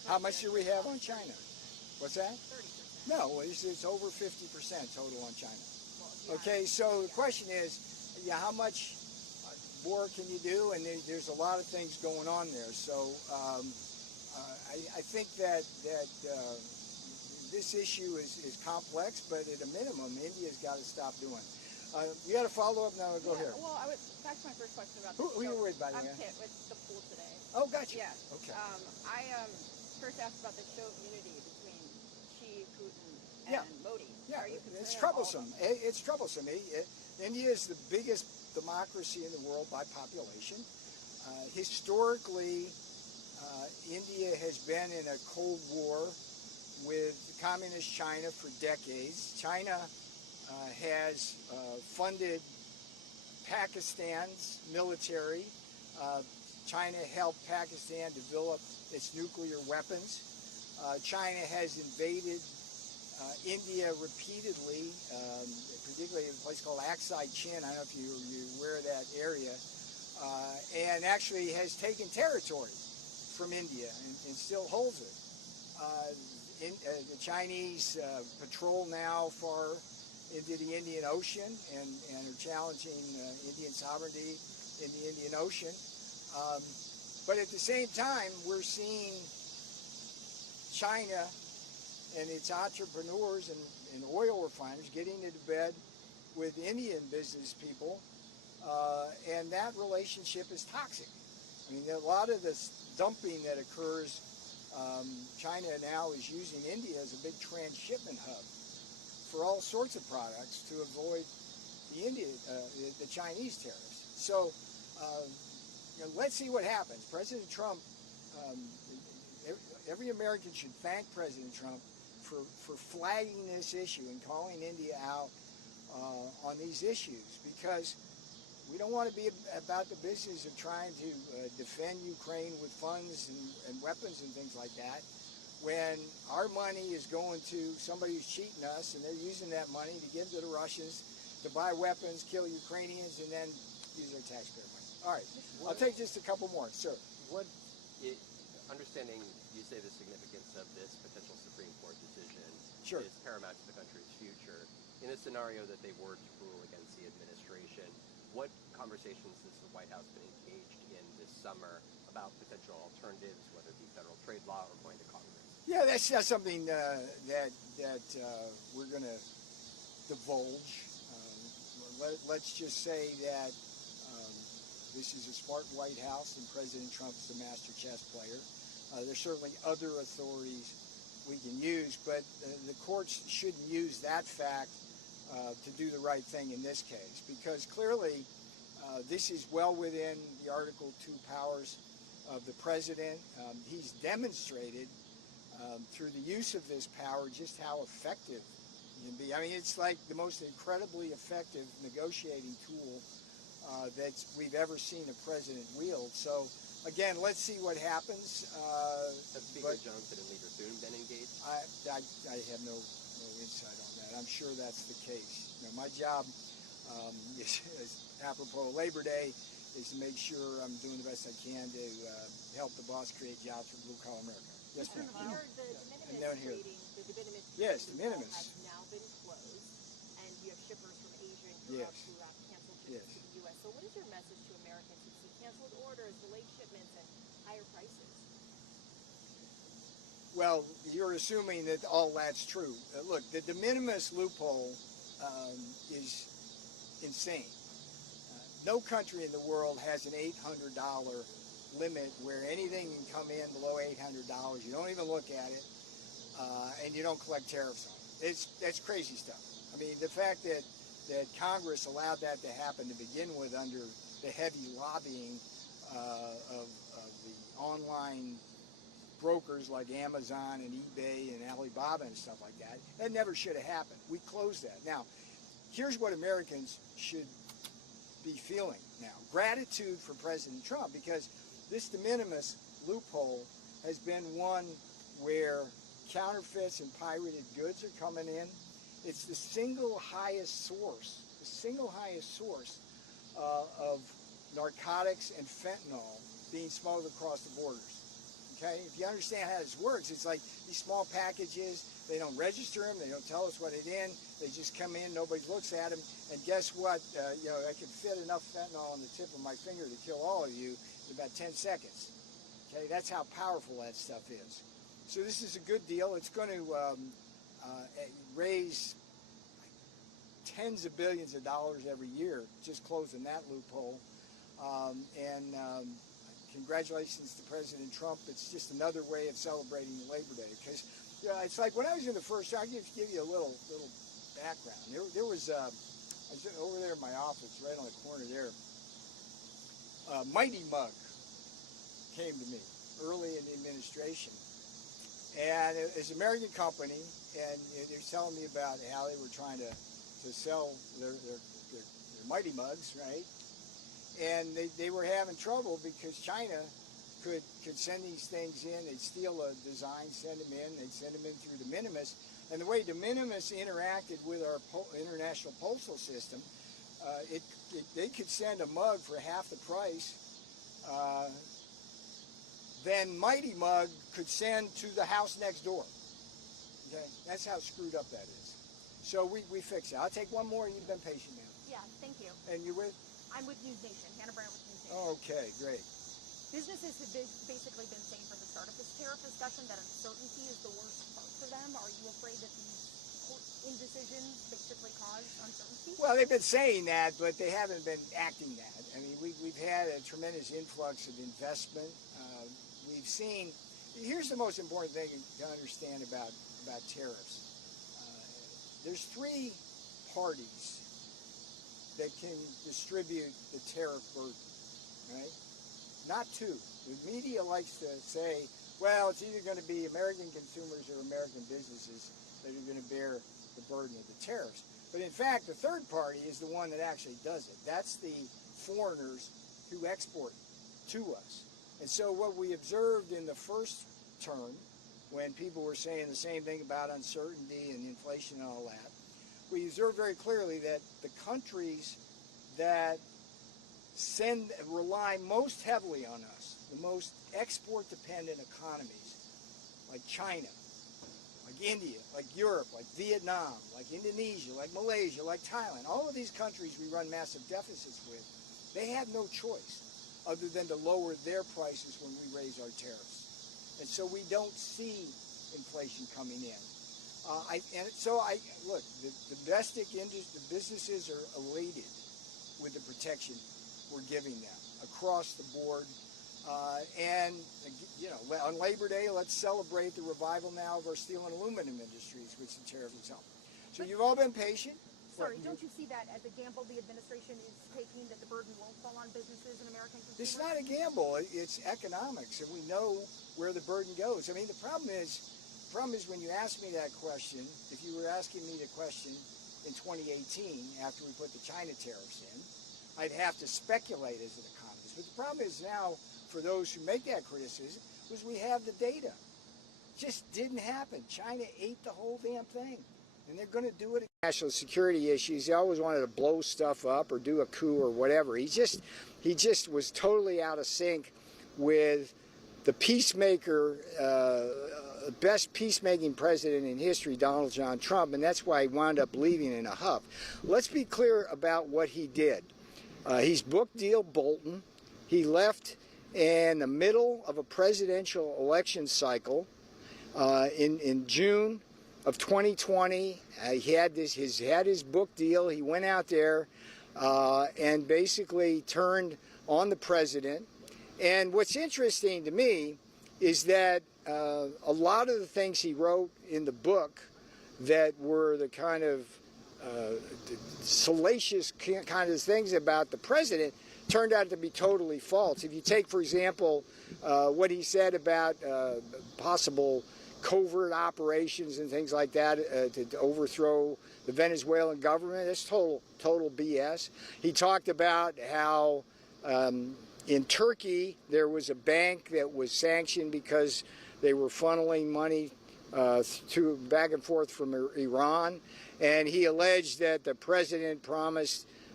How much do we have on China? What's that? 30%. No, it's over 50% total on China. Well, Okay, so the question is, how much more can you do? And there's a lot of things going on there. So I think that this issue is complex, but at a minimum, India's got to stop doing it. You got to follow up now. Go here. Well, back to my first question about who are you with, by the way? I'm Kit with the pool today. Oh, gotcha. Yeah. Okay. I first asked about the show of unity between Xi, Putin, and Modi. Yeah, Are you concerned it's at all troublesome. about that? It's troublesome. India is the biggest democracy in the world by population. Historically, India has been in a Cold War with communist China for decades. China has funded Pakistan's military. China helped Pakistan develop its nuclear weapons. China has invaded India repeatedly, particularly in a place called Aksai Chin. I don't know if you're aware of that area, and actually has taken territory from India and still holds it. The Chinese patrol now far into the Indian Ocean and are challenging Indian sovereignty in the Indian Ocean. But at the same time, we're seeing China and its entrepreneurs and oil refiners getting into bed with Indian business people, and that relationship is toxic. I mean, a lot of this dumping that occurs, China now is using India as a big transshipment hub for all sorts of products to avoid the Chinese tariffs. So let's see what happens. President Trump, every American should thank President Trump for flagging this issue and calling India out on these issues, because we don't want to be about the business of trying to defend Ukraine with funds and weapons and things like that, when our money is going to somebody who's cheating us, and they're using that money to give to the Russians to buy weapons, kill Ukrainians, and then use their taxpayer money. All right, I'll take just a couple more, sir. Understanding you say the significance of this potential Supreme Court decision is paramount to the country's future. In a scenario that they were to rule against the administration, what conversations has the White House been engaged in this summer about potential alternatives, whether it be federal trade law or going to Congress? Yeah, that's not something that we're going to divulge. Let's just say that this is a smart White House, and President Trump's the master chess player. There's certainly other authorities we can use, but the courts shouldn't use that fact to do the right thing in this case, because clearly this is well within the Article 2 powers of the president. He's demonstrated through the use of this power just how effective he can be. I mean, it's like the most incredibly effective negotiating tool that we've ever seen a president wield. So again, let's see what happens. Have Speaker Johnson and Leader Thune been engaged? I have no insight on that. I'm sure that's the case. You know, my job is apropos Labor Day is to make sure I'm doing the best I can to help the boss create jobs for blue-collar America. Yes, ma'am. The de minimis trading, Yes, de minimis has now been closed, and you have shippers from Asia and Europe who have canceled shipments to the U.S. So what is your message to Americans who see canceled orders, delayed shipments, and higher prices? Well, you're assuming that all that's true. Look, the de minimis loophole is insane. No country in the world has an $800 limit where anything can come in below $800. You don't even look at it, and you don't collect tariffs on it. That's crazy stuff. I mean, the fact that Congress allowed that to happen to begin with under the heavy lobbying of the online brokers like Amazon and eBay and Alibaba and stuff like that, that never should have happened. We closed that. Now, here's what Americans should be feeling now. Gratitude for President Trump, because this de minimis loophole has been one where counterfeits and pirated goods are coming in. It's the single highest source of narcotics and fentanyl being smuggled across the borders. Okay, if you understand how this works, it's like these small packages, they don't register them, they don't tell us what it's in, they just come in, nobody looks at them, and guess what, I could fit enough fentanyl on the tip of my finger to kill all of you in about 10 seconds. Okay, that's how powerful that stuff is. So this is a good deal. It's going to raise tens of billions of dollars every year, just closing that loophole. Congratulations to President Trump. It's just another way of celebrating Labor Day. Because it's like when I was in the first term, I'll give you a little background. There was, I was over there in my office, right on the corner there, Mighty Mug came to me early in the administration. And it's an American company, and they're telling me about how they were trying to sell their Mighty Mugs, right? And they were having trouble because China could send these things in. They'd steal a design, send them in. They'd send them in through de minimis. And the way de minimis interacted with our international postal system, they could send a mug for half the price than Mighty Mug could send to the house next door. Okay, that's how screwed up that is. So we fix it. I'll take one more. You've been patient now. Yeah, thank you. And you with? I'm with News Nation. Hannah Brown with News Nation. Okay, great. Businesses have basically been saying from the start of this tariff discussion that uncertainty is the worst part for them. Are you afraid that these court indecisions basically cause uncertainty? Well, they've been saying that, but they haven't been acting that. I mean, we've had a tremendous influx of investment. We've seen. Here's the most important thing to understand about tariffs. There's three parties that can distribute the tariff burden, right? Not two. The media likes to say, well, it's either going to be American consumers or American businesses that are going to bear the burden of the tariffs. But in fact, the third party is the one that actually does it. That's the foreigners who export to us. And so what we observed in the first term, when people were saying the same thing about uncertainty and inflation and all that, we observed very clearly that the countries that rely most heavily on us, the most export-dependent economies, like China, like India, like Europe, like Vietnam, like Indonesia, like Malaysia, like Thailand, all of these countries we run massive deficits with, they have no choice other than to lower their prices when we raise our tariffs. And so we don't see inflation coming in. Look, the domestic industry, the businesses are elated with the protection we're giving them across the board. On Labor Day, let's celebrate the revival now of our steel and aluminum industries, which the tariff is helping. So you've all been patient. Sorry, don't you see that as a gamble the administration is taking, that the burden won't fall on businesses and American consumers? It's not a gamble. It's economics, and we know where the burden goes. I mean, the problem is when you ask me that question, if you were asking me the question in 2018 after we put the China tariffs in, I'd have to speculate as an economist. But the problem is now, for those who make that criticism, was we have the data. It just didn't happen. China ate the whole damn thing. And they're going to do it again. National security issues, he always wanted to blow stuff up or do a coup or whatever. He just was totally out of sync with the peacemaker, best peacemaking president in history, Donald John Trump, and that's why he wound up leaving in a huff. Let's be clear about what he did. He's book deal Bolton. He left in the middle of a presidential election cycle in June of 2020. He had his book deal. He went out there and basically turned on the president. And what's interesting to me is that a lot of the things he wrote in the book that were the kind of salacious kind of things about the president turned out to be totally false. If you take, for example, what he said about possible covert operations and things like that to overthrow the Venezuelan government, that's total BS. He talked about how in Turkey there was a bank that was sanctioned because they were funneling money back and forth from Iran, and he alleged that the president promised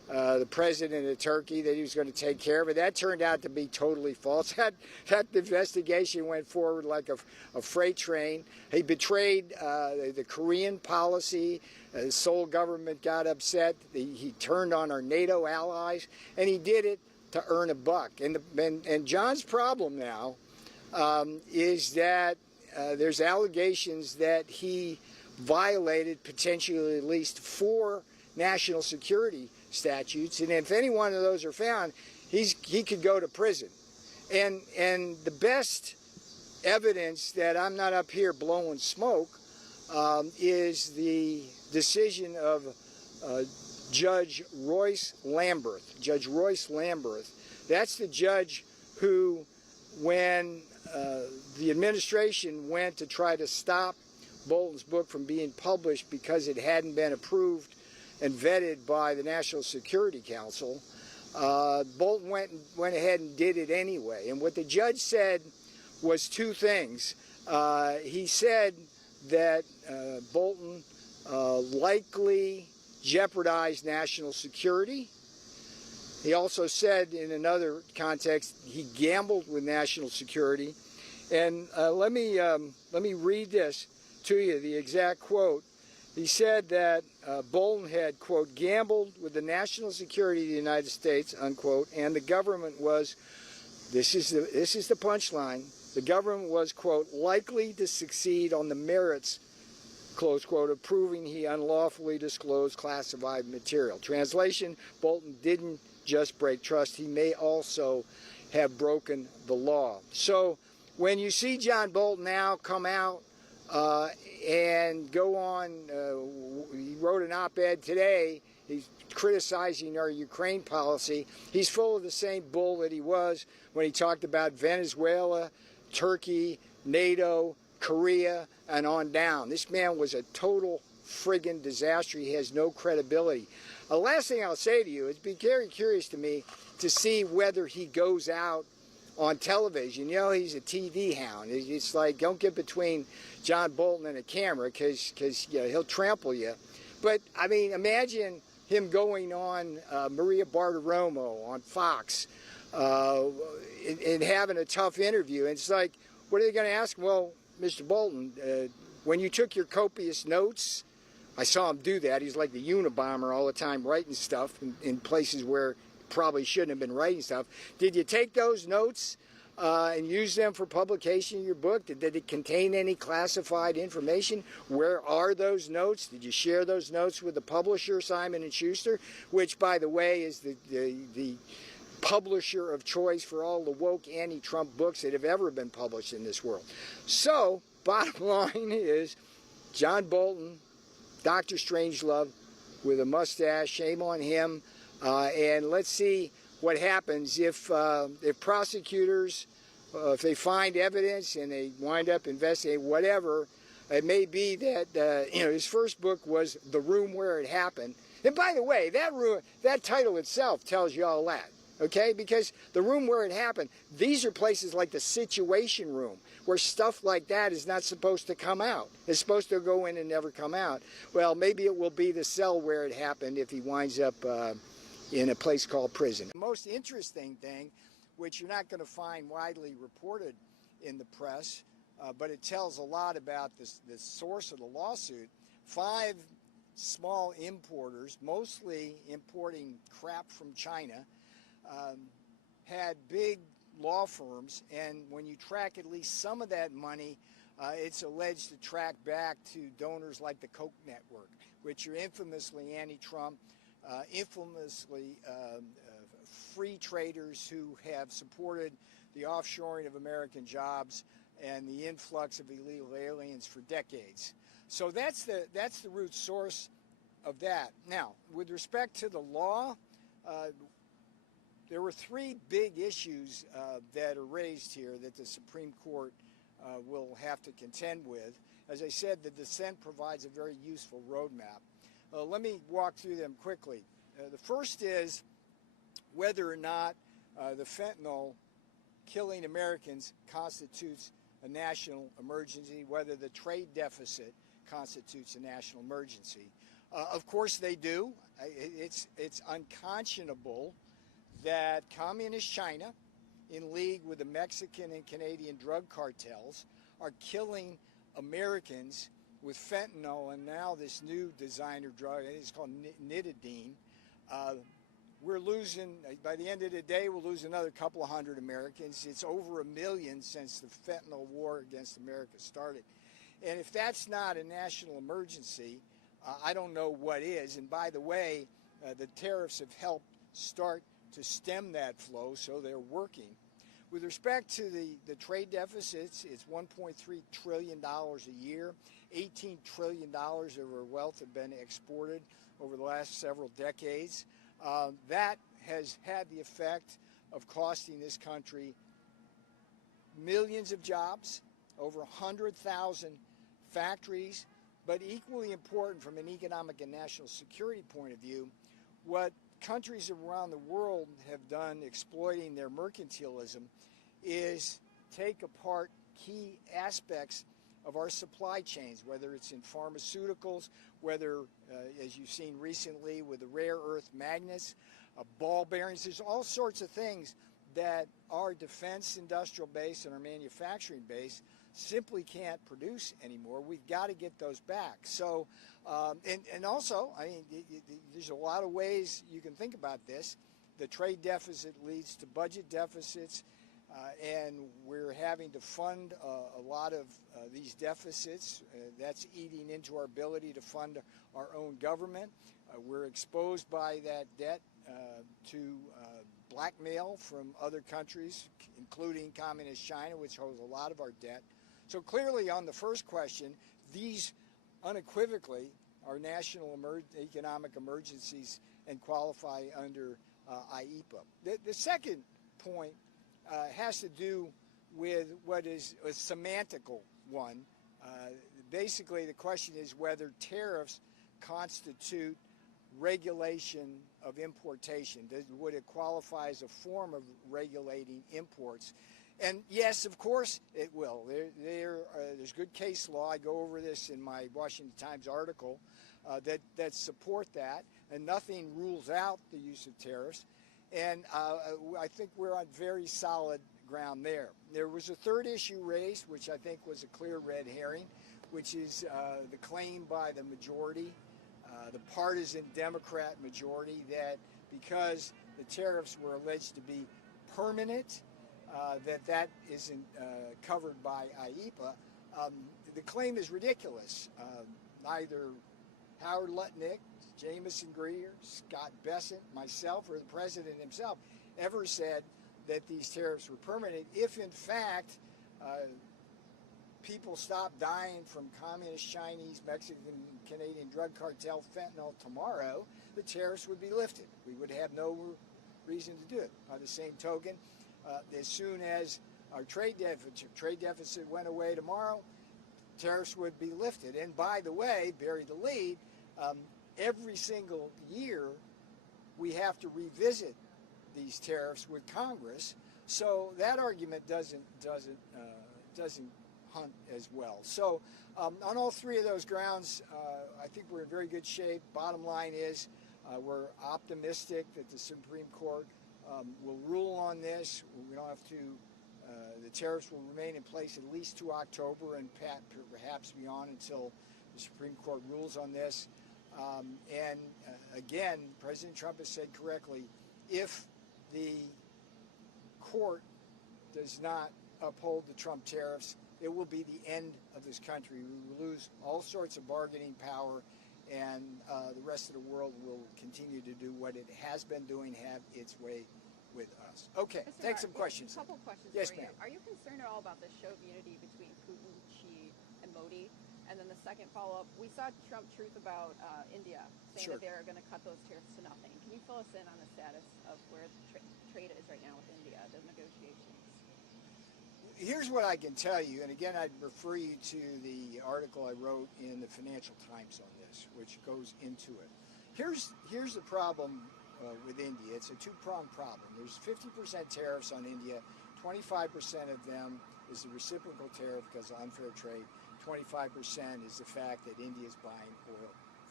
the president of Turkey, that he was going to take care of it. That turned out to be totally false. That investigation went forward like a freight train. He betrayed the Korean policy. The Seoul government got upset. He turned on our NATO allies, and he did it to earn a buck. And John's problem now is that there's allegations that he violated potentially at least 4 national security statutes, and if any one of those are found, he could go to prison. And the best evidence that I'm not up here blowing smoke is the decision of Judge Royce Lamberth. Judge Royce Lamberth. That's the judge who, when the administration went to try to stop Bolton's book from being published because it hadn't been approved and vetted by the National Security Council, Bolton went ahead and did it anyway. And what the judge said was 2 things. He said that Bolton likely jeopardized national security. He also said in another context he gambled with national security. And let me read this to you, the exact quote. He said that Bolton had, quote, gambled with the national security of the United States, unquote, and the government was, this is the punchline, the government was, quote, likely to succeed on the merits, close quote, of proving he unlawfully disclosed classified material. Translation, Bolton didn't just break trust, he may also have broken the law. So when you see John Bolton now come out and go on, he wrote an op-ed today, he's criticizing our Ukraine policy. He's full of the same bull that he was when he talked about Venezuela, Turkey, NATO, Korea, and on down. This man was a total friggin' disaster. He has no credibility. The last thing I'll say to you, it'd be very curious to me to see whether he goes out on television. You know, he's a TV hound. It's like, don't get between John Bolton and a camera because you know, he'll trample you. But, I mean, imagine him going on Maria Bartiromo on Fox and having a tough interview. And it's like, what are they going to ask him? Well, Mr. Bolton, when you took your copious notes, I saw him do that. He's like the Unabomber all the time writing stuff in places where probably shouldn't have been writing stuff. Did you take those notes and use them for publication in your book? Did it contain any classified information? Where are those notes? Did you share those notes with the publisher, Simon & Schuster, which, by the way, is the publisher of choice for all the woke anti-Trump books that have ever been published in this world? So, bottom line is, John Bolton, Dr. Strangelove, with a mustache, shame on him. And let's see what happens if prosecutors, if they find evidence and they wind up investigating whatever. It may be that you know, his first book was The Room Where It Happened. And by the way, that title itself tells you all that. Okay, because the room where it happened, these are places like the Situation Room, where stuff like that is not supposed to come out. It's supposed to go in and never come out. Well, maybe it will be the cell where it happened if he winds up in a place called prison. The most interesting thing, which you're not going to find widely reported in the press, but it tells a lot about the source of the lawsuit. 5 small importers, mostly importing crap from China, had big law firms, and when you track at least some of that money, it's alleged to track back to donors like the Koch network, which are infamously anti-Trump, infamously free traders who have supported the offshoring of American jobs and the influx of illegal aliens for decades. So that's the root source of that. Now, with respect to the law, there were 3 big issues that are raised here that the Supreme Court will have to contend with. As I said, the dissent provides a very useful roadmap. Let me walk through them quickly. The first is whether or not the fentanyl killing Americans constitutes a national emergency, whether the trade deficit constitutes a national emergency. Of course they do. It's unconscionable that communist China, in league with the Mexican and Canadian drug cartels, are killing Americans with fentanyl and now this new designer drug. It's called nitidine. We're losing, by the end of the day, we'll lose another couple of hundred Americans. It's over 1 million since the fentanyl war against America started. And if that's not a national emergency, I don't know what is. And by the way, the tariffs have helped start to stem that flow, so they're working. With respect to the trade deficits, it's $1.3 trillion a year. $18 trillion of our wealth have been exported over the last several decades. That has had the effect of costing this country millions of jobs, over 100,000 factories, but equally important from an economic and national security point of view, what countries around the world have done exploiting their mercantilism is take apart key aspects of our supply chains, whether it's in pharmaceuticals, whether, as you've seen recently with the rare earth magnets, ball bearings. There's all sorts of things that our defense industrial base and our manufacturing base simply can't produce anymore. We've got to get those back. So, and also, I mean, there's a lot of ways you can think about this. The trade deficit leads to budget deficits. And we're having to fund a lot of these deficits. That's eating into our ability to fund our own government. We're exposed by that debt to blackmail from other countries, including communist China, which holds a lot of our debt. So clearly on the first question, these unequivocally are national economic emergencies and qualify under IEEPA. The second point has to do with what is a semantical one. Basically, the question is whether tariffs constitute regulation of importation. Would it qualify as a form of regulating imports? And yes, of course it will. There's good case law. I go over this in my Washington Times article that support that, and nothing rules out the use of tariffs. And I think we're on very solid ground there. There was a third issue raised, which I think was a clear red herring, which is the claim by the majority, the partisan Democrat majority, that because the tariffs were alleged to be permanent, that isn't covered by IEEPA. The claim is ridiculous. Neither Howard Lutnick, Jamison Greer, Scott Bessent, myself, or the president himself ever said that these tariffs were permanent. If, in fact, people stop dying from communist, Chinese, Mexican, Canadian drug cartel fentanyl tomorrow, the tariffs would be lifted. We would have no reason to do it. By the same token, as soon as our trade deficit went away tomorrow, tariffs would be lifted. And by the way, bury the lead, every single year we have to revisit these tariffs with Congress, so that argument doesn't hunt as well. So on all three of those grounds, I think we're in very good shape. Bottom line is we're optimistic that the Supreme Court will rule on this. We don't have to. The tariffs will remain in place at least to October and perhaps beyond until the Supreme Court rules on this. And again, President Trump has said correctly, if the court does not uphold the Trump tariffs, it will be the end of this country. We will lose all sorts of bargaining power, and the rest of the world will continue to do what it has been doing, have its way with us. Okay, take some questions. A couple questions yes, for you. ma'am. Are you concerned at all about the show of unity between Putin, Xi, and Modi? And then the second follow-up, we saw Trump truth about India, saying Sure. that they're going to cut those tariffs to nothing. Can you fill us in on the status of where the trade is right now with India, the negotiations? Here's what I can tell you, and again, I'd refer you to the article I wrote in the Financial Times on this, which goes into it. Here's the problem with India. It's a two-pronged problem. There's 50% tariffs on India. 25% of them is the reciprocal tariff because of unfair trade. 25% is the fact that India is buying oil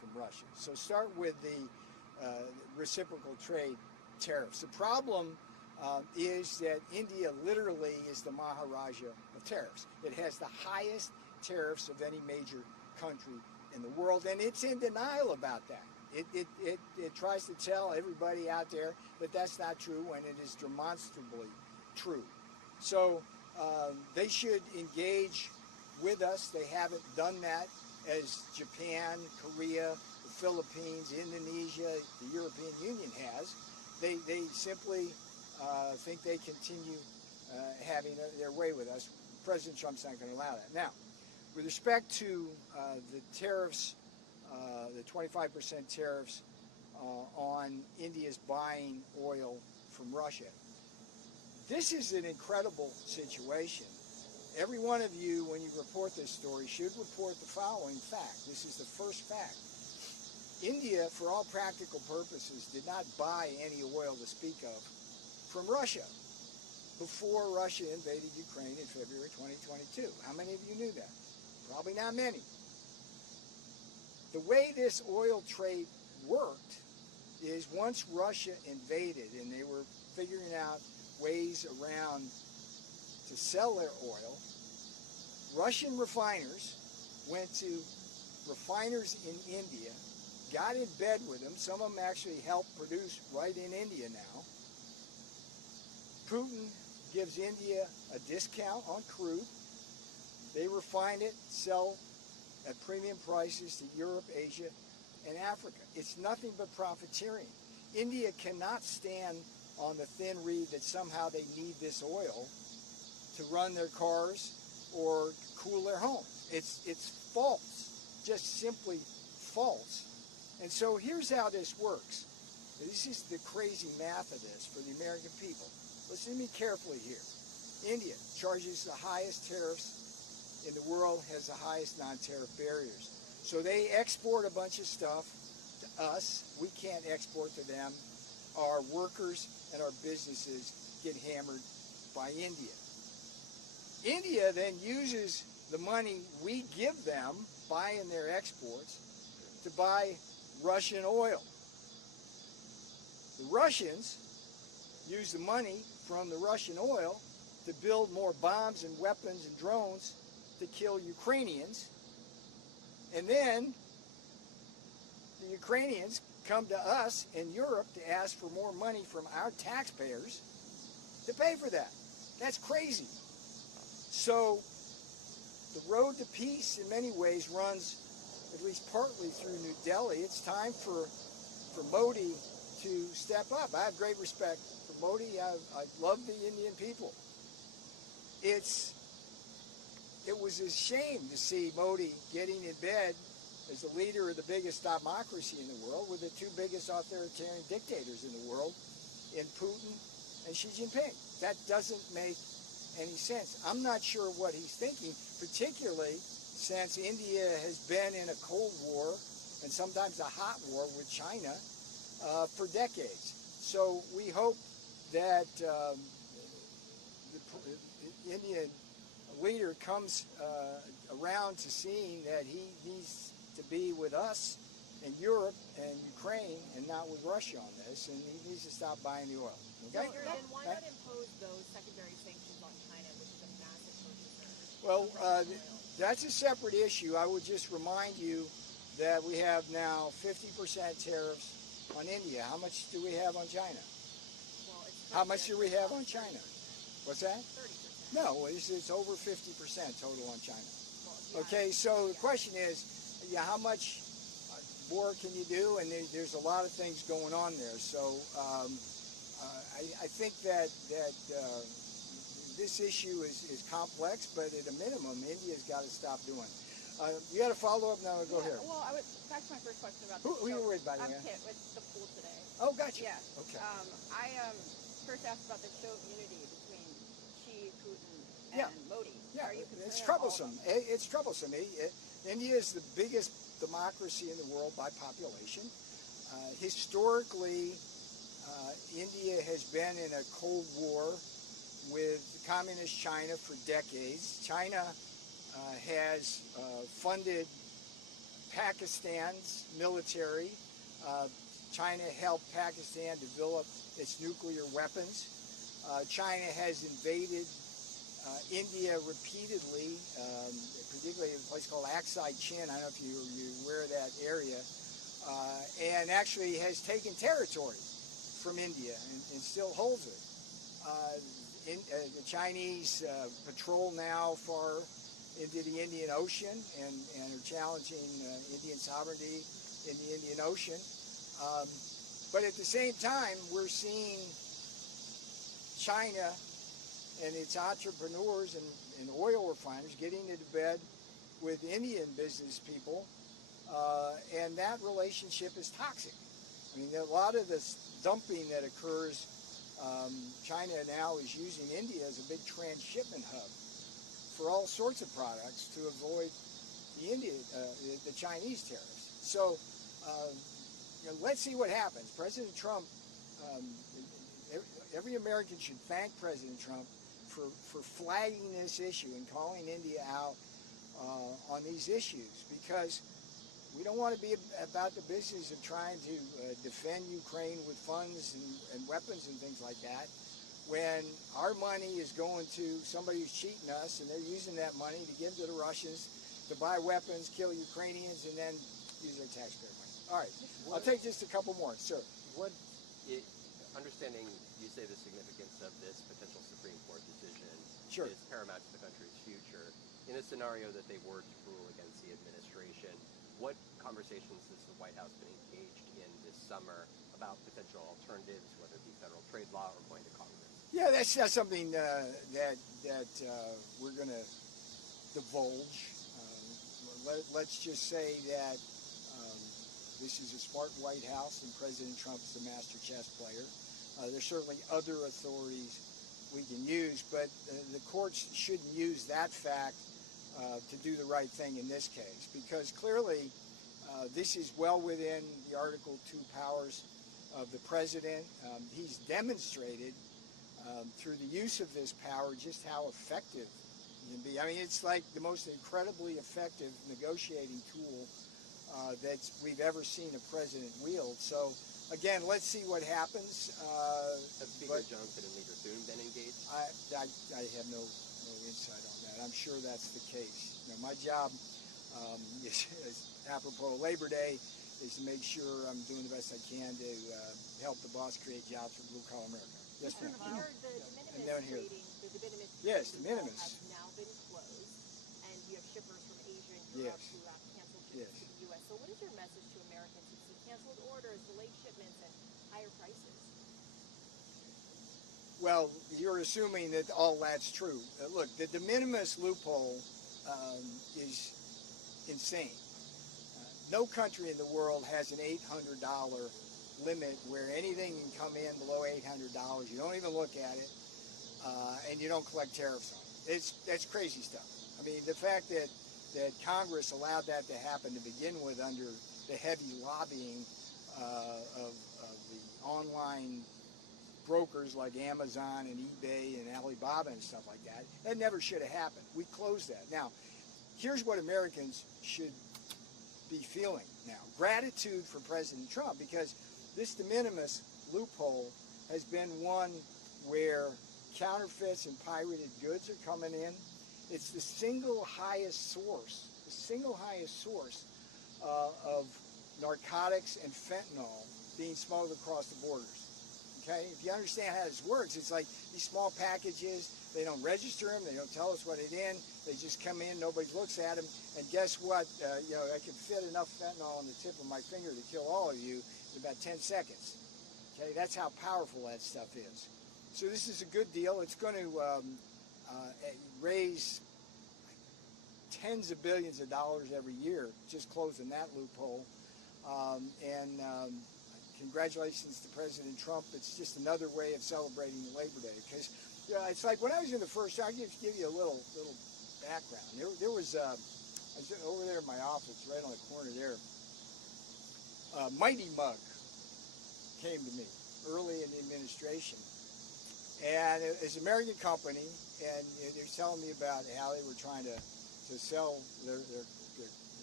from Russia. So start with the reciprocal trade tariffs. The problem is that India literally is the Maharaja of tariffs. It has the highest tariffs of any major country in the world, and it's in denial about that. It tries to tell everybody out there that that's not true when it is demonstrably true. So they should engage with us. They haven't done that as Japan, Korea, the Philippines, Indonesia, the European Union has. They simply think they continue having their way with us. President Trump's not going to allow that. Now, with respect to the tariffs, the 25% tariffs on India's buying oil from Russia, this is an incredible situation. Every one of you, when you report this story, should report the following fact. This is the first fact. India, for all practical purposes, did not buy any oil to speak of from Russia before Russia invaded Ukraine in February 2022. How many of you knew that? Probably not many. The way this oil trade worked is once Russia invaded and they were figuring out ways around to sell their oil, Russian refiners went to refiners in India, got in bed with them. Some of them actually helped produce right in India now. Putin gives India a discount on crude. They refine it, sell at premium prices to Europe, Asia, and Africa. It's nothing but profiteering. India cannot stand on the thin reed that somehow they need this oil to run their cars or cool their homes. It's false, just simply false. And so here's how this works. This is the crazy math of this for the American people. Listen to me carefully here. India charges the highest tariffs in the world, has the highest non-tariff barriers. So they export a bunch of stuff to us. We can't export to them. Our workers and our businesses get hammered by India. India then uses the money we give them, buying their exports, to buy Russian oil. The Russians use the money from the Russian oil to build more bombs and weapons and drones to kill Ukrainians. And then the Ukrainians come to us in Europe to ask for more money from our taxpayers to pay for that. That's crazy. So the road to peace in many ways runs at least partly through New Delhi. It's time for Modi to step up. I have great respect for Modi. I love the Indian people. It was a shame to see Modi getting in bed as the leader of the biggest democracy in the world with the two biggest authoritarian dictators in the world, in Putin and Xi Jinping. That doesn't make any sense. I'm not sure what he's thinking, particularly since India has been in a Cold War and sometimes a hot war with China for decades. So we hope that the Indian leader comes around to seeing that he needs to be with us in Europe and Ukraine and not with Russia on this, and he needs to stop buying the oil. Okay? Then why not impose those secondary sanctions on China, which is a massive purchaser? Well, that's a separate issue. I would just remind you that we have now 50% tariffs on India. How much do we have on China? Well, it's How much do we have on China? What's that? 30%. No, it's over 50% total on China. Well, yeah. Okay, so the question is, how much more can you do? And there's a lot of things going on there. So I think that this issue is complex, but at a minimum, India's got to stop doing it. You got a follow-up now? Go here. Well, back to my first question about Who are you with, by the way? I'm Kit with the pool today. Oh, gotcha. Yeah. Okay. I first asked about the show of unity between Xi, Putin, and Yeah. Modi. Yeah, Are you concerned it's at all troublesome. about that? It's troublesome. India is the biggest democracy in the world by population. Historically, India has been in a Cold War with communist China for decades. China has funded Pakistan's military. China helped Pakistan develop its nuclear weapons. China has invaded India repeatedly, particularly in a place called Aksai Chin. I don't know if you're aware of that area, and actually has taken territory from India and still holds it. The Chinese patrol now far into the Indian Ocean and are challenging Indian sovereignty in the Indian Ocean. But at the same time, we're seeing China and its entrepreneurs and oil refiners getting into bed with Indian business people, and that relationship is toxic. I mean, a lot of this dumping that occurs, China now is using India as a big transshipment hub for all sorts of products to avoid the Chinese tariffs. So let's see what happens. President Trump, every American should thank President Trump for flagging this issue and calling India out on these issues, because we don't want to be about the business of trying to defend Ukraine with funds and weapons and things like that, when our money is going to somebody who's cheating us, and they're using that money to give to the Russians to buy weapons, kill Ukrainians, and then use their taxpayer money. All right, I'll take just a couple more. Sir. Understanding you say the significance of this potential Supreme Court decision is paramount to the country's future. In a scenario that they were to rule against the administration, what conversations has the White House been engaged in this summer about potential alternatives, whether it be federal trade law or going to Congress? Yeah, that's not something that we're going to divulge. Let's just say that this is a smart White House, and President Trump's the master chess player. There's certainly other authorities we can use, but the courts shouldn't use that fact to do the right thing in this case, because clearly this is well within the Article 2 powers of the president. He's demonstrated through the use of this power just how effective he can be. I mean, it's like the most incredibly effective negotiating tool that we've ever seen a president wield. So, again, let's see what happens. Have Speaker Johnson and Leader Thune been engaged? I have no insight on that. I'm sure that's the case. You know, my job is apropos Labor Day is to make sure I'm doing the best I can to help the boss create jobs for blue-collar America. Yes, ma'am. The de minimis Yes, de minimis has now been closed, and you have shippers from Asia and Europe who have canceled shipments to the U.S. So what is your message to Americans who see canceled orders, delayed shipments, and higher prices? Well, you're assuming that all that's true. Look, the de minimis loophole is insane. No country in the world has an $800 limit where anything can come in below $800. You don't even look at it, and you don't collect tariffs on it. That's crazy stuff. I mean, the fact that Congress allowed that to happen to begin with under the heavy lobbying of the online brokers like Amazon and eBay and Alibaba and stuff like that, that never should have happened. We closed that. Now, here's what Americans should be feeling now. Gratitude for President Trump, because this de minimis loophole has been one where counterfeits and pirated goods are coming in. It's the single highest source of narcotics and fentanyl being smuggled across the borders. Okay, if you understand how this works, it's like these small packages, they don't register them, they don't tell us what it's in, they just come in, nobody looks at them, and guess what, I can fit enough fentanyl on the tip of my finger to kill all of you in about 10 seconds. Okay, that's how powerful that stuff is. So this is a good deal. It's going to raise tens of billions of dollars every year, just closing that loophole. Congratulations to President Trump. It's just another way of celebrating Labor Day, because it's like when I was in the first time. I'll just give you a little background. There was I was over there in my office, right on the corner there. Mighty Mug came to me early in the administration, and it's an American company, and they're telling me about how they were trying to sell their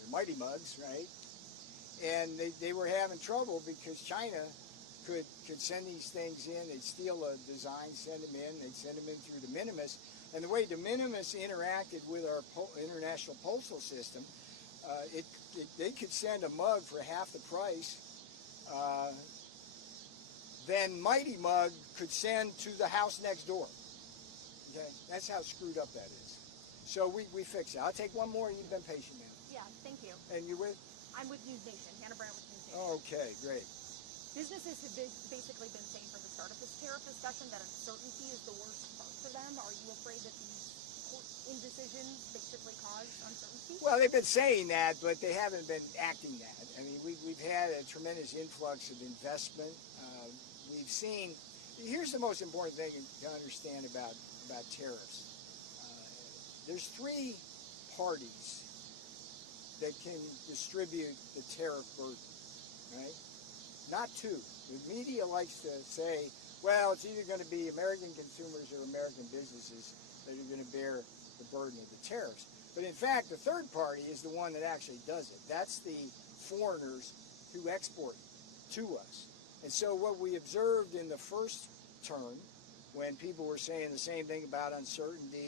Mighty Mugs, right? And they were having trouble because China could send these things in. They'd steal a design, send them in. They'd send them in through de minimis. And the way de minimis interacted with our international postal system, they could send a mug for half the price than Mighty Mug could send to the house next door. Okay, that's how screwed up that is. So we fix it. I'll take one more. You've been patient now. Yeah, thank you. And you with? I'm with News Nation. Hannah Brown with News Nation. Okay, great. Businesses have basically been saying from the start of this tariff discussion that uncertainty is the worst part for them. Are you afraid that these court indecisions basically cause uncertainty? Well, they've been saying that, but they haven't been acting that. I mean, we've had a tremendous influx of investment. We've seen. Here's the most important thing to understand about tariffs. There's three parties that can distribute the tariff burden, right? Not two. The media likes to say, well, it's either going to be American consumers or American businesses that are going to bear the burden of the tariffs. But in fact, the third party is the one that actually does it. That's the foreigners who export to us. And so what we observed in the first term, when people were saying the same thing about uncertainty